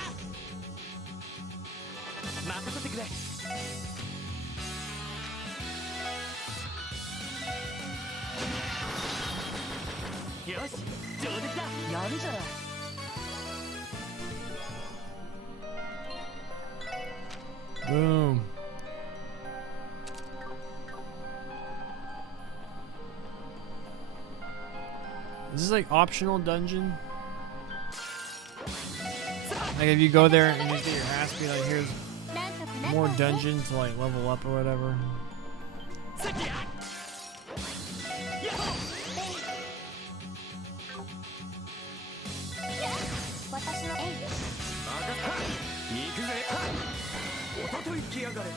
任せてくれ。よし、上出来だ。やるじゃない。Boom. Is this like optional dungeon? Like if you go there and you get your ass beat, like here's なんとかなった more わね。 dungeon to like level up or whatever. 私の行くぜ。おととい来やがれ。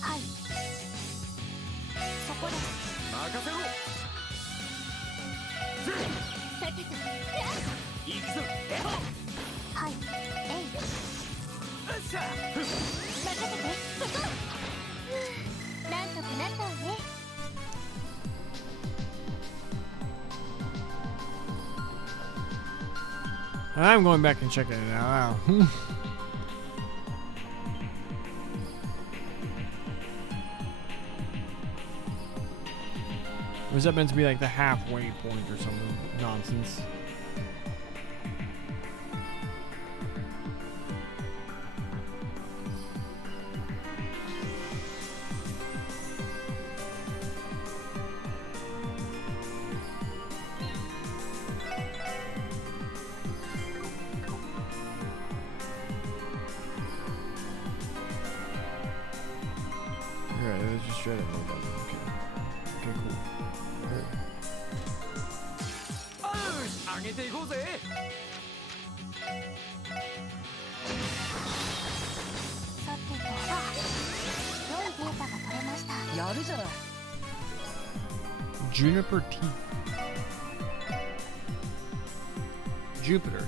はい。そこです。任せろ。避けて。行くぞ。はい。えい。よっしゃ。任せて。そこ。なんとかなったわね。I'm going back and checking it out. Wow. Was that meant to be like the halfway point or something nonsense? Yeah, it was just straight up. Okay. Okay, cool. Alright. よし、上げていこうぜ。さてと、良いデータが取れました。やるじゃない。 Juniper teeth. Jupiter.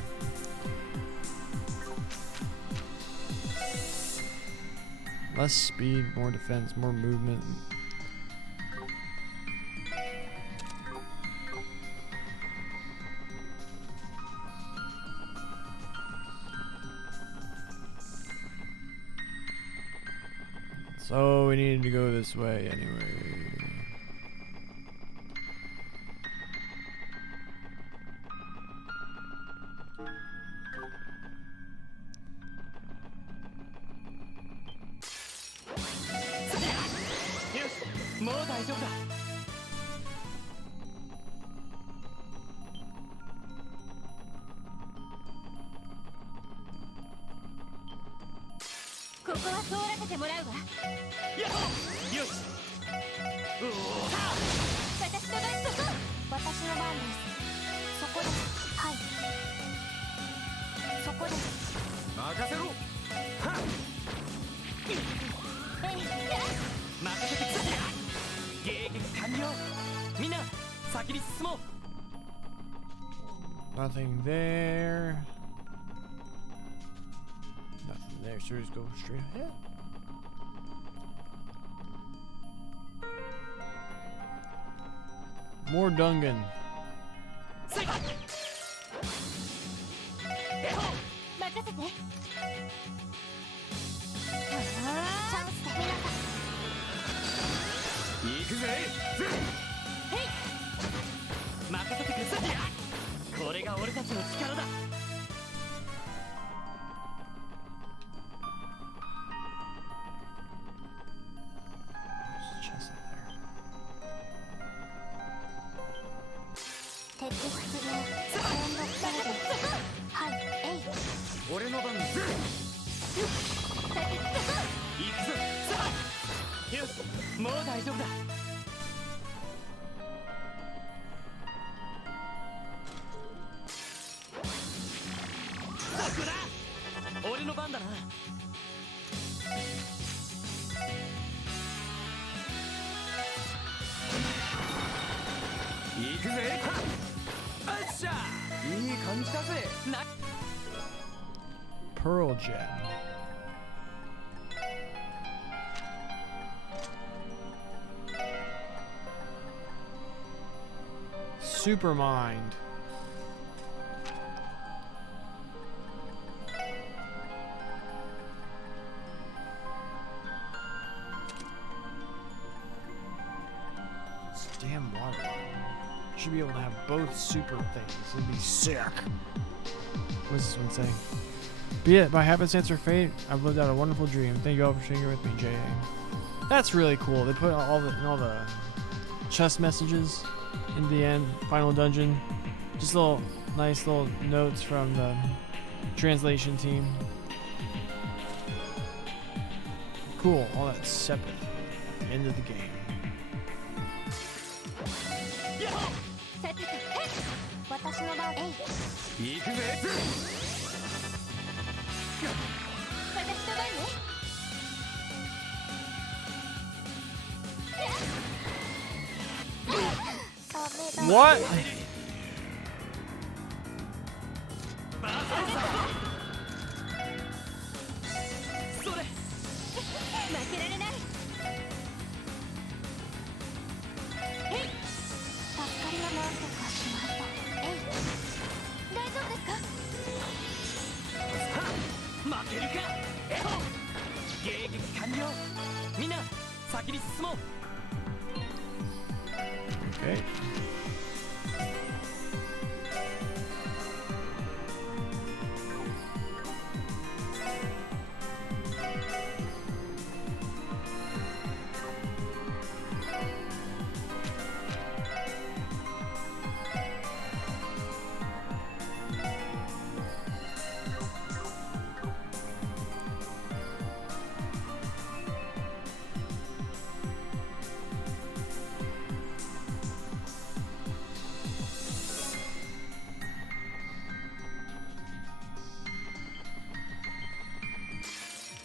Less speed, more defense, more movement. So we needed to go this way anyway.よし、もう大丈夫だ。ここは通らせてもらうわ。やっほ。よし。おお。私の番、そこ。私の番です。そこです。はい。そこです。任せろ。はっ。えい。任せてくれ。迎撃完了。みんな先に進もう。 Nothing there. Nothing there. So just go straight ahead. More Dungan. 任せて。チャンスで皆さん。行くぜ。任せてくれ。これが俺たちの力だ。ンズ行くぞさあよしもう大丈夫だ桜俺の番だな行くぜはっあっしゃいい感じだぜな Pearl Gem. Super Mind. This damn water. Should be able to have both super things. It'd be sick. What's this one saying? Be it by happenstance or fate, I've lived out a wonderful dream. Thank you all for sharing it with me, J.A. That's really cool. They put all the chest messages in the end, final dungeon. Just little nice little notes from the translation team. Cool. All that separate. End of the game. 私の番。行くぜ私の番ね。What? それ負けられない。えい。助かりはなんとかしまった。えい。大丈夫ですか？さあ負けるかえほ迎撃完了みんな先に進もう Okay.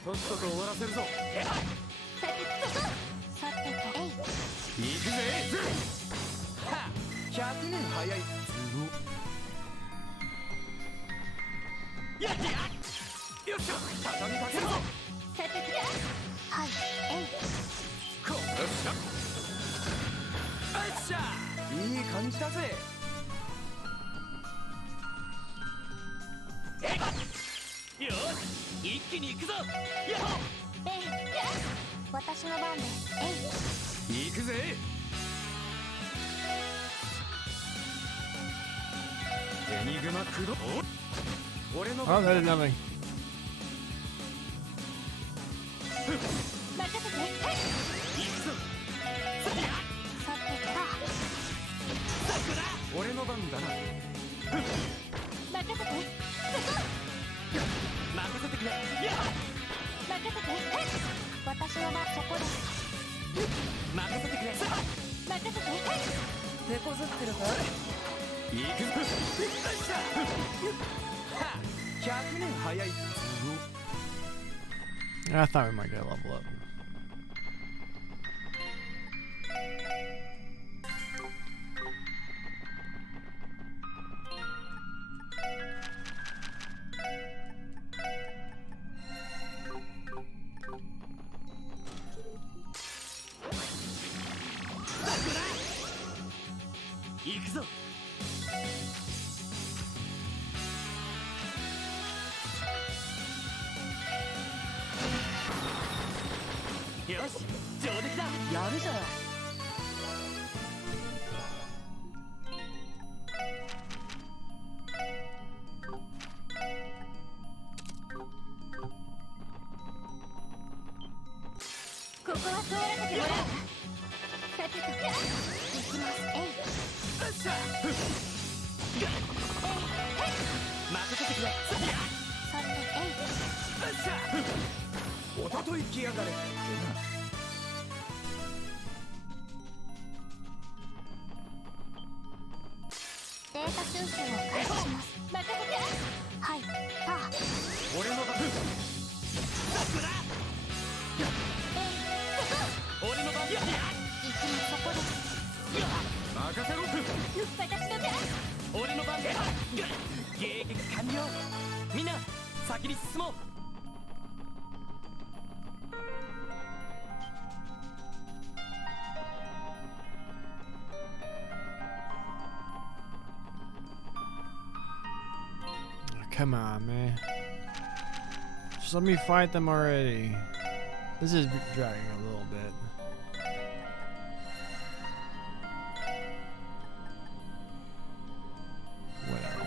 とっとと終わらせるぞさてとえい。行くぜは100年早いやってやよっしゃ畳みかけるぞさてはいえい。こうよっしゃあっしゃいい感じだぜよし一気に行くぞやっほえい。私の番ですえい。行くぜエニグマクロ俺の Oh, that did nothing. 任せてはい行くぞさて俺の番だな任せて任せてくれやっ任せて私の番そこです任せてくれ任せて手こずってるか行くぞよっしゃは100年早い I thought we might get a level up. Sakura! 行くぞよし上出来だやるじゃないここは通らせてもらうさてと行きますえいよっしゃ任せてくれさておととい来やがれってな。データ収集を開始します。任せて。はいパー。俺の番。俺の番。行きますそこです。任せろ。私の手。俺の番。迎撃完了。みんな先に進もう。Come on, man. Just let me fight them already. This is dragging a little bit. Whatever.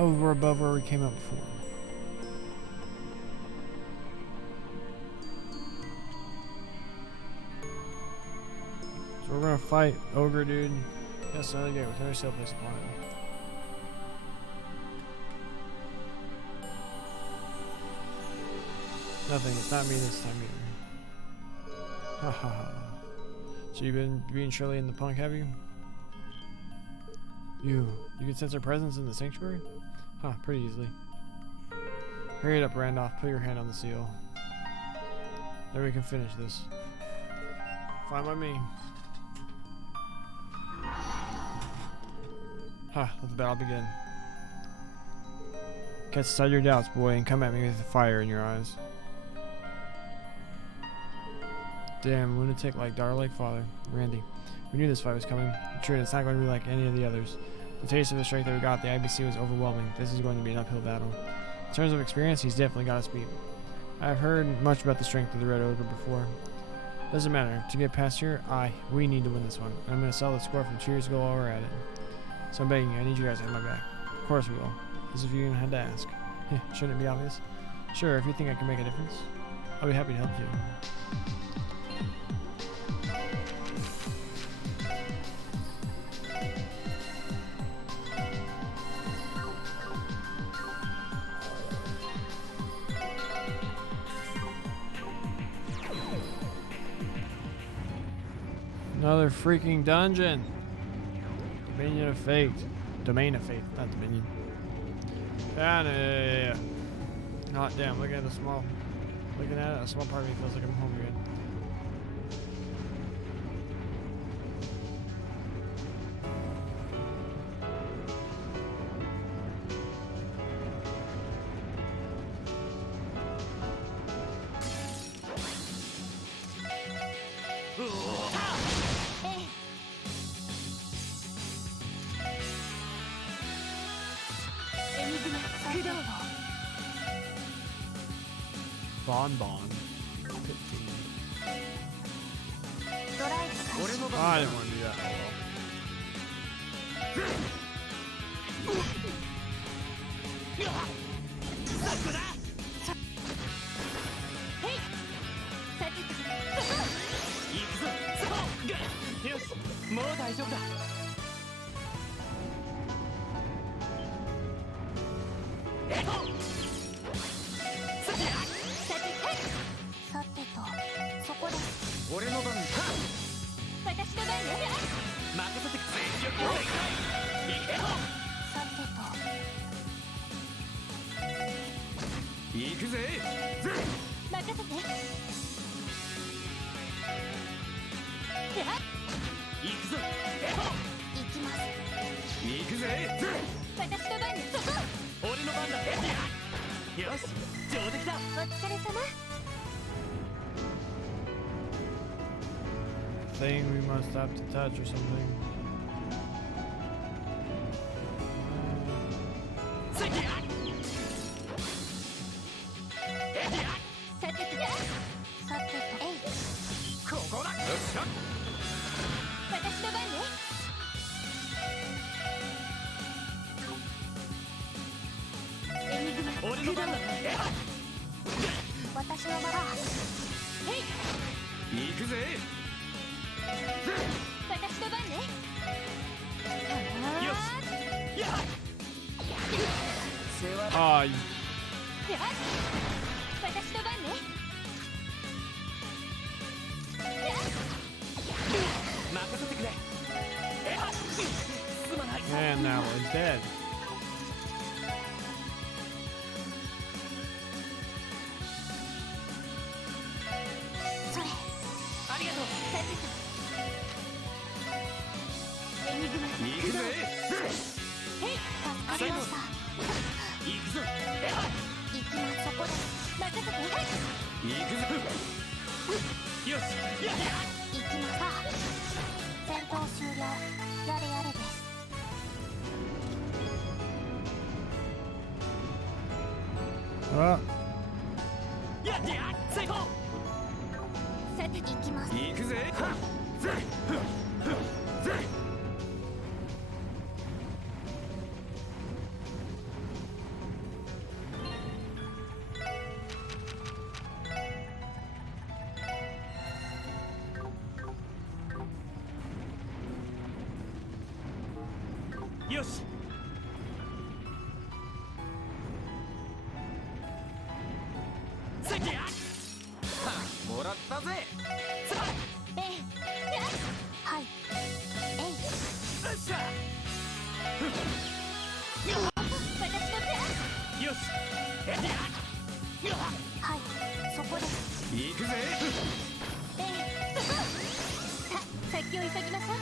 Oh, we're above where we came up before. So we're gonna fight Ogre Dude. Yes, another game with no sale place upon it. Nothing, it's not me this time either. Ha ha ha. So you've been being Shirley and the punk, have you? You can sense her presence in the sanctuary? Huh, pretty easily. Hurry it up, Randolph. Put your hand on the seal. Then we can finish this. Fine by me. Huh, let the battle begin. Cast aside your doubts, boy, and come at me with the fire in your eyes. Damn, lunatic like daughter like father. Randy. We knew this fight was coming. True, it's not going to be like any of the others. The taste of the strength that we got at the IBC was overwhelming. This is going to be an uphill battle. In terms of experience, he's definitely got us beat. I've heard much about the strength of the Red Ogre before. Doesn't matter. To get past here, we need to win this one. And I'm going to sell the score from 2 years ago while we're at it. So I'm begging you, I need you guys to have my back. Of course we will. As if you even had to ask. Shouldn't it be obvious? Sure, if you think I can make a difference, I'll be happy to help you. Another freaking dungeon. Dominion of Fate. Domain of Fate, not Dominion. Yeah. Hot damn, looking at it, a small part of me feels like I'm home again. Bonbon. 15. Oh, I didn't want to do that. Thing we must have to touch or something. And now we're dead.よし。もらったぜ。はい。よっしゃ。よし。はい、そこです。行くぜ。さ、先を急ぎましょう。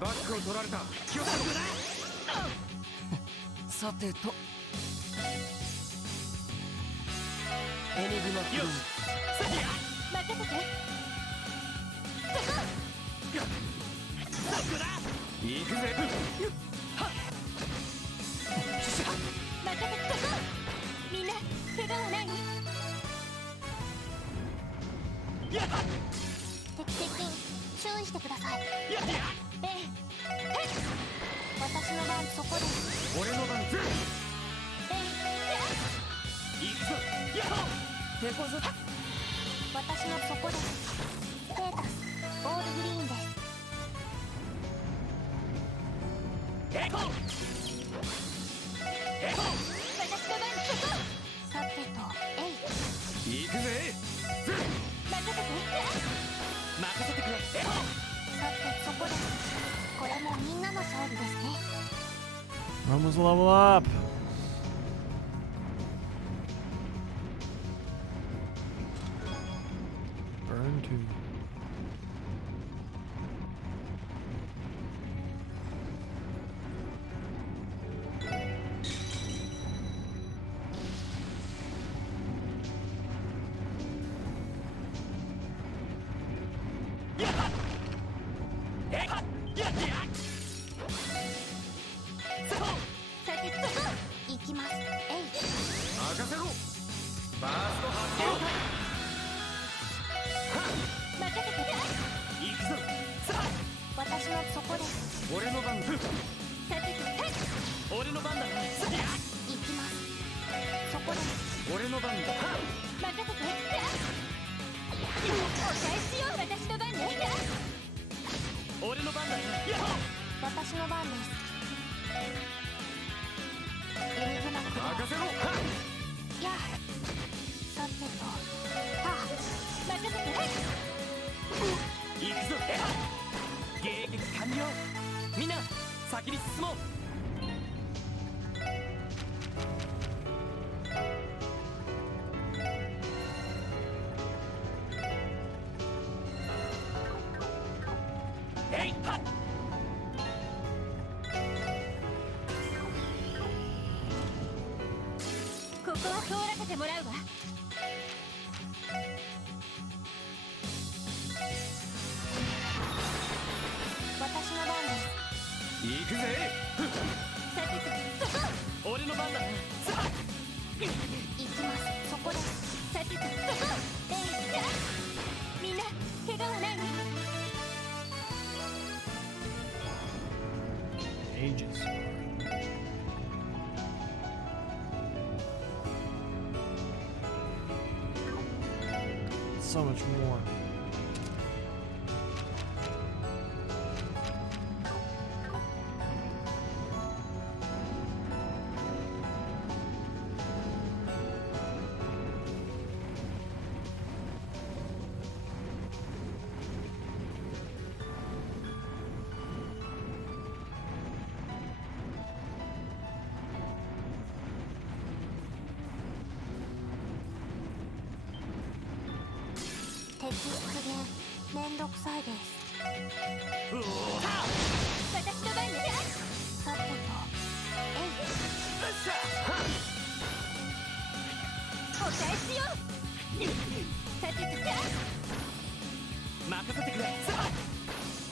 バックを取られた。気をつけろ。さてと。エニグマ君。よし。任せて。行くぜ。任せて。みんな怪我はない？敵接近注意してください。ええ。番そこです。俺の番。えい行くぞ。やっほー。手こず。私のそこです。ステータスオールグリーンです。エコエコ。私の番そこ。さてと行くぜ。任せて。任せてくれ。エコ。さてそこです。これもみんなの勝利ですね。 Almost level up. Burn 2.行きます。任せろ。バースト発動。任せて。行くぞ。さあ私のそこです。俺の番。さてと俺の番だ。さあ行きます。そこです。俺の番だ。任せて。お返しよ。私の番ね。俺の番だ。やっほー。私の番です。エニグマクロ任せろ。やさてと任せて。行くぞ。迎撃完了。みんな先に進もう。えいはっ。ここは通らせてもらうわ。私の番です。行くぜ。さてとそこ。俺の番だ。さあ行きます。そこです。さてとそこ。みんな怪我はない？ Ages. So much more.敵出現めんどくさいです。うおー。私の番ね。さてとよっしゃ。はっ。お返しよ。さてと任せてくれ。さあ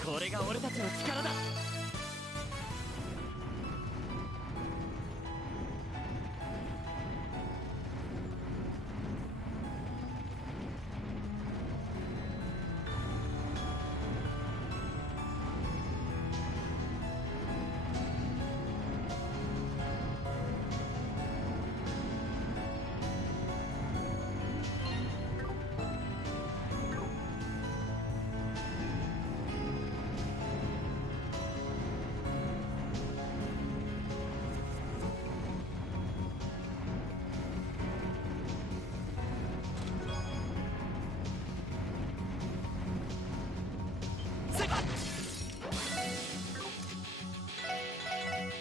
これが俺たちの力だ。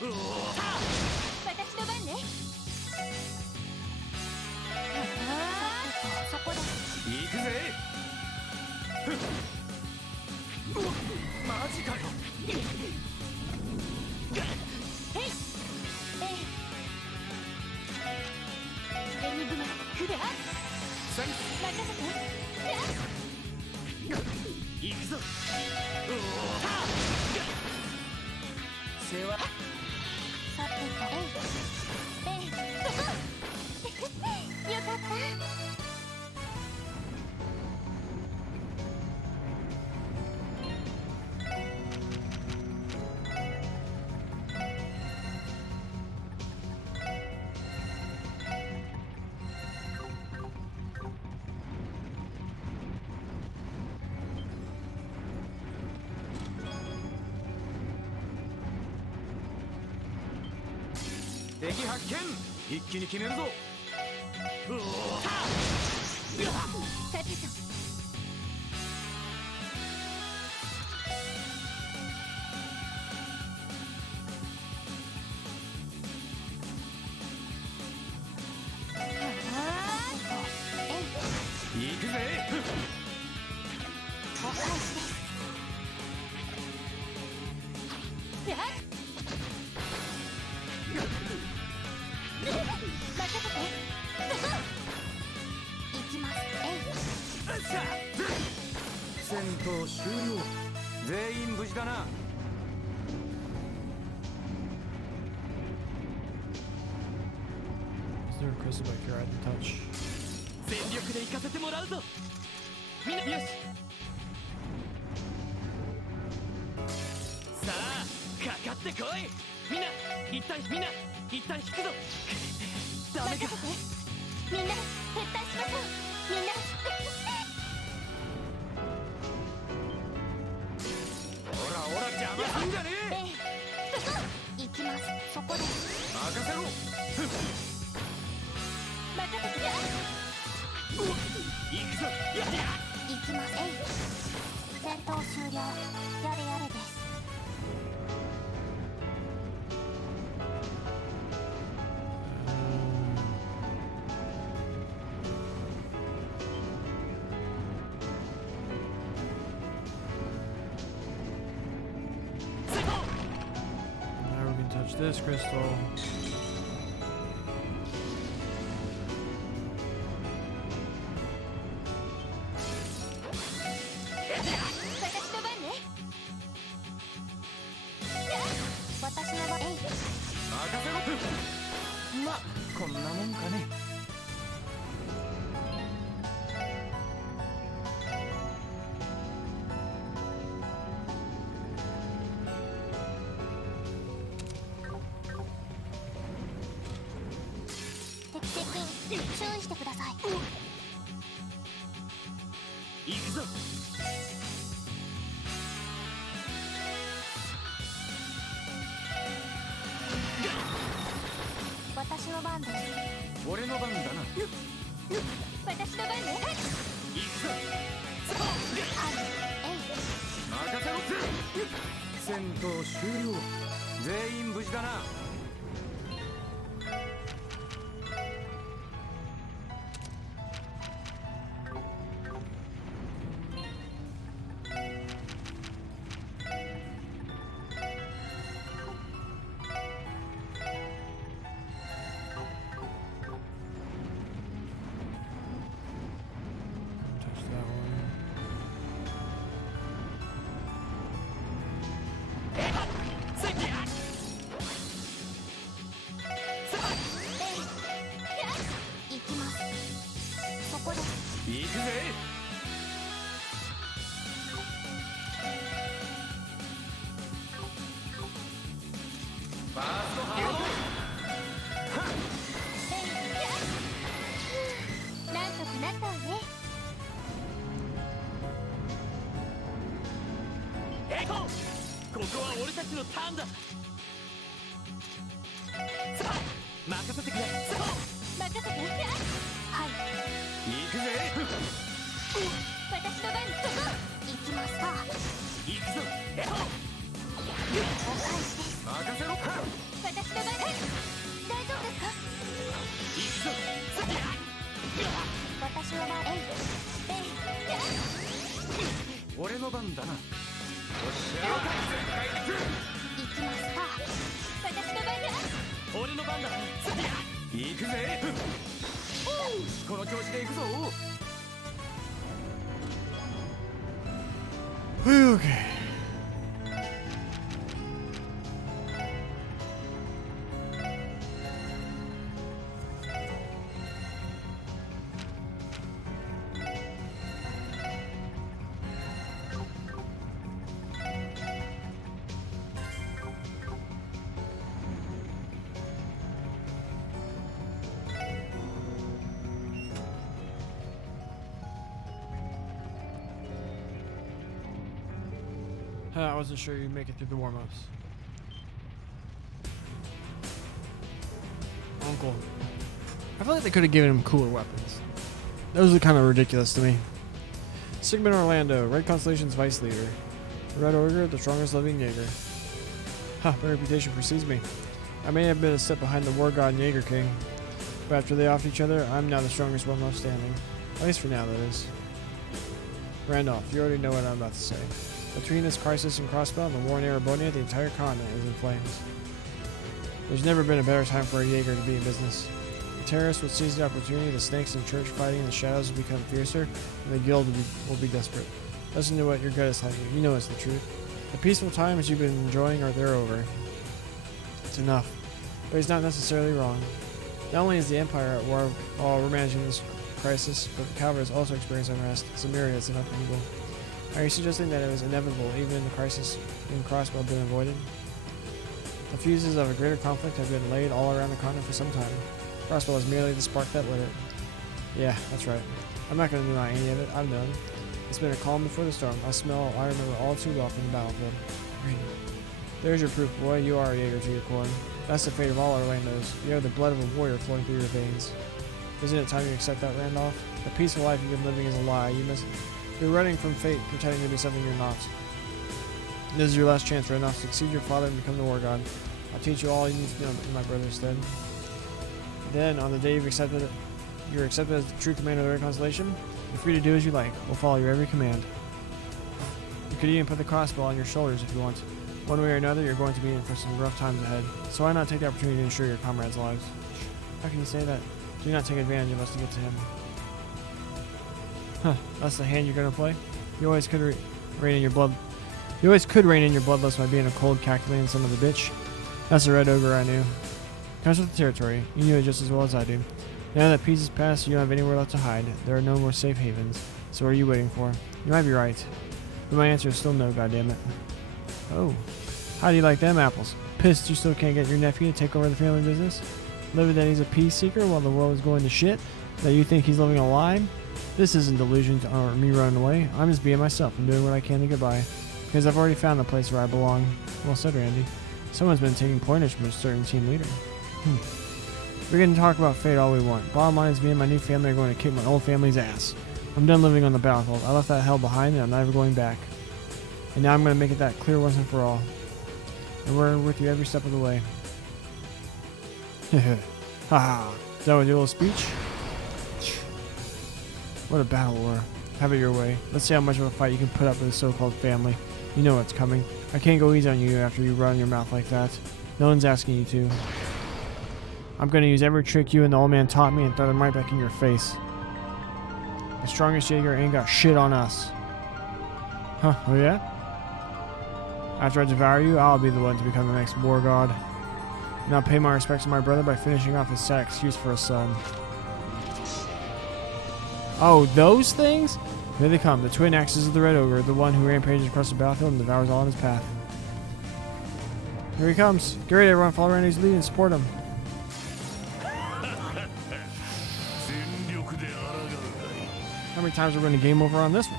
うおー。私の番ね。そこです。行くぜ。ふっ。マジかよ。エニグマクラサンキ任せて。行くぞ。うおー。世話。さてとそこ。よかった。敵発見。一気に決めるぞ。うおーさてと行くぜ。お返しですやっ任せて行きます戦闘終了。全員無事だな。 Is there a crystal back here I can touch? 全力で行かせてもらうぞ。みんなよし。さあかかってこい。みんな一旦引くぞ。ダメか。任せてみんな撤退しましょうみんなほらほら邪魔すんじゃねえ。行きますそこです任せろ。任せて行くぞ。やっ行きます戦闘終了やれやれです成功。 Now we can touch this crystal. 私の番ね私の番任せろ。まこんなもんかね。敵接近注意してください行くぞ。私の番です俺の番だな。私の番ね行くぞ。任せろ。戦闘終了。全員無事だな。Touch that one. 行きますそこです行くぜ。ファーストハード。なんとかなったわねエコー。ここは俺たちのターンだ。さあ任せてくれ。任せてはい行くぜ。私の番そこ行きますか行くぞ。エコー。お返しです任せろ。私の番大丈夫ですか行くぞ。私の番俺の番だな。行きますか私の番俺の番だ。行くぜ。この調子で行くぞ。 Okay. I wasn't sure you'd make it through the warm-ups. cool. I feel like they could have given him cooler weapons. Those are kind of ridiculous to me. Sigmund Orlando, Red Constellation's vice leader. Red Ogre, the strongest living Jaeger. Ha, my reputation precedes me. I may have been a step behind the war god and Jaeger King, but after they offed each other, I'm now the strongest one left standing. At least for now, that is. Randolph, you already know what I'm about to say. Between this crisis in Crossbell and the war in Erebonia, the entire continent is in flames. There's never been a better time for a Jaeger to be in business. The terrorists would seize the opportunity, the snakes and church fighting in the shadows will become fiercer, and the guild will be desperate. Listen to what your gut is telling you. You know it's the truth. The peaceful times you've been enjoying they're over. It's enough. But he's not necessarily wrong. Not only is the Empire at war while we're managing this crisis, but the Calvary has also experienced unrest. It's a myriad of upheaval. Are you suggesting that it was inevitable, even in the crisis in Crossbell been avoided? The fuses of a greater conflict have been laid all around the continent for some time. Crossbell is merely the spark that lit it. Yeah, that's right. I'm not going to deny any of it. I've known. It's been a calm before the storm. I remember all too well from the battlefield. There's your proof, boy. You are a Jaeger to your core. That's the fate of all Orlandos. You have the blood of a warrior flowing through your veins. Isn't it time you accept that, Randolph? The peaceful life you've been living is a lie. You're running from fate, pretending to be something you're not. This is your last chance, Randolph, to succeed your father and become the war god. I'll teach you all you need to know in my brother's stead. Then, on the day you're accepted as the true commander of the Red Constellation, you're free to do as you like. We'll follow your every command. You could even put the crossbow on your shoulders if you want. One way or another, you're going to be in for some rough times ahead. So why not take the opportunity to ensure your comrades' lives? How can you say that? Do not take advantage of us to get to him. Huh, that's the hand you're gonna play? You always could rein in your blood. You always could rein in your bloodlust by being a cold, calculating son of a bitch. That's the Red Ogre I knew. Comes with the territory. You knew it just as well as I do. Now that peace is past, you don't have anywhere left to hide. There are no more safe havens. So what are you waiting for? You might be right. But my answer is still no, goddammit. Oh. How do you like them apples? Pissed you still can't get your nephew to take over the family business? Livid that he's a peace seeker while the world is going to shit? That you think he's living a lie? This isn't delusion or me running away. I'm just being myself and doing what I can to get by. Because I've already found the place where I belong. Well said, Randy. Someone's been taking pointers from a certain team leader. We can talk about fate all we want. Bottom line is me and my new family are going to kick my old family's ass. I'm done living on the battlefield. I left that hell behind and I'm never going back. And now I'm going to make it that clear once and for all. And we're with you every step of the way. Haha. Done with your little speech? What a battle war. Have it your way. Let's see how much of a fight you can put up with a so-called family. You know what's coming. I can't go easy on you after you run your mouth like that. No one's asking you to. I'm going to use every trick you and the old man taught me and throw them right back in your face. The strongest Jaeger ain't got shit on us. Huh, oh yeah? After I devour you, I'll be the one to become the next war god. And I'll pay my respects to my brother by finishing off his sad excuse for a son. Oh, those things? Here they come, the twin axes of the Red Ogre, the one who rampages across the battlefield and devours all in his path. Here he comes. Get ready, everyone. Follow Randy's lead and support him. How many times are we going to game over on this one?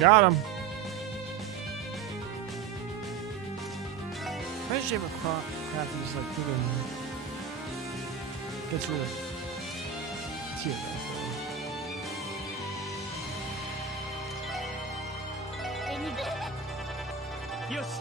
Got him. Imagine Jim Craft just like freaking gets rid of tear. Yes.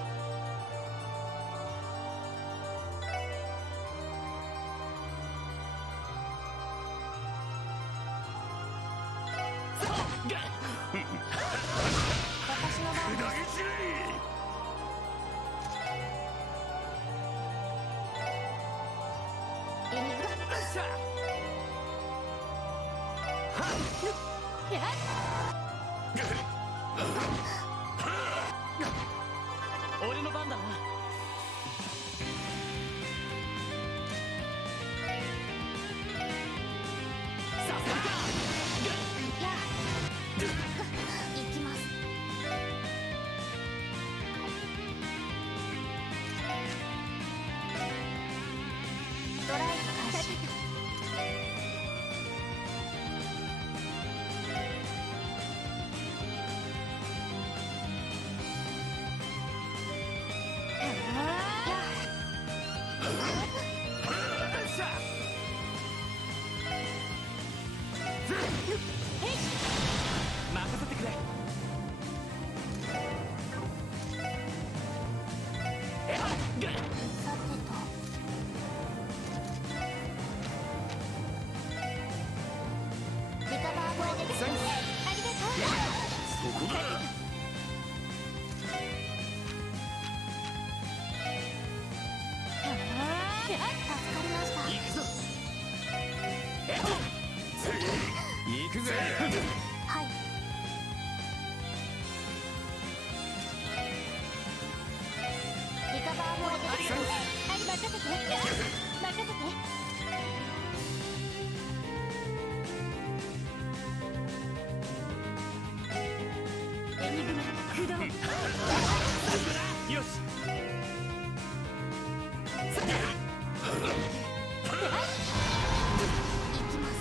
こだ。助かりました。行くぞ。行くぜ。はい。リカバーも出てきます。はい、任せて。任せて。エニグマ駆動。よし。行きます。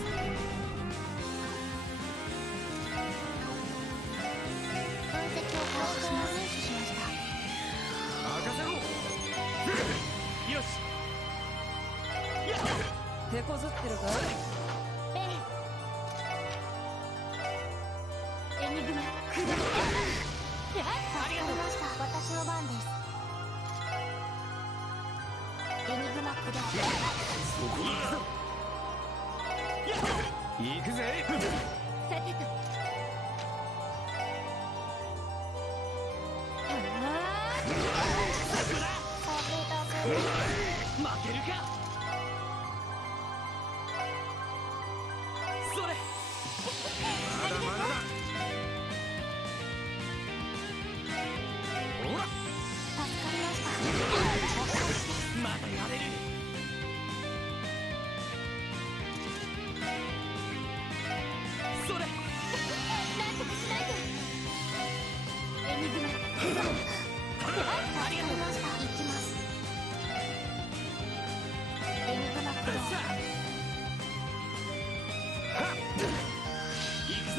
分析を行動を入手しました。任せろ。よし。手こずってるか？ええ。エニグマ駆動。助かりました。私の番です。エニグマ駆動。そこだ。行くぜ。さてと。負けるか。それ。まだまだだ。ほら。助かりました。まだやれる。それ。なんとかしないと。エニグマ。ありがとうございました。行きます。エニグマ駆動。さあ。はっ。行くぞ。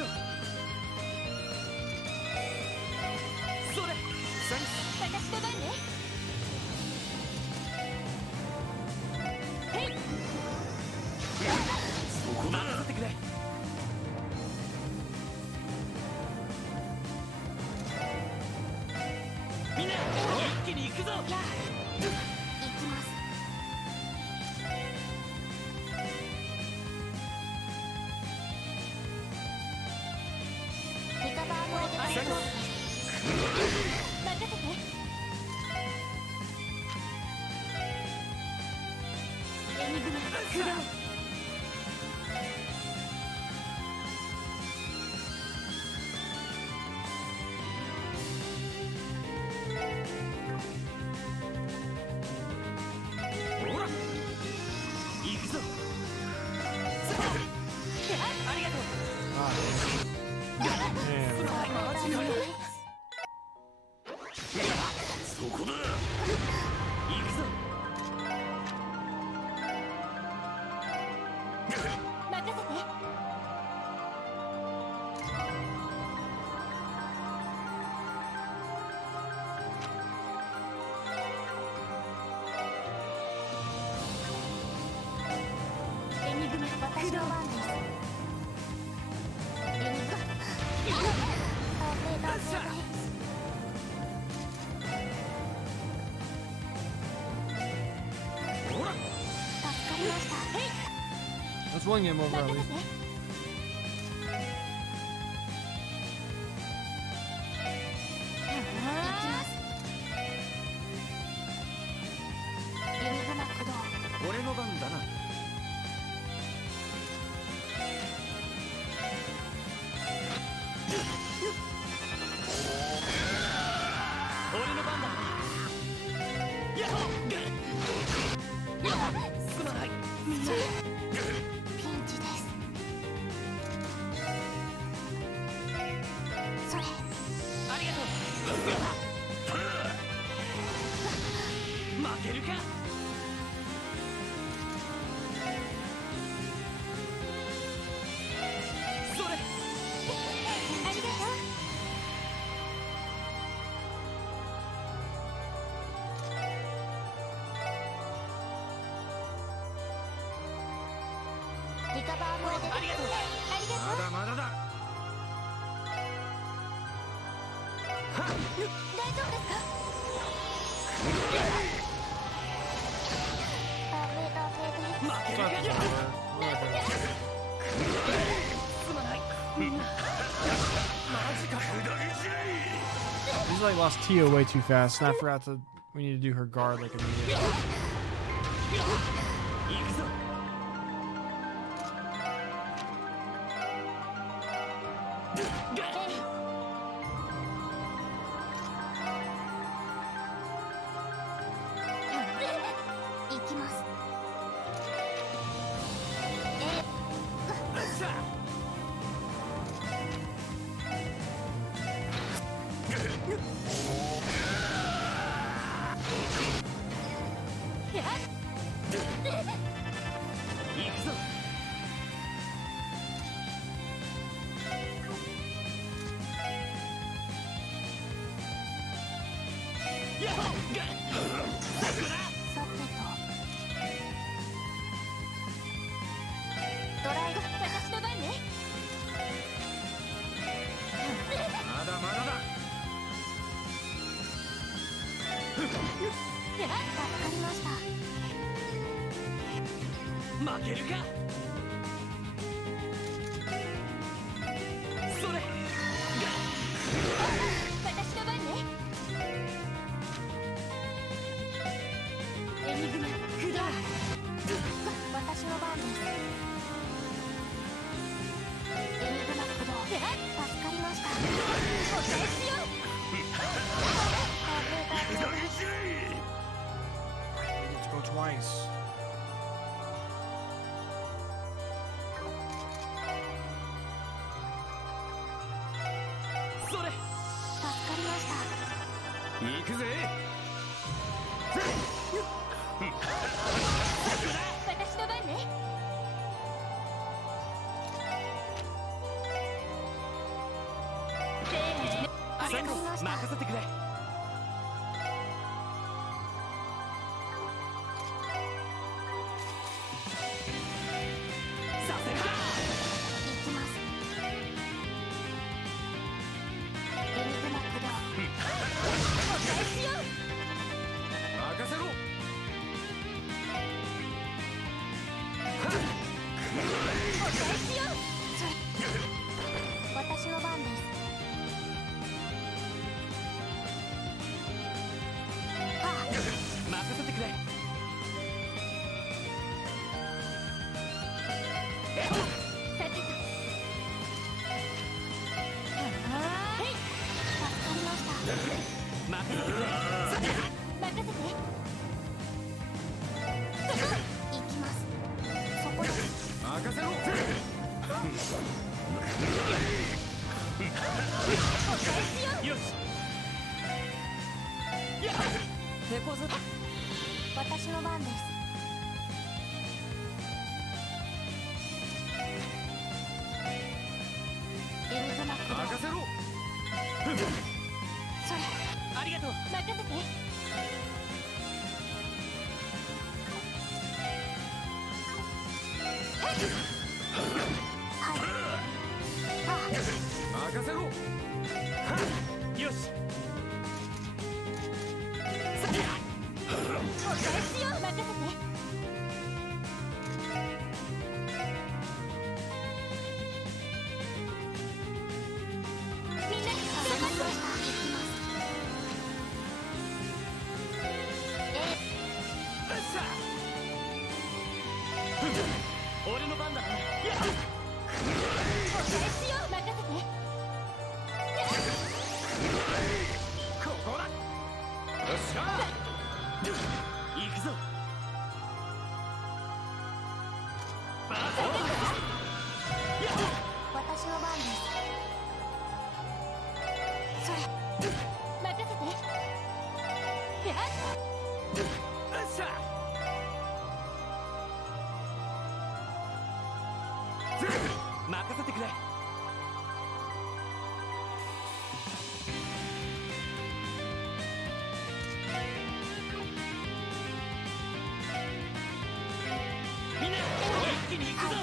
それ。私の番ね。へい。そこだ。任せてくれ。みんな一気に行くぞ。やあ。行きます。リカバーも出てきます。任せて。エニグマ駆動。ほら。行くぞ。ありがとう。Ah, damn. そこだ。行くぞ。任せて。エニグマ私の番です。エニグマ。ほら。助かりました。へい。 That's one game over at 任せ least. て。行きます。エニグマ駆動。俺の番だな。俺の番だ。やっほすまない。ピンチです。それ。ありがとう。負けるか。それ。ありがとう。リカバーも出てきます。ありがとう。ありがとう。まだまだだ。はっ。大丈夫ですか？負ける Sucks, か。 Oliver. Whatever. すまない。みんな。マジか。just like lost Tia way too fast, and I forgot to. We need to do her guard like immediately. 行くぞ 行きます。行くぞ さてとドライブ、私の番ね。まだまだだ 助かりました。負けるかそれ 私の番ね。エニグマ駆動。私の番です。エニグマ駆動。助かりました。お返しよ。Let's go twice. それ 助かりました。行くぜ 私の番ね。サイコ任せてくれ させるか 行きます。エニグマ駆動。お返しよ。任せろ お返しよ。私の番です。任せてくれ さてと。はい。助かりました。任せてくれ 任せて。行きます。そこです。任せろ お返しよ。よし手こず私の番です。エニグマ駆動。任せろそれありがとう任せて。はい。任せろよしお返しよ。任せて。みんなに助かりました。行きます。さあ俺の番だお返しよ。任せて。ここだよっしゃ行くぞ私の番です。それ任せて。やっよっしゃ任せてくれみんな一気に行くぞ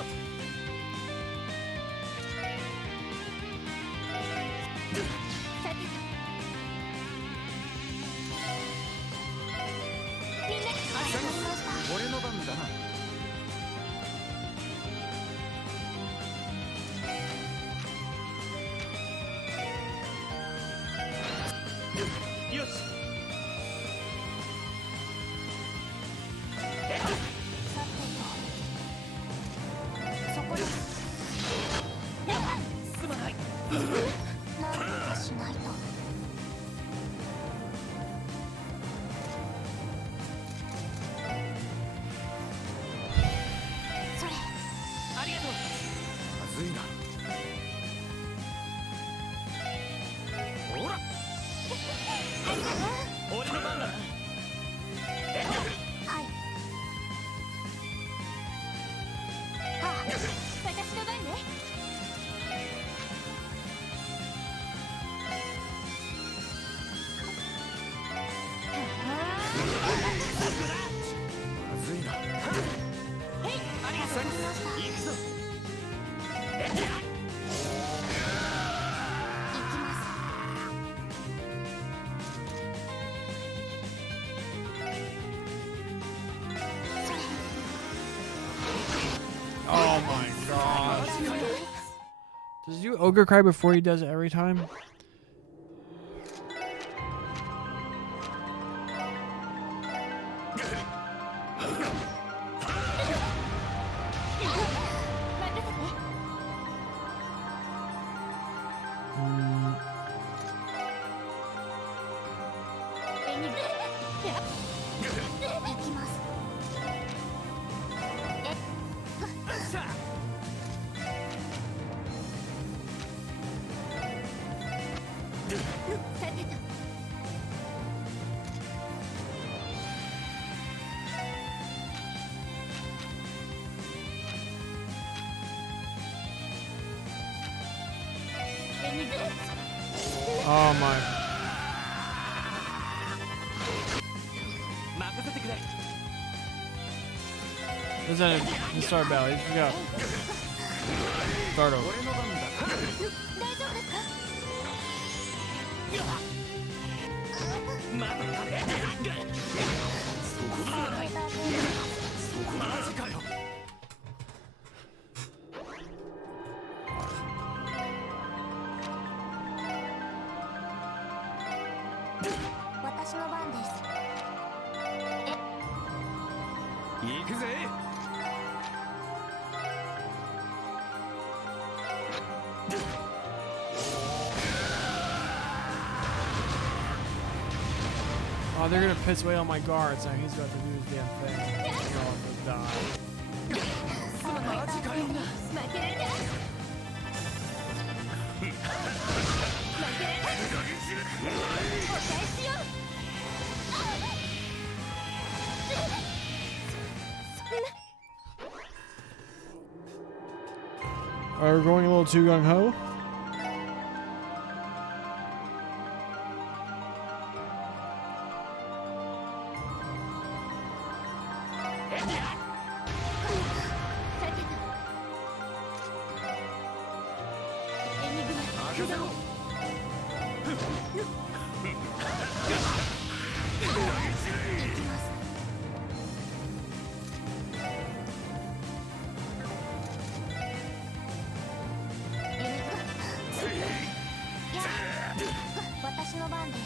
さてと。みんなに助かりました。俺の番だなよし。さてとそこです。すまない。なんとかしないと。それありがとう。まずいな。ほら、俺の番だな。はい。ああ、私の番ね。まずいな。ありがとう。行くぞ。行きます。それ Oh my god. Does he do ogre cry before he does it every time? Oh my. 任せてくれ。 This isn't the start battle. You just got start over. 俺の番だ。大丈夫ですか？待て待て。マジかよ。私の番です。行くぜ。Oh, they're gonna piss away all my guards. Now he's about to do his damn thing. They're all gonna die. マジかよ。負けられない。負けられない。お返しよ。We're going a little too gung ho.私の番です。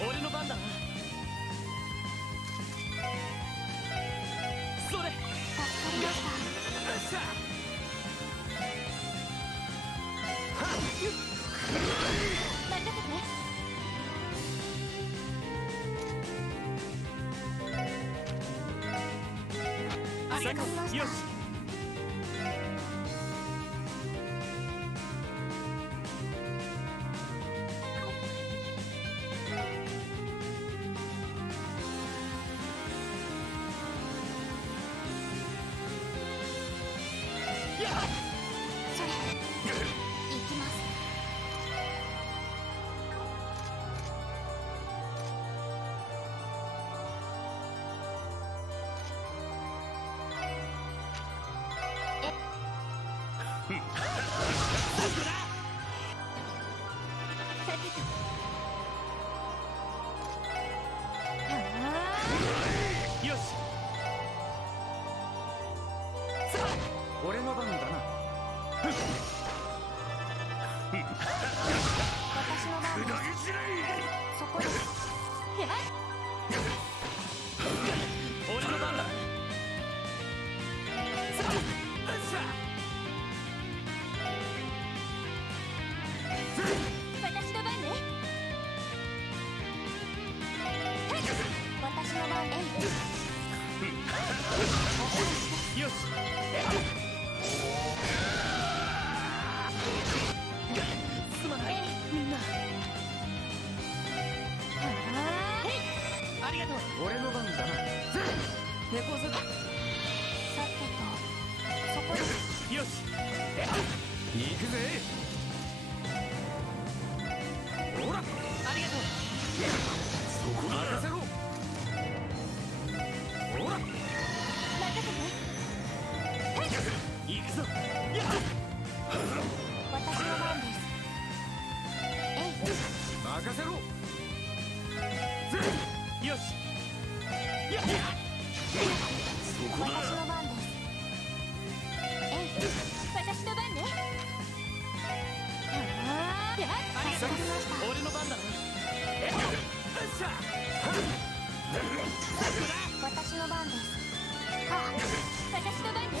俺の番だな。それ。助かりました。よっしゃ。任せてね。ありがとう。よし。それ行きます。俺の番だな。私の番です。そこです。やっ俺の番だ。さあ、私の番ね。私の番ね。よし。すまないみんな。ありがとう。俺の番だな。猫背だ。さてとそこです。よし。行くぜ。ほら。ありがとう。そこだ。任せろ。ほら。任せて。行くぞ。やっ。私の番です。任せろ。よし。やっ。私の番です。私の番ね。ありがとう。俺の番だな。私の番です。私の番ね。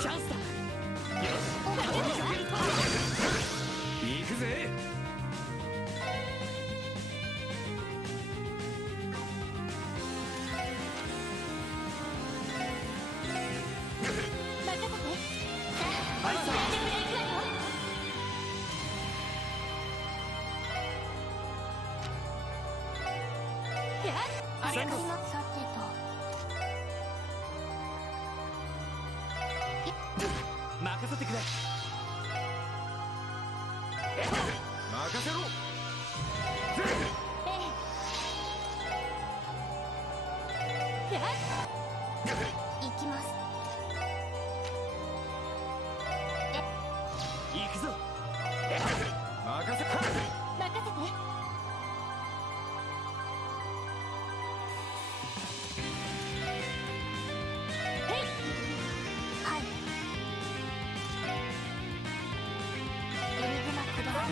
チャンスだ。よし。行くぜ。任せて。さあ、全力で行くわよ。ありがとう。さてと任せてくれ。任せろ。行きます。行くぞ。任せ。任せて。はい。エニグマください。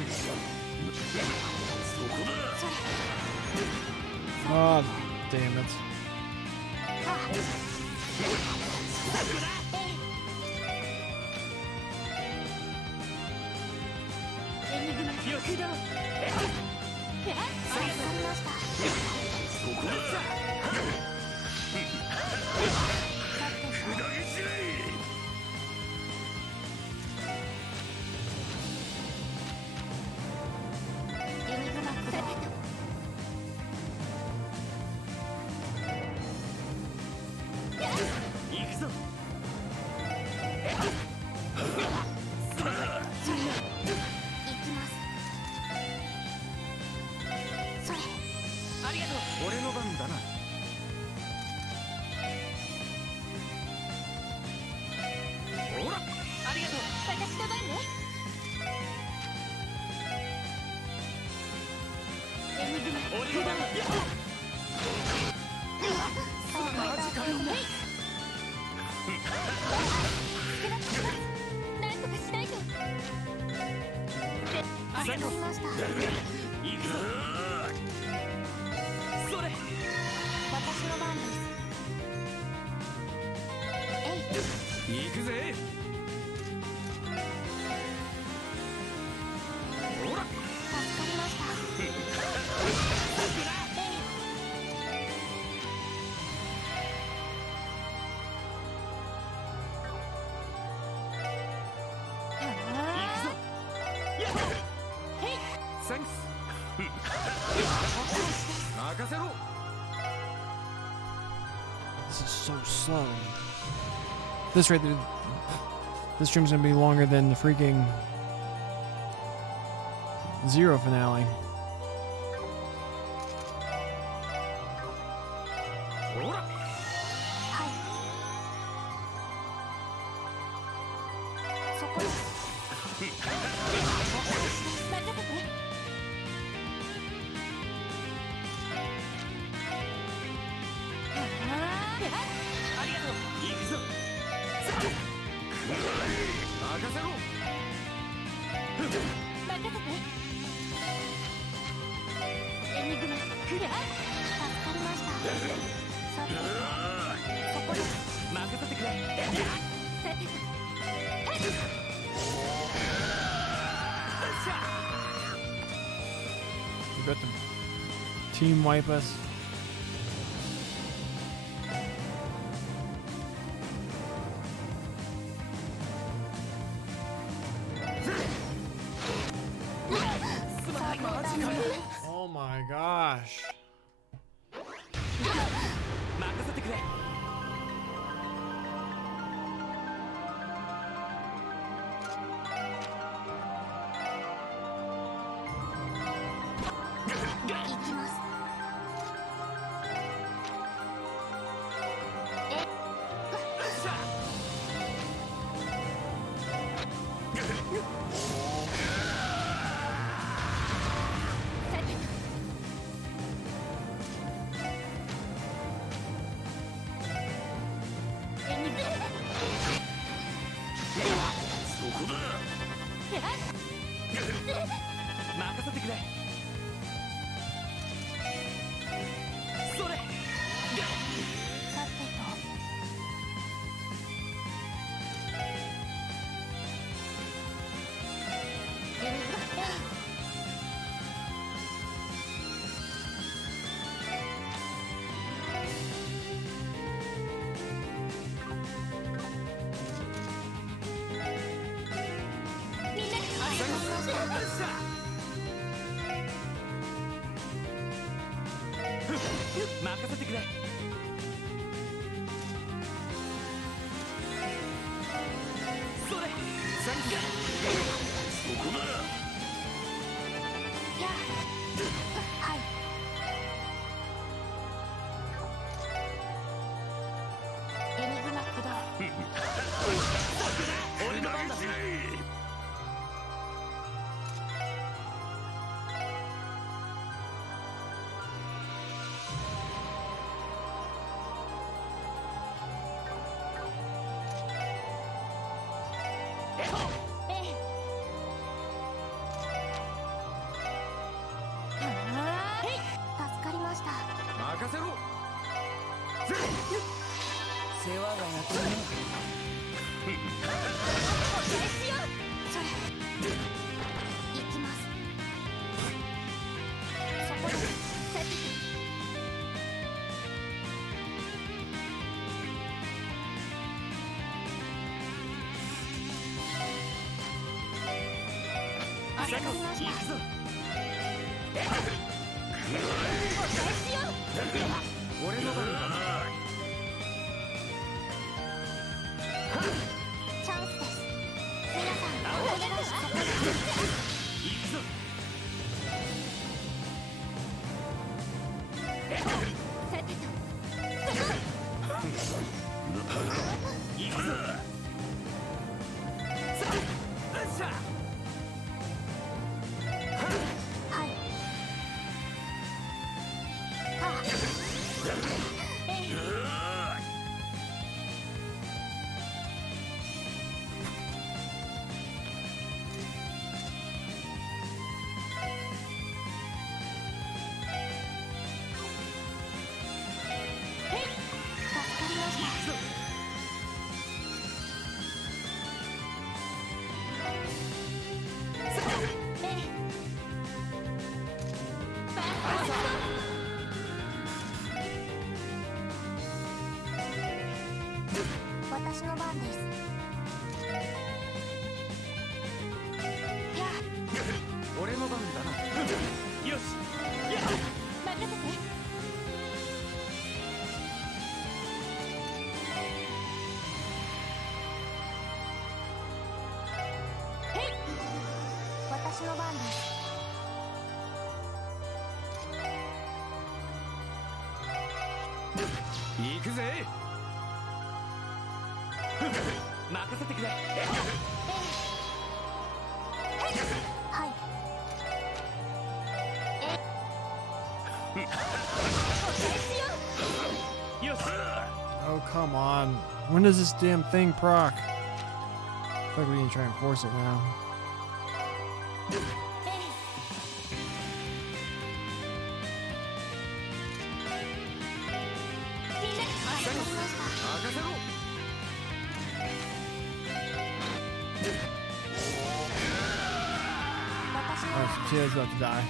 そこだ。それ。 Ah, damn it. エニグマよし。わかりました。そこだ。さてと下げしない。エニグマください。行くぞ。行きます。それ。ありがとう。俺の番だな。ほら。ありがとう。私の番ね。エニグマ俺の番だ。そうマジかよ。なんとかしないと。ありがとう。わかりました。行くぞ。それ。私の番です。行くぜ。ほら。助かりました。センス。任せろ。 This is so slow. This right there. This stream's gonna be longer than the freaking Zero finale. ほら。はい。そこです。任せて。助かりました。さてそこで任せてくれ。さてと You got the team wipe us. Oh my gosh. 任せてくれ。行きます。さてとそこだ。任せてくれ。それ。さてとみんなありがとうございました。よっしゃ。任せてくれ。それ。サンキュー。そこだ。やあはいエニグマ駆動俺の番だ。ええ助かりました。任せろ。世話が焼けるね。それ行きます。そこでさてサンキュー。助かりました。行くぞ。俺の番だな。チャンスです。皆さんお願いします。行くぞ。さてと行くぞ。さあ、よっしゃ。はいあえい助かりました。行くぞ。えい私の番です。やあ俺の番だな。よし。やっ。任せて。へい私の番です。行くぜ。任せてくれ。はいよし。 Oh, come on. When does this damn thing proc? I feel like we need to try and force it now. Teo's about to die.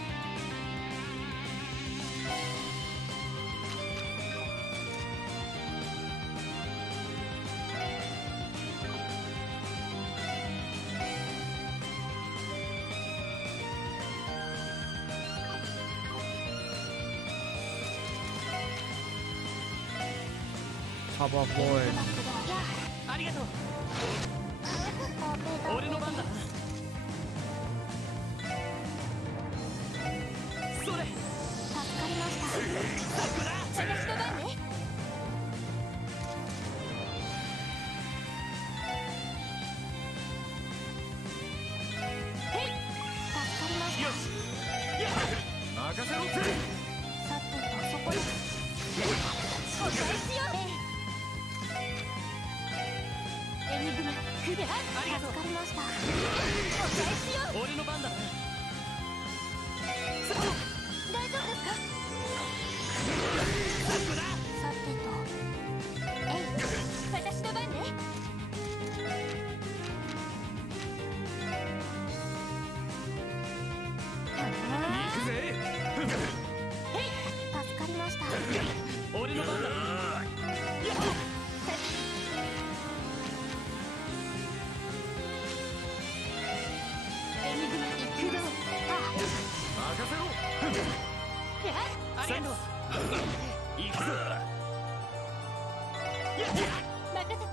Top off Lloyd. ありがとう。俺の番だ。それ。助かりました私の番ねへい助かりましたよし。やっ。任せろ。さてとそこでお返しよエニグマクベありがとう助かりましたお返しよ俺の番だ。大丈夫ですかさてと私の番ね行くぜ。助かりました俺の番だ。エニグマ行くぞ任せろ。ありがとう。行くぞ。任せて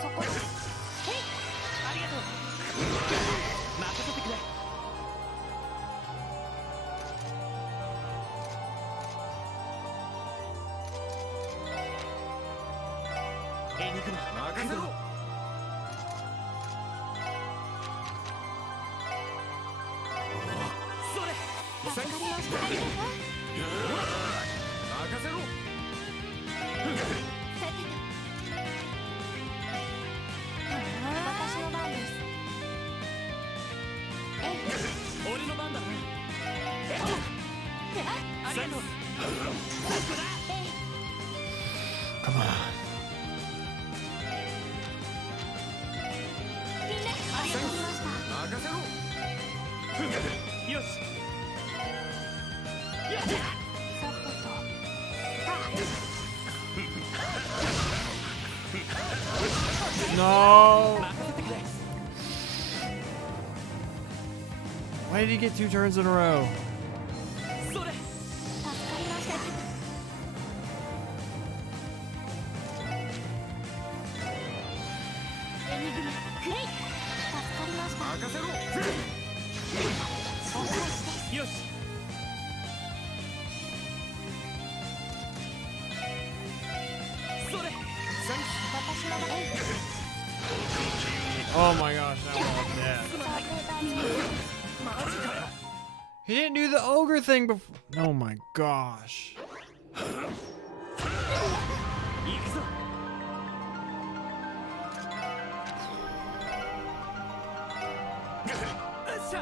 そこでありがとう。任せてくれ。エニグマ任せろ。それ。助かりましたありがとう任せろ。さてと私の番です俺の番だ。ありがとう。 Come on. みんなありがとうございました任せろ。よし。さてとNo! 任せてくれ。 Why did he get 2 turns in a row? それ。助かりましたエニグマクレイ助かりました任せろ。お返しですよし。それ。私の番 Oh my gosh, that was all dead. さて大丈夫 マジかよ。 He didn't do the ogre thing before. Oh my gosh. 行くぞ。よっしゃ。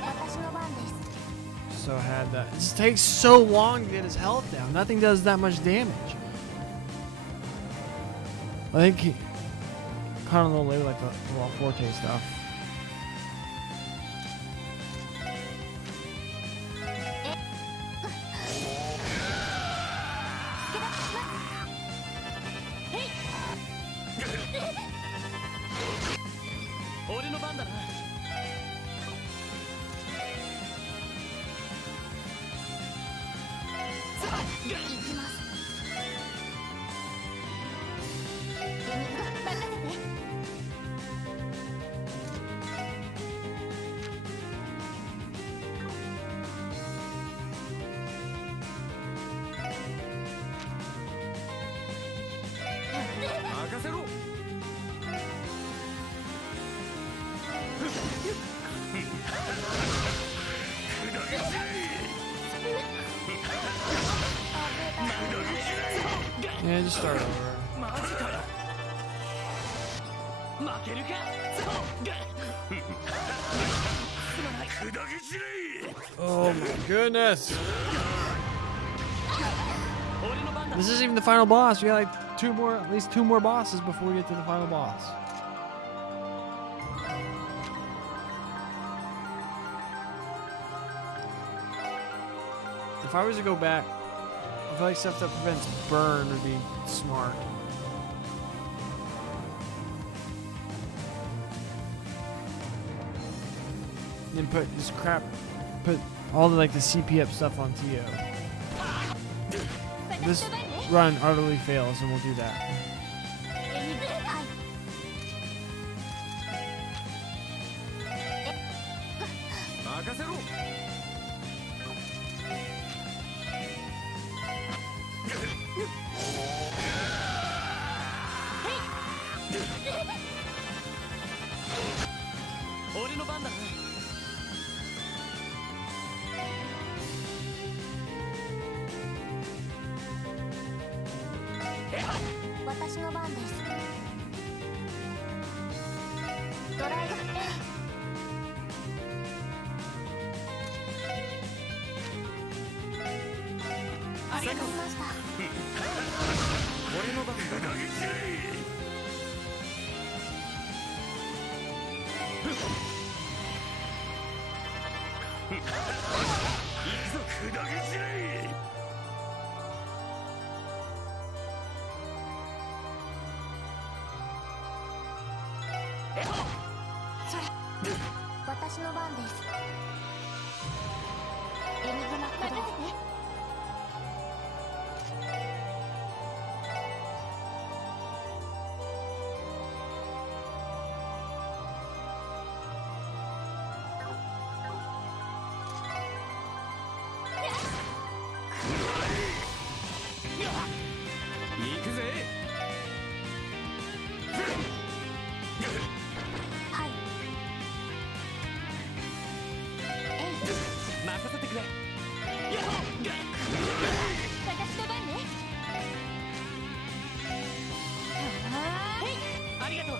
私の番です So had that. It just takes so long to get his health down. Nothing does that much damage. I think he kind of a little late, like the raw forte stuff.俺の番だな。行きますエニグマ任せて任せろ。Yeah, just start over. マジかよ。負けるか。Oh my goodness. 俺の番だ This isn't even the final boss. We got like at least two more bosses before we get to the final boss. If I was to go back, I feel like stuff that prevents burn would be smart. Then put all the like the CP up stuff on TO. This run utterly fails, and we'll do that. 任せろ 俺の番だな 私の番です。ドライブありがとうございました。俺の番だ 私の番です。エニグマ任せて。行くぜ はい。任せてくれ 私の番ね。ありがとう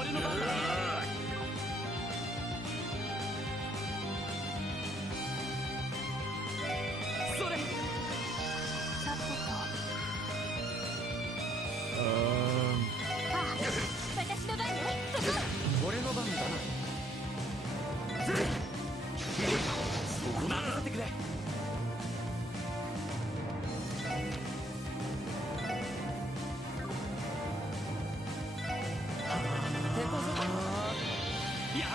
俺の番だそれさてと。私の番ね。俺の番だな任せてくれ やっ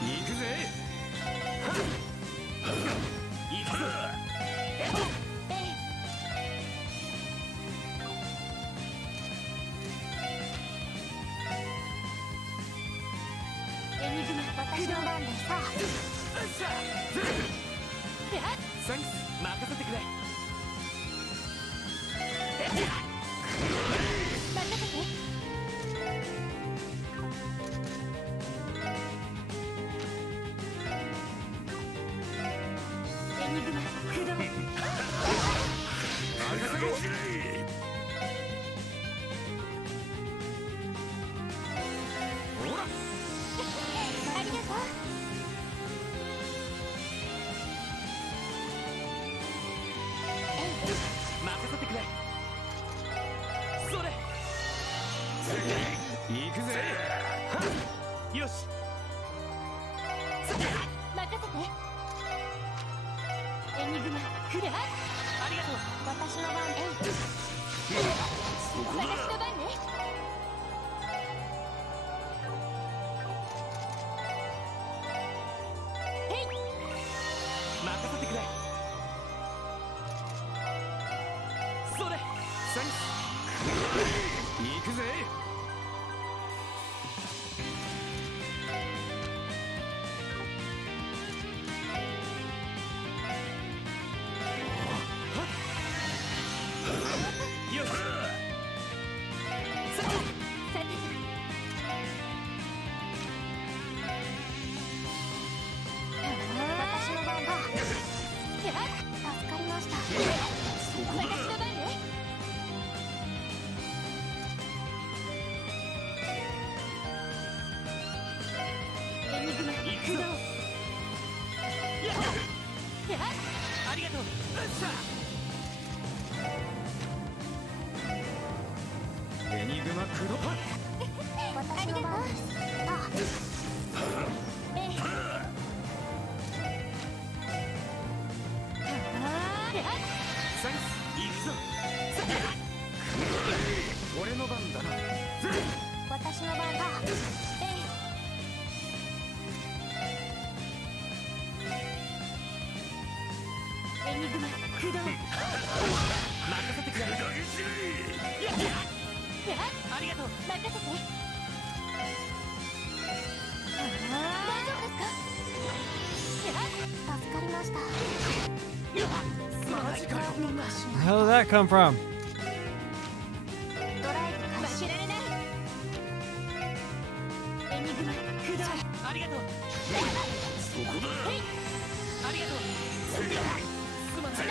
行くぜ行くぞエニグマ私の番です。さあ。サンクス任せてくれ任せて。エニグマ駆動。任せろほらありがとう。任せてくれそれ行くぜよし任せて。エニグマクラありがとう私の番私の番ね。任せてくれそれサンクス行くぜよしニグマ行くぞ。やっありがとう。エニグマクロパ私の番です。サンクス行くぞ。俺の番だな。私の番だ。エニグマ駆動。任せてくれ。ありがとう。任せて。大丈夫ですか？助かりました。マジかよ。 Where the hell did that come from? ドライブ開始。られない。エニグマ駆動。ありがとう。そこだ。ありがとう。すまない。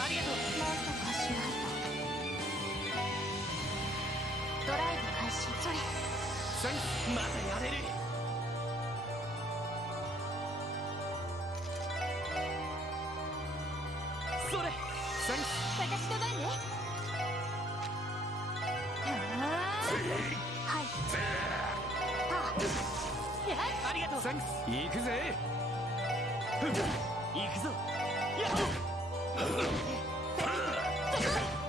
ありがとう。なんとかしないと。ドライブ開始。それ。サンクス。まだやれる。それ。サンクス。私の番ね。はい。ありがとう。サンクス。行くぜ。行くぞ。やっ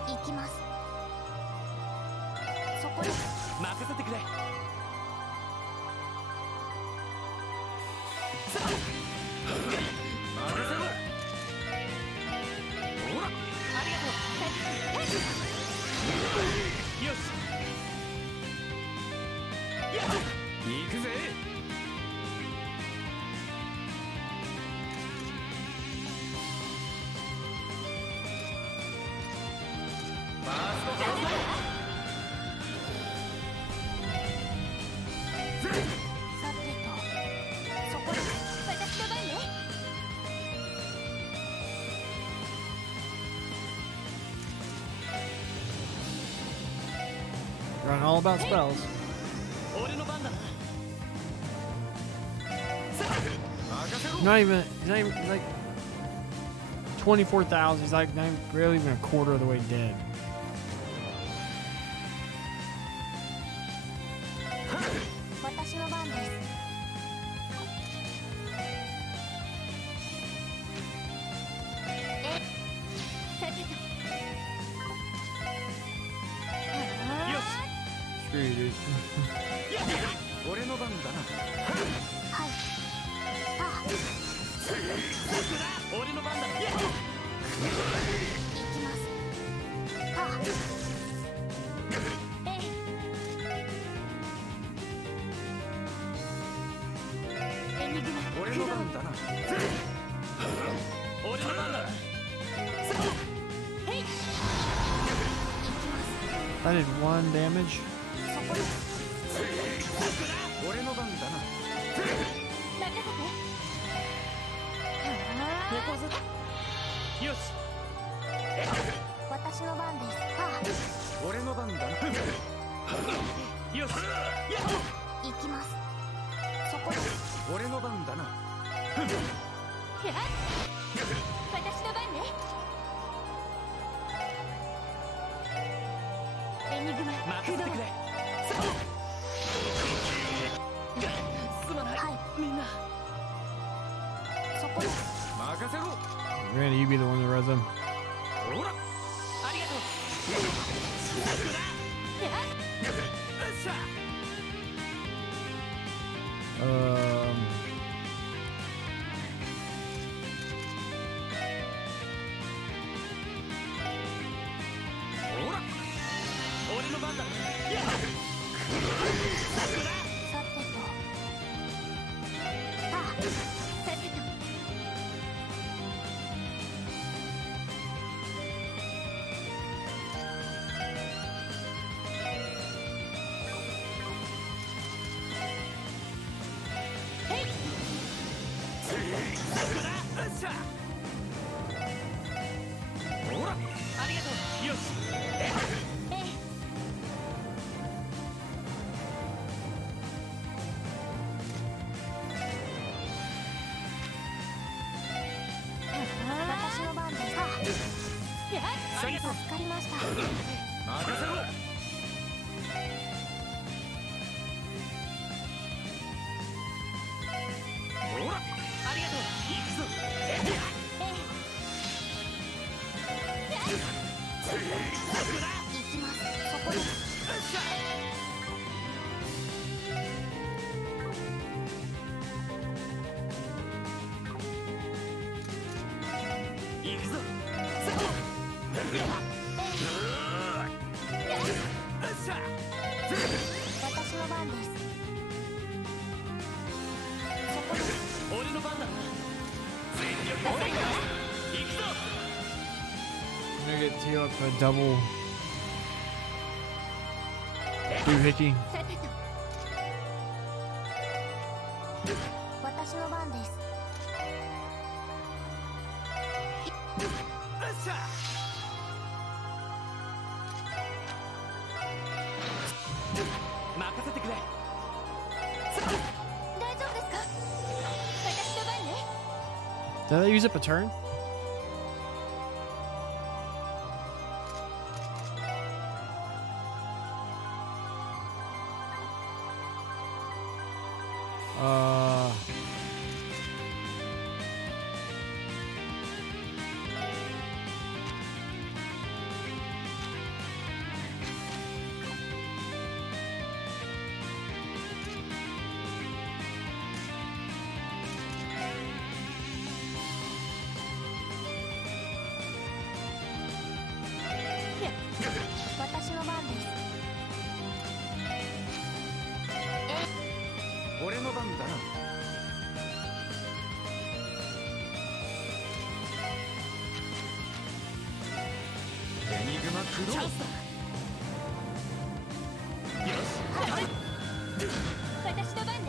行きます。そこです。任せてくれ。さあ任せろ。ほらありがとう。よし。やっ行くぜ。ファーストファースト。さてと、そこです。私の番ね。Run all about spells. 俺の番だな。さあ任せろ。 He's not even like 24,000. He's like not even, barely even a quarter of the way dead. 私の番です。さてと。よし。 Screw you, dude. 俺の番だな。はい。俺の番だ。行きます。エニグマ俺の番だな。俺の番だな。 That did 1 damage. 俺の番だな。任せて。猫背。よし。私の番です。俺の番だな。よし。行きます。そこです。俺の番だな。私の番ね。エニグマ任せてくれ。すまない。はいみんな。そこです。任せろ。 Randy, you be the one that runs them. ほら。ありがとう。よっしゃ。 ほら。俺の番だ。やっ。さてと。さてと。よっしゃ。ほら。ありがとう。よし。りがとう。助かりました。任せろ。ほら、ありがとう。行くぞ。行きます。そこです。行くぞ。私の番です。そこです。俺の番だな。全力で行くぞ。 I'm gonna get Teo up to a double doohickey. さてと。私の番です。任せてくれ。大丈夫ですか？私の番ね。 Did I use up a turn?私の番です。俺の番だな。エニグマクロー。チャンスだ。よし。はい。私の番ね。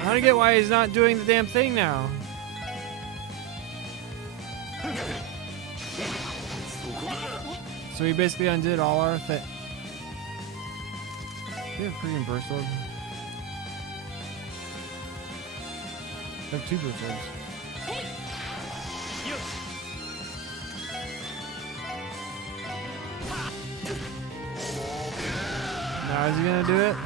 I don't get why he's not doing the damn thing now. So he basically undid all our thing. We have freaking burst orb. We have 2 burst orbs. よし。 Now is he gonna do it?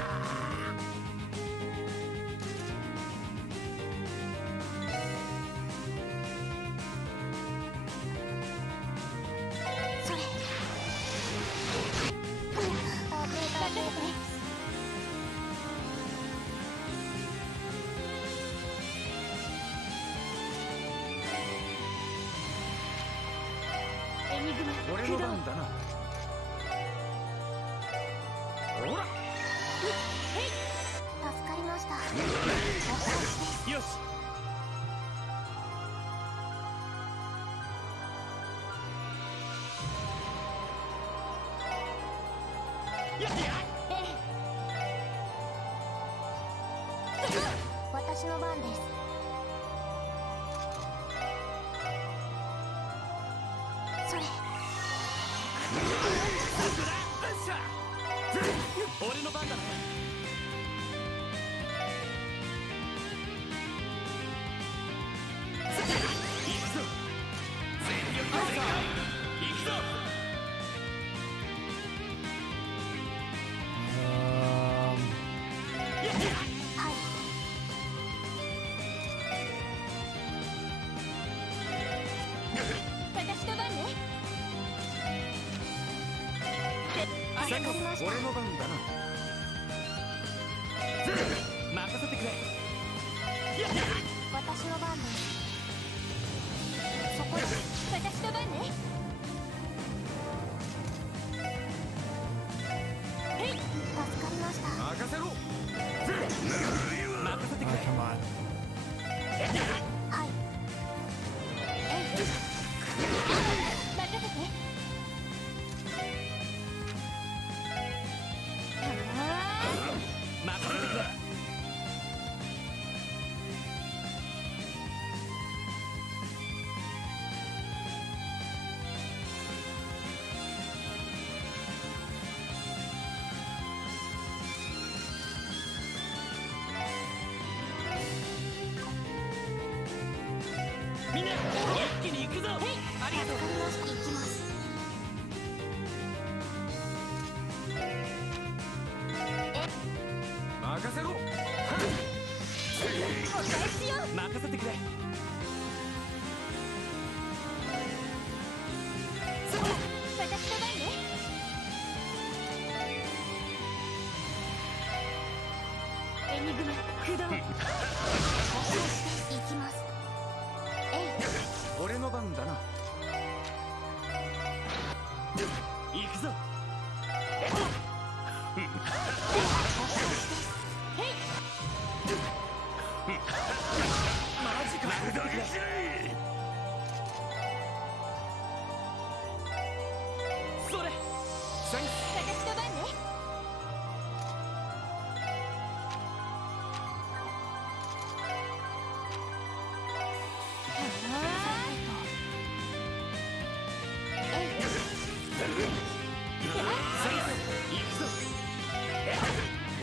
俺の番だな。ほら。助かりました。よし。私の番です。それ。俺の番だな。行くぞ。全力で行くぞ。はい。私の番ね。ありがとう。俺の番だな。任せてくれ。私の番です。そこです。私の番ね。助かりました。任せろ。任せてく Oh, れ。 come on. はい。任せて。任せてくれ。みんな一気に行くぞ。ありがとう。行きます。任せろ。お返しよ。任せてくれ。私の番ね。エニグマ駆動。行きます。俺の番だな。行くぞ。マジか。それ。私の番ね。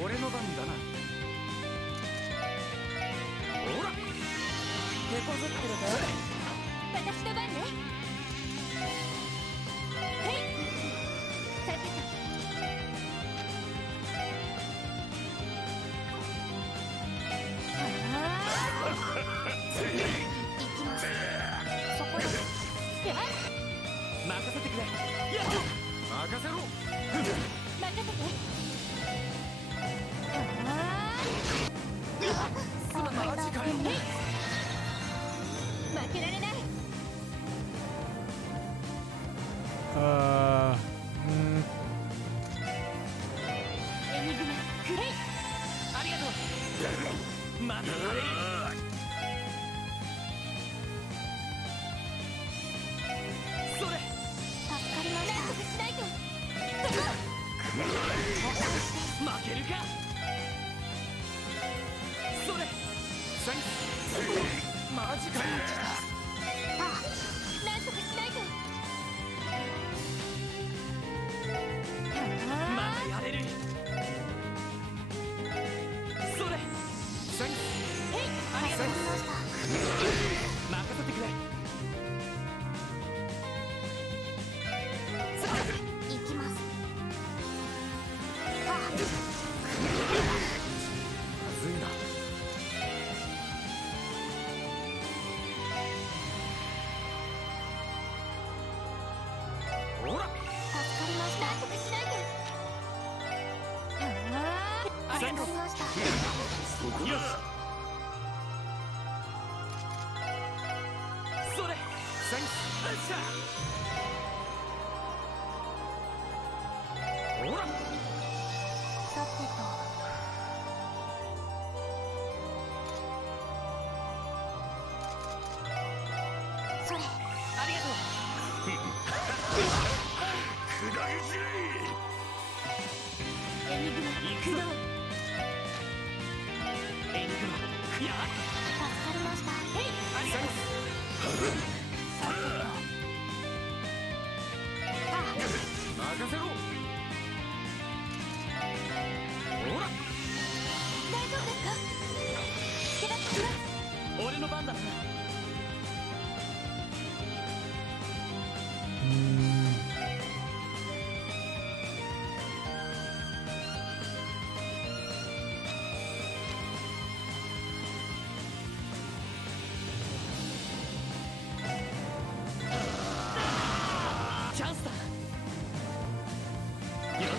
俺の番だな。ほら。手こずってるぞ。私の番ね。さてと。行きます。そこです。任せてくれ。任せろ。任せて。マジかよ。負けられない。エニグマクレイ。ありがとう。待ってくれ。それ。助かりました。なんとかしないと。負けるか。それ。マジかよ。なんとかしないと。まだやれる。それ。ありがとう。任せてくれ。行きます。まずいな。ほら。助かりました。なんとかしないと。ありがとう。助かりました。よし。それ。ほら。さてと。それ。ありがとう。エニグマ行くぞ。エニグマ。やっ。助かりました。ありがとう。さてと。任せろ。ほら。大丈夫ですか。手出します。俺の番だな。チャンスだ。よし。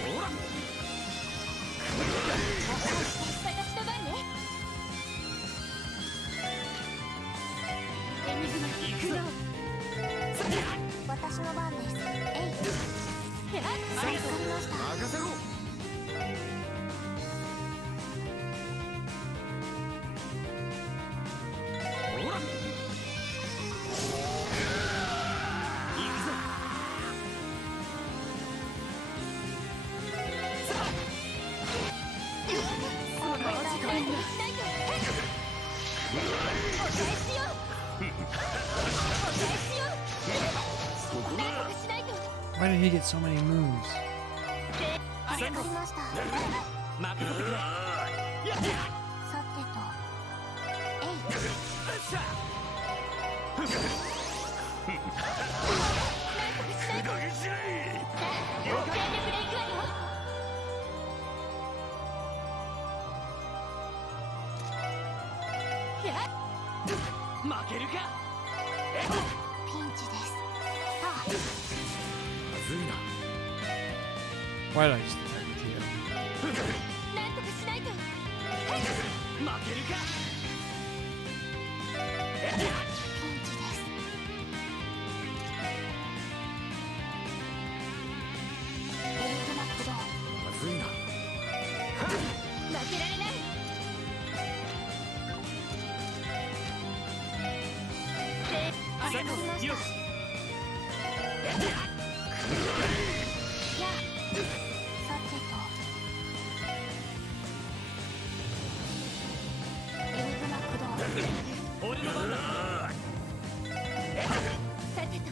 ほら。私の番ね。エニグマ行くぞ。私の番です。ありがとう。助かりました。任せろ。ほら。行くぞ。Why did he get so many moves? わかりました。任せてくれ。さてとえい。全力で行くわよ。負けるか。ピンチです。さあ、まずいな。 Why did I just attack the Tio? なんとかしないと。負けるか。ピンチです。エリグマ駆動。まずいな。負けられない。わかりました。よし。やあ、さてとエリグマ駆動。俺の番だ。さてと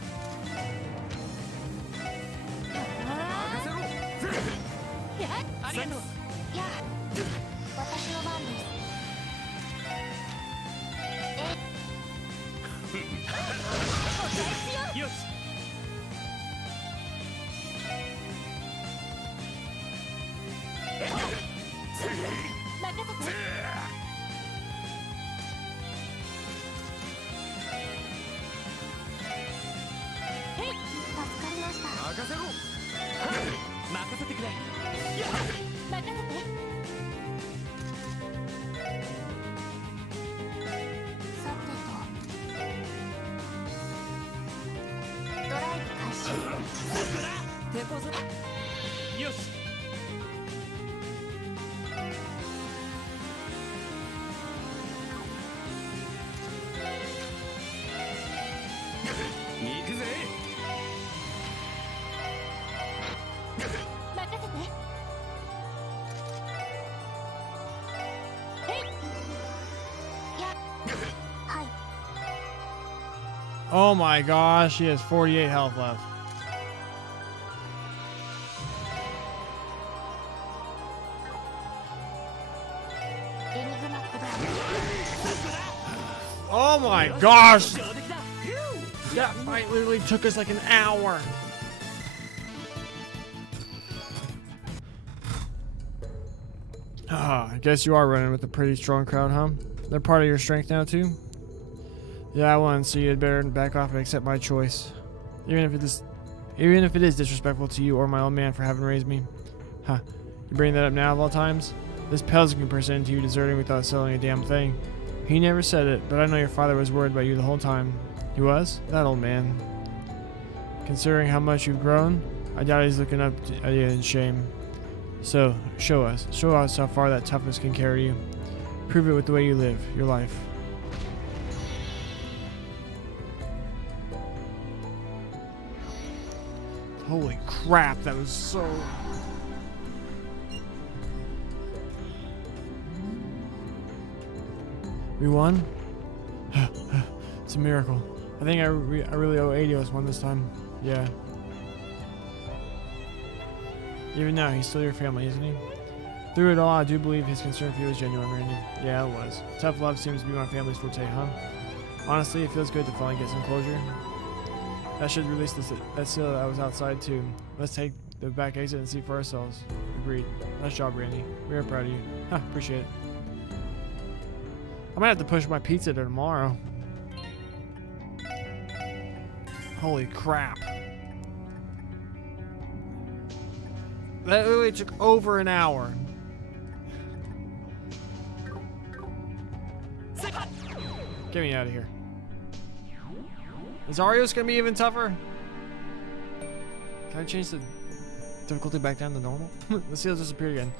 任せろ。やあ、ありがとう。やあ、私の番です。よし。任せて。へい、助かりました。任せろ。任せてくれ。任せて。さてとドライブ開始。手こそ。よし。行くぜ。任せて。へい。や、はい。 Oh my gosh, he has 48 health left. Oh my gosh! 上出来だ。 That fight literally took us like an hour. Ah, I guess you are running with a pretty strong crowd, huh? They're part of your strength now too? Yeah, I won, so you'd better back off and accept my choice. Even if it is disrespectful to you or my old man for having raised me. Huh. You bring that up now of all times? This pales in comparison to you deserting without selling a damn thing. He never said it, but I know your father was worried about you the whole time. He was? That old man. Considering how much you've grown, I doubt he's looking up at you in shame. So, show us. Show us how far that toughness can carry you. Prove it with the way you live, your life. Holy crap, that was so... We won? It's a miracle. I think I really owe Adios one this time. Yeah. Even now, he's still your family, isn't he? Through it all, I do believe his concern for you was genuine, Randy. Yeah, it was. Tough love seems to be my family's forte, huh? Honestly, it feels good to finally get some closure. That should release that seal that was outside, too. Let's take the back exit and see for ourselves. Agreed. Nice job, Randy. We are proud of you. Huh, appreciate it. I might have to push my pizza to tomorrow. Holy crap. That literally took over an hour. Get me out of here. Is Arios gonna be even tougher? Can I change the difficulty back down to normal? The seal disappeared again.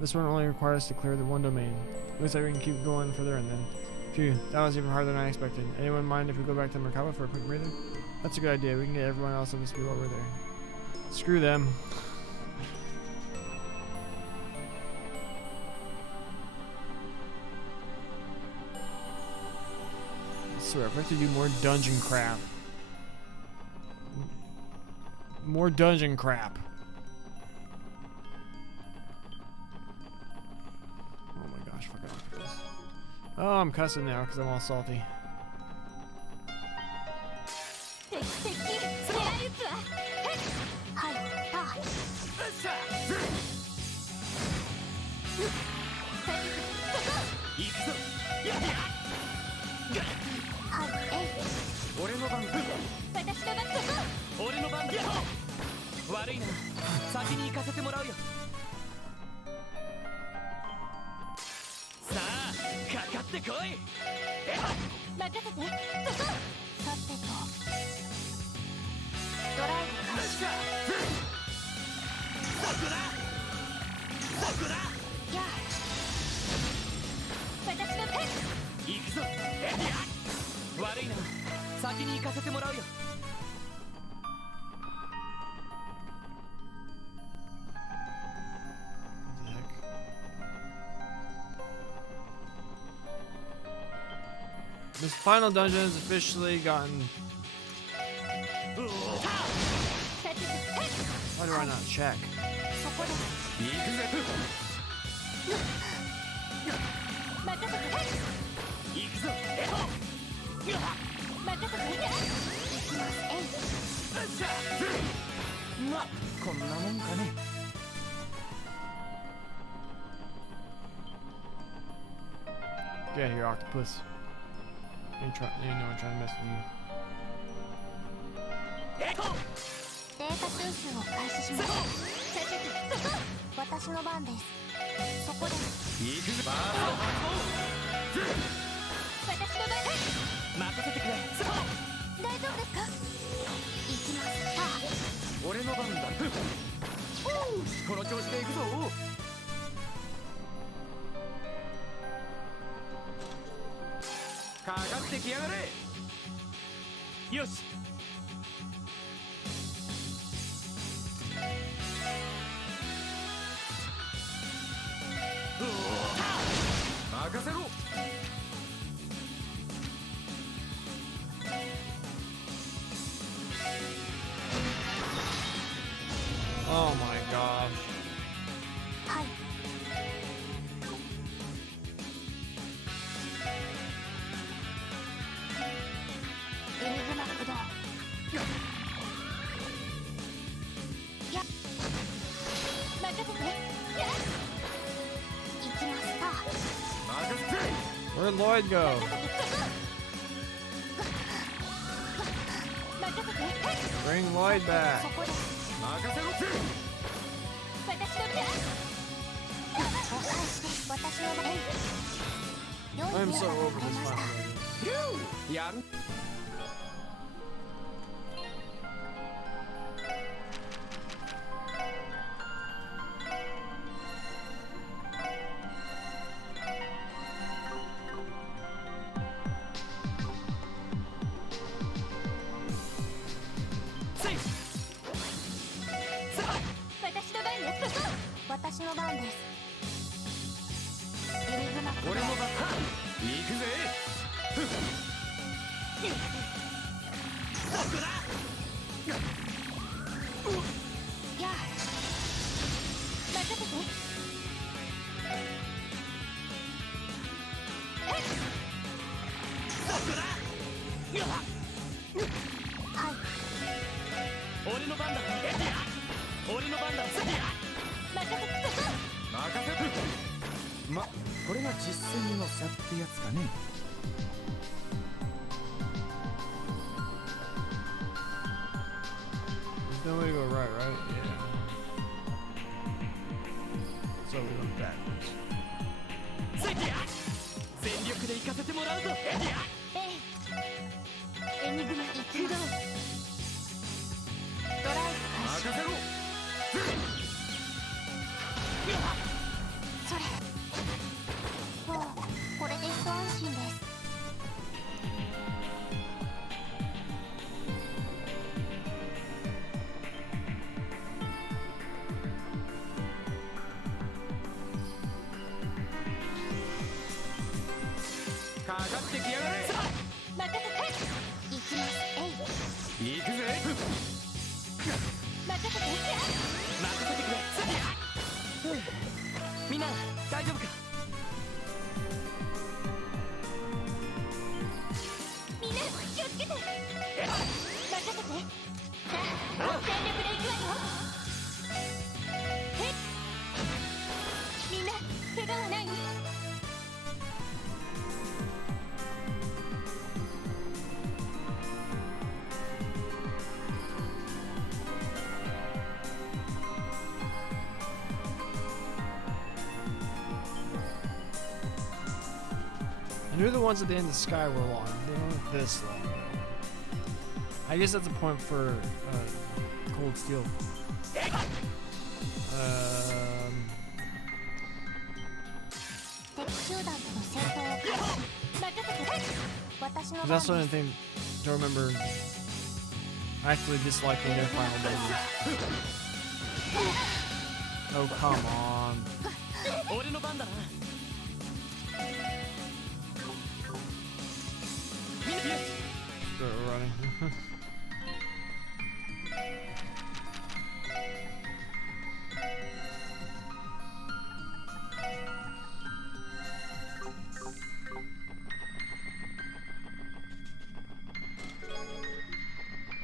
This one only requires us to clear the one domain. Looks like we can keep going further and then. Phew, that was even harder than I expected. Anyone mind if we go back to Merkaba for a quick breather? That's a good idea. We can get everyone else up to speed while we're there. Screw them. swear, if I have to do more dungeon crap. More dungeon crap. Oh my gosh, fuck off with this. Oh, I'm cussing now because I'm all salty. 敵敵狙い撃つわはいパー行くぞ。やっはいえい俺の番だ。私のバック俺の番だ。悪いな、先に行かせてもらうよ。さあ、かかってこい。任せてそこさてとドライブ開始そこだ。そこだ。やあ私のペン行くぞ。悪いな、先に行かせてもらうよ。What the heck? This final dungeon has officially gotten. 立てて Why do I not check? そこで行くぜ。任せて行くぞ。任せて行きますえいま、こんなもんかね。Get here, octopus. Ain't no one trying to mess with you. データ収集を開始します立ててそこ私の番ですそこで行くぜ。私の番です任せてくれ。大丈夫ですか行きますさあ俺の番だ。この調子で行くぞ。かかってきやがれ。よし。任せろ。Oh my gosh. はいエニグマ駆動や任せてや行きますさ任せて。 Where'd Lloyd go? 任せて Bring Lloyd そ back. こで任せろって。私の番お返しです私の番良い I'm デー so タが over 取れ this ました final dungeon. やる。せい。私の番です私の番ですエニグマ駆動俺の番だ。行くぜ。そこだ。やあ任せてそこだ。はい俺の番だ。俺の番だ。任せてそこ任せて。ま、これが実戦の差ってやつかね。There's no way to go right, right? Yeah. So we went backwards. 全力で行かせてもらうぞ。えいエニグマ駆動ドライブ開始任せろ。それもうこれで一安心ですかかってきやがれ。任任せて行きますえい行くぜ任せて任せてくれみんな大丈夫かみんな気をつけて任せてさあ全力で行くわよへっみんな怪我はない I knew the ones at the end of the sky were long. They weren't this long, though. I guess that's a point for cold steel. 敵集団との戦闘を開始任せて私の There's 番 also です anything to remember actually disliking their final days. Oh, come on. 俺の番だなみんなよし Start running.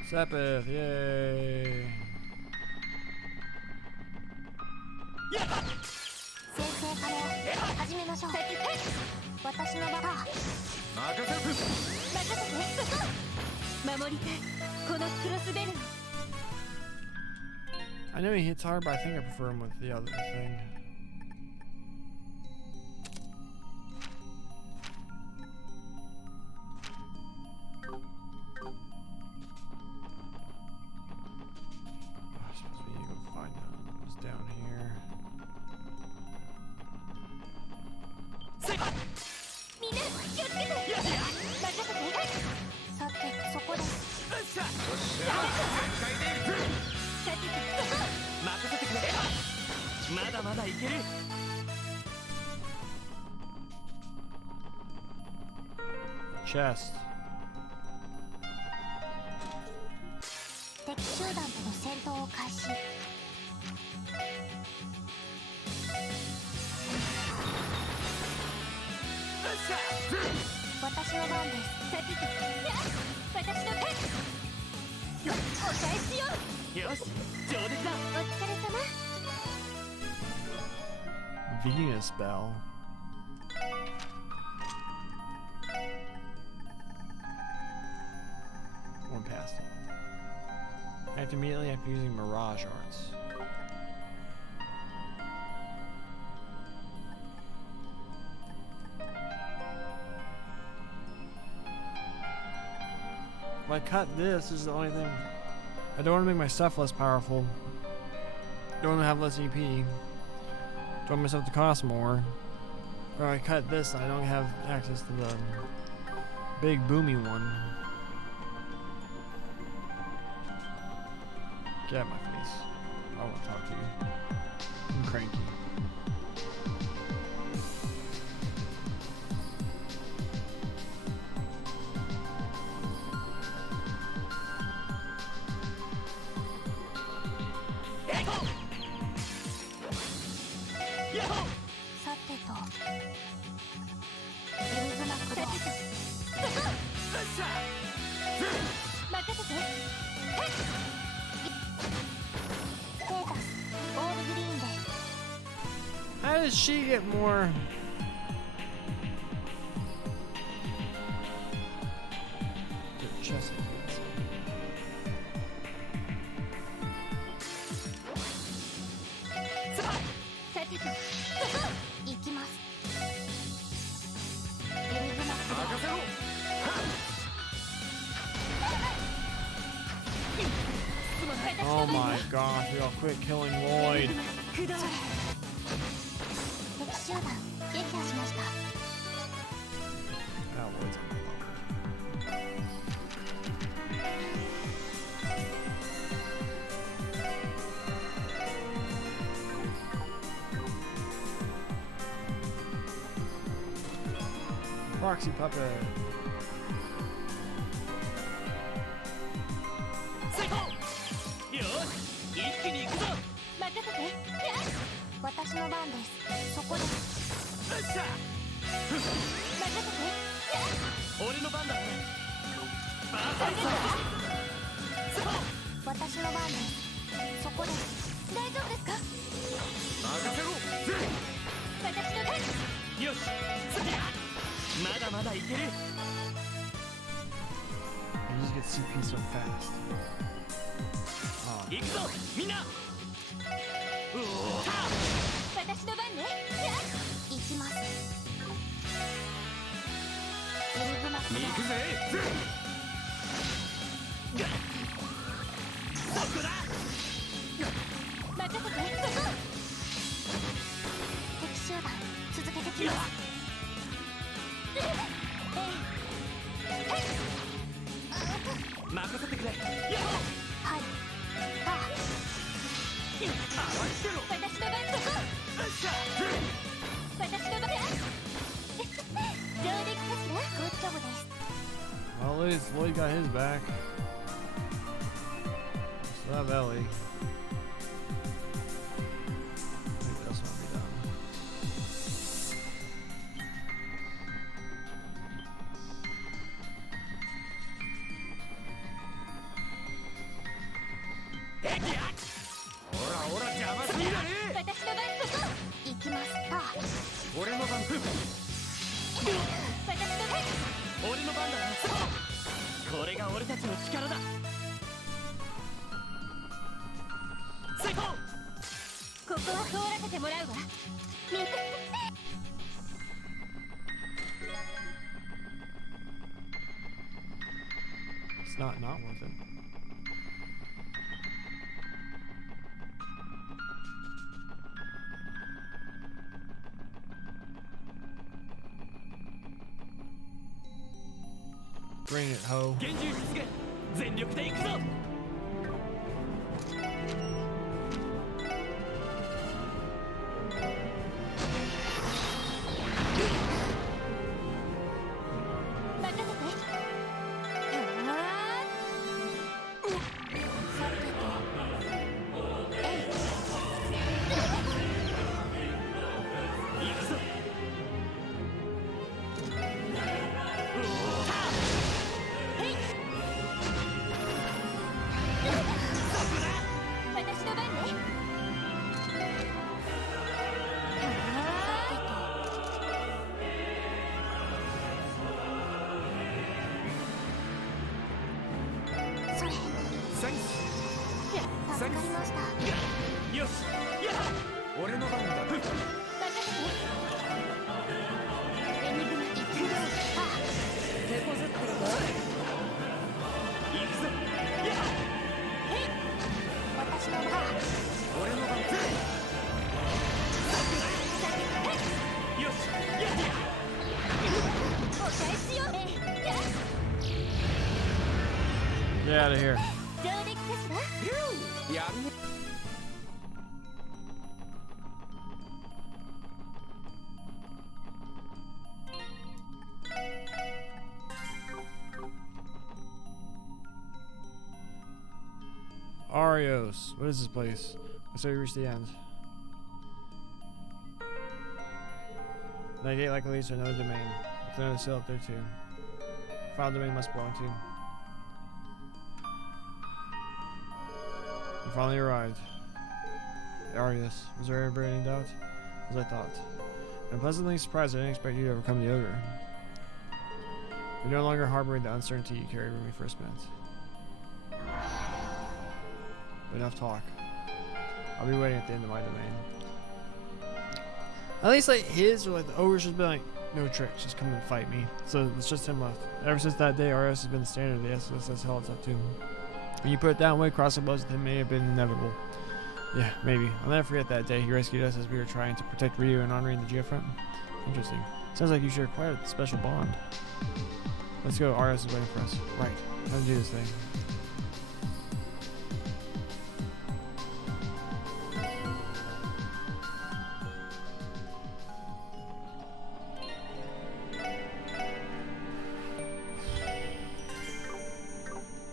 Sepith, yay! 先制可能始めましょう私の番だ任せる任せてそこ守りたいこのクロスベルを I know he hits hard, but I think I prefer him with the other thing. Oh, I suppose we need to go find out what's down here. みんな気をつけて任せてさてそこですよっしゃさてそこ任せてくれまだまだいける Chest. 敵集団との戦闘を開始私の番ですさてと私の番お返しよよし上出来だお疲れ様 Venus Bell. One past it. Act immediately after using Mirage Arts. If I cut this is the only thing. I don't want to make my stuff less powerful. Don't want to have less EP. Don't want myself to cost more. But if I cut this, I don't have access to the big boomy one. Get out of my face. I don't want to talk to you. I'm cranky. Yo! さてとエニグマクロ任せてステータスオールグリーンです How does she get more? Chest hits. さてと行きますエニグマクロ任せろ Oh my gosh, we all quit killing Lloyd. 敵集団撃破しました Oh, Lloyd's on the bumper. Proxy puppet. てやっ私の番ですそこでよっしゃ任せてやっ俺の番だバーサイそう私の番ですそこで大丈夫ですか任せろ私の番よしまだまだいける I just get CP so fast. Oh. 行くぞみんなうおー私の番ねやっ行きますエリグマス行くぜそこだ任せてそこ敵集団続けてきます任せてくれよっはいああ合わせろ私の番そこよっしゃ私の番どうできたしらグッジョブです Well, at least Lloyd got his back. Still have Ellie. I think that's what we done. It's not worth it. Bring it, ho. 厳重出現全力で行くぞよしや俺の番だ任せてエニグマ行くぞあ手こずってるか行くぞやへい私の番俺の番よしやお返しよや Get out of here. どうできたしらやるね Arios. What is this place? Let's say we reach the end. That gate likely leads to another domain. There's another seal up there too. Final domain must belong to. You finally arrived. Arios. Was there ever any doubt? As I thought. I'm pleasantly surprised I didn't expect you to overcome the ogre. You're no longer harboring the uncertainty you carried when we first met. But enough talk. I'll be waiting at the end of my domain. At least like his or like the ogre's just been like, no tricks, just come and fight me. So it's just him left. Ever since that day, RS has been the standard of the SOS. That's how it's up to him. When you put it that way, crossing blows with him may have been inevitable. Yeah, maybe. I'll never forget that day he rescued us as we were trying to protect Ryu and honoring the Geofront. Interesting. Sounds like you share quite a special bond. Let's go. RS is waiting for us. Right. Time to do this thing.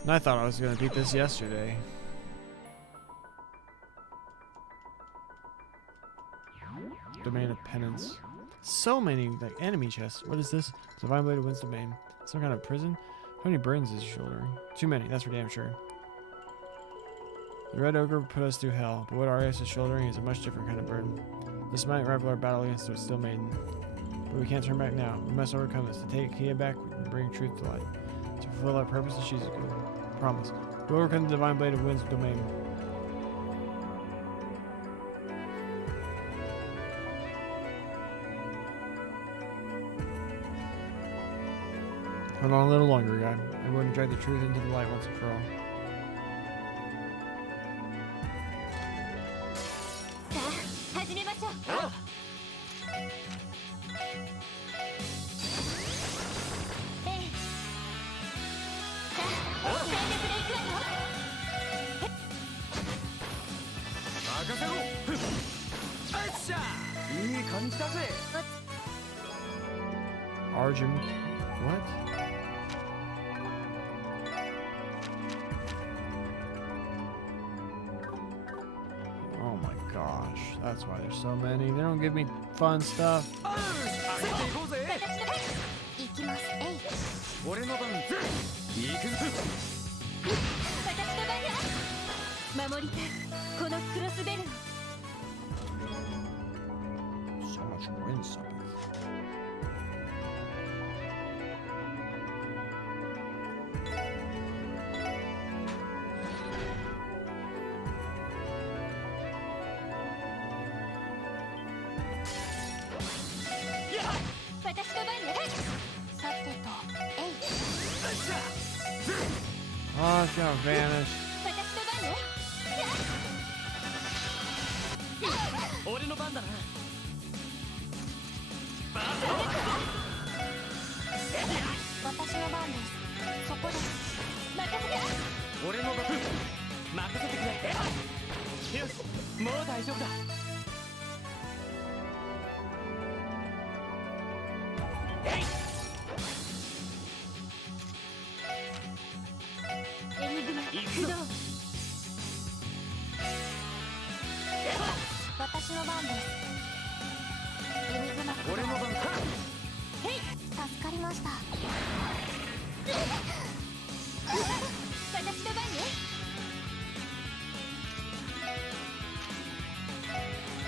And I thought I was going to beat this yesterday. Domain of Penance. So many like enemy chests. What is this? Divine Blade of Wind's Domain. Some kind of prison? How many burdens is he shouldering? Too many, that's for damn sure. The Red Ogre put us through hell, but what Arias is shouldering is a much different kind of burden. This might rival our battle against the Still Maiden. But we can't turn back now. We must overcome this. To take Kia back and bring truth to light. To fulfill our purpose as Shizuku. Promise. We'll overcome the Divine Blade of Wind's Domain. Hold on a little longer, guy. I'm going to drag the truth into the light once and for all. さあ始めましょう。ええ。さあ全力で行くわよ。任せろ。あっしゃ、いい感じだぜ。 Arjun. What? Oh my gosh. That's why there's so many. They don't give me fun stuff. 上げていこうぜ。私の番行きます。えい。俺の番。行くぞ。私の番や。守りたい。このクロスベルを。 So much wind summons. Oh, it's gonna vanish. 俺の番だな。私の番です。そこです。任せて。俺の番。任せてくれ。よし、もう大丈夫だ。エニグマ起動。私の番です。エニグマ俺の番。へい、助かりました。私の番ね。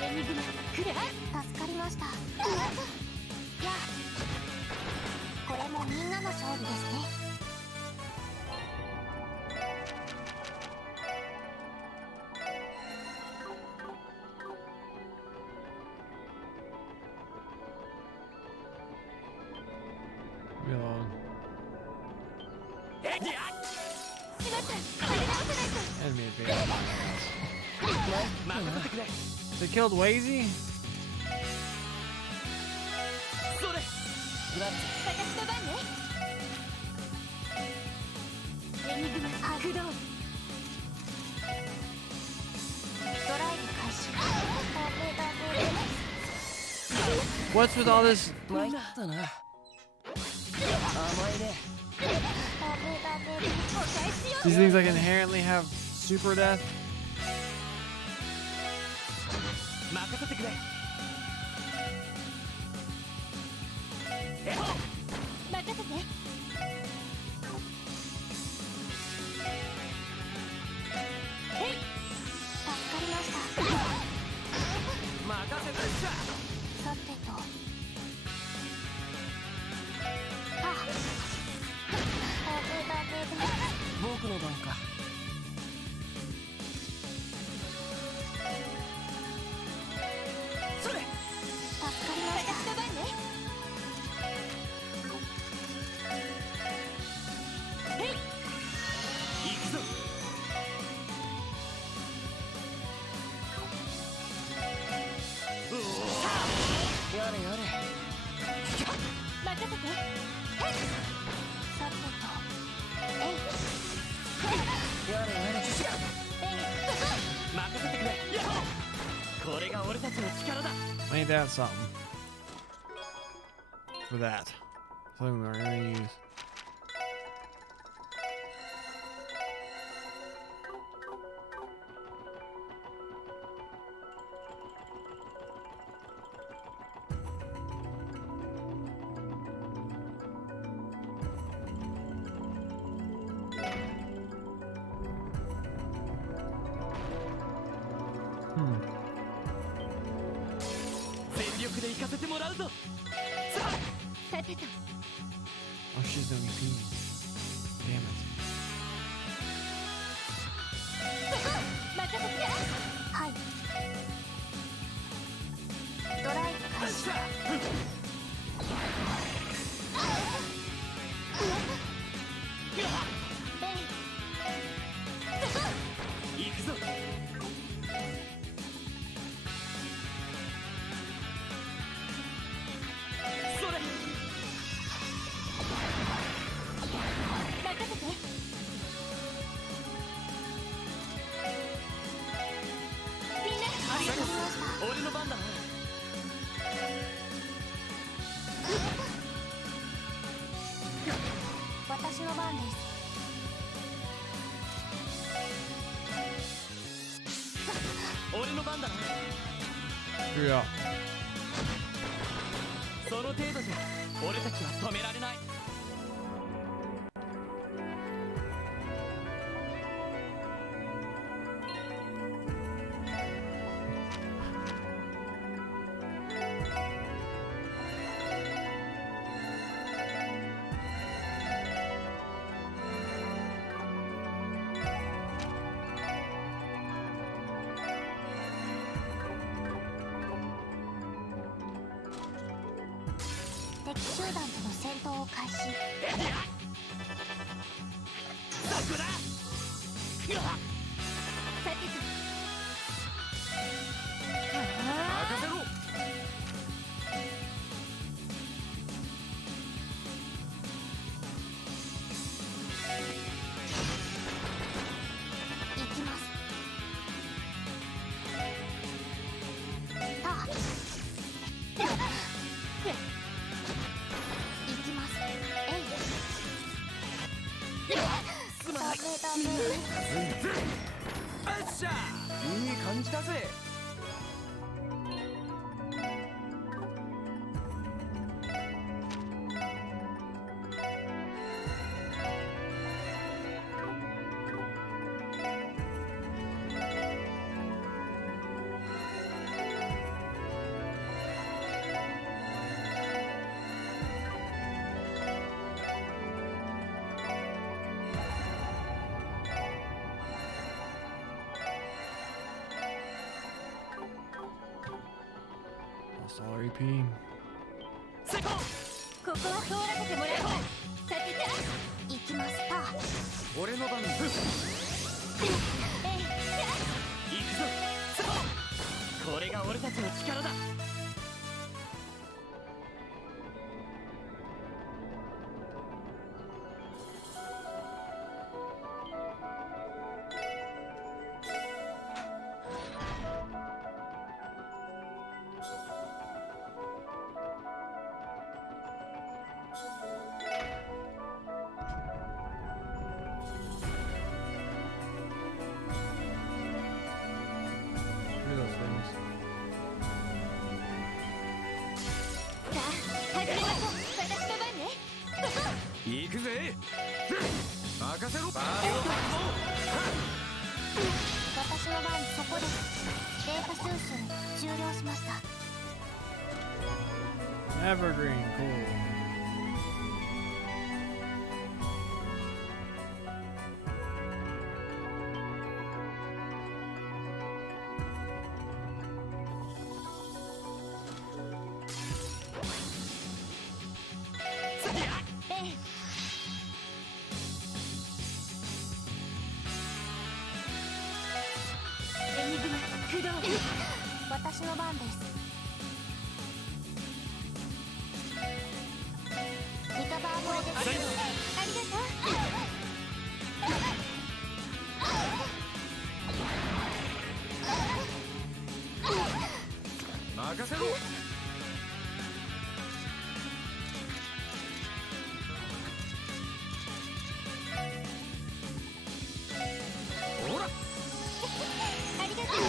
エニグマくれ。助かりました。やあ、これもみんなの勝利ですね。 Reload. しまった。立て直さないと。 Enemy advantage. 任せてくれ。 They killed Wazy? それ。私の番ね。エニグマ起動。ドライブ開始。 What's with all this? 参ったな。甘いね。 These things like inherently have super death. 任せてくれ。任せて。へい、助かりました。任せてっしゃ。さてと。僕の番か。それ。助かりました。私の番ね。へい。行くぞ。やれやれ。任せて。はい。さてと。えい。やれやれ。えい。任せてくれ。これが俺たちの力だ。 Ain't that something? For that. Something we're gonna use. もらうぞ。さあ、さてと Oh, she's doing EP. Damn it. 任せて。はい。ドライブ開始。さあ、行くぞ。それ。任せて。みんなありがとうございました。俺の番だな。私の番です。俺の番だな。 Yeah. その程度じゃ俺たちは止められない。敵集団との戦闘を開始。そこだ。さてと。任せろ。行きます。た。行きます。えい。すまない。ダメ。よっしゃ、いい感じだぜ。Lost all our EP. 成功。ここは通らせてもらう。さてと。行きます。た。俺の番だ。えい。行くぞ。そう。これが俺たちの力だ。Look at those things. さあ、始めましょう。私の番ね。行くぜ。任せろ。私の番そこです。データ収集終了しました。 Evergreen, cool.任せろ。ほら、ありがとう。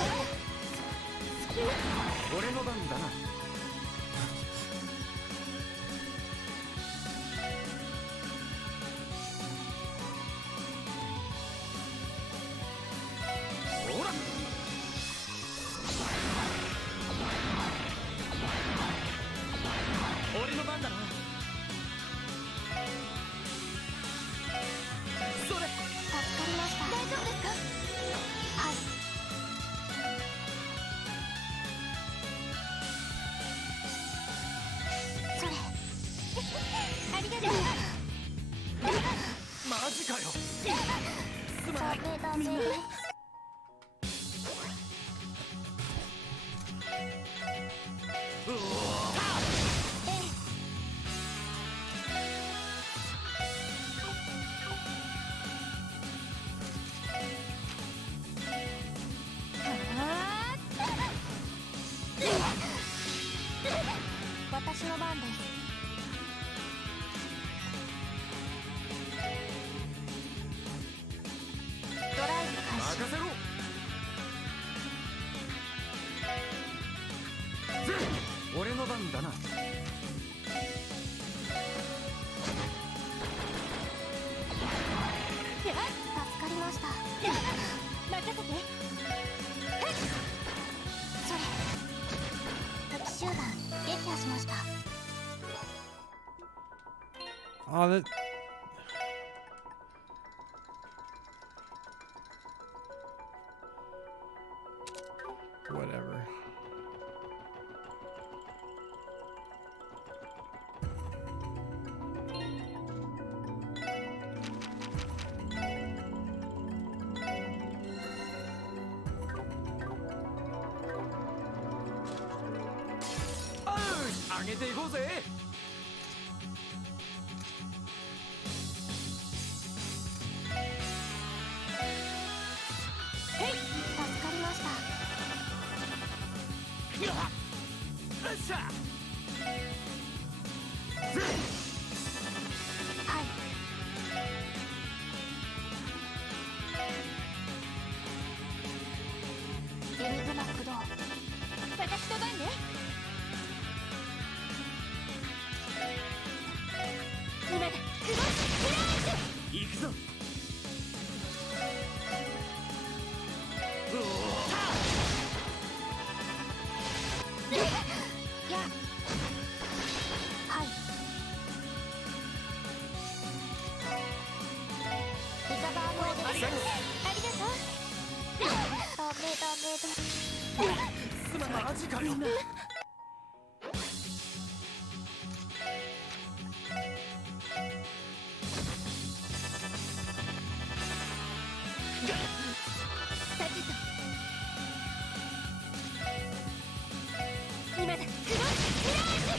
俺の番だな。ほら。命令。私の番です。ドライブ開始。任せろ。俺の番だな。助かりました。任せて。それ。敵集団撃破しました。Oh, that. Whatever.よし、上げていこうぜ。助かりました。よっしゃ。はい。エニグマ駆動。私の番ね。今だ。クロスフライズ。行くぞ。や。はい。リカバーモードです。ありがとう。ダメだ。マジかよ。さてと。今だ。クロスフライズ。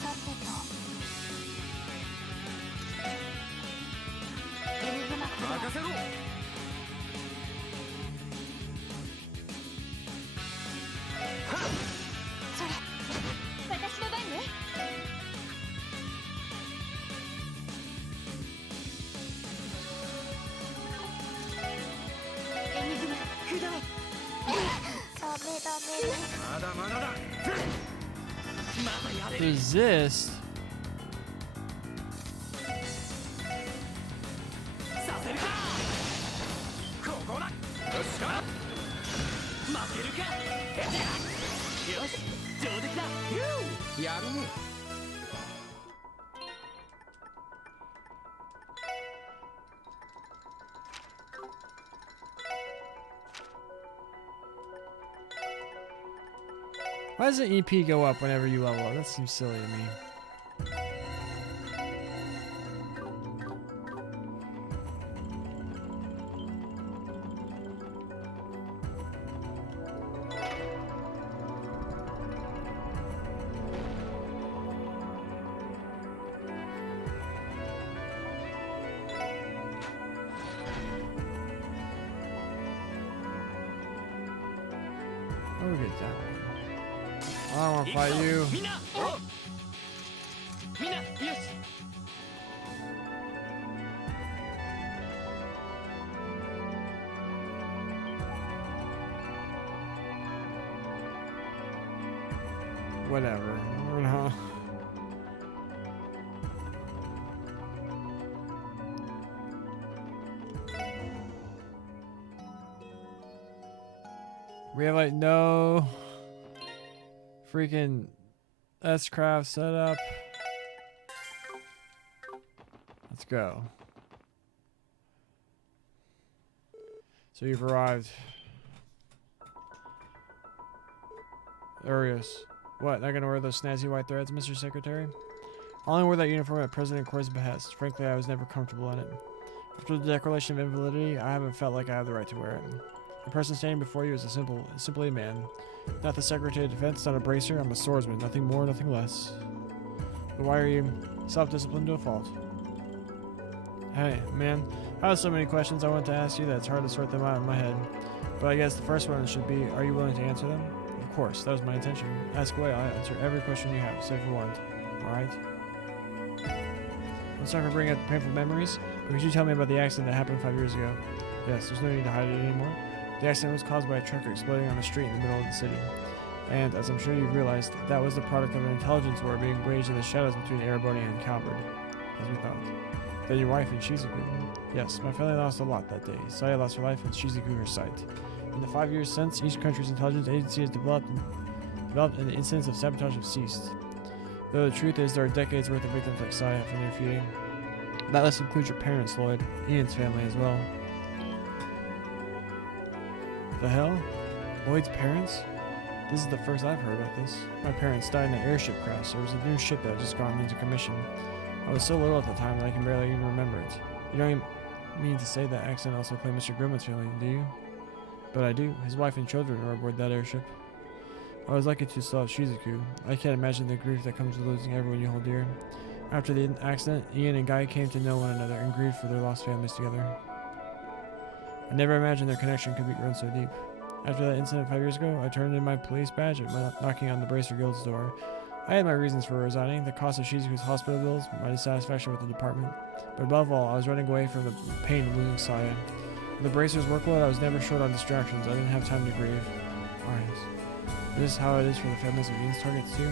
さてと。エニグマ駆動。任せろ。それ。私の番ね。エニグマ駆動。ダメ。まだまだだ。まだやれる。 Resist. させるか。ここだ。よっしゃ。負けるか。よし、上出来だ。やるね。Why does the EP go up whenever you level up? That seems silly to me. Oh, we'll get that one. I don't want to fight you. みんな。みんな、よし。Whatever. We're not. We have like no freaking S-craft set up. Let's go. So you've arrived. Arius. What, not gonna wear those snazzy white threads, Mr. Secretary? I only wore that uniform at President Cor's behest. Frankly, I was never comfortable in it. After the declaration of invalidity, I haven't felt like I have the right to wear it. The person standing before you is simply a man. Not the Secretary of Defense, not a bracer, I'm a swordsman, nothing more, nothing less. But why are you self-disciplined to a fault? Hey, man, I have so many questions I want to ask you that it's hard to sort them out in my head. But I guess the first one should be, are you willing to answer them? Of course, that was my intention. Ask away, I'll answer every question you have, save for one. Alright? I'm sorry for bringing up painful memories, but could you tell me about the accident that happened 5 years ago? Yes, there's no need to hide it anymore. The accident was caused by a truck exploding on a street in the middle of the city. And, as I'm sure you've realized, that was the product of an intelligence war being waged in the shadows between Ereboni and Calvard, as we thought. Then your wife and Shizuku. Yes, my family lost a lot that day. Saya lost her life and Shizuku her sight. In the 5 years since, each country's intelligence agency has developed and the incidents of sabotage have ceased. Though the truth is there are decades worth of victims like Saya from their feuding. That list includes your parents, Lloyd, Ian's family as well. The hell? Lloyd's parents? This is the first I've heard about this. My parents died in an airship crash. There was a new ship that had just gone into commission. I was so little at the time that I can barely even remember it. You don't even mean to say that accident also claimed Mr. Grumman's family, do you? But I do. His wife and children were aboard that airship. I was lucky to still have Shizuku. I can't imagine the grief that comes with losing everyone you hold dear. After the accident, Ian and Guy came to know one another and grieved for their lost families together. I never imagined their connection could be grown so deep. After that incident 5 years ago, I turned in my police badge and went knocking on the Bracer Guild's door. I had my reasons for resigning, the cost of Shizuku's hospital bills, my dissatisfaction with the department. But above all, I was running away from the pain of losing Saya. With the Bracer's workload, I was never short on distractions. I didn't have time to grieve. Alright. Is this how it is for the families of Ian's targets too?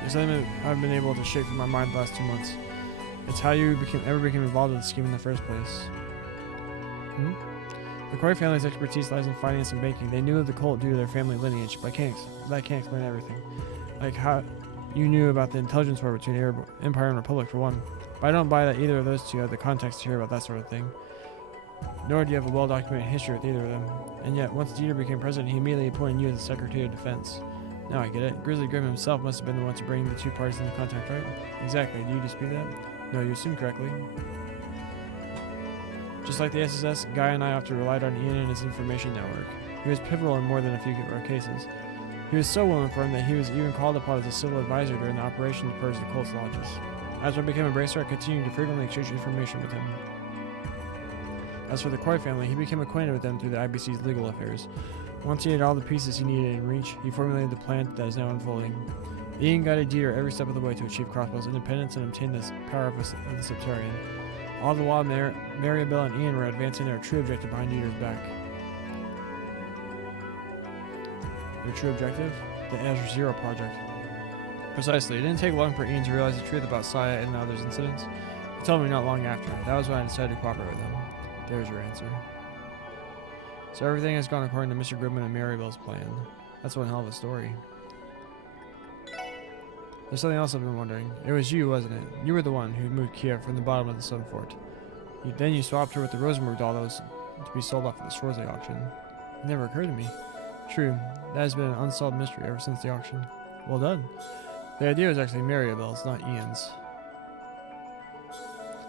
There's something I've been able to shake from my mind the last 2 months. It's how you ever became involved with the scheme in the first place. The Coy family's expertise lies in finance and banking. They knew of the cult due to their family lineage, but that can't explain everything. Like how you knew about the intelligence war between Empire and Republic for one. But I don't buy that either of those two have the context to hear about that sort of thing. Nor do you have a well-documented history with either of them. And yet, once Dieter became president, he immediately appointed you as the Secretary of Defense. Now I get it. Grizzly Grim himself must have been the one to bring the two parties into contact, right? Exactly. Do you dispute that? No, you assume correctly. Just like the SSS, Guy and I often relied on Ian and his information network. He was pivotal in more than a few of our cases. He was so well informed that he was even called upon as a civil advisor during the operation to purge the cult's lodges. As I became a bracer, I continued to frequently exchange information with him. As for the Coy family, he became acquainted with them through the IBC's legal affairs. Once he had all the pieces he needed in reach, he formulated the plan that is now unfolding. Ian guided Dieter every step of the way to achieve Crossbow's independence and obtain the power of the Septarian. All the while, Maribel and Ian were advancing their true objective behind Dieter's back. Their true objective? The Azure project. Precisely. It didn't take long for Ian to realize the truth about Saya and the others' incidents. He told me not long after. That was when I decided to cooperate with him. There's your answer. So everything has gone according to Mr. Goodman and Maribel's plan. That's one hell of a story. There's something else I've been wondering. It was you, wasn't it? You were the one who moved Kia from the bottom of the Sun Fort. Then you swapped her with the Rosenberg doll that was to be sold off at the Schwarzschild auction. It never occurred to me. True, that has been an unsolved mystery ever since the auction. Well done. The idea was actually Maribel's, not Ian's.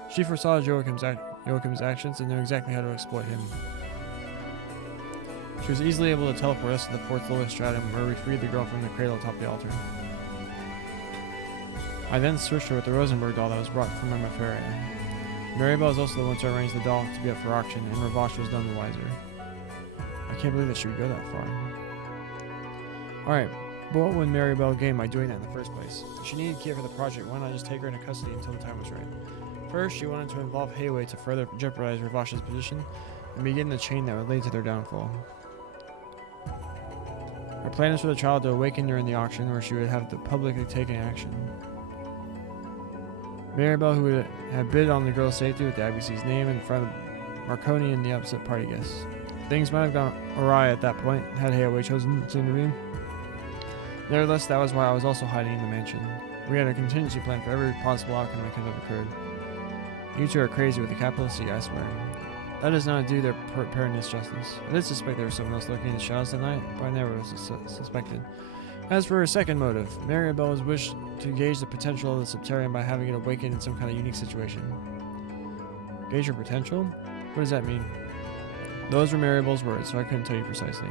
She foresaw Joachim's actions and knew exactly how to exploit him. She was easily able to teleport us to the fourth lowest stratum where we freed the girl from the cradle atop the altar. I then switched her with the Rosenberg doll that was brought from Ferret. Maribel is also the one to arrange the doll to be up for auction, and Ravash was none the wiser. I can't believe that she would go that far. Alright, but what would Maribel gain by doing that in the first place? If she needed Kia for the project, why not just take her into custody until the time was right? First, she wanted to involve Hayway to further jeopardize Ravash's position and begin the chain that would lead to their downfall. Her plan is for the child to awaken during the auction, where she would have to publicly take an action. Maribel, who would have bid on the girl's safety with the IBC's name in front of Marconi and the upset party guests. Things might have gone awry at that point, had Hayway chosen to intervene. Nevertheless, that was why I was also hiding in the mansion. We had a contingency plan for every possible outcome that could have occurred. You two are crazy with the capital C, I swear. That does not do their preparedness justice. I did suspect there was someone else lurking in the shadows that night, but I never suspected. As for her second motive, Maribel's wish to gauge the potential of the Septarian by having it awaken in some kind of unique situation. Gauge your potential? What does that mean? Those were Maribel's words, so I couldn't tell you precisely.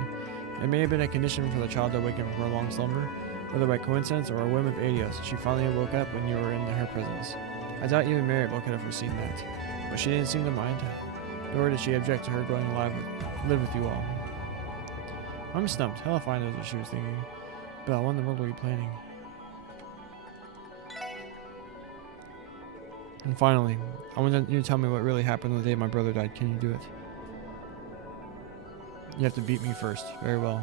It may have been a condition for the child to awaken from her long slumber, whether by coincidence or a whim of Adios, she finally woke up when you were in her presence. I doubt even Maribel could have foreseen that, but she didn't seem to mind, nor did she object to her going live with you all. I'm stumped. Hell if I knows what she was thinking. Belle, what in the world were you planning? And finally, I want you to tell me what really happened the day my brother died. Can you do it? You have to beat me first. Very well.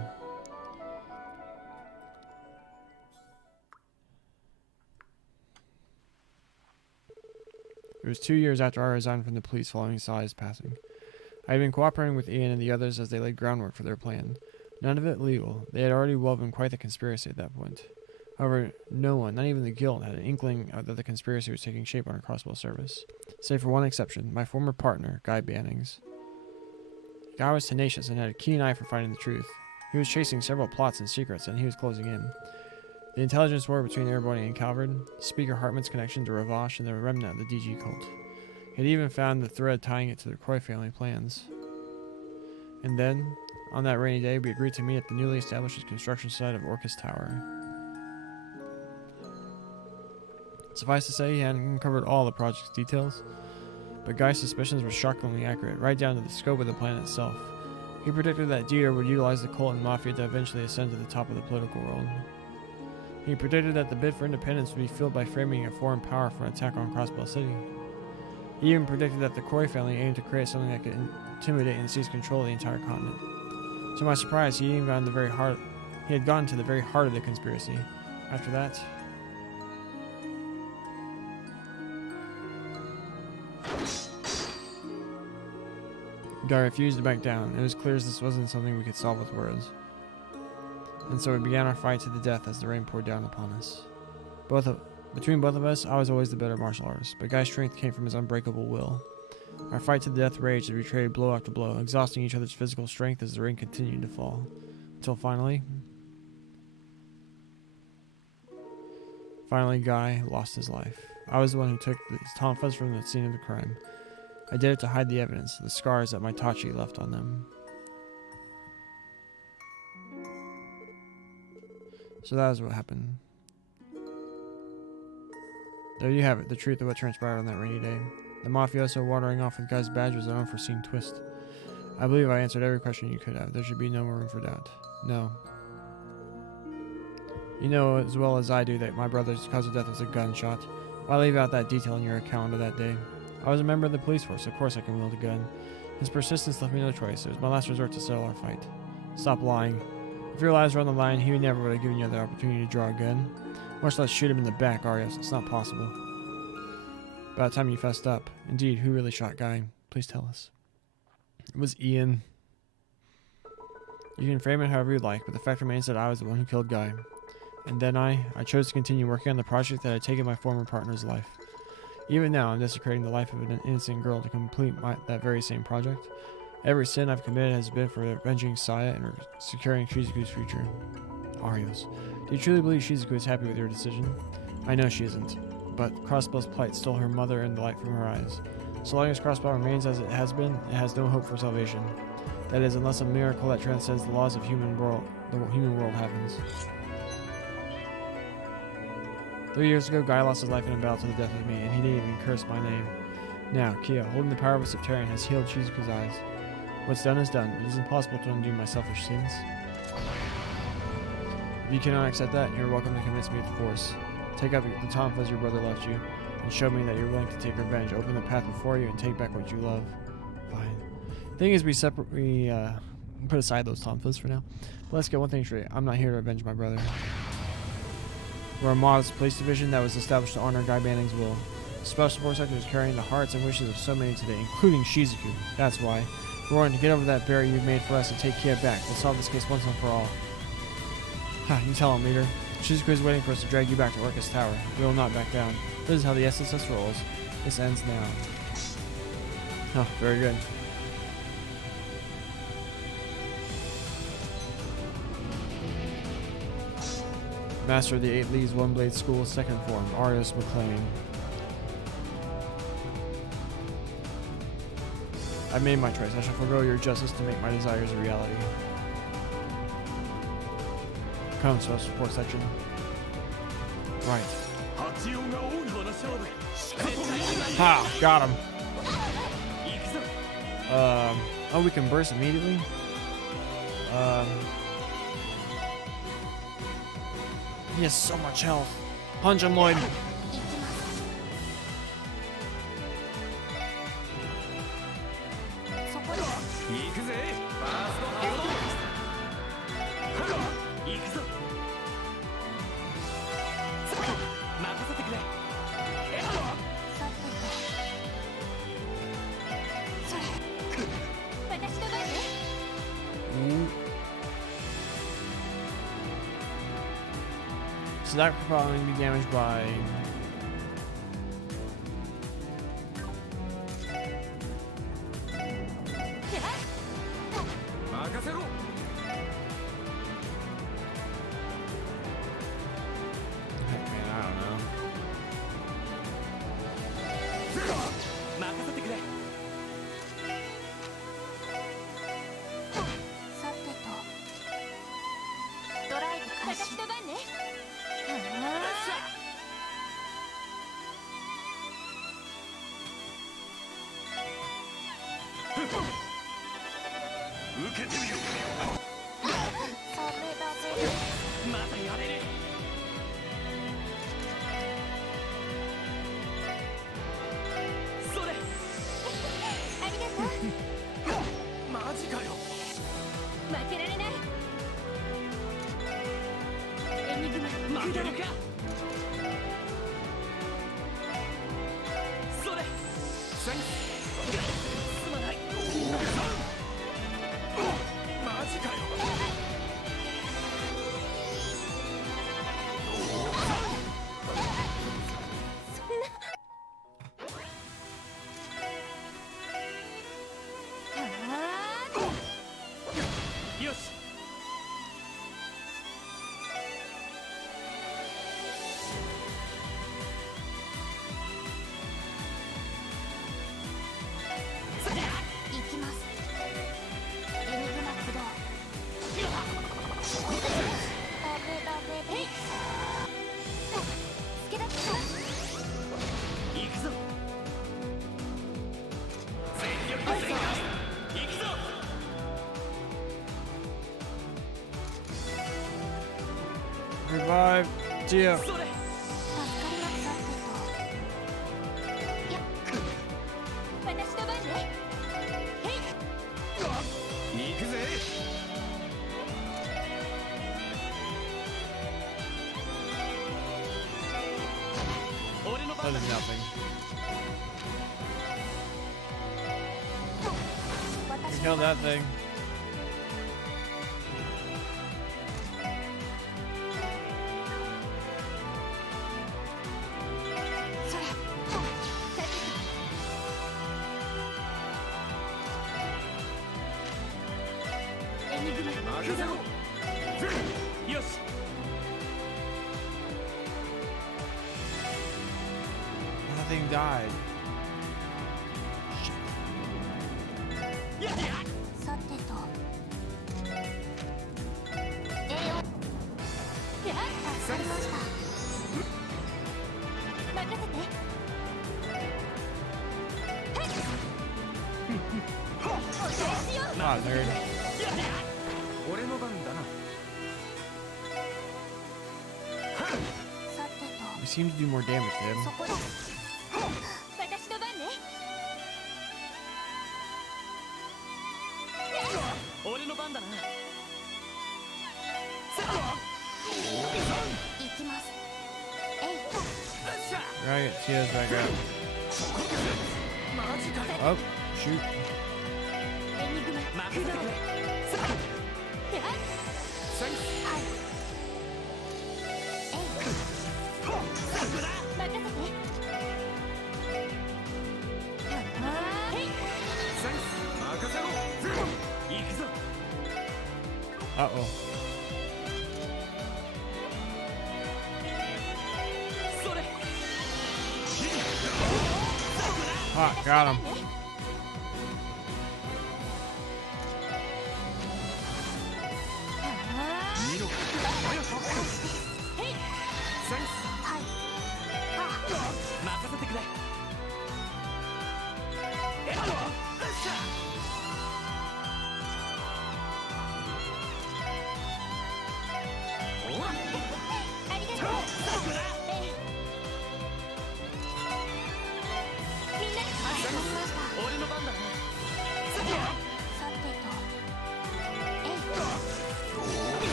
It was 2 years after I resigned from the police following Sai's passing. I had been cooperating with Ian and the others as they laid groundwork for their plan. None of it legal. They had already woven quite the conspiracy at that point. However, no one, not even the guild, had an inkling that the conspiracy was taking shape on our crossbow service. Save for one exception, my former partner, Guy Bannings. Guy was tenacious and had a keen eye for finding the truth. He was chasing several plots and secrets, and he was closing in. The intelligence war between Erebony and Calvard, Speaker Hartman's connection to Ravash, and the remnant of the DG cult. He had even found the thread tying it to the Croy family plans. And then, on that rainy day, we agreed to meet at the newly established construction site of Orcus Tower. Suffice to say, he hadn't uncovered all the project's details, but Guy's suspicions were shockingly accurate, right down to the scope of the plan itself. He predicted that Dieter would utilize the cult and mafia to eventually ascend to the top of the political world. He predicted that the bid for independence would be fueled by framing a foreign power for an attack on Crossbell City. He even predicted that the Croy family aimed to create something that could intimidate and seize control of the entire continent. To my surprise, he had gone to the very heart of the conspiracy. After that, Guy refused to back down. It was clear this wasn't something we could solve with words. And so we began our fight to the death as the rain poured down upon us. Between both of us, I was always the better martial artist, but Guy's strength came from his unbreakable will. Our fight to the death raged as we traded blow after blow, exhausting each other's physical strength as the rain continued to fall. Until finally, Guy lost his life. I was the one who took the tonfas from the scene of the crime. I did it to hide the evidence, the scars that my Tachi left on them. So that is what happened. There you have it, the truth of what transpired on that rainy day. The mafioso wandering off with Guy's badge was an unforeseen twist. I believe I answered every question you could have. There should be no more room for doubt. No. You know as well as I do that my brother's cause of death was a gunshot. Why leave out that detail in your account of that day? I was a member of the police force, of course I can wield a gun. His persistence left me no choice. It was my last resort to settle our fight. Stop lying. If your lives were on the line, he never would have given you the opportunity to draw a gun. Much less shoot him in the back, Arios. It's not possible. By the time you fessed up, indeed, who really shot Guy? Please tell us. It was Ian. You can frame it however you like, but the fact remains that I was the one who killed Guy. And then I chose to continue working on the project that had taken my former partner's life. Even now, I'm desecrating the life of an innocent girl to complete that very same project. Every sin I've committed has been for avenging Saya and securing Shizuku's future. Arios, do you truly believe Shizuku is happy with your decision? I know she isn't, but Crossbell's plight stole her mother and the light from her eyes. So long as Crossbell remains as it has been, it has no hope for salvation. That is, unless a miracle that transcends the laws of the human world happens. 3 years ago, Guy lost his life in a battle to the death with me, and he didn't even curse my name. Now, Kia, holding the power of a Septarian, has healed Shizuku's eyes. What's done is done. It is impossible to undo my selfish sins. If you cannot accept that, you're welcome to convince me with the Force. Take up the tonfas your brother left you, and show me that you're willing to take revenge. Open the path before you and take back what you love. Fine. The thing is, we put aside those tonfas for now. But let's get one thing straight. I'm not here to avenge my brother. We're a modest police division that was established to honor Guy Banning's will. The Special Force Sector is carrying the hearts and wishes of so many today, including Shizuku. That's why. We're going to get over that barrier you've made for us and take Kia back. We'll solve this case once and for all. Ha, you tell him, leader. Shizuku is waiting for us to drag you back to Orcus Tower. We will not back down. This is how the SSS rolls. This ends now. Oh, very good. Master of the 8 Leagues One Blade School, 2nd Form, Arios McLean. I made my choice. I shall forego your justice to make my desires a reality. Come, so support section. Right. 八王が王にこの勝負 Ha! Got him. 行くぞ Oh, we can burst immediately? He has so much health. Punch him, Lloyd. 行きますそこです行くぜファーストハード行くぞ任せてくれさっととそれ私の番ね Ooh. So that could probably be damaged by... 任せろ Heck, man, I don't know. 任せてくれさてとドライブ開始私の番ね受けてみよそれだぜまだやれるそれありがとうマジかよ負けられないエニグマ負けるかそれセンスすまないマジかよよし行きますエニグマ起動ダメダメでつけだった行くぞ全力全開行くぞ Revive Tia. それ助かりますさてといや私の番ね行くぜ 俺の That 番 did だ nothing. 私 Kill の that 番 thing. それさてとエニグマ任せろよし That thing died. やっさてとエレオ助かりました任せてお返しよ Ah, nerd. 俺の番だなさてと He seems to do more damage to そ him. こだ私の番ね俺の番だな行きますえい Right, Tia's back up. マジかよ Oh, shoot. エニグマ任せてくれセンスはいえい任せてセンス任せろ行くぞ Uh-oh. それ Ah, got him.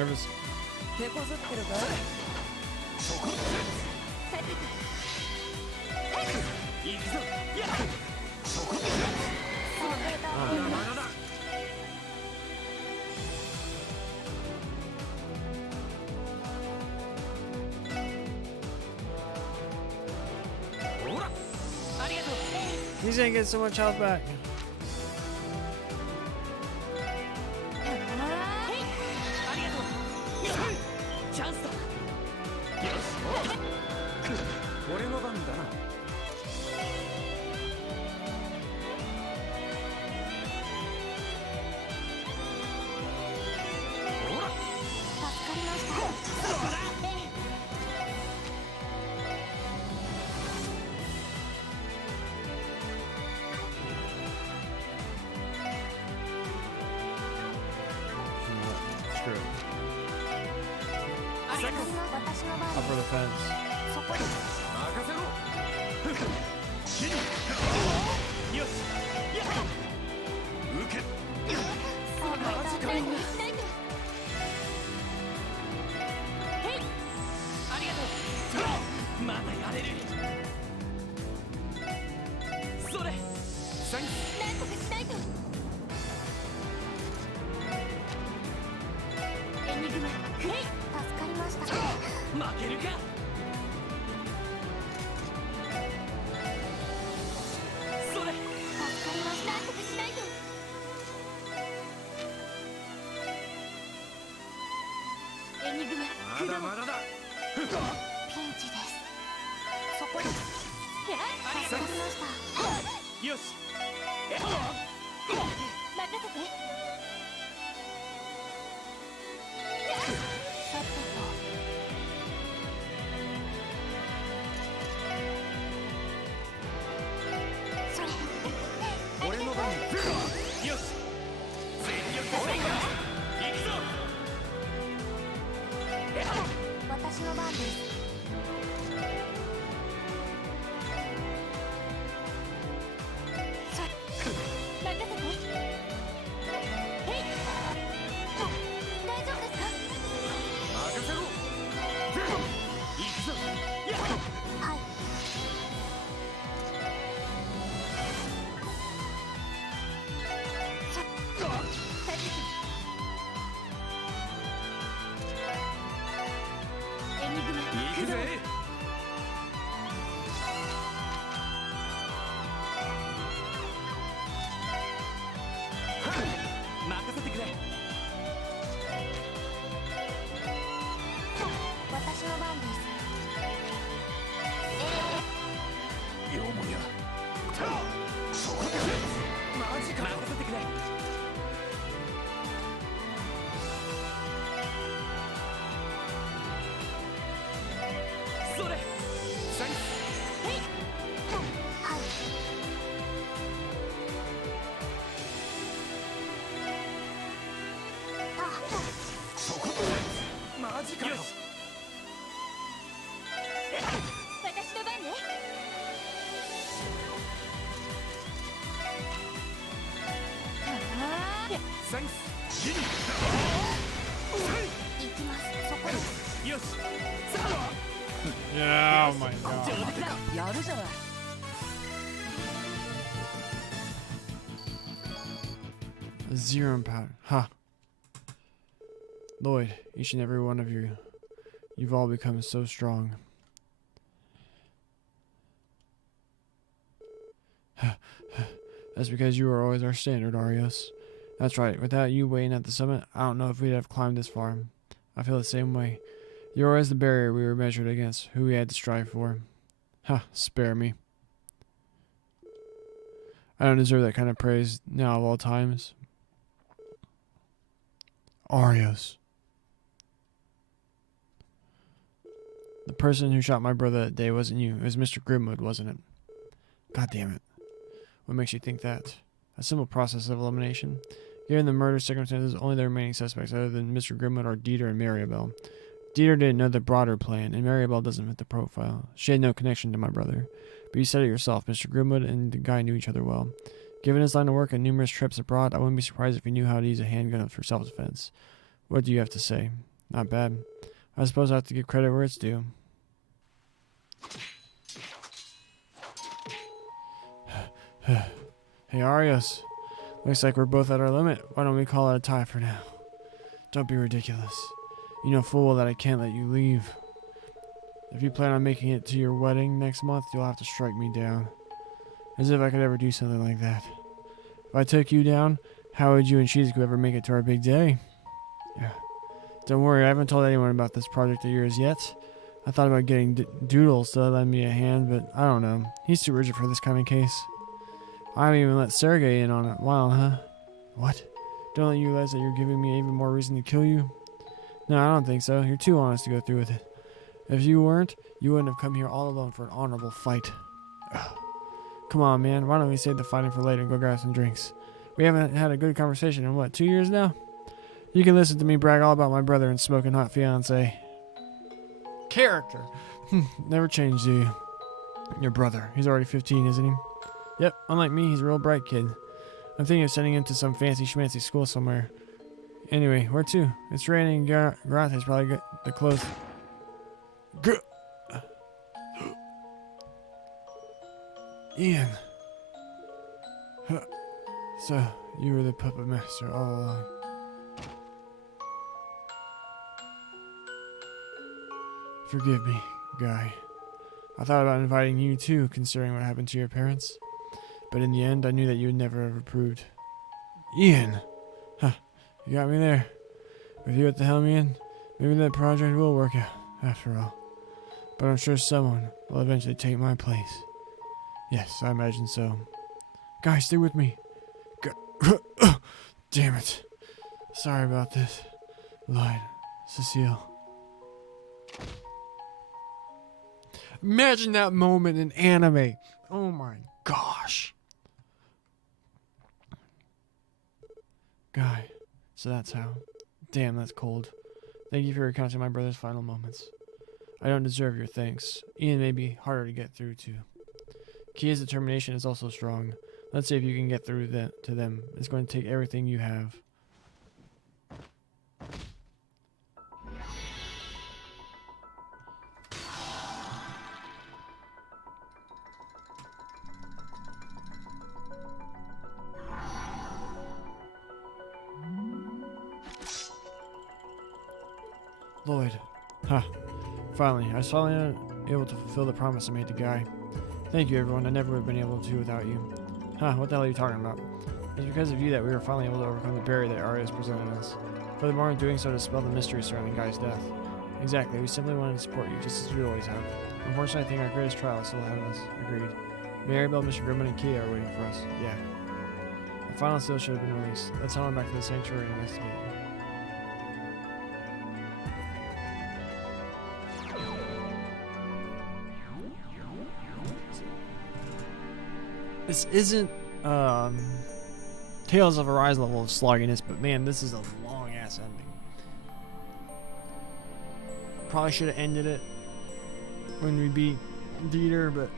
nervous. 手こずってるかそこ行くぞやそこほらありがとう He's gonna get so much health back. ありがとうチャンスだよし俺の番だなほら助かりましたScrew it. ありがとう私の番 Upper the fence. そこに任せろ死によしや受けそうマジかへいありがとうまだやれるそれサンキなんとかしないとエニグマへい助かりました助か負けるかそれりましたなんとかしないとエニグマまだまだだピンチですそこに助かりましたよし任せてさっさとそれ俺の番だよし全力で行くぞ私の番ですそれ任せてへい大丈夫ですか任せろ行くぞやはいエニグマ行くぜ任せてくれ私の番ですよもやそこでマジか任せてくれそれサンキはいそこマジかよし私の番ねサンキ死に行きますそこによしさあ Yeah, oh my god. 上出来だやるじゃない Zero powder. Huh. Lloyd, each and every one of you, you've all become so strong. That's because you were always our standard, Arios. That's right, without you waiting at the summit, I don't know if we'd have climbed this far. I feel the same way. You were always the barrier we were measured against, who we had to strive for. Ha, spare me. I don't deserve that kind of praise now of all times. Arios. The person who shot my brother that day wasn't you. It was Mr. Grimwood, wasn't it? God damn it. What makes you think that? A simple process of elimination. Given the murder circumstances, only the remaining suspects other than Mr. Grimwood are Dieter and Maribel. Dieter didn't know the broader plan, and Maribel doesn't fit the profile. She had no connection to my brother. But you said it yourself, Mr. Grimwood and the guy knew each other well. Given his line of work and numerous trips abroad, I wouldn't be surprised if he knew how to use a handgun for self-defense. What do you have to say? Not bad. I suppose I have to give credit where it's due. Hey, Arios. Looks like we're both at our limit. Why don't we call it a tie for now? Don't be ridiculous. You know full well that I can't let you leave. If you plan on making it to your wedding next month, you'll have to strike me down. As if I could ever do something like that. If I took you down, how would you and Shizuku ever make it to our big day? Yeah. Don't worry, I haven't told anyone about this project of yours yet. I thought about getting Doodles to lend me a hand, but I don't know. He's too rigid for this kind of case. I haven't even let Sergey in on it. Wow, huh? What? Don't you realize that you're giving me even more reason to kill you? No, I don't think so. You're too honest to go through with it. If you weren't, you wouldn't have come here all alone for an honorable fight. Ugh. Come on, man. Why don't we save the fighting for later and go grab some drinks? We haven't had a good conversation in, what, 2 years now? You can listen to me brag all about my brother and smoking hot fiancé. Character. Never changed, do you? Your brother. He's already 15, isn't he? Yep. Unlike me, he's a real bright kid. I'm thinking of sending him to some fancy schmancy school somewhere. Anyway, where to? It's raining. Garate's probably got the close. Ian. Huh. So, you were the puppet master all along. Forgive me, Guy. I thought about inviting you too, considering what happened to your parents. But in the end, I knew that you would never have approved. Ian! Huh, you got me there. With you at the helm, Ian, maybe that project will work out, after all. But I'm sure someone will eventually take my place. Yes, I imagine so. Guy, stay with me. Damn it. Sorry about this. Lied. Cecile. Imagine that moment in anime. Oh my gosh. Guy. So that's how. Damn, that's cold. Thank you for recounting my brother's final moments. I don't deserve your thanks. Ian may be harder to get through to. Kia's determination is also strong. Let's see if you can get through to them. It's going to take everything you have. Lloyd. Huh. Finally, I was finally able to fulfill the promise I made to Guy. Thank you, everyone. I never would have been able to without you. Huh, what the hell are you talking about? It's because of you that we were finally able to overcome the barrier that Arias presented us. Furthermore, in doing so to dispel the mystery surrounding Guy's death. Exactly, we simply wanted to support you, just as we always have. Unfortunately, I think our greatest trial is still ahead of us. Agreed. Maribel, Mr. Grimman, and Kia are waiting for us. Yeah. The final seal should have been released. Let's head on back to the sanctuary and investigate. This isn't Tales of Arise level of slogginess, but man, this is a long ass ending. Probably should have ended it when we beat Dieter, but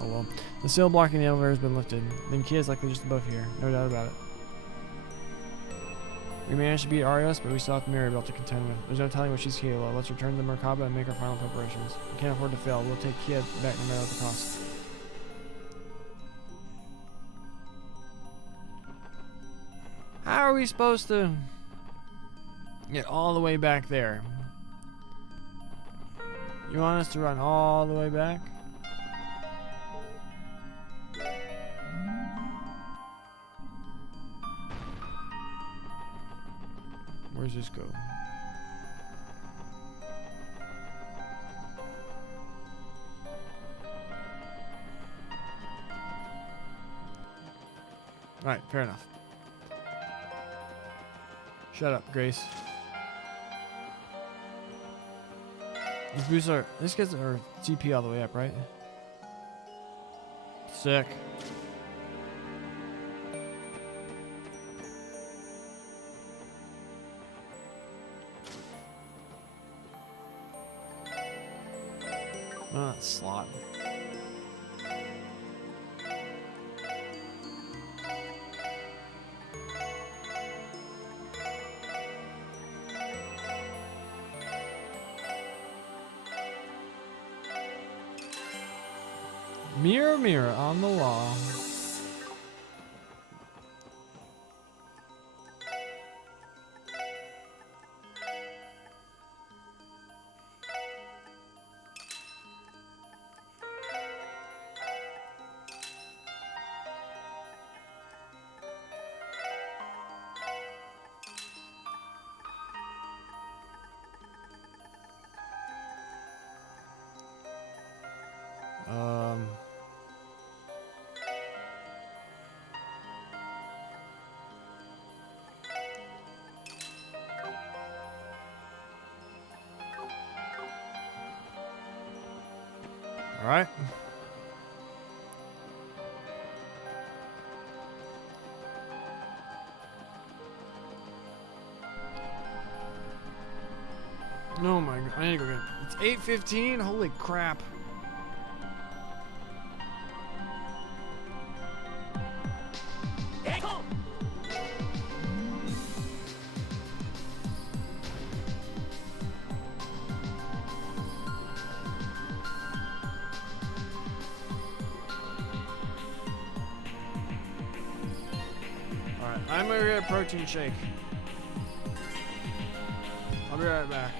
oh well. The seal blocking the elevator has been lifted. Then Kia's likely just above here, no doubt about it. We managed to beat Arios, but we still have Maribel to contend with. There's no telling what she's capable of. Let's return to Merkaba and make our final preparations. We can't afford to fail. We'll take Kia back no matter what the cost. How are we supposed to get all the way back there? You want us to run all the way back? Where's this go? Alright, fair enough. Shut up, Grace. This gets our CP all the way up, right? Sick. Oh, that slot. Mirror, mirror on the wall. Um. All right. Oh my god, I need to go get it. It's 8:15. Holy crap. Alright, I'm gonna get a protein shake. I'll be right back.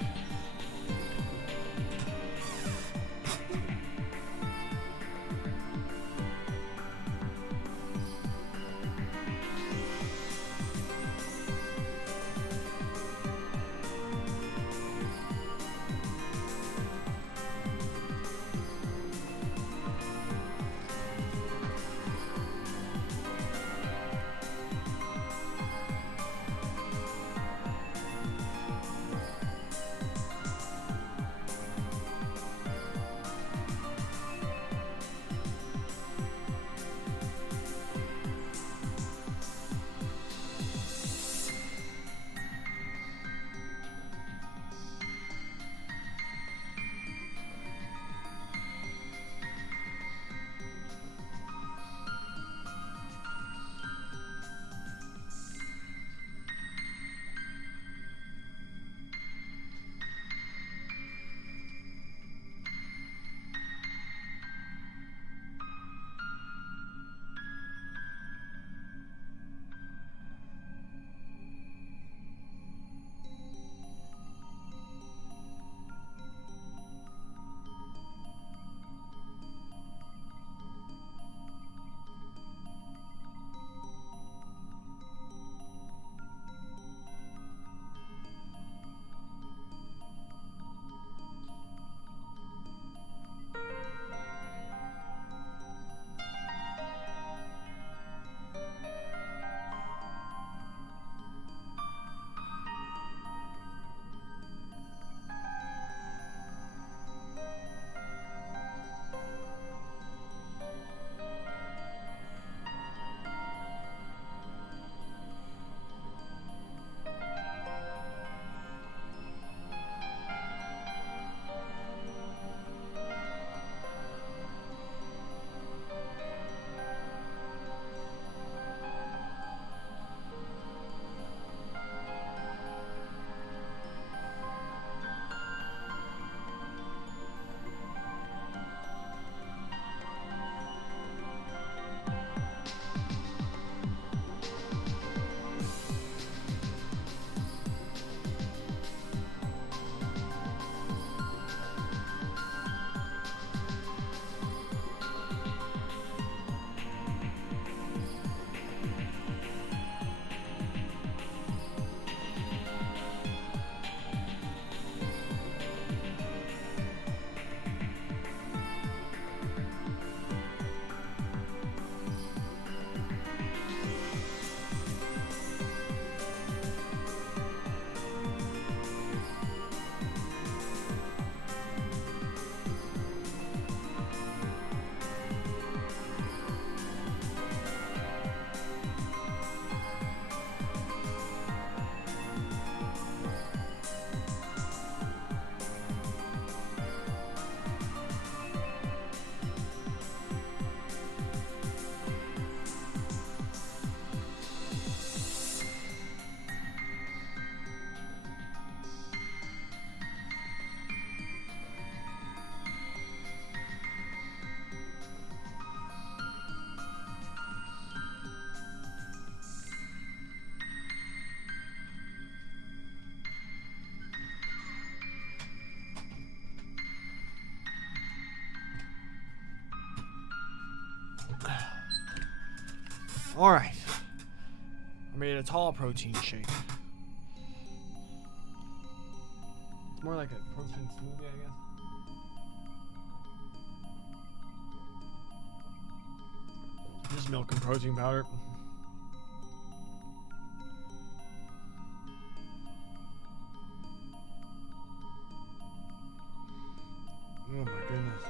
Alright. I made a tall protein shake. It's more like a protein smoothie, I guess. Just milk and protein powder. Oh my goodness.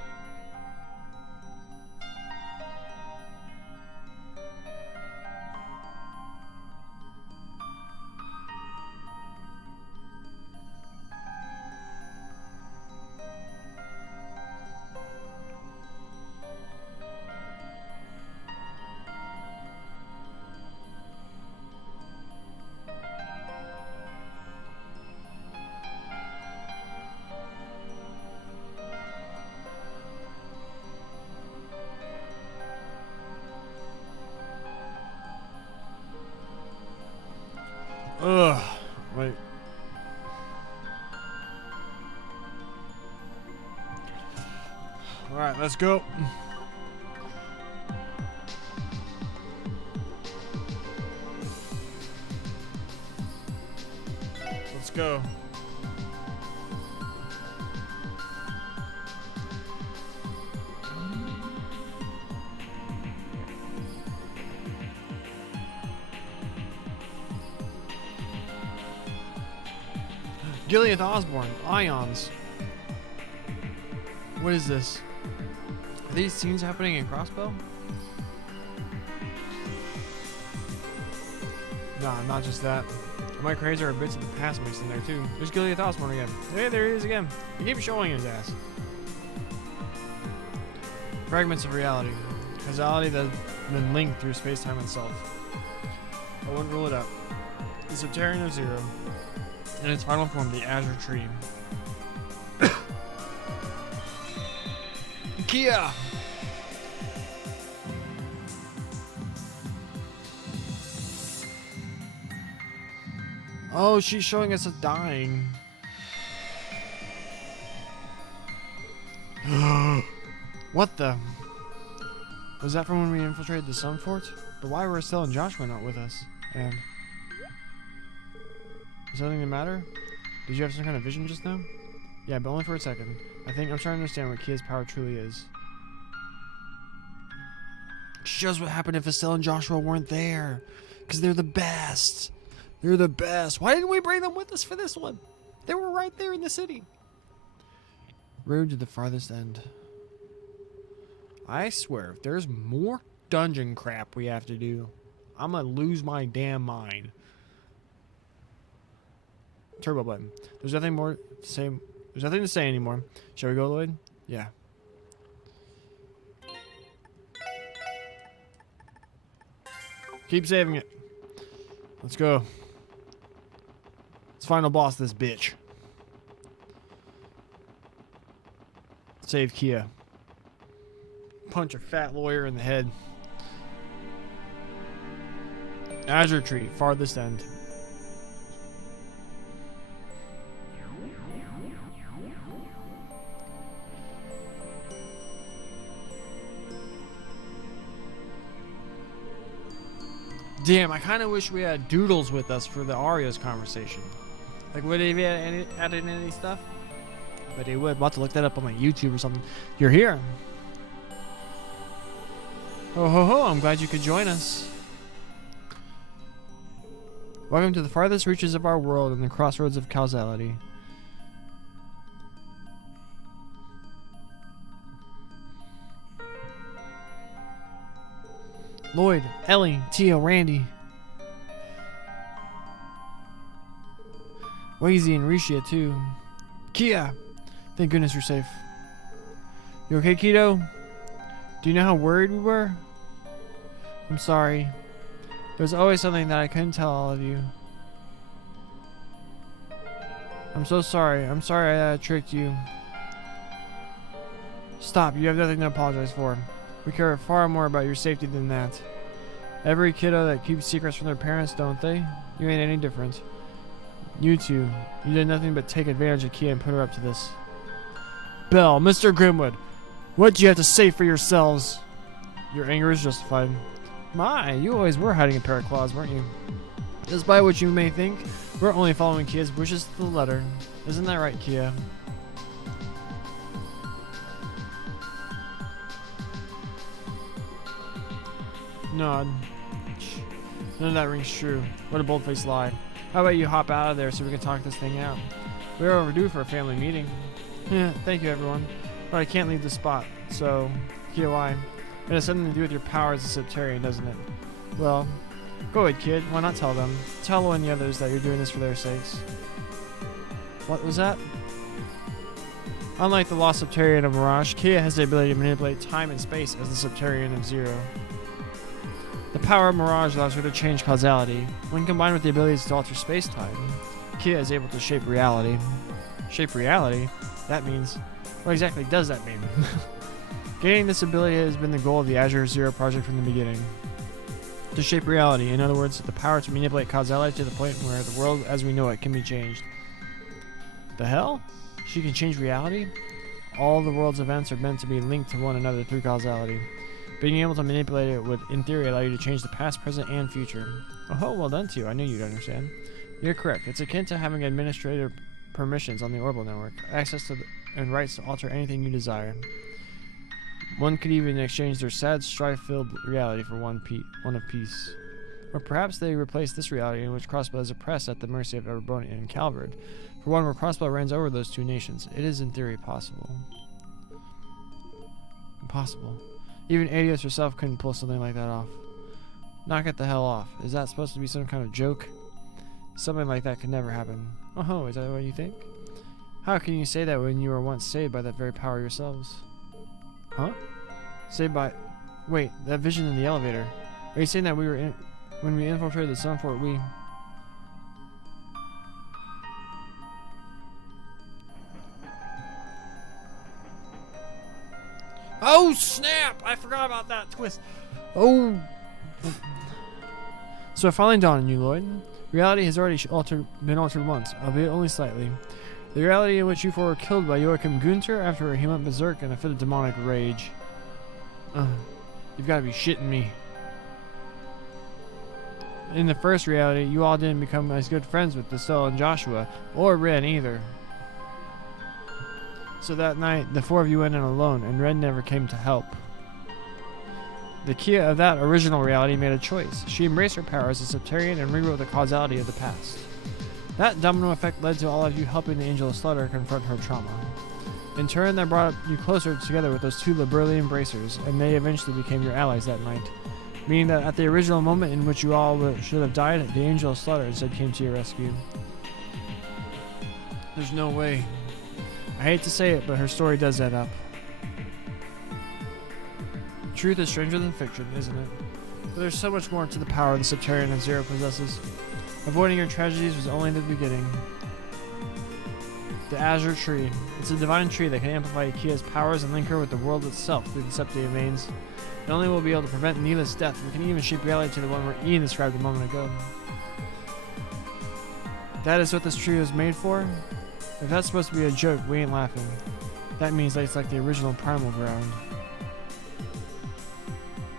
Ugh. Wait. Alright, let's go. Let's go. Gilead Osborne, ions. What is this? Are these scenes happening in Crossbow? Nah, not just that. My crazy are bits of the past mixed in there too. There's Gilead Osborne again. Hey, there he is again. He keeps showing his ass. Fragments of reality. Causality that's been linked through space-time itself. I wouldn't rule it out. The Subterranean of Zero. In its final form, the Azure tree. Kia! Oh, she's showing us a dying. What the? Was that from when we infiltrated the Sun Fort? But why were Estelle and Joshua not with us? And is something the matter? Did you have some kind of vision just now? Yeah, but only for a second. I think I'm trying to understand what Kia's power truly is. Shows what happened if Estelle and Joshua weren't there. Because they're the best. They're the best. Why didn't we bring them with us for this one? They were right there in the city. Road to the farthest end. I swear, if there's more dungeon crap we have to do, I'm gonna lose my damn mind. Turbo button. There's nothing more to say. There's nothing to say anymore. Shall we go, Lloyd? Yeah. Keep saving it. Let's go. Let's final boss this bitch. Save Kia. Punch a fat lawyer in the head. Azure tree, farthest end. Damn, I kind of wish we had Doodles with us for the Arios conversation. Like, would he have added any stuff? But he would. We'll have to look that up on my YouTube or something. You're here. Ho ho ho, I'm glad you could join us. Welcome to the farthest reaches of our world and the crossroads of causality. Lloyd, Ellie, Tio, Randy. Wazy and Rishia too. Kia! Thank goodness you're safe. You okay, Keto? Do you know how worried we were? I'm sorry. There's always something that I couldn't tell all of you. I'm so sorry. I'm sorry I tricked you. Stop. You have nothing to apologize for. We care far more about your safety than that. Every kiddo that keeps secrets from their parents, don't they? You ain't any different. You two. You did nothing but take advantage of Kia and put her up to this. Belle, Mr. Grimwood, what do you have to say for yourselves? Your anger is justified. My, you always were hiding a pair of claws, weren't you? Despite what you may think, we're only following Kia's wishes to the letter. Isn't that right, Kia? Nod. None of that rings true. What a bold-faced lie. How about you hop out of there so we can talk this thing out? We're overdue for a family meeting. Yeah, thank you, everyone. But I can't leave the spot, so... Kia, why? It has something to do with your power as a Septarian, doesn't it? Well, go ahead, kid. Why not tell them? Tell Lo and the others that you're doing this for their sakes. What was that? Unlike the lost Septarian of Mirage, Kia has the ability to manipulate time and space as the Septarian of Zero. The power of Mirage allows her to change causality. When combined with the abilities to alter space-time, Kia is able to shape reality. Shape reality? That means... What exactly does that mean? Gaining this ability has been the goal of the Azure Zero project from the beginning. To shape reality, in other words, the power to manipulate causality to the point where the world as we know it can be changed. The hell? She can change reality? All the world's events are meant to be linked to one another through causality. Being able to manipulate it would, in theory, allow you to change the past, present, and future. Oh, well done to you. I knew you'd understand. You're correct. It's akin to having administrator permissions on the orbital network, access to and rights to alter anything you desire. One could even exchange their sad, strife-filled reality for one of peace. Or perhaps they replace this reality in which Crossbow is oppressed at the mercy of Erebonian and Calvard, for one where Crossbow reigns over those two nations. It is, in theory, possible. Impossible. Even Adios herself couldn't pull something like that off. Knock it the hell off. Is that supposed to be some kind of joke? Something like that could never happen. Oh, is that what you think? How can you say that when you were once saved by that very power yourselves? Huh? Saved by... Wait, that vision in the elevator. Are you saying that we were in... When we infiltrated the Sunfort, we... Oh, snap! I forgot about that twist. Oh. So it finally dawned on you, Lloyd. Reality has already been altered once, albeit only slightly. The reality in which you four were killed by Joachim Gunther after he went berserk in a fit of demonic rage. You've got to be shitting me. In the first reality, you all didn't become as good friends with Estelle and Joshua, or Ren either. So that night, the four of you went in alone, and Ren never came to help. The Kia of that original reality made a choice. She embraced her power as a Septarian and rewrote the causality of the past. That domino effect led to all of you helping the Angel of Slaughter confront her trauma. In turn, that brought you closer together with those two Liberalian embracers, and they eventually became your allies that night. Meaning that at the original moment in which you all should have died, the Angel of Slaughter instead came to your rescue. There's no way. I hate to say it, but her story does add up. Truth is stranger than fiction, isn't it? But there's so much more to the power the Septarian of Zero possesses. Avoiding your tragedies was only the beginning. The Azure Tree. It's a divine tree that can amplify Kia's powers and link her with the world itself through the Septia veins. Not only will be able to prevent Neela's death, we can even shape reality to the one where Ian described a moment ago. That is what this tree was made for? If that's supposed to be a joke, we ain't laughing. That means that it's like the original primal ground.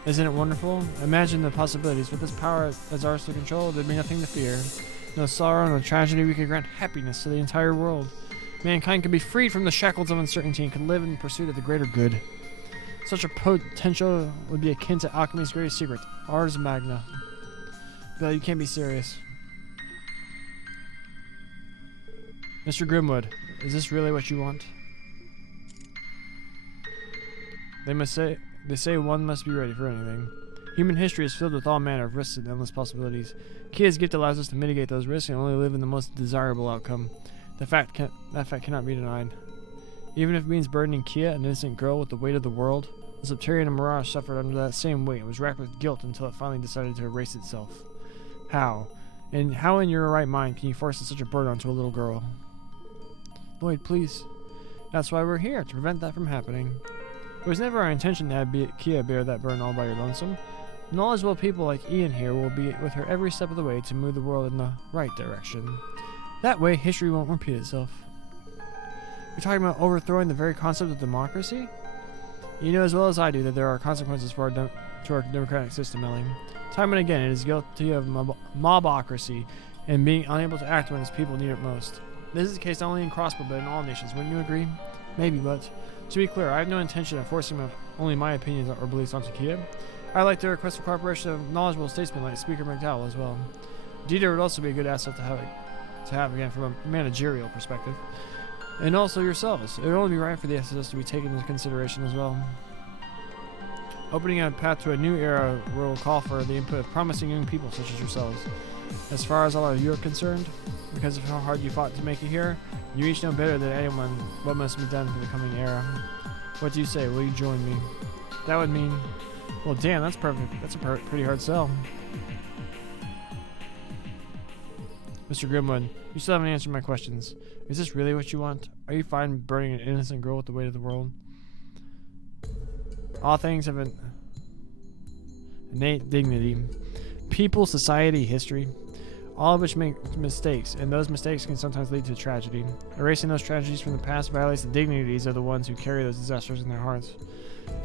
Isn't it wonderful? Imagine the possibilities. With this power as ours to control, there'd be nothing to fear. No sorrow, no tragedy. We could grant happiness to the entire world. Mankind could be freed from the shackles of uncertainty and could live in pursuit of the greater good. Such a potential would be akin to alchemy's greatest secret, Ars Magna. Bill, you can't be serious. Mr. Grimwood, is this really what you want? They say one must be ready for anything. Human history is filled with all manner of risks and endless possibilities. Kia's gift allows us to mitigate those risks and only live in the most desirable outcome. That fact cannot be denied. Even if it means burdening Kia, an innocent girl, with the weight of the world, the Septarian of Mirage suffered under that same weight and was racked with guilt until it finally decided to erase itself. How? And how in your right mind can you force such a burden onto a little girl? Lloyd, please. That's why we're here, to prevent that from happening. It was never our intention to have Kia bear that burden all by your lonesome. Knowledgeable people like Ian here will be with her every step of the way to move the world in the right direction. That way, history won't repeat itself. You're talking about overthrowing the very concept of democracy? You know as well as I do that there are consequences for our democratic system, Ellie. Time and again, it is guilty of mobocracy and being unable to act when its people need it most. This is the case not only in Crossbow, but in all nations. Wouldn't you agree? Maybe, but to be clear, I have no intention of forcing only my opinions or beliefs onto Kia. I'd like to request the cooperation of knowledgeable statesmen like Speaker McDowell as well. Dieter would also be a good asset to have again from a managerial perspective. And also yourselves. It would only be right for the SS to be taken into consideration as well. Opening a path to a new era will call for the input of promising young people such as yourselves. As far as all of you are concerned, because of how hard you fought to make it here, you each know better than anyone what must be done for the coming era. What do you say? Will you join me? That would mean... Well, damn, that's perfect. That's a pretty hard sell. Mr. Grimwood, you still haven't answered my questions. Is this really what you want? Are you fine burning an innocent girl with the weight of the world? All things have an innate dignity. People, society, history, all of which make mistakes, and those mistakes can sometimes lead to tragedy. Erasing those tragedies from the past violates the dignities of the ones who carry those disasters in their hearts,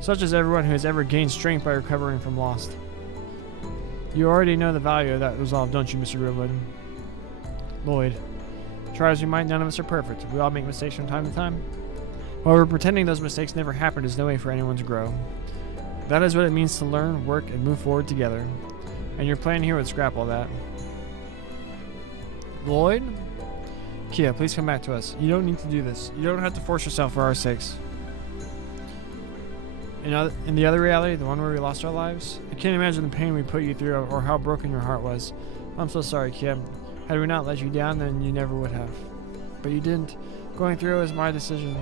such as everyone who has ever gained strength by recovering from loss. You already know the value of that resolve, don't you, Mr. Grimwood? Lloyd, try as we might, none of us are perfect. We all make mistakes from time to time. However, pretending those mistakes never happened is no way for anyone to grow. That is what it means to learn, work, and move forward together. And your plan here would scrap all that. Lloyd? Kia, please come back to us. You don't need to do this. You don't have to force yourself for our sakes. In the other reality, the one where we lost our lives, I can't imagine the pain we put you through or how broken your heart was. I'm so sorry, Kia. Had we not let you down, then you never would have. But you didn't. Going through it was my decision.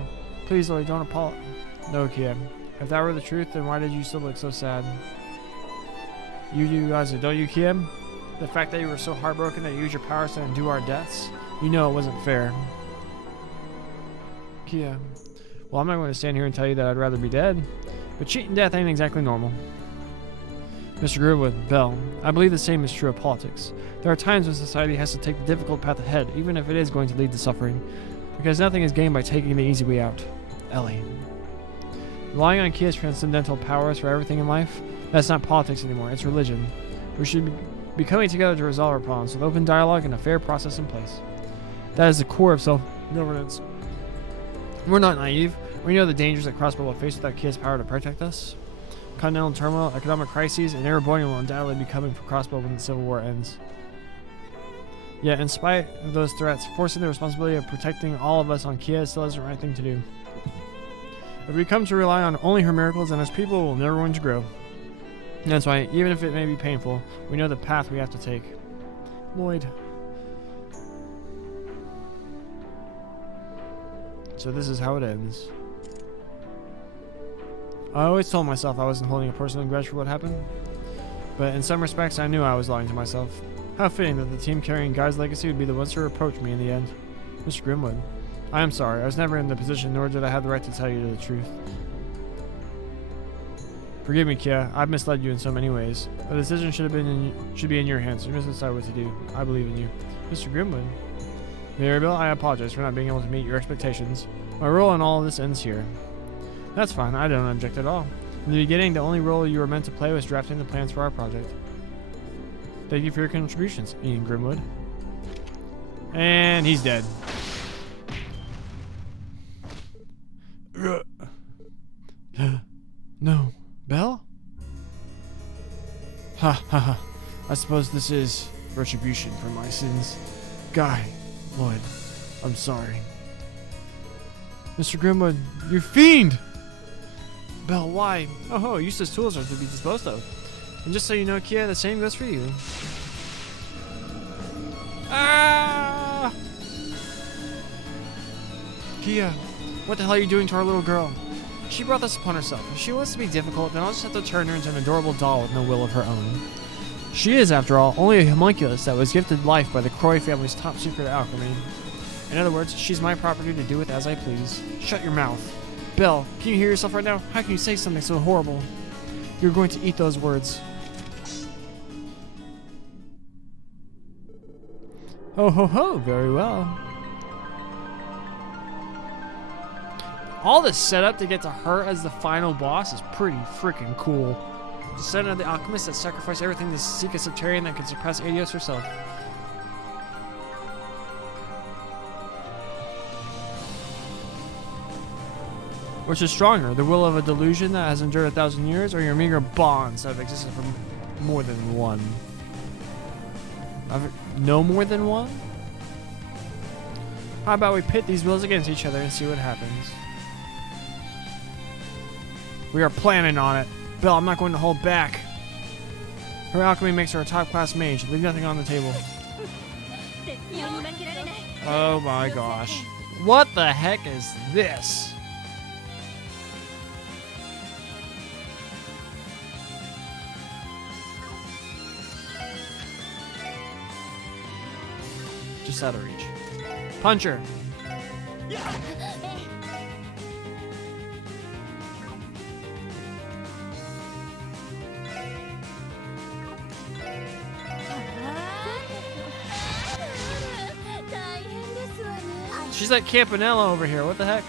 Please, Lloyd, don't apologize. No, Kia. If that were the truth, then why did you still look so sad? You do, don't you, Kia? The fact that you were so heartbroken that you used your powers to undo our deaths? You know it wasn't fair. Kia. Well, I'm not going to stand here and tell you that I'd rather be dead. But cheating death ain't exactly normal. Mr. Greenwood, Bell, I believe the same is true of politics. There are times when society has to take the difficult path ahead, even if it is going to lead to suffering. Because nothing is gained by taking the easy way out. Ellie. Relying on Kia's transcendental powers for everything in life, that's not politics anymore, it's religion. We should be coming together to resolve our problems with open dialogue and a fair process in place. That is the core of self-governance. We're not naive. We know the dangers that Crossbow will face without Kia's power to protect us. Continental turmoil, economic crises, and rebellion will undoubtedly be coming for Crossbow when the Civil War ends. Yet, in spite of those threats, forcing the responsibility of protecting all of us on Kia still isn't the right thing to do. If we come to rely on only her miracles, then as people, we'll never going to grow. And that's why, even if it may be painful, we know the path we have to take. Lloyd. So this is how it ends. I always told myself I wasn't holding a personal grudge for what happened, but in some respects I knew I was lying to myself. How fitting that the team carrying Guy's legacy would be the ones to reproach me in the end. Mr. Grimwood, I am sorry. I was never in the position, nor did I have the right to tell you the truth. Forgive me, Kia. I've misled you in so many ways. The decision should be in your hands. You must decide what to do. I believe in you. Mr. Grimwood. Maribel, I apologize for not being able to meet your expectations. My role in all of this ends here. That's fine. I don't object at all. In the beginning, the only role you were meant to play was drafting the plans for our project. Thank you for your contributions, Ian Grimwood. And he's dead. No. Belle? Ha ha ha. I suppose this is retribution for my sins. Guy, Lloyd, I'm sorry. Mr. Grimwood, you fiend! Belle, why? Oh, useless tools are to be disposed of. And just so you know, Kia, the same goes for you. Ah! Kia, what the hell are you doing to our little girl? She brought this upon herself. If she wants to be difficult, then I'll just have to turn her into an adorable doll with no will of her own. She is, after all, only a homunculus that was gifted life by the Croy family's top secret alchemy. In other words, she's my property to do with as I please. Shut your mouth. Belle, can you hear yourself right now? How can you say something so horrible? You're going to eat those words. Oh ho ho, very well. All this setup to get to her as the final boss is pretty freaking cool. descendant of the alchemist that sacrificed everything to seek a Septarian that could surpass Adios herself. Which is stronger, the will of a delusion that has endured 1,000 years, or your meager bonds that have existed for more than one? No more than one? How about we pit these wills against each other and see what happens? We are planning on it. Belle, I'm not going to hold back. Her alchemy makes her a top-class mage. Leave nothing on the table. Oh my gosh. What the heck is this? Just out of reach. Puncher. She's like Campanella over here. What the heck?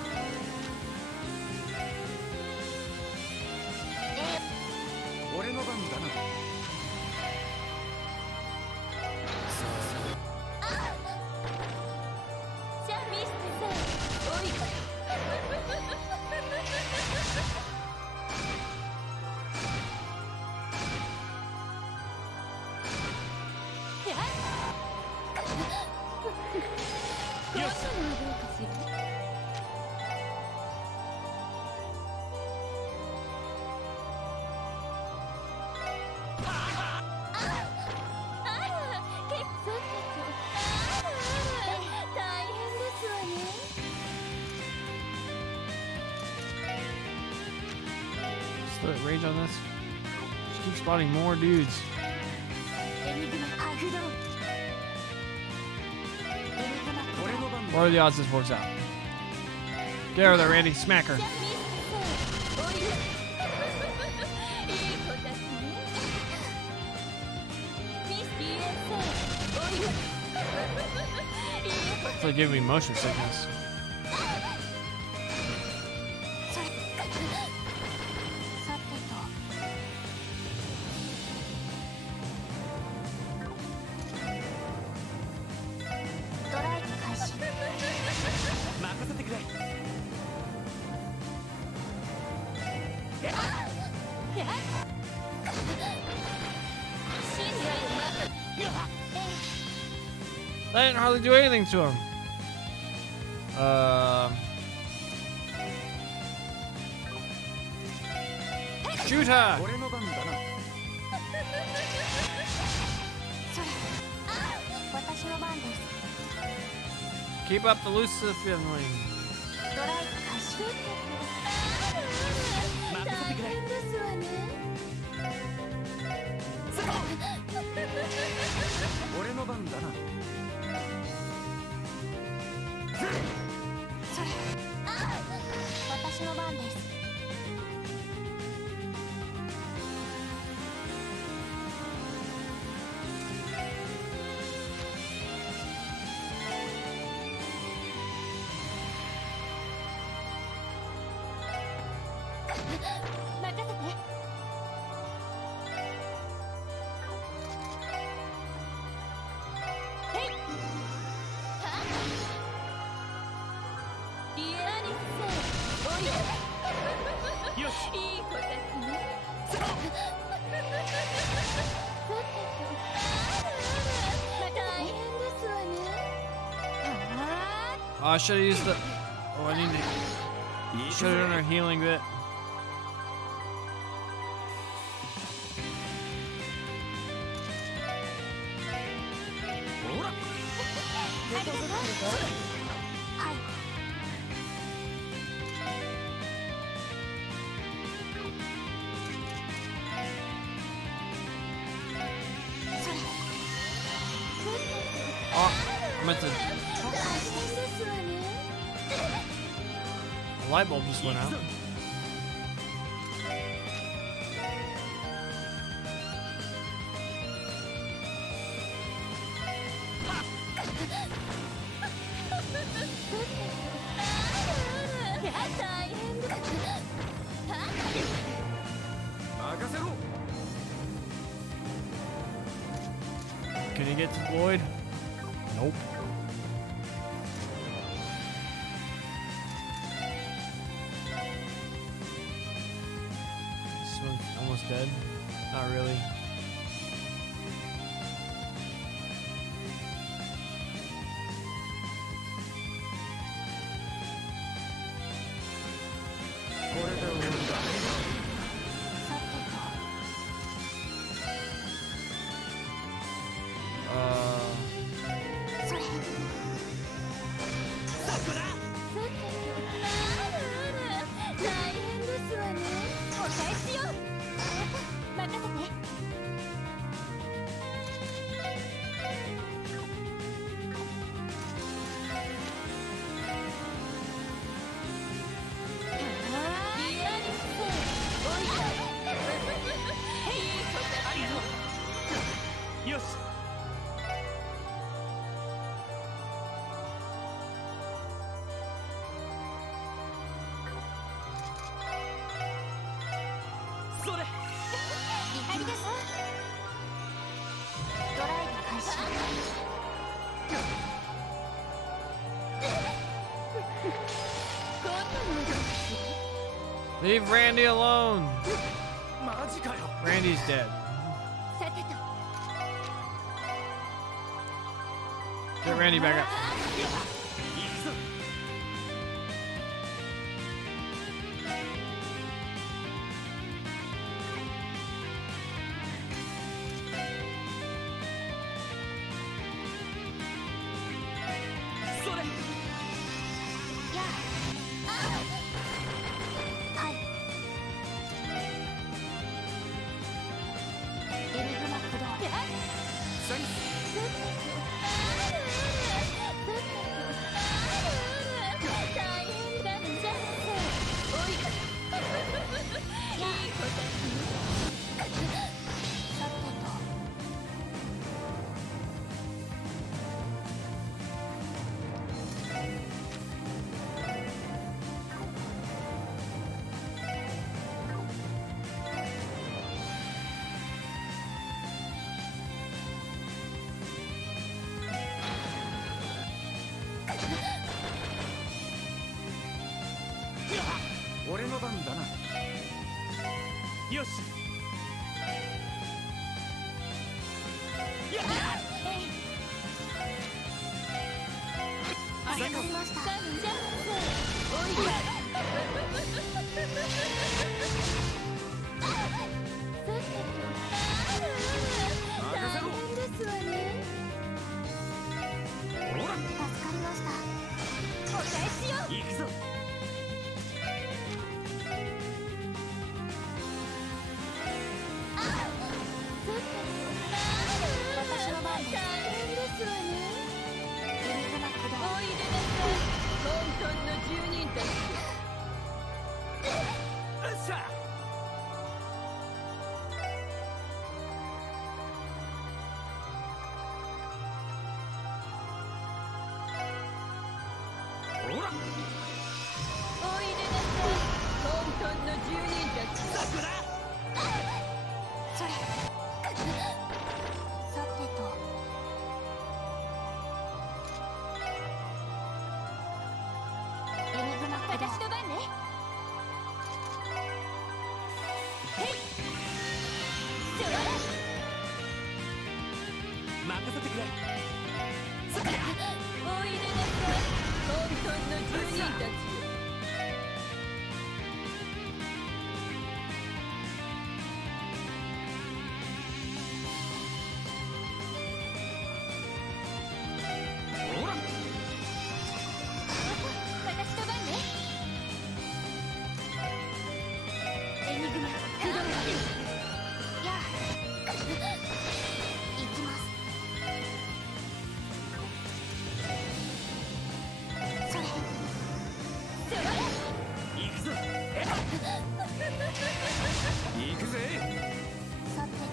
Still at range on this. Just keep spotting more dudes. What are the odds this works out? Get over there, Randy. Smack her. It's like giving me motion sickness. I didn't hardly do anything to him. Shoot her! Keep up the Luciferling. Oh, I should have used the... Oh, I need to... Should have done our healing bit. Oh, I meant to... The light bulb just went out. get to Lloyd? Nope. This one's almost dead. Not really.よし。それ。ありがとう。ドライブ開始。Leave Randy alone. マジかよ。 Randy's dead. さてと。 Get Randy back up. 行くぞ。それ。やあ。はい。エリグマ駆動。センス。大変だんじゃんせ。おい。いいこと。さてと。俺の番だな。よし。やっ。ありがとうございました。じゃんせ。おい。大変ですわね。ほら。助かりました。お返しよ。行くぞ。私の番です。大変ですわね。エリグマ駆動。おいでなさい、香港の住人たち。よっしゃ。ほら。おいでなさい、香港の住人たち。桜。それ。さてと。エリグマ駆動。私の番ね。へい。それ。任せてくれ。おいでなさい、香港の住人たちよ。ほら。私の番ね。エニグマ駆動。やあ。行きます。それ。それ。行くぞ。行くぜ。さてと。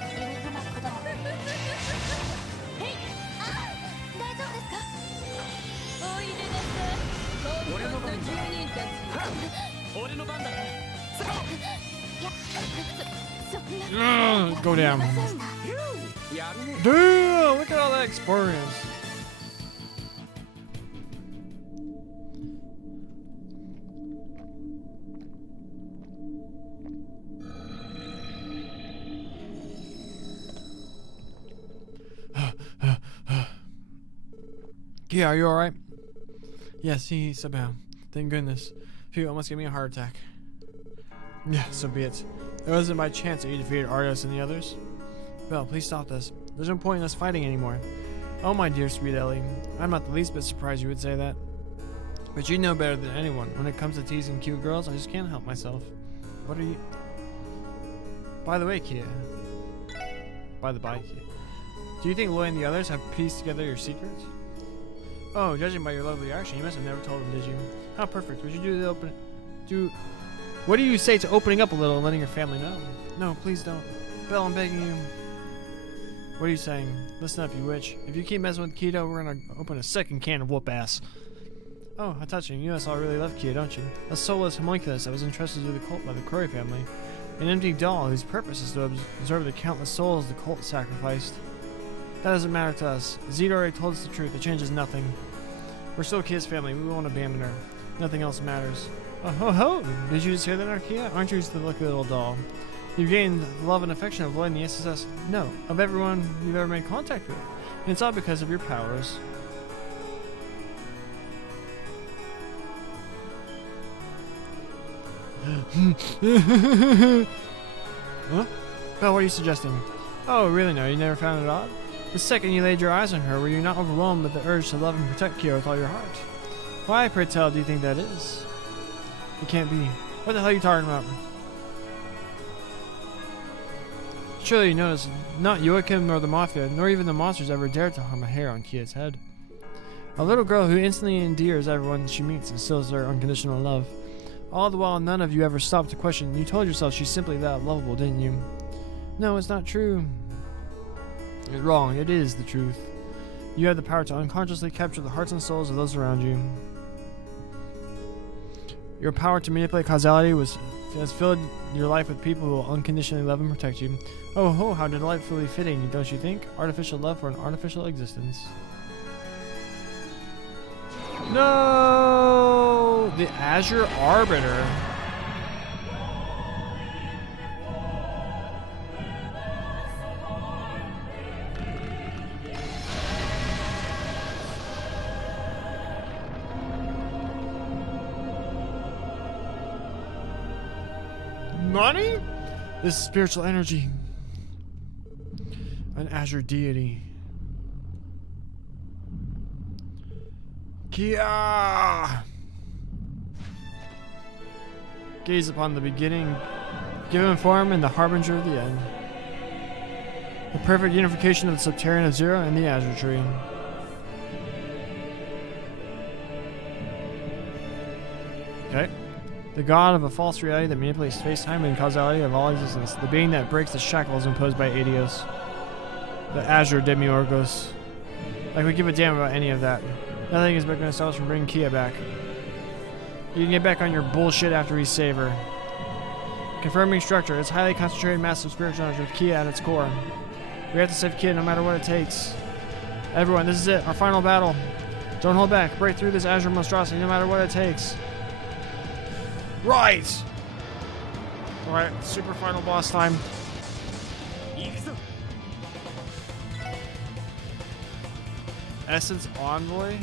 エニグマ駆動。へい。あ、大丈夫ですか。おいでなさい、香港の住人たち。俺の番だ。いや、そんな。Go down. すいません。Damn! Look at all that experience. Kia, are you alright? Yes, he somehow. Thank goodness. Phew, almost gave me a heart attack. Yeah, so be it. It wasn't by chance that you defeated Ardos and the others. Belle, please stop this. There's no point in us fighting anymore. Oh, my dear sweet Ellie. I'm not the least bit surprised you would say that. But you know better than anyone. When it comes to teasing cute girls, I just can't help myself. What are you... By the way, Kia. By the by, Kia. Do you think Lloyd and the others have pieced together your secrets? Oh, judging by your lovely action, you must have never told them, did you? How perfect. Would you do the open... What do you say to opening up a little and letting your family know? No, please don't. Belle, I'm begging you. What are you saying? Listen up, you witch. If you keep messing with Keto, we're gonna open a second can of whoop ass. Oh, how touching. You must all really love Keto, don't you? A soulless homunculus that was entrusted to the cult by the Croy family. An empty doll whose purpose is to observe the countless souls the cult sacrificed. That doesn't matter to us. Zeta already told us the truth. It changes nothing. We're still Kia's family. We won't abandon her. Nothing else matters. Oh ho ho! Did you just hear that, Archaea? Aren't you just the lucky little doll? You've gained the love and affection of Lloyd and the SSS. No, of everyone you've ever made contact with. And it's all because of your powers. Huh? Belle, what are you suggesting? Oh, really? No, you never found it odd? The second you laid your eyes on her, were you not overwhelmed with the urge to love and protect Kyo with all your heart? Why, pray tell, do you think that is? It can't be. What the hell are you talking about? Surely you notice, not Joachim nor the Mafia, nor even the monsters ever dared to harm a hair on Kia's head. A little girl who instantly endears everyone she meets and instills their unconditional love. All the while, none of you ever stopped to question. You told yourself she's simply that lovable, didn't you? No, it's not true. You're wrong. It is the truth. You have the power to unconsciously capture the hearts and souls of those around you. Your power to manipulate causality has filled your life with people who will unconditionally love and protect you. Oh ho, how delightfully fitting, don't you think? Artificial love for an artificial existence. No! The Azure Arbiter. Nani? This is spiritual energy. An Azure deity. Kia! Gaze upon the beginning, given form and the harbinger of the end. The perfect unification of the Subterranean of Zero and the Azure Tree. Okay. The god of a false reality that manipulates space-time and causality of all existence. The being that breaks the shackles imposed by Adios. The Azure Demiurgos. Like we give a damn about any of that. Nothing is going to stop us from bringing Kia back. You can get back on your bullshit after we save her. Confirming structure. It's highly concentrated massive spiritual energy with Kia at its core. We have to save Kia no matter what it takes. Everyone, this is it. Our final battle. Don't hold back. Break through this Azure monstrosity no matter what it takes. Right! Alright, super final boss time. Essence Envoy?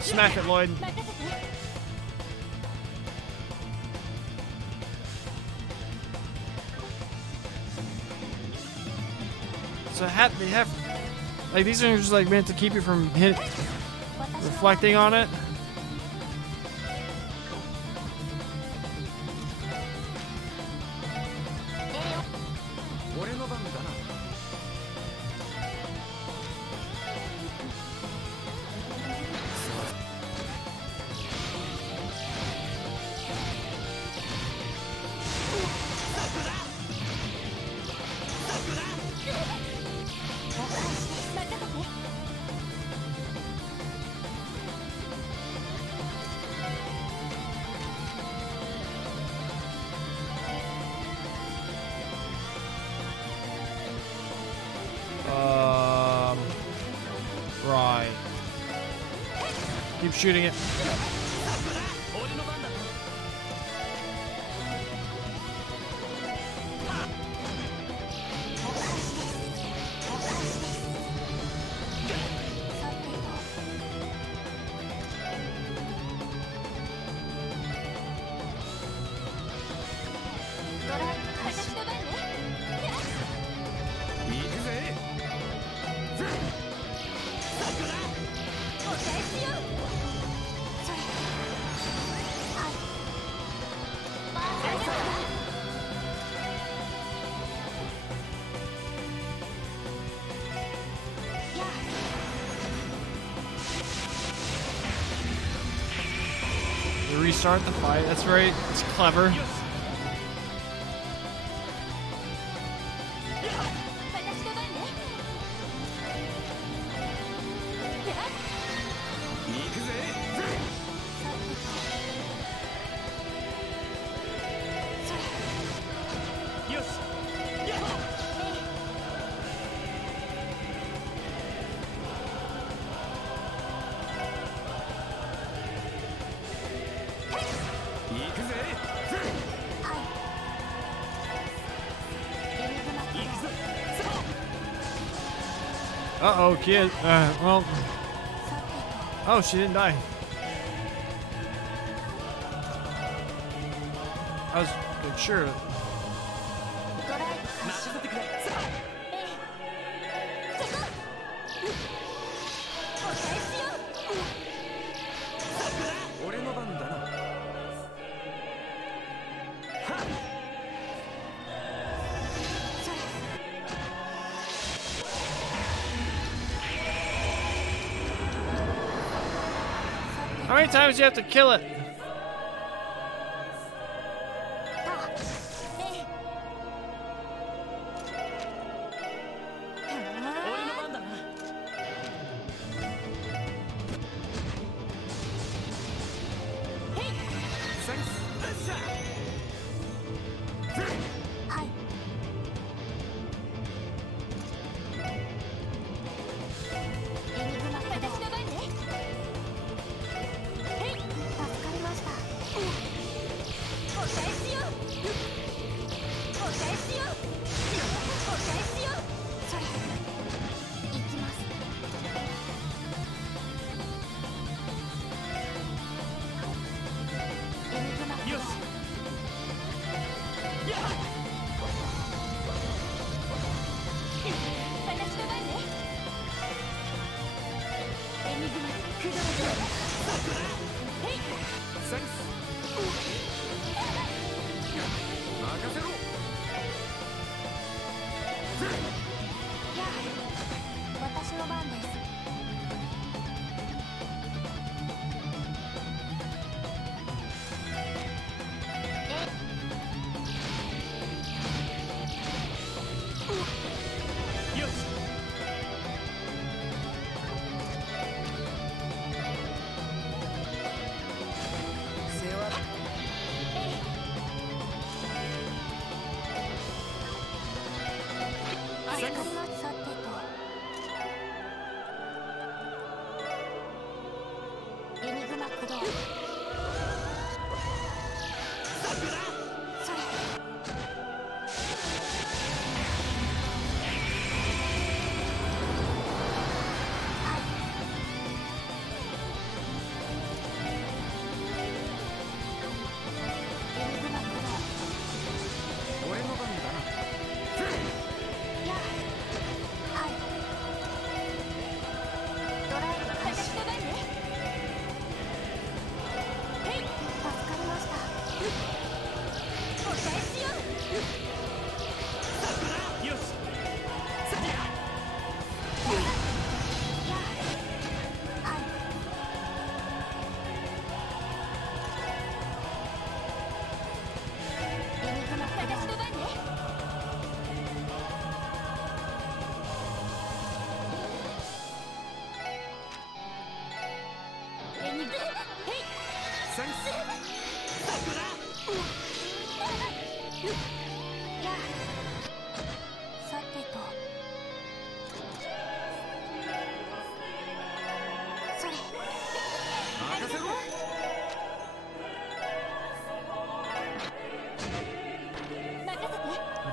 Smack it, Lloyd. So they have, like, these are just like meant to keep you from reflecting on it. Right. Keep shooting it. 俺の番だ。 ドライ私の番ね。行くぜ。お返しよ。それ。はい。まあ、ありがとう。やあ。 You restart the fight. That's very, it's clever. 私の番ね。やあ。行くぜ。それ。よし。やっほ。行くぜ。はい。エリグマ行くぞ。 Uh-oh, kid. Well. Oh, she didn't die. I was like, sure. ドライブ開始。任せてくれ。そこ。お返しよ。俺の番だな。それ。 How many times do you have to kill it? 俺の番だな。センス。よっしゃ。はい。エニグマ私の番ね。へい、助かりました。お返しよ。お返しよ。お返しよ。それ。行きます。エニグマよし。やっ。私の番ね。エニグマ駆動中。へい。センス。任せろ。やあ、私の番です。よし。世話だ。助かります。さてと。エニグマ駆動。それ。はい。エニグマ駆動。俺の番だな。やあ。はい。ドライブ開始。私の番ね。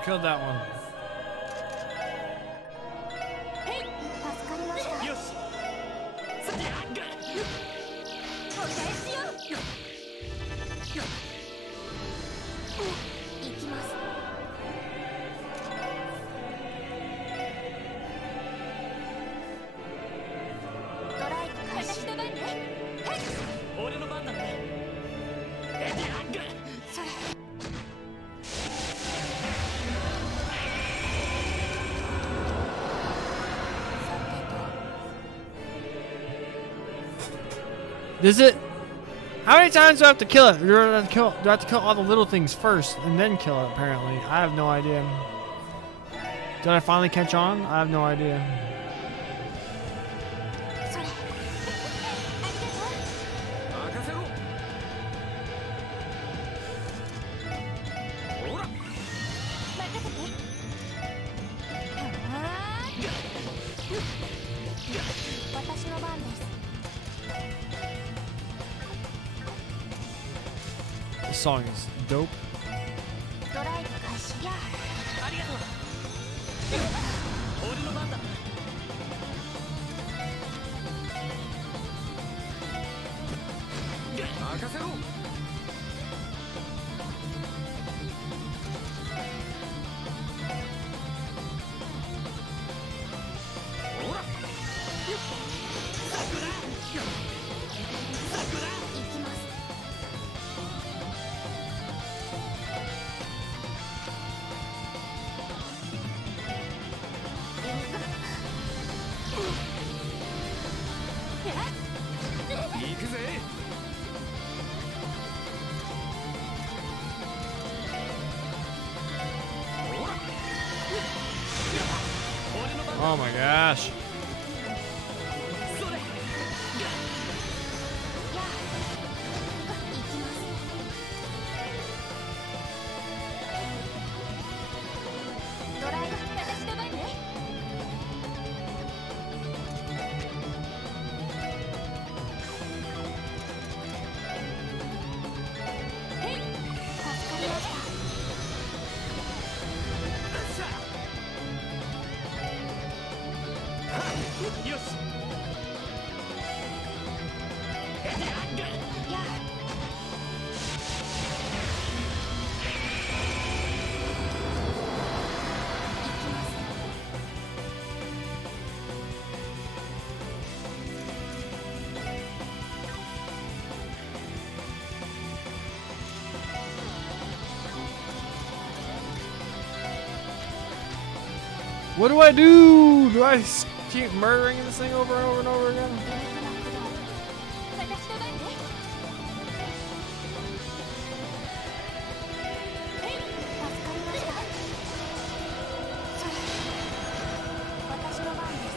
killed that one. 助かりましたよしさてやっがお返しよ行きますドライブ開始私の番ね。俺の番だねえてやっがそれ Is it? How many times do I have to kill it? Do I have to kill all the little things first and then kill it, apparently? I have no idea. Did I finally catch on? I have no idea. それ任せろほら任せて私の番です This song is dope. ドライブ開始やありがとう俺の番だ任せろほら桜桜行きます行くぜほら俺の番だ Oh my gosh. それや行きますドライブ私の番ね。助かりましたよしや行きます What do I do? Do I keep murdering this thing over and over and over again? 私の番ね。助かりましたそれ私の番です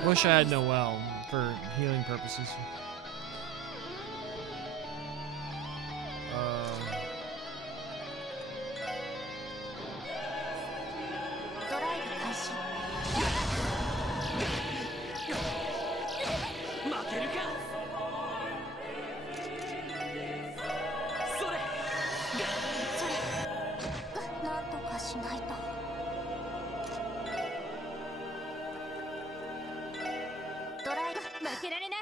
Wish I had Noel for healing purposes. ドライブ開始。負けるか。それなんとかしないと。ドライブ負けられない。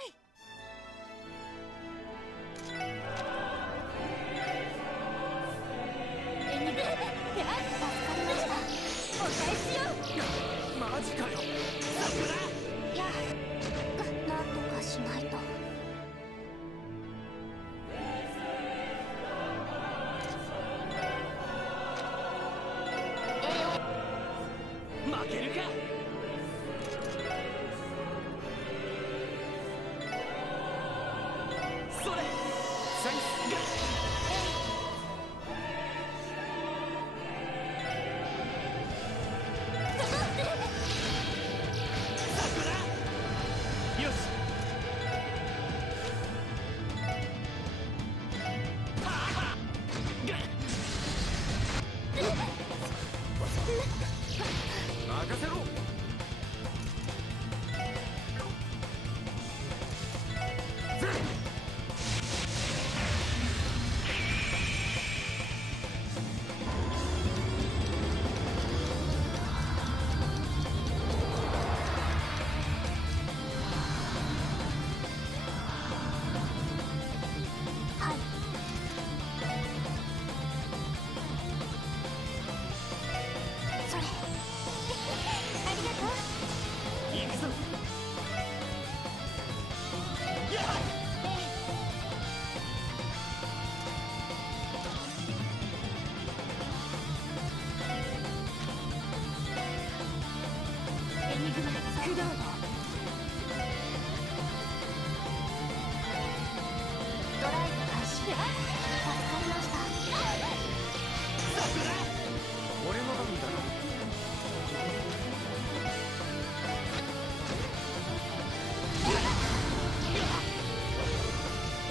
エニグ助かりました。お返しよ。マジかよ。いやなんとかしないと。負けるか。それセンスよし。任せろ。はい。それありがとう。行くぞ。エニグマ駆動のドライブ開始。助かりました。俺の番だな。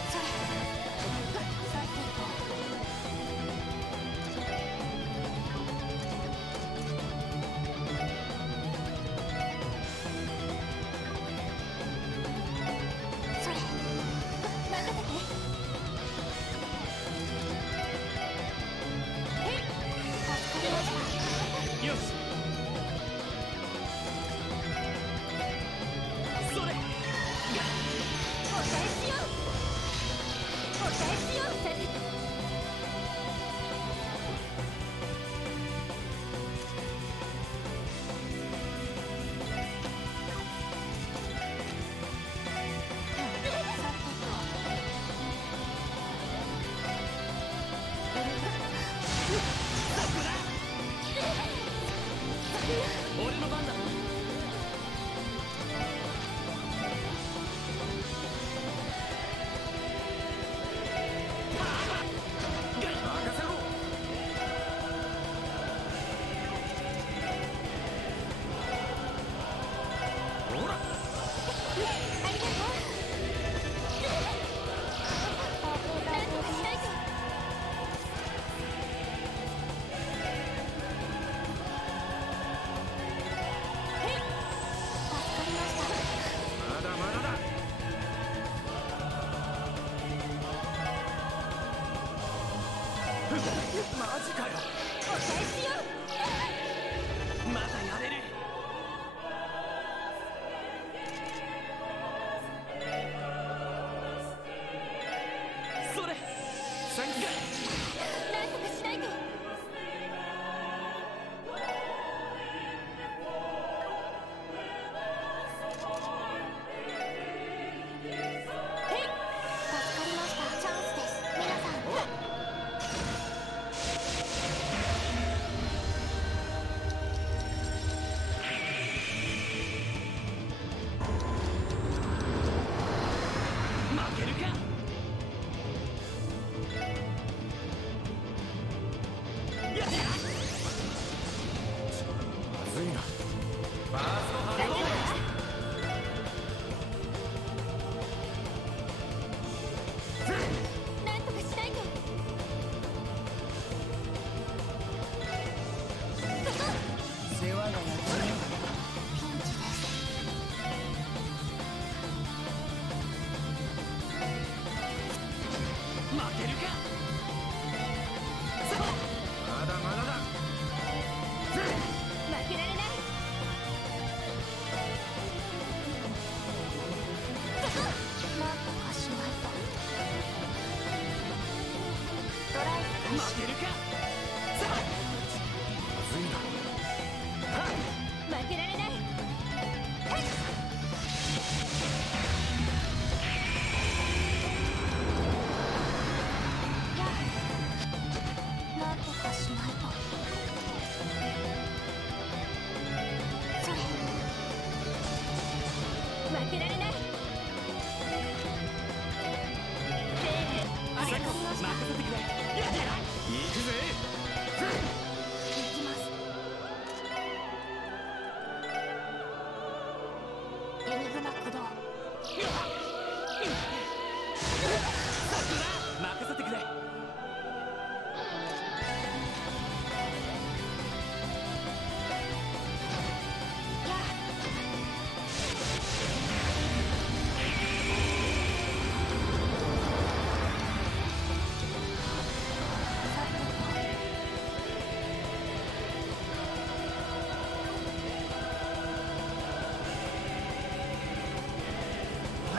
さてとそれ任せて。助かりました。よし。それお返しよ。お返しよ。俺の番だ。任せろ。ほらありがとう。なんとかしないと。助かりました。まだまだだ。マジかよ。お返しよ。まだやれる。それセンスなんとかしないと。助かりました。チャンスです。皆さん。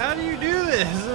How do you do this?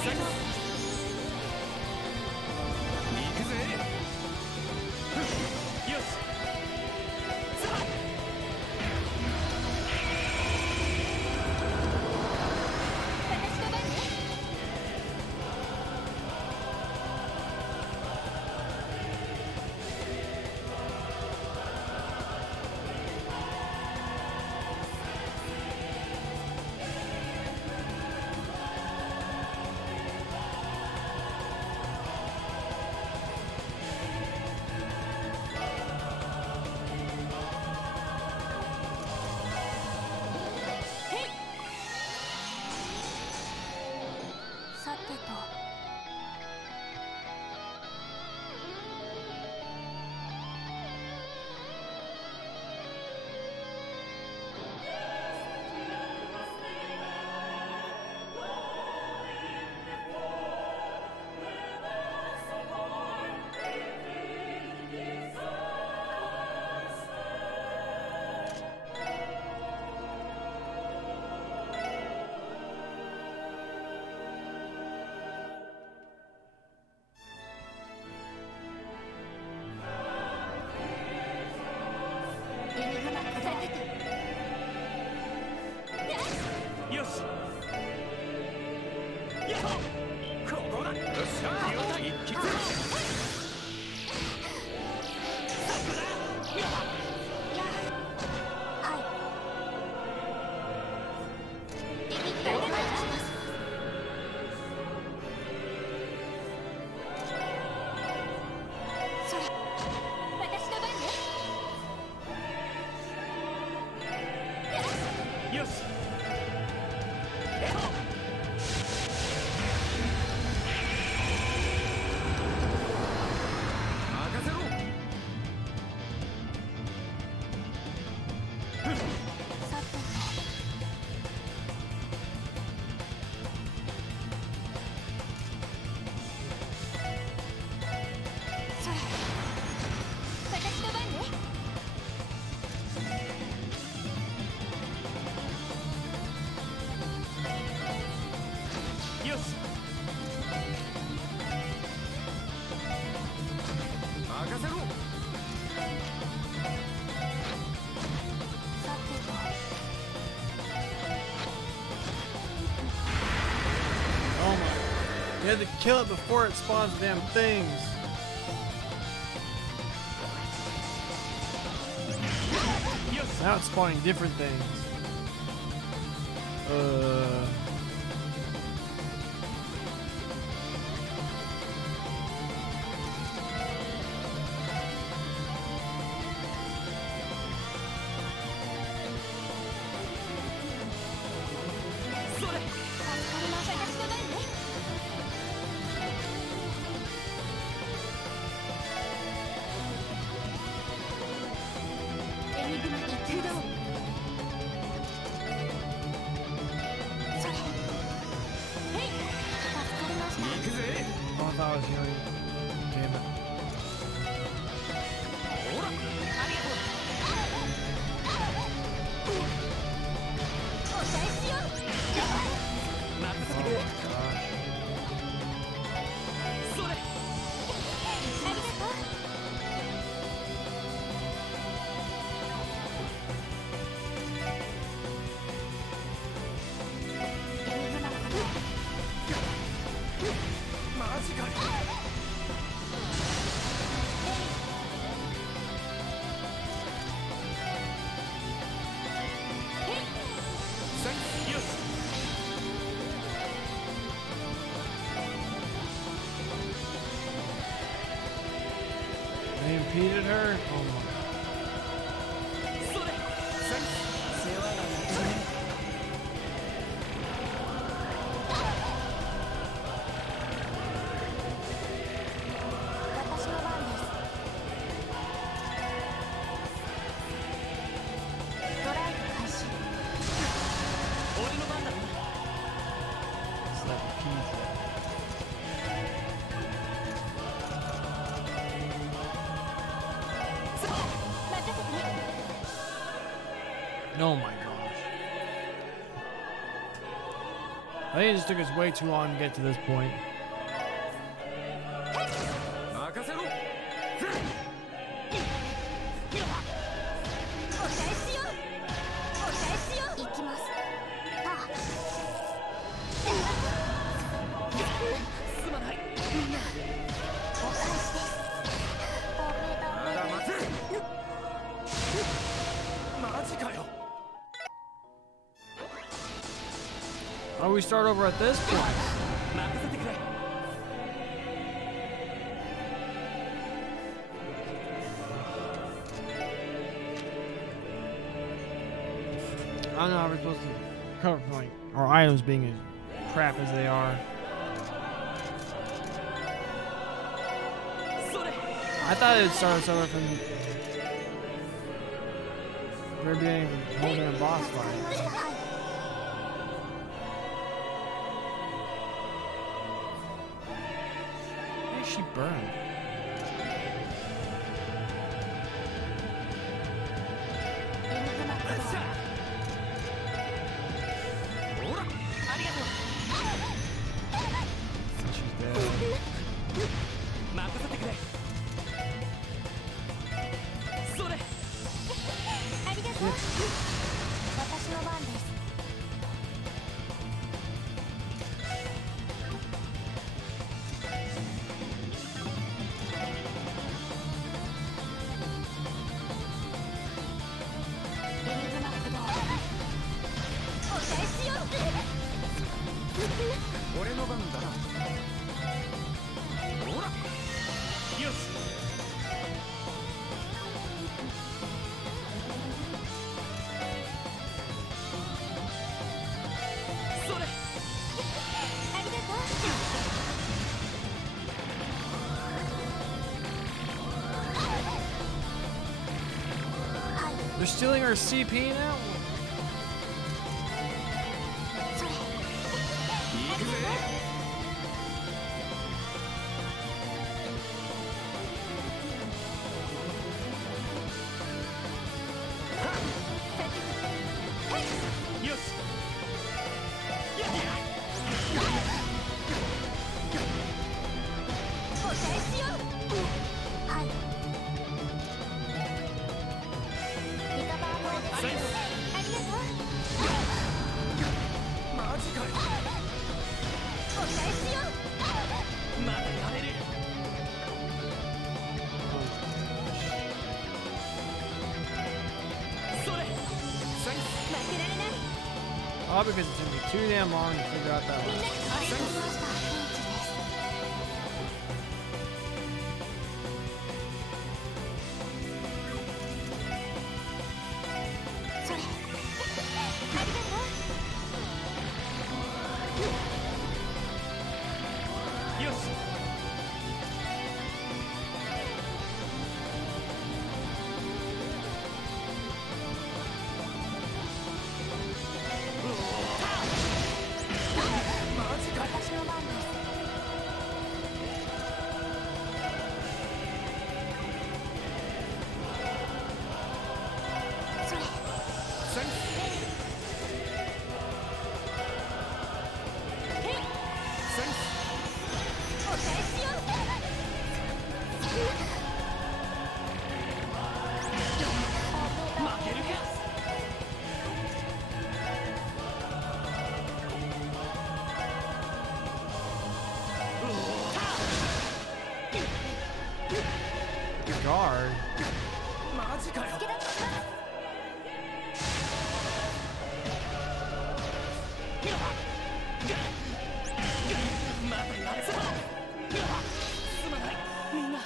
行くぜ。よし。さあ。私の番ね。さてと。エニグマさてと。よし。やっほ。ここだ。よっしゃ。一気ゼロ。さあこだ。やっ。はい。エニグマお願いします。それ私の番ね。よし。やっほ。任せろ。さてと。それ私の番ね。よし。任せろ。さてと。 Oh my. You had to kill it before it spawns the damn things. Now it's spawning different things. thought I was hearing. Damn it. ほら、ありがとう。お返しよ。任せて Oh くれ。 my gosh. それ。ありがとう。エニグマことマジかよ。よし。 They impeded her? Oh my. それ。世話がなくなる。私の番です。ドライブ開始。俺の番だ。 It's like a pizza. 任せてね。 Oh my gosh. I think it just took us way too long to get to this point. 任せろ。お返しよお返しよ行きますはあすまない。お返しですダメダメまだ待て。マジかよ。 Oh, we start over at this point. 任せてくれ。 I don't know how we're supposed to cover from, like, our items being as crap as they are. それ。 I thought it would start us over from the very beginning of holding a boss 助かり fight. ましたはい Why is she burned? エニグマ起動よっしゃ。ほら。ありがとう。 So she's dead. 任せてくれ。それ。ありがとう私の番です エニグマ起動お返しよ俺の番だな。ほら。よし。それ。ありがとう はい They're stealing our CP now? それ行くぜ。よし。やっお返しよはいリカバーモードセイス。ありがとうマジかよ。お返しよまだやれる。それ。セイス。負けられない Oh, because it's gonna be too damn long to figure out that みん one. なありがとうございました元気ですそれありがとうよし。マジかよ。私の番ですそれセイス。セイス。お返しよ負けるか。Guard? マジかよ。助け出しますまだやれそう。すまない。みんな。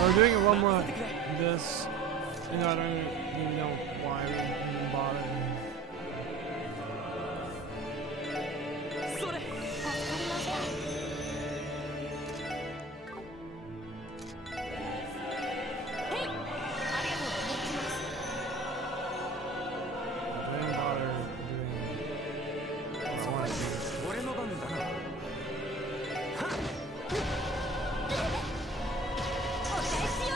We're doing it one more like this. You know, I don't even know why we even bother. それ。助かりましたありがとう。 I didn't bother doing what I wanted to do. 俺の番だな。はっ。お返しよ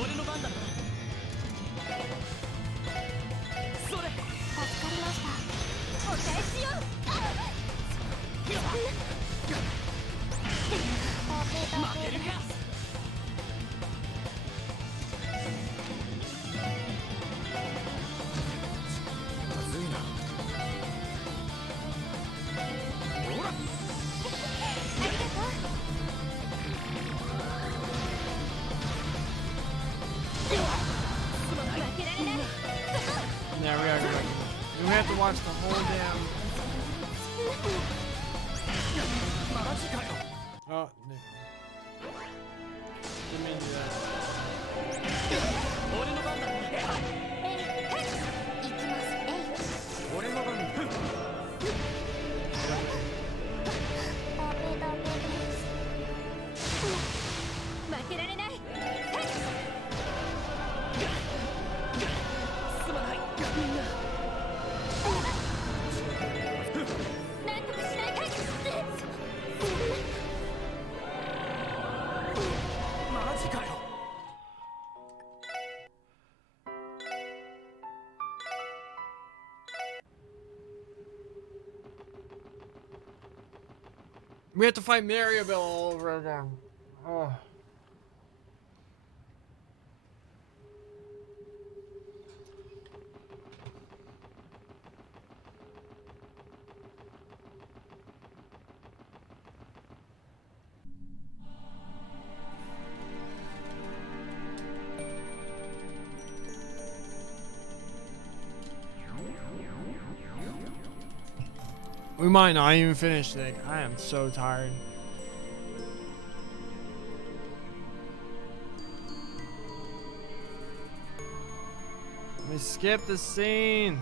俺の番だ。それ。助かりました。お返しよ。負けるか。まずいな。ほら。ありがとう。負けられない。 Yeah, we gotta go back. We have to watch the whole damn. マジかよ。 Oh, no. Didn't mean to do that. 俺の番だ。行きます。俺の番だ。ダメダメです。負けられない。すまない。みんな。なんとかしないかい。マジかよ。We have to fight Maribel all over again. Oh. We might not even finish today. I am so tired. Let me skip the scene.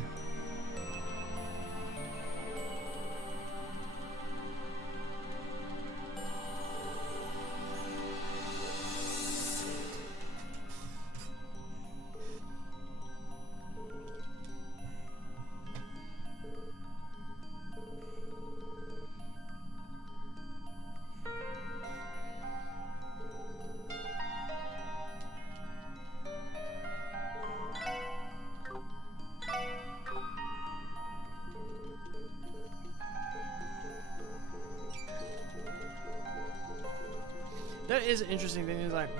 That is an interesting thing. Is like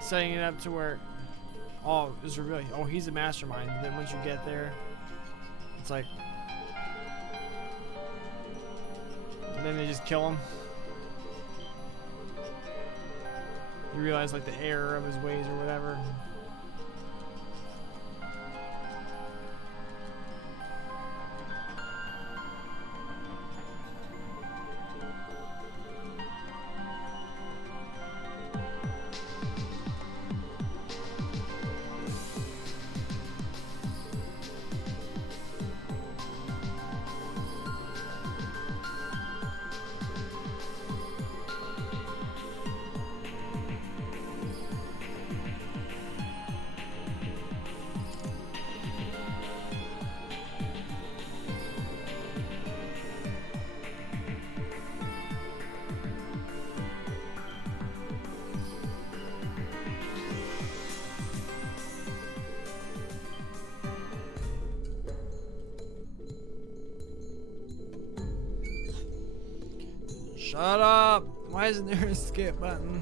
setting it up to where, oh, is it really? Oh, he's a mastermind. And then once you get there, it's like, and then they just kill him. You realize like the error of his ways or whatever. Shut up! Why isn't there a skip button?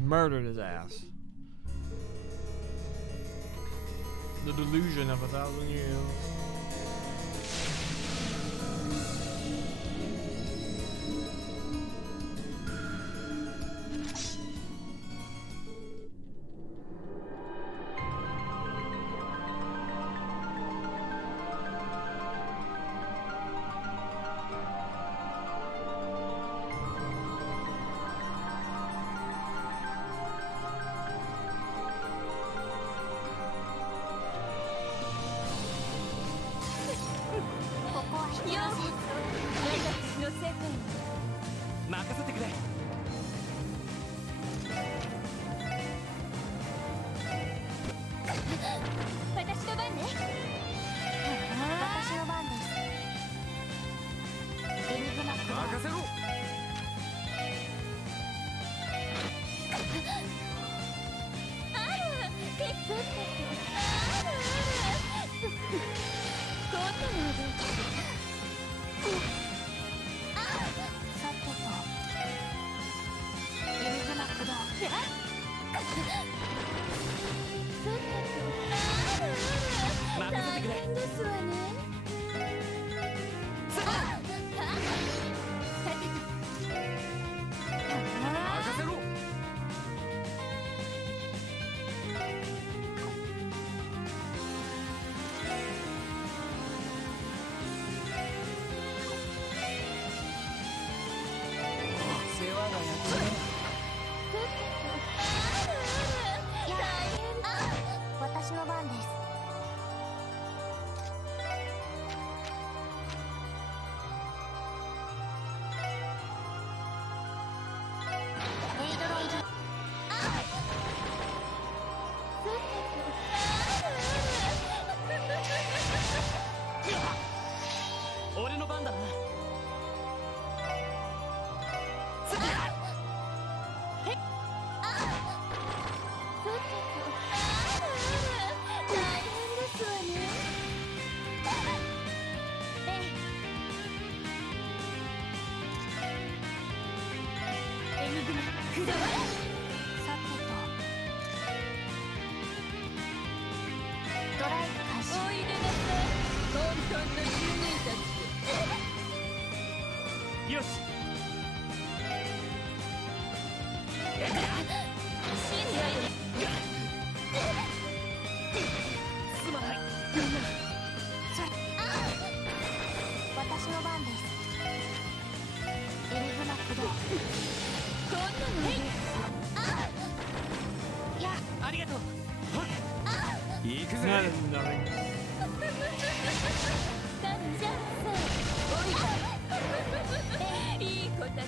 Murdered his ass. The delusion of 1,000 years. 任せてくれ。私の番ね。私の番です。エニグマクロ任せろ。ある結構あるこんなの覚えてる。さてとエニグマクロ任せてくれ。大変ですわね。任せろ。世話が焼ける。私の番です。エイドロイド俺の番だな。大変ですわね。エニグマくだわれ。さてとドライブ開始。おいでなさい混沌の住人たち。よし。すまない。私の番です。エニグマ駆動。こんなのね。いやありがとう。行くぜ。 Nothing. さっちゃんさおいいい子たちね。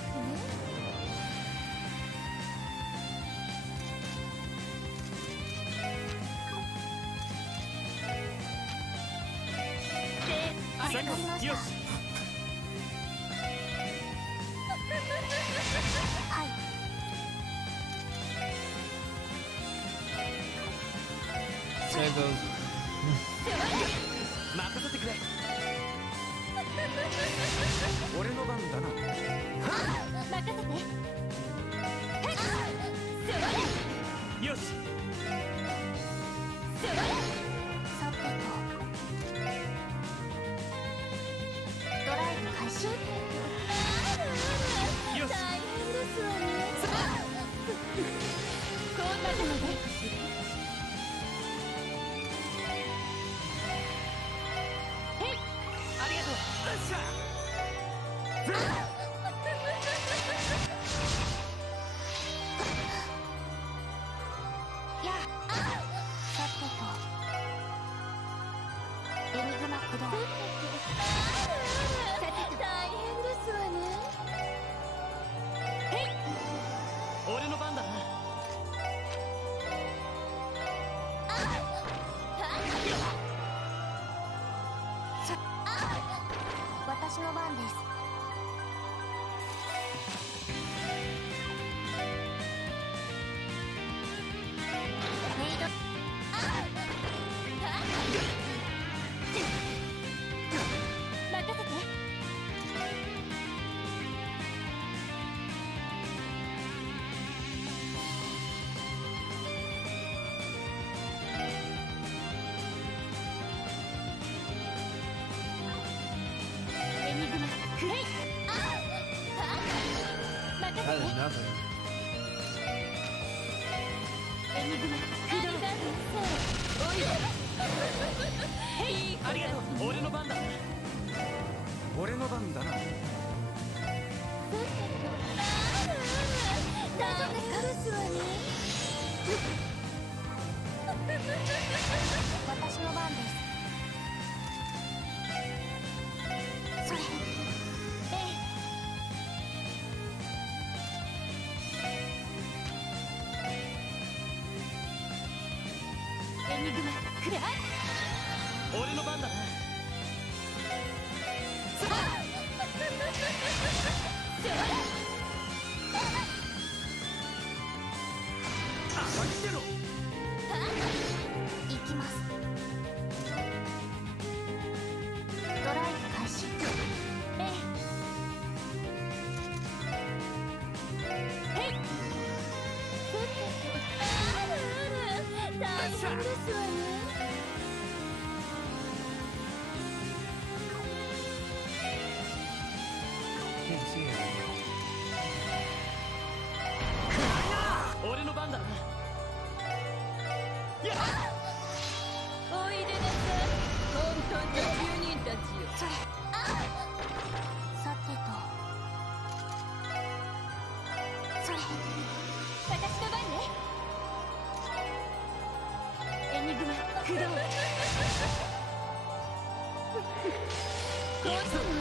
ありがとう。よし。はい。Save those. 任せてくれ。俺の番だな。任せて。よし。さてとドライブ開始。よし。大変ですわね。こんなのね。ありがとう。よっしゃ。いやさてとエニグマ駆動。大変ですわね。俺の番だな。私の番です。メイド任せて。エニグマクレイ。任せ That is て。 nothing. エニグマ駆動。おいで。いい子たちありがとう。俺の番だな。俺の番だな。大丈夫ですわね。私の番です。それ。ですわね。 Can't see it. 俺の番だな。おいでなさい、混沌の住人たちよ。それさてとそれ私の番ね。エニグマ駆動。こんなの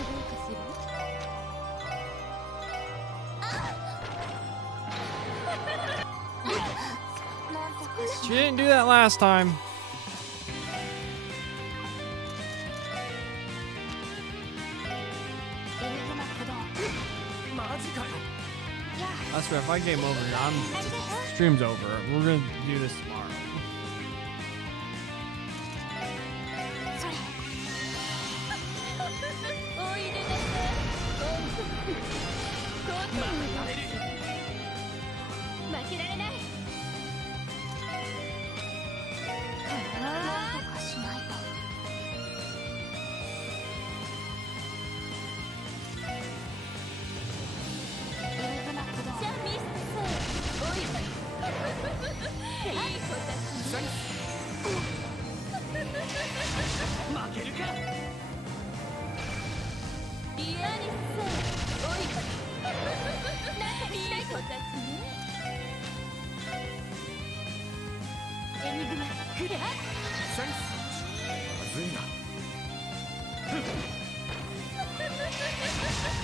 はどうかしら。 なんとかし She didn't do that last time. エニグマ駆動。マジかよ。 いや I swear, if I game over here, ありがとう。 stream's over. We're gonna do this tomorrow. それおいでなさい、混沌のやれる。負けられない。なんとかしないと。エニグマ駆動。じゃあミスターさん、おいで。いい子たちね。負けるか。リアリスさん、おいで。いい子たちね。 エニグマ駆動。まずいな。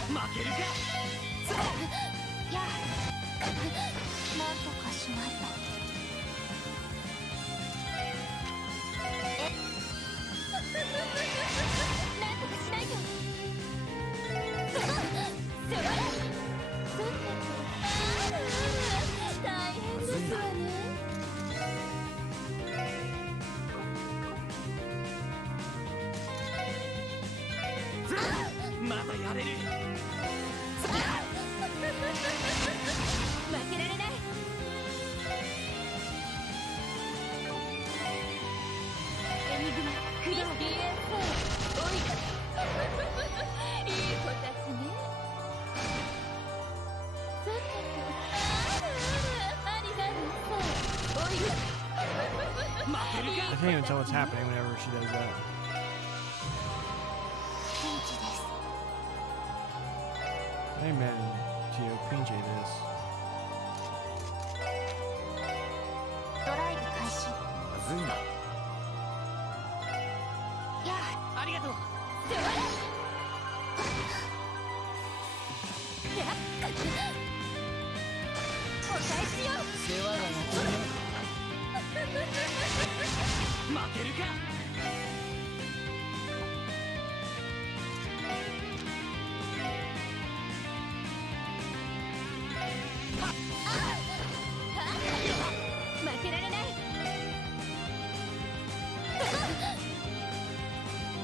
負けるか。いやなんとかしないと。なんとかしないと。それ大変ですわね。 まだやれる。負けられない。エニグマ駆動。リエさん、おいで。いい子たちね。さてと、アリガルさん、おいで。負ける I か。 can't even tell what's happening whenever she does that. ピンチです。 Amen, Gio. PJ this. ドライブ開始。まずいな。いやありがとう。お返しよ。世話が焼ける。負けるか。負けられない。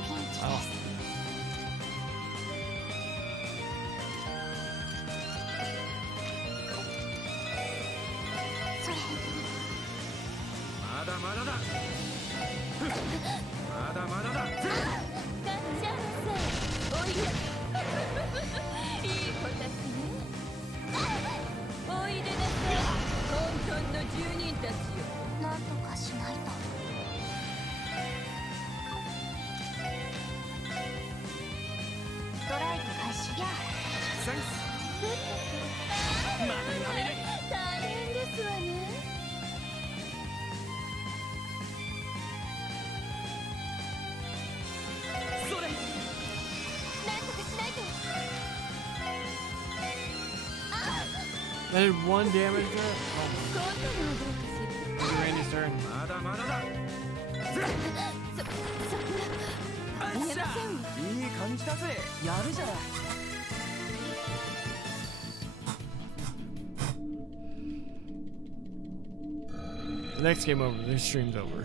ピンチです。 それまだまだだ。まだまだだ。ガッチャンさん、おいで。いい子たちね。おいでなさい、混沌の住人たちよ。なんとかしないと。ドライブ開始。やセンス。まだやれる。大変ですわね。それ。なんとかしないと。 That did 1 damage there? こんなのはどうかしら。 Oh, Randy's turn. まだまだだ。ありえませんわ。いい感じだぜ。やるじゃない。 The next game over. This stream's over.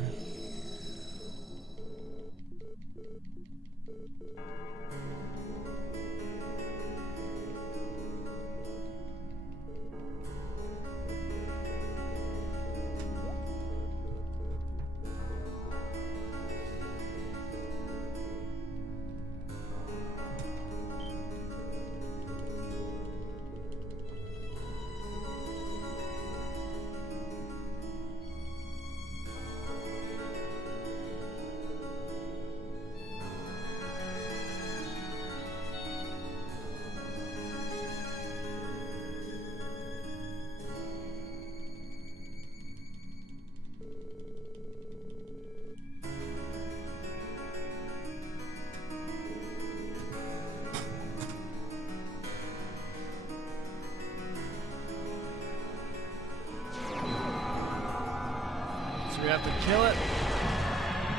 have to kill it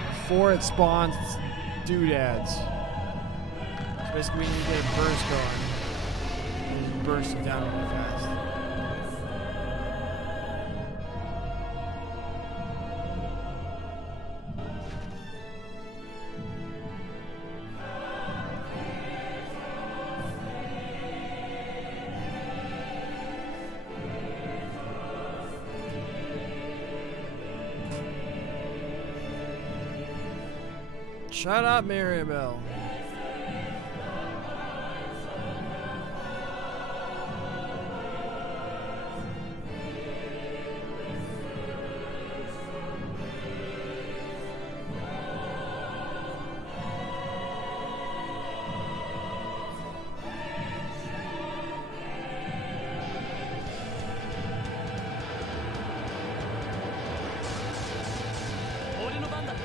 before it spawns doodads. So basically, we need to get a burst going. And just burst it down really fast. Shut up, Maribel.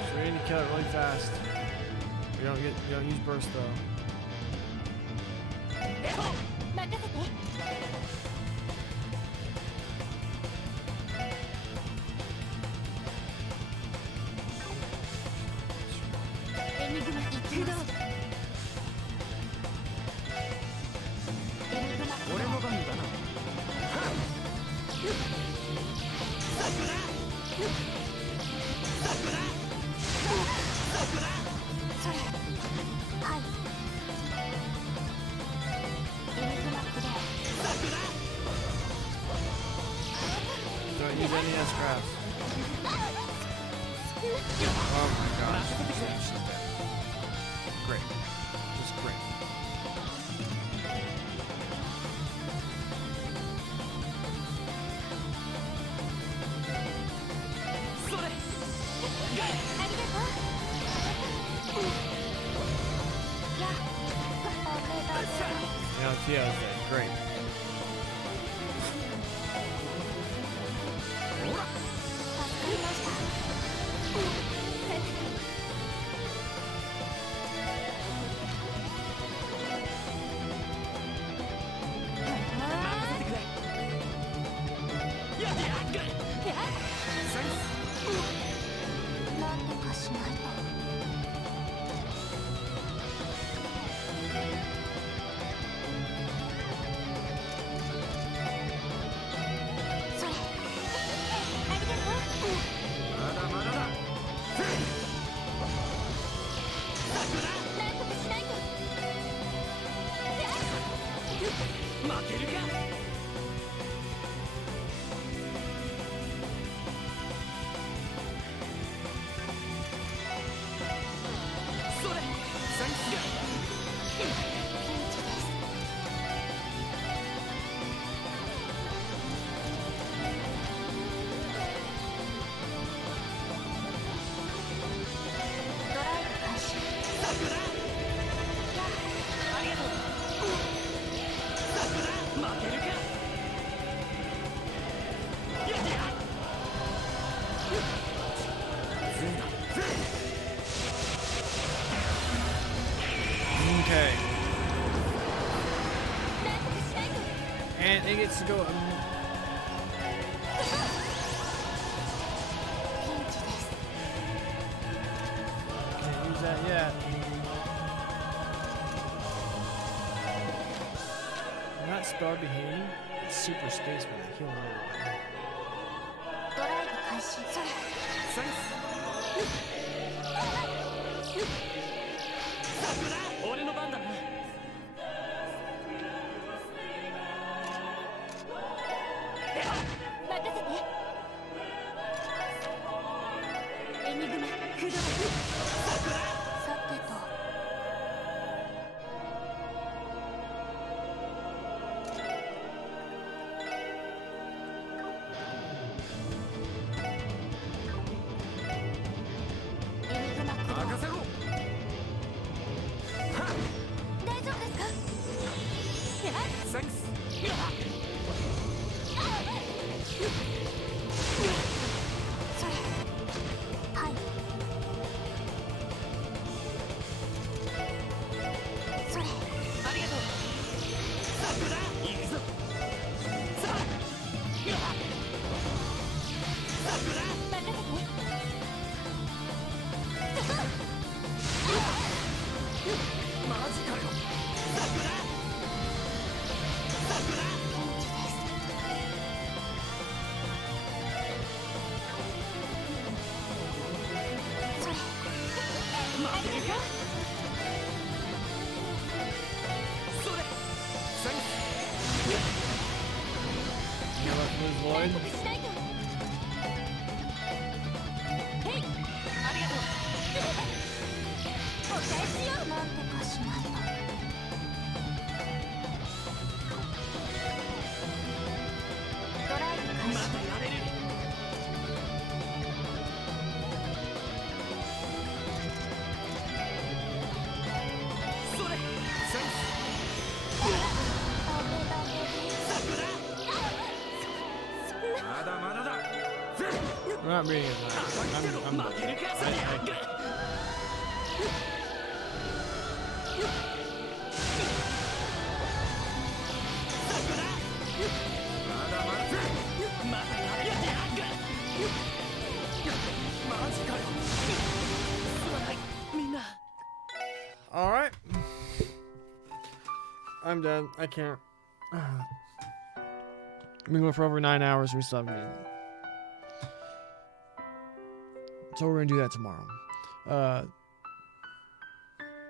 So we need to kill it really fast. We don't use burst though. 任せて。エニグマ行きます。エニグマ俺の番だな。それ。はい。エニグマプレイ。 Don't use any S crafts. Oh my gosh. She's dead. Great. Just great. Now Tia's dead. Great. Okay. And it gets to go. Can't use that yet. Not spell behaving. It's super space when I heal her. ドライブ開始。それ。俺の番だな。任せて。エニグマ駆動。さてと。エニグマ駆動。任せろ。大丈夫ですか？センス。それ。はい。それ。ありがとう。行くぞ。任せて。good. とかしないと。へい、ありがとう。お返しよ。なんとかしないと。ドライブ開ま始。だやれる。それセンスダメダメです。まだまだだ。 I'm not reading it. I'm 負けるかそりゃ。まだまだまだやれる。マジかよ。すまないみんな。 All right. I'm done. I can't. We've been going for over 9 hours. We still haven't made it. So we're gonna do that tomorrow.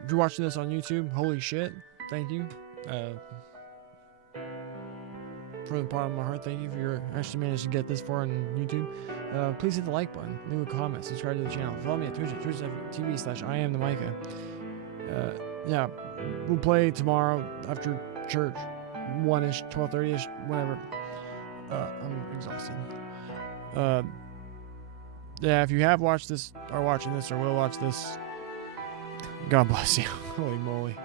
If you're watching this on YouTube, holy shit, thank you. From the bottom of my heart, thank you for your actually managed to get this far on YouTube. Please hit the like button, leave a comment, subscribe to the channel, follow me at Twitch twitch.tv/IamTheMicah. Yeah, we'll play tomorrow after church, 1ish, 12:30ish, whatever. I'm exhausted. Yeah, if you have watched this, are watching this, or will watch this, God bless you. Holy moly.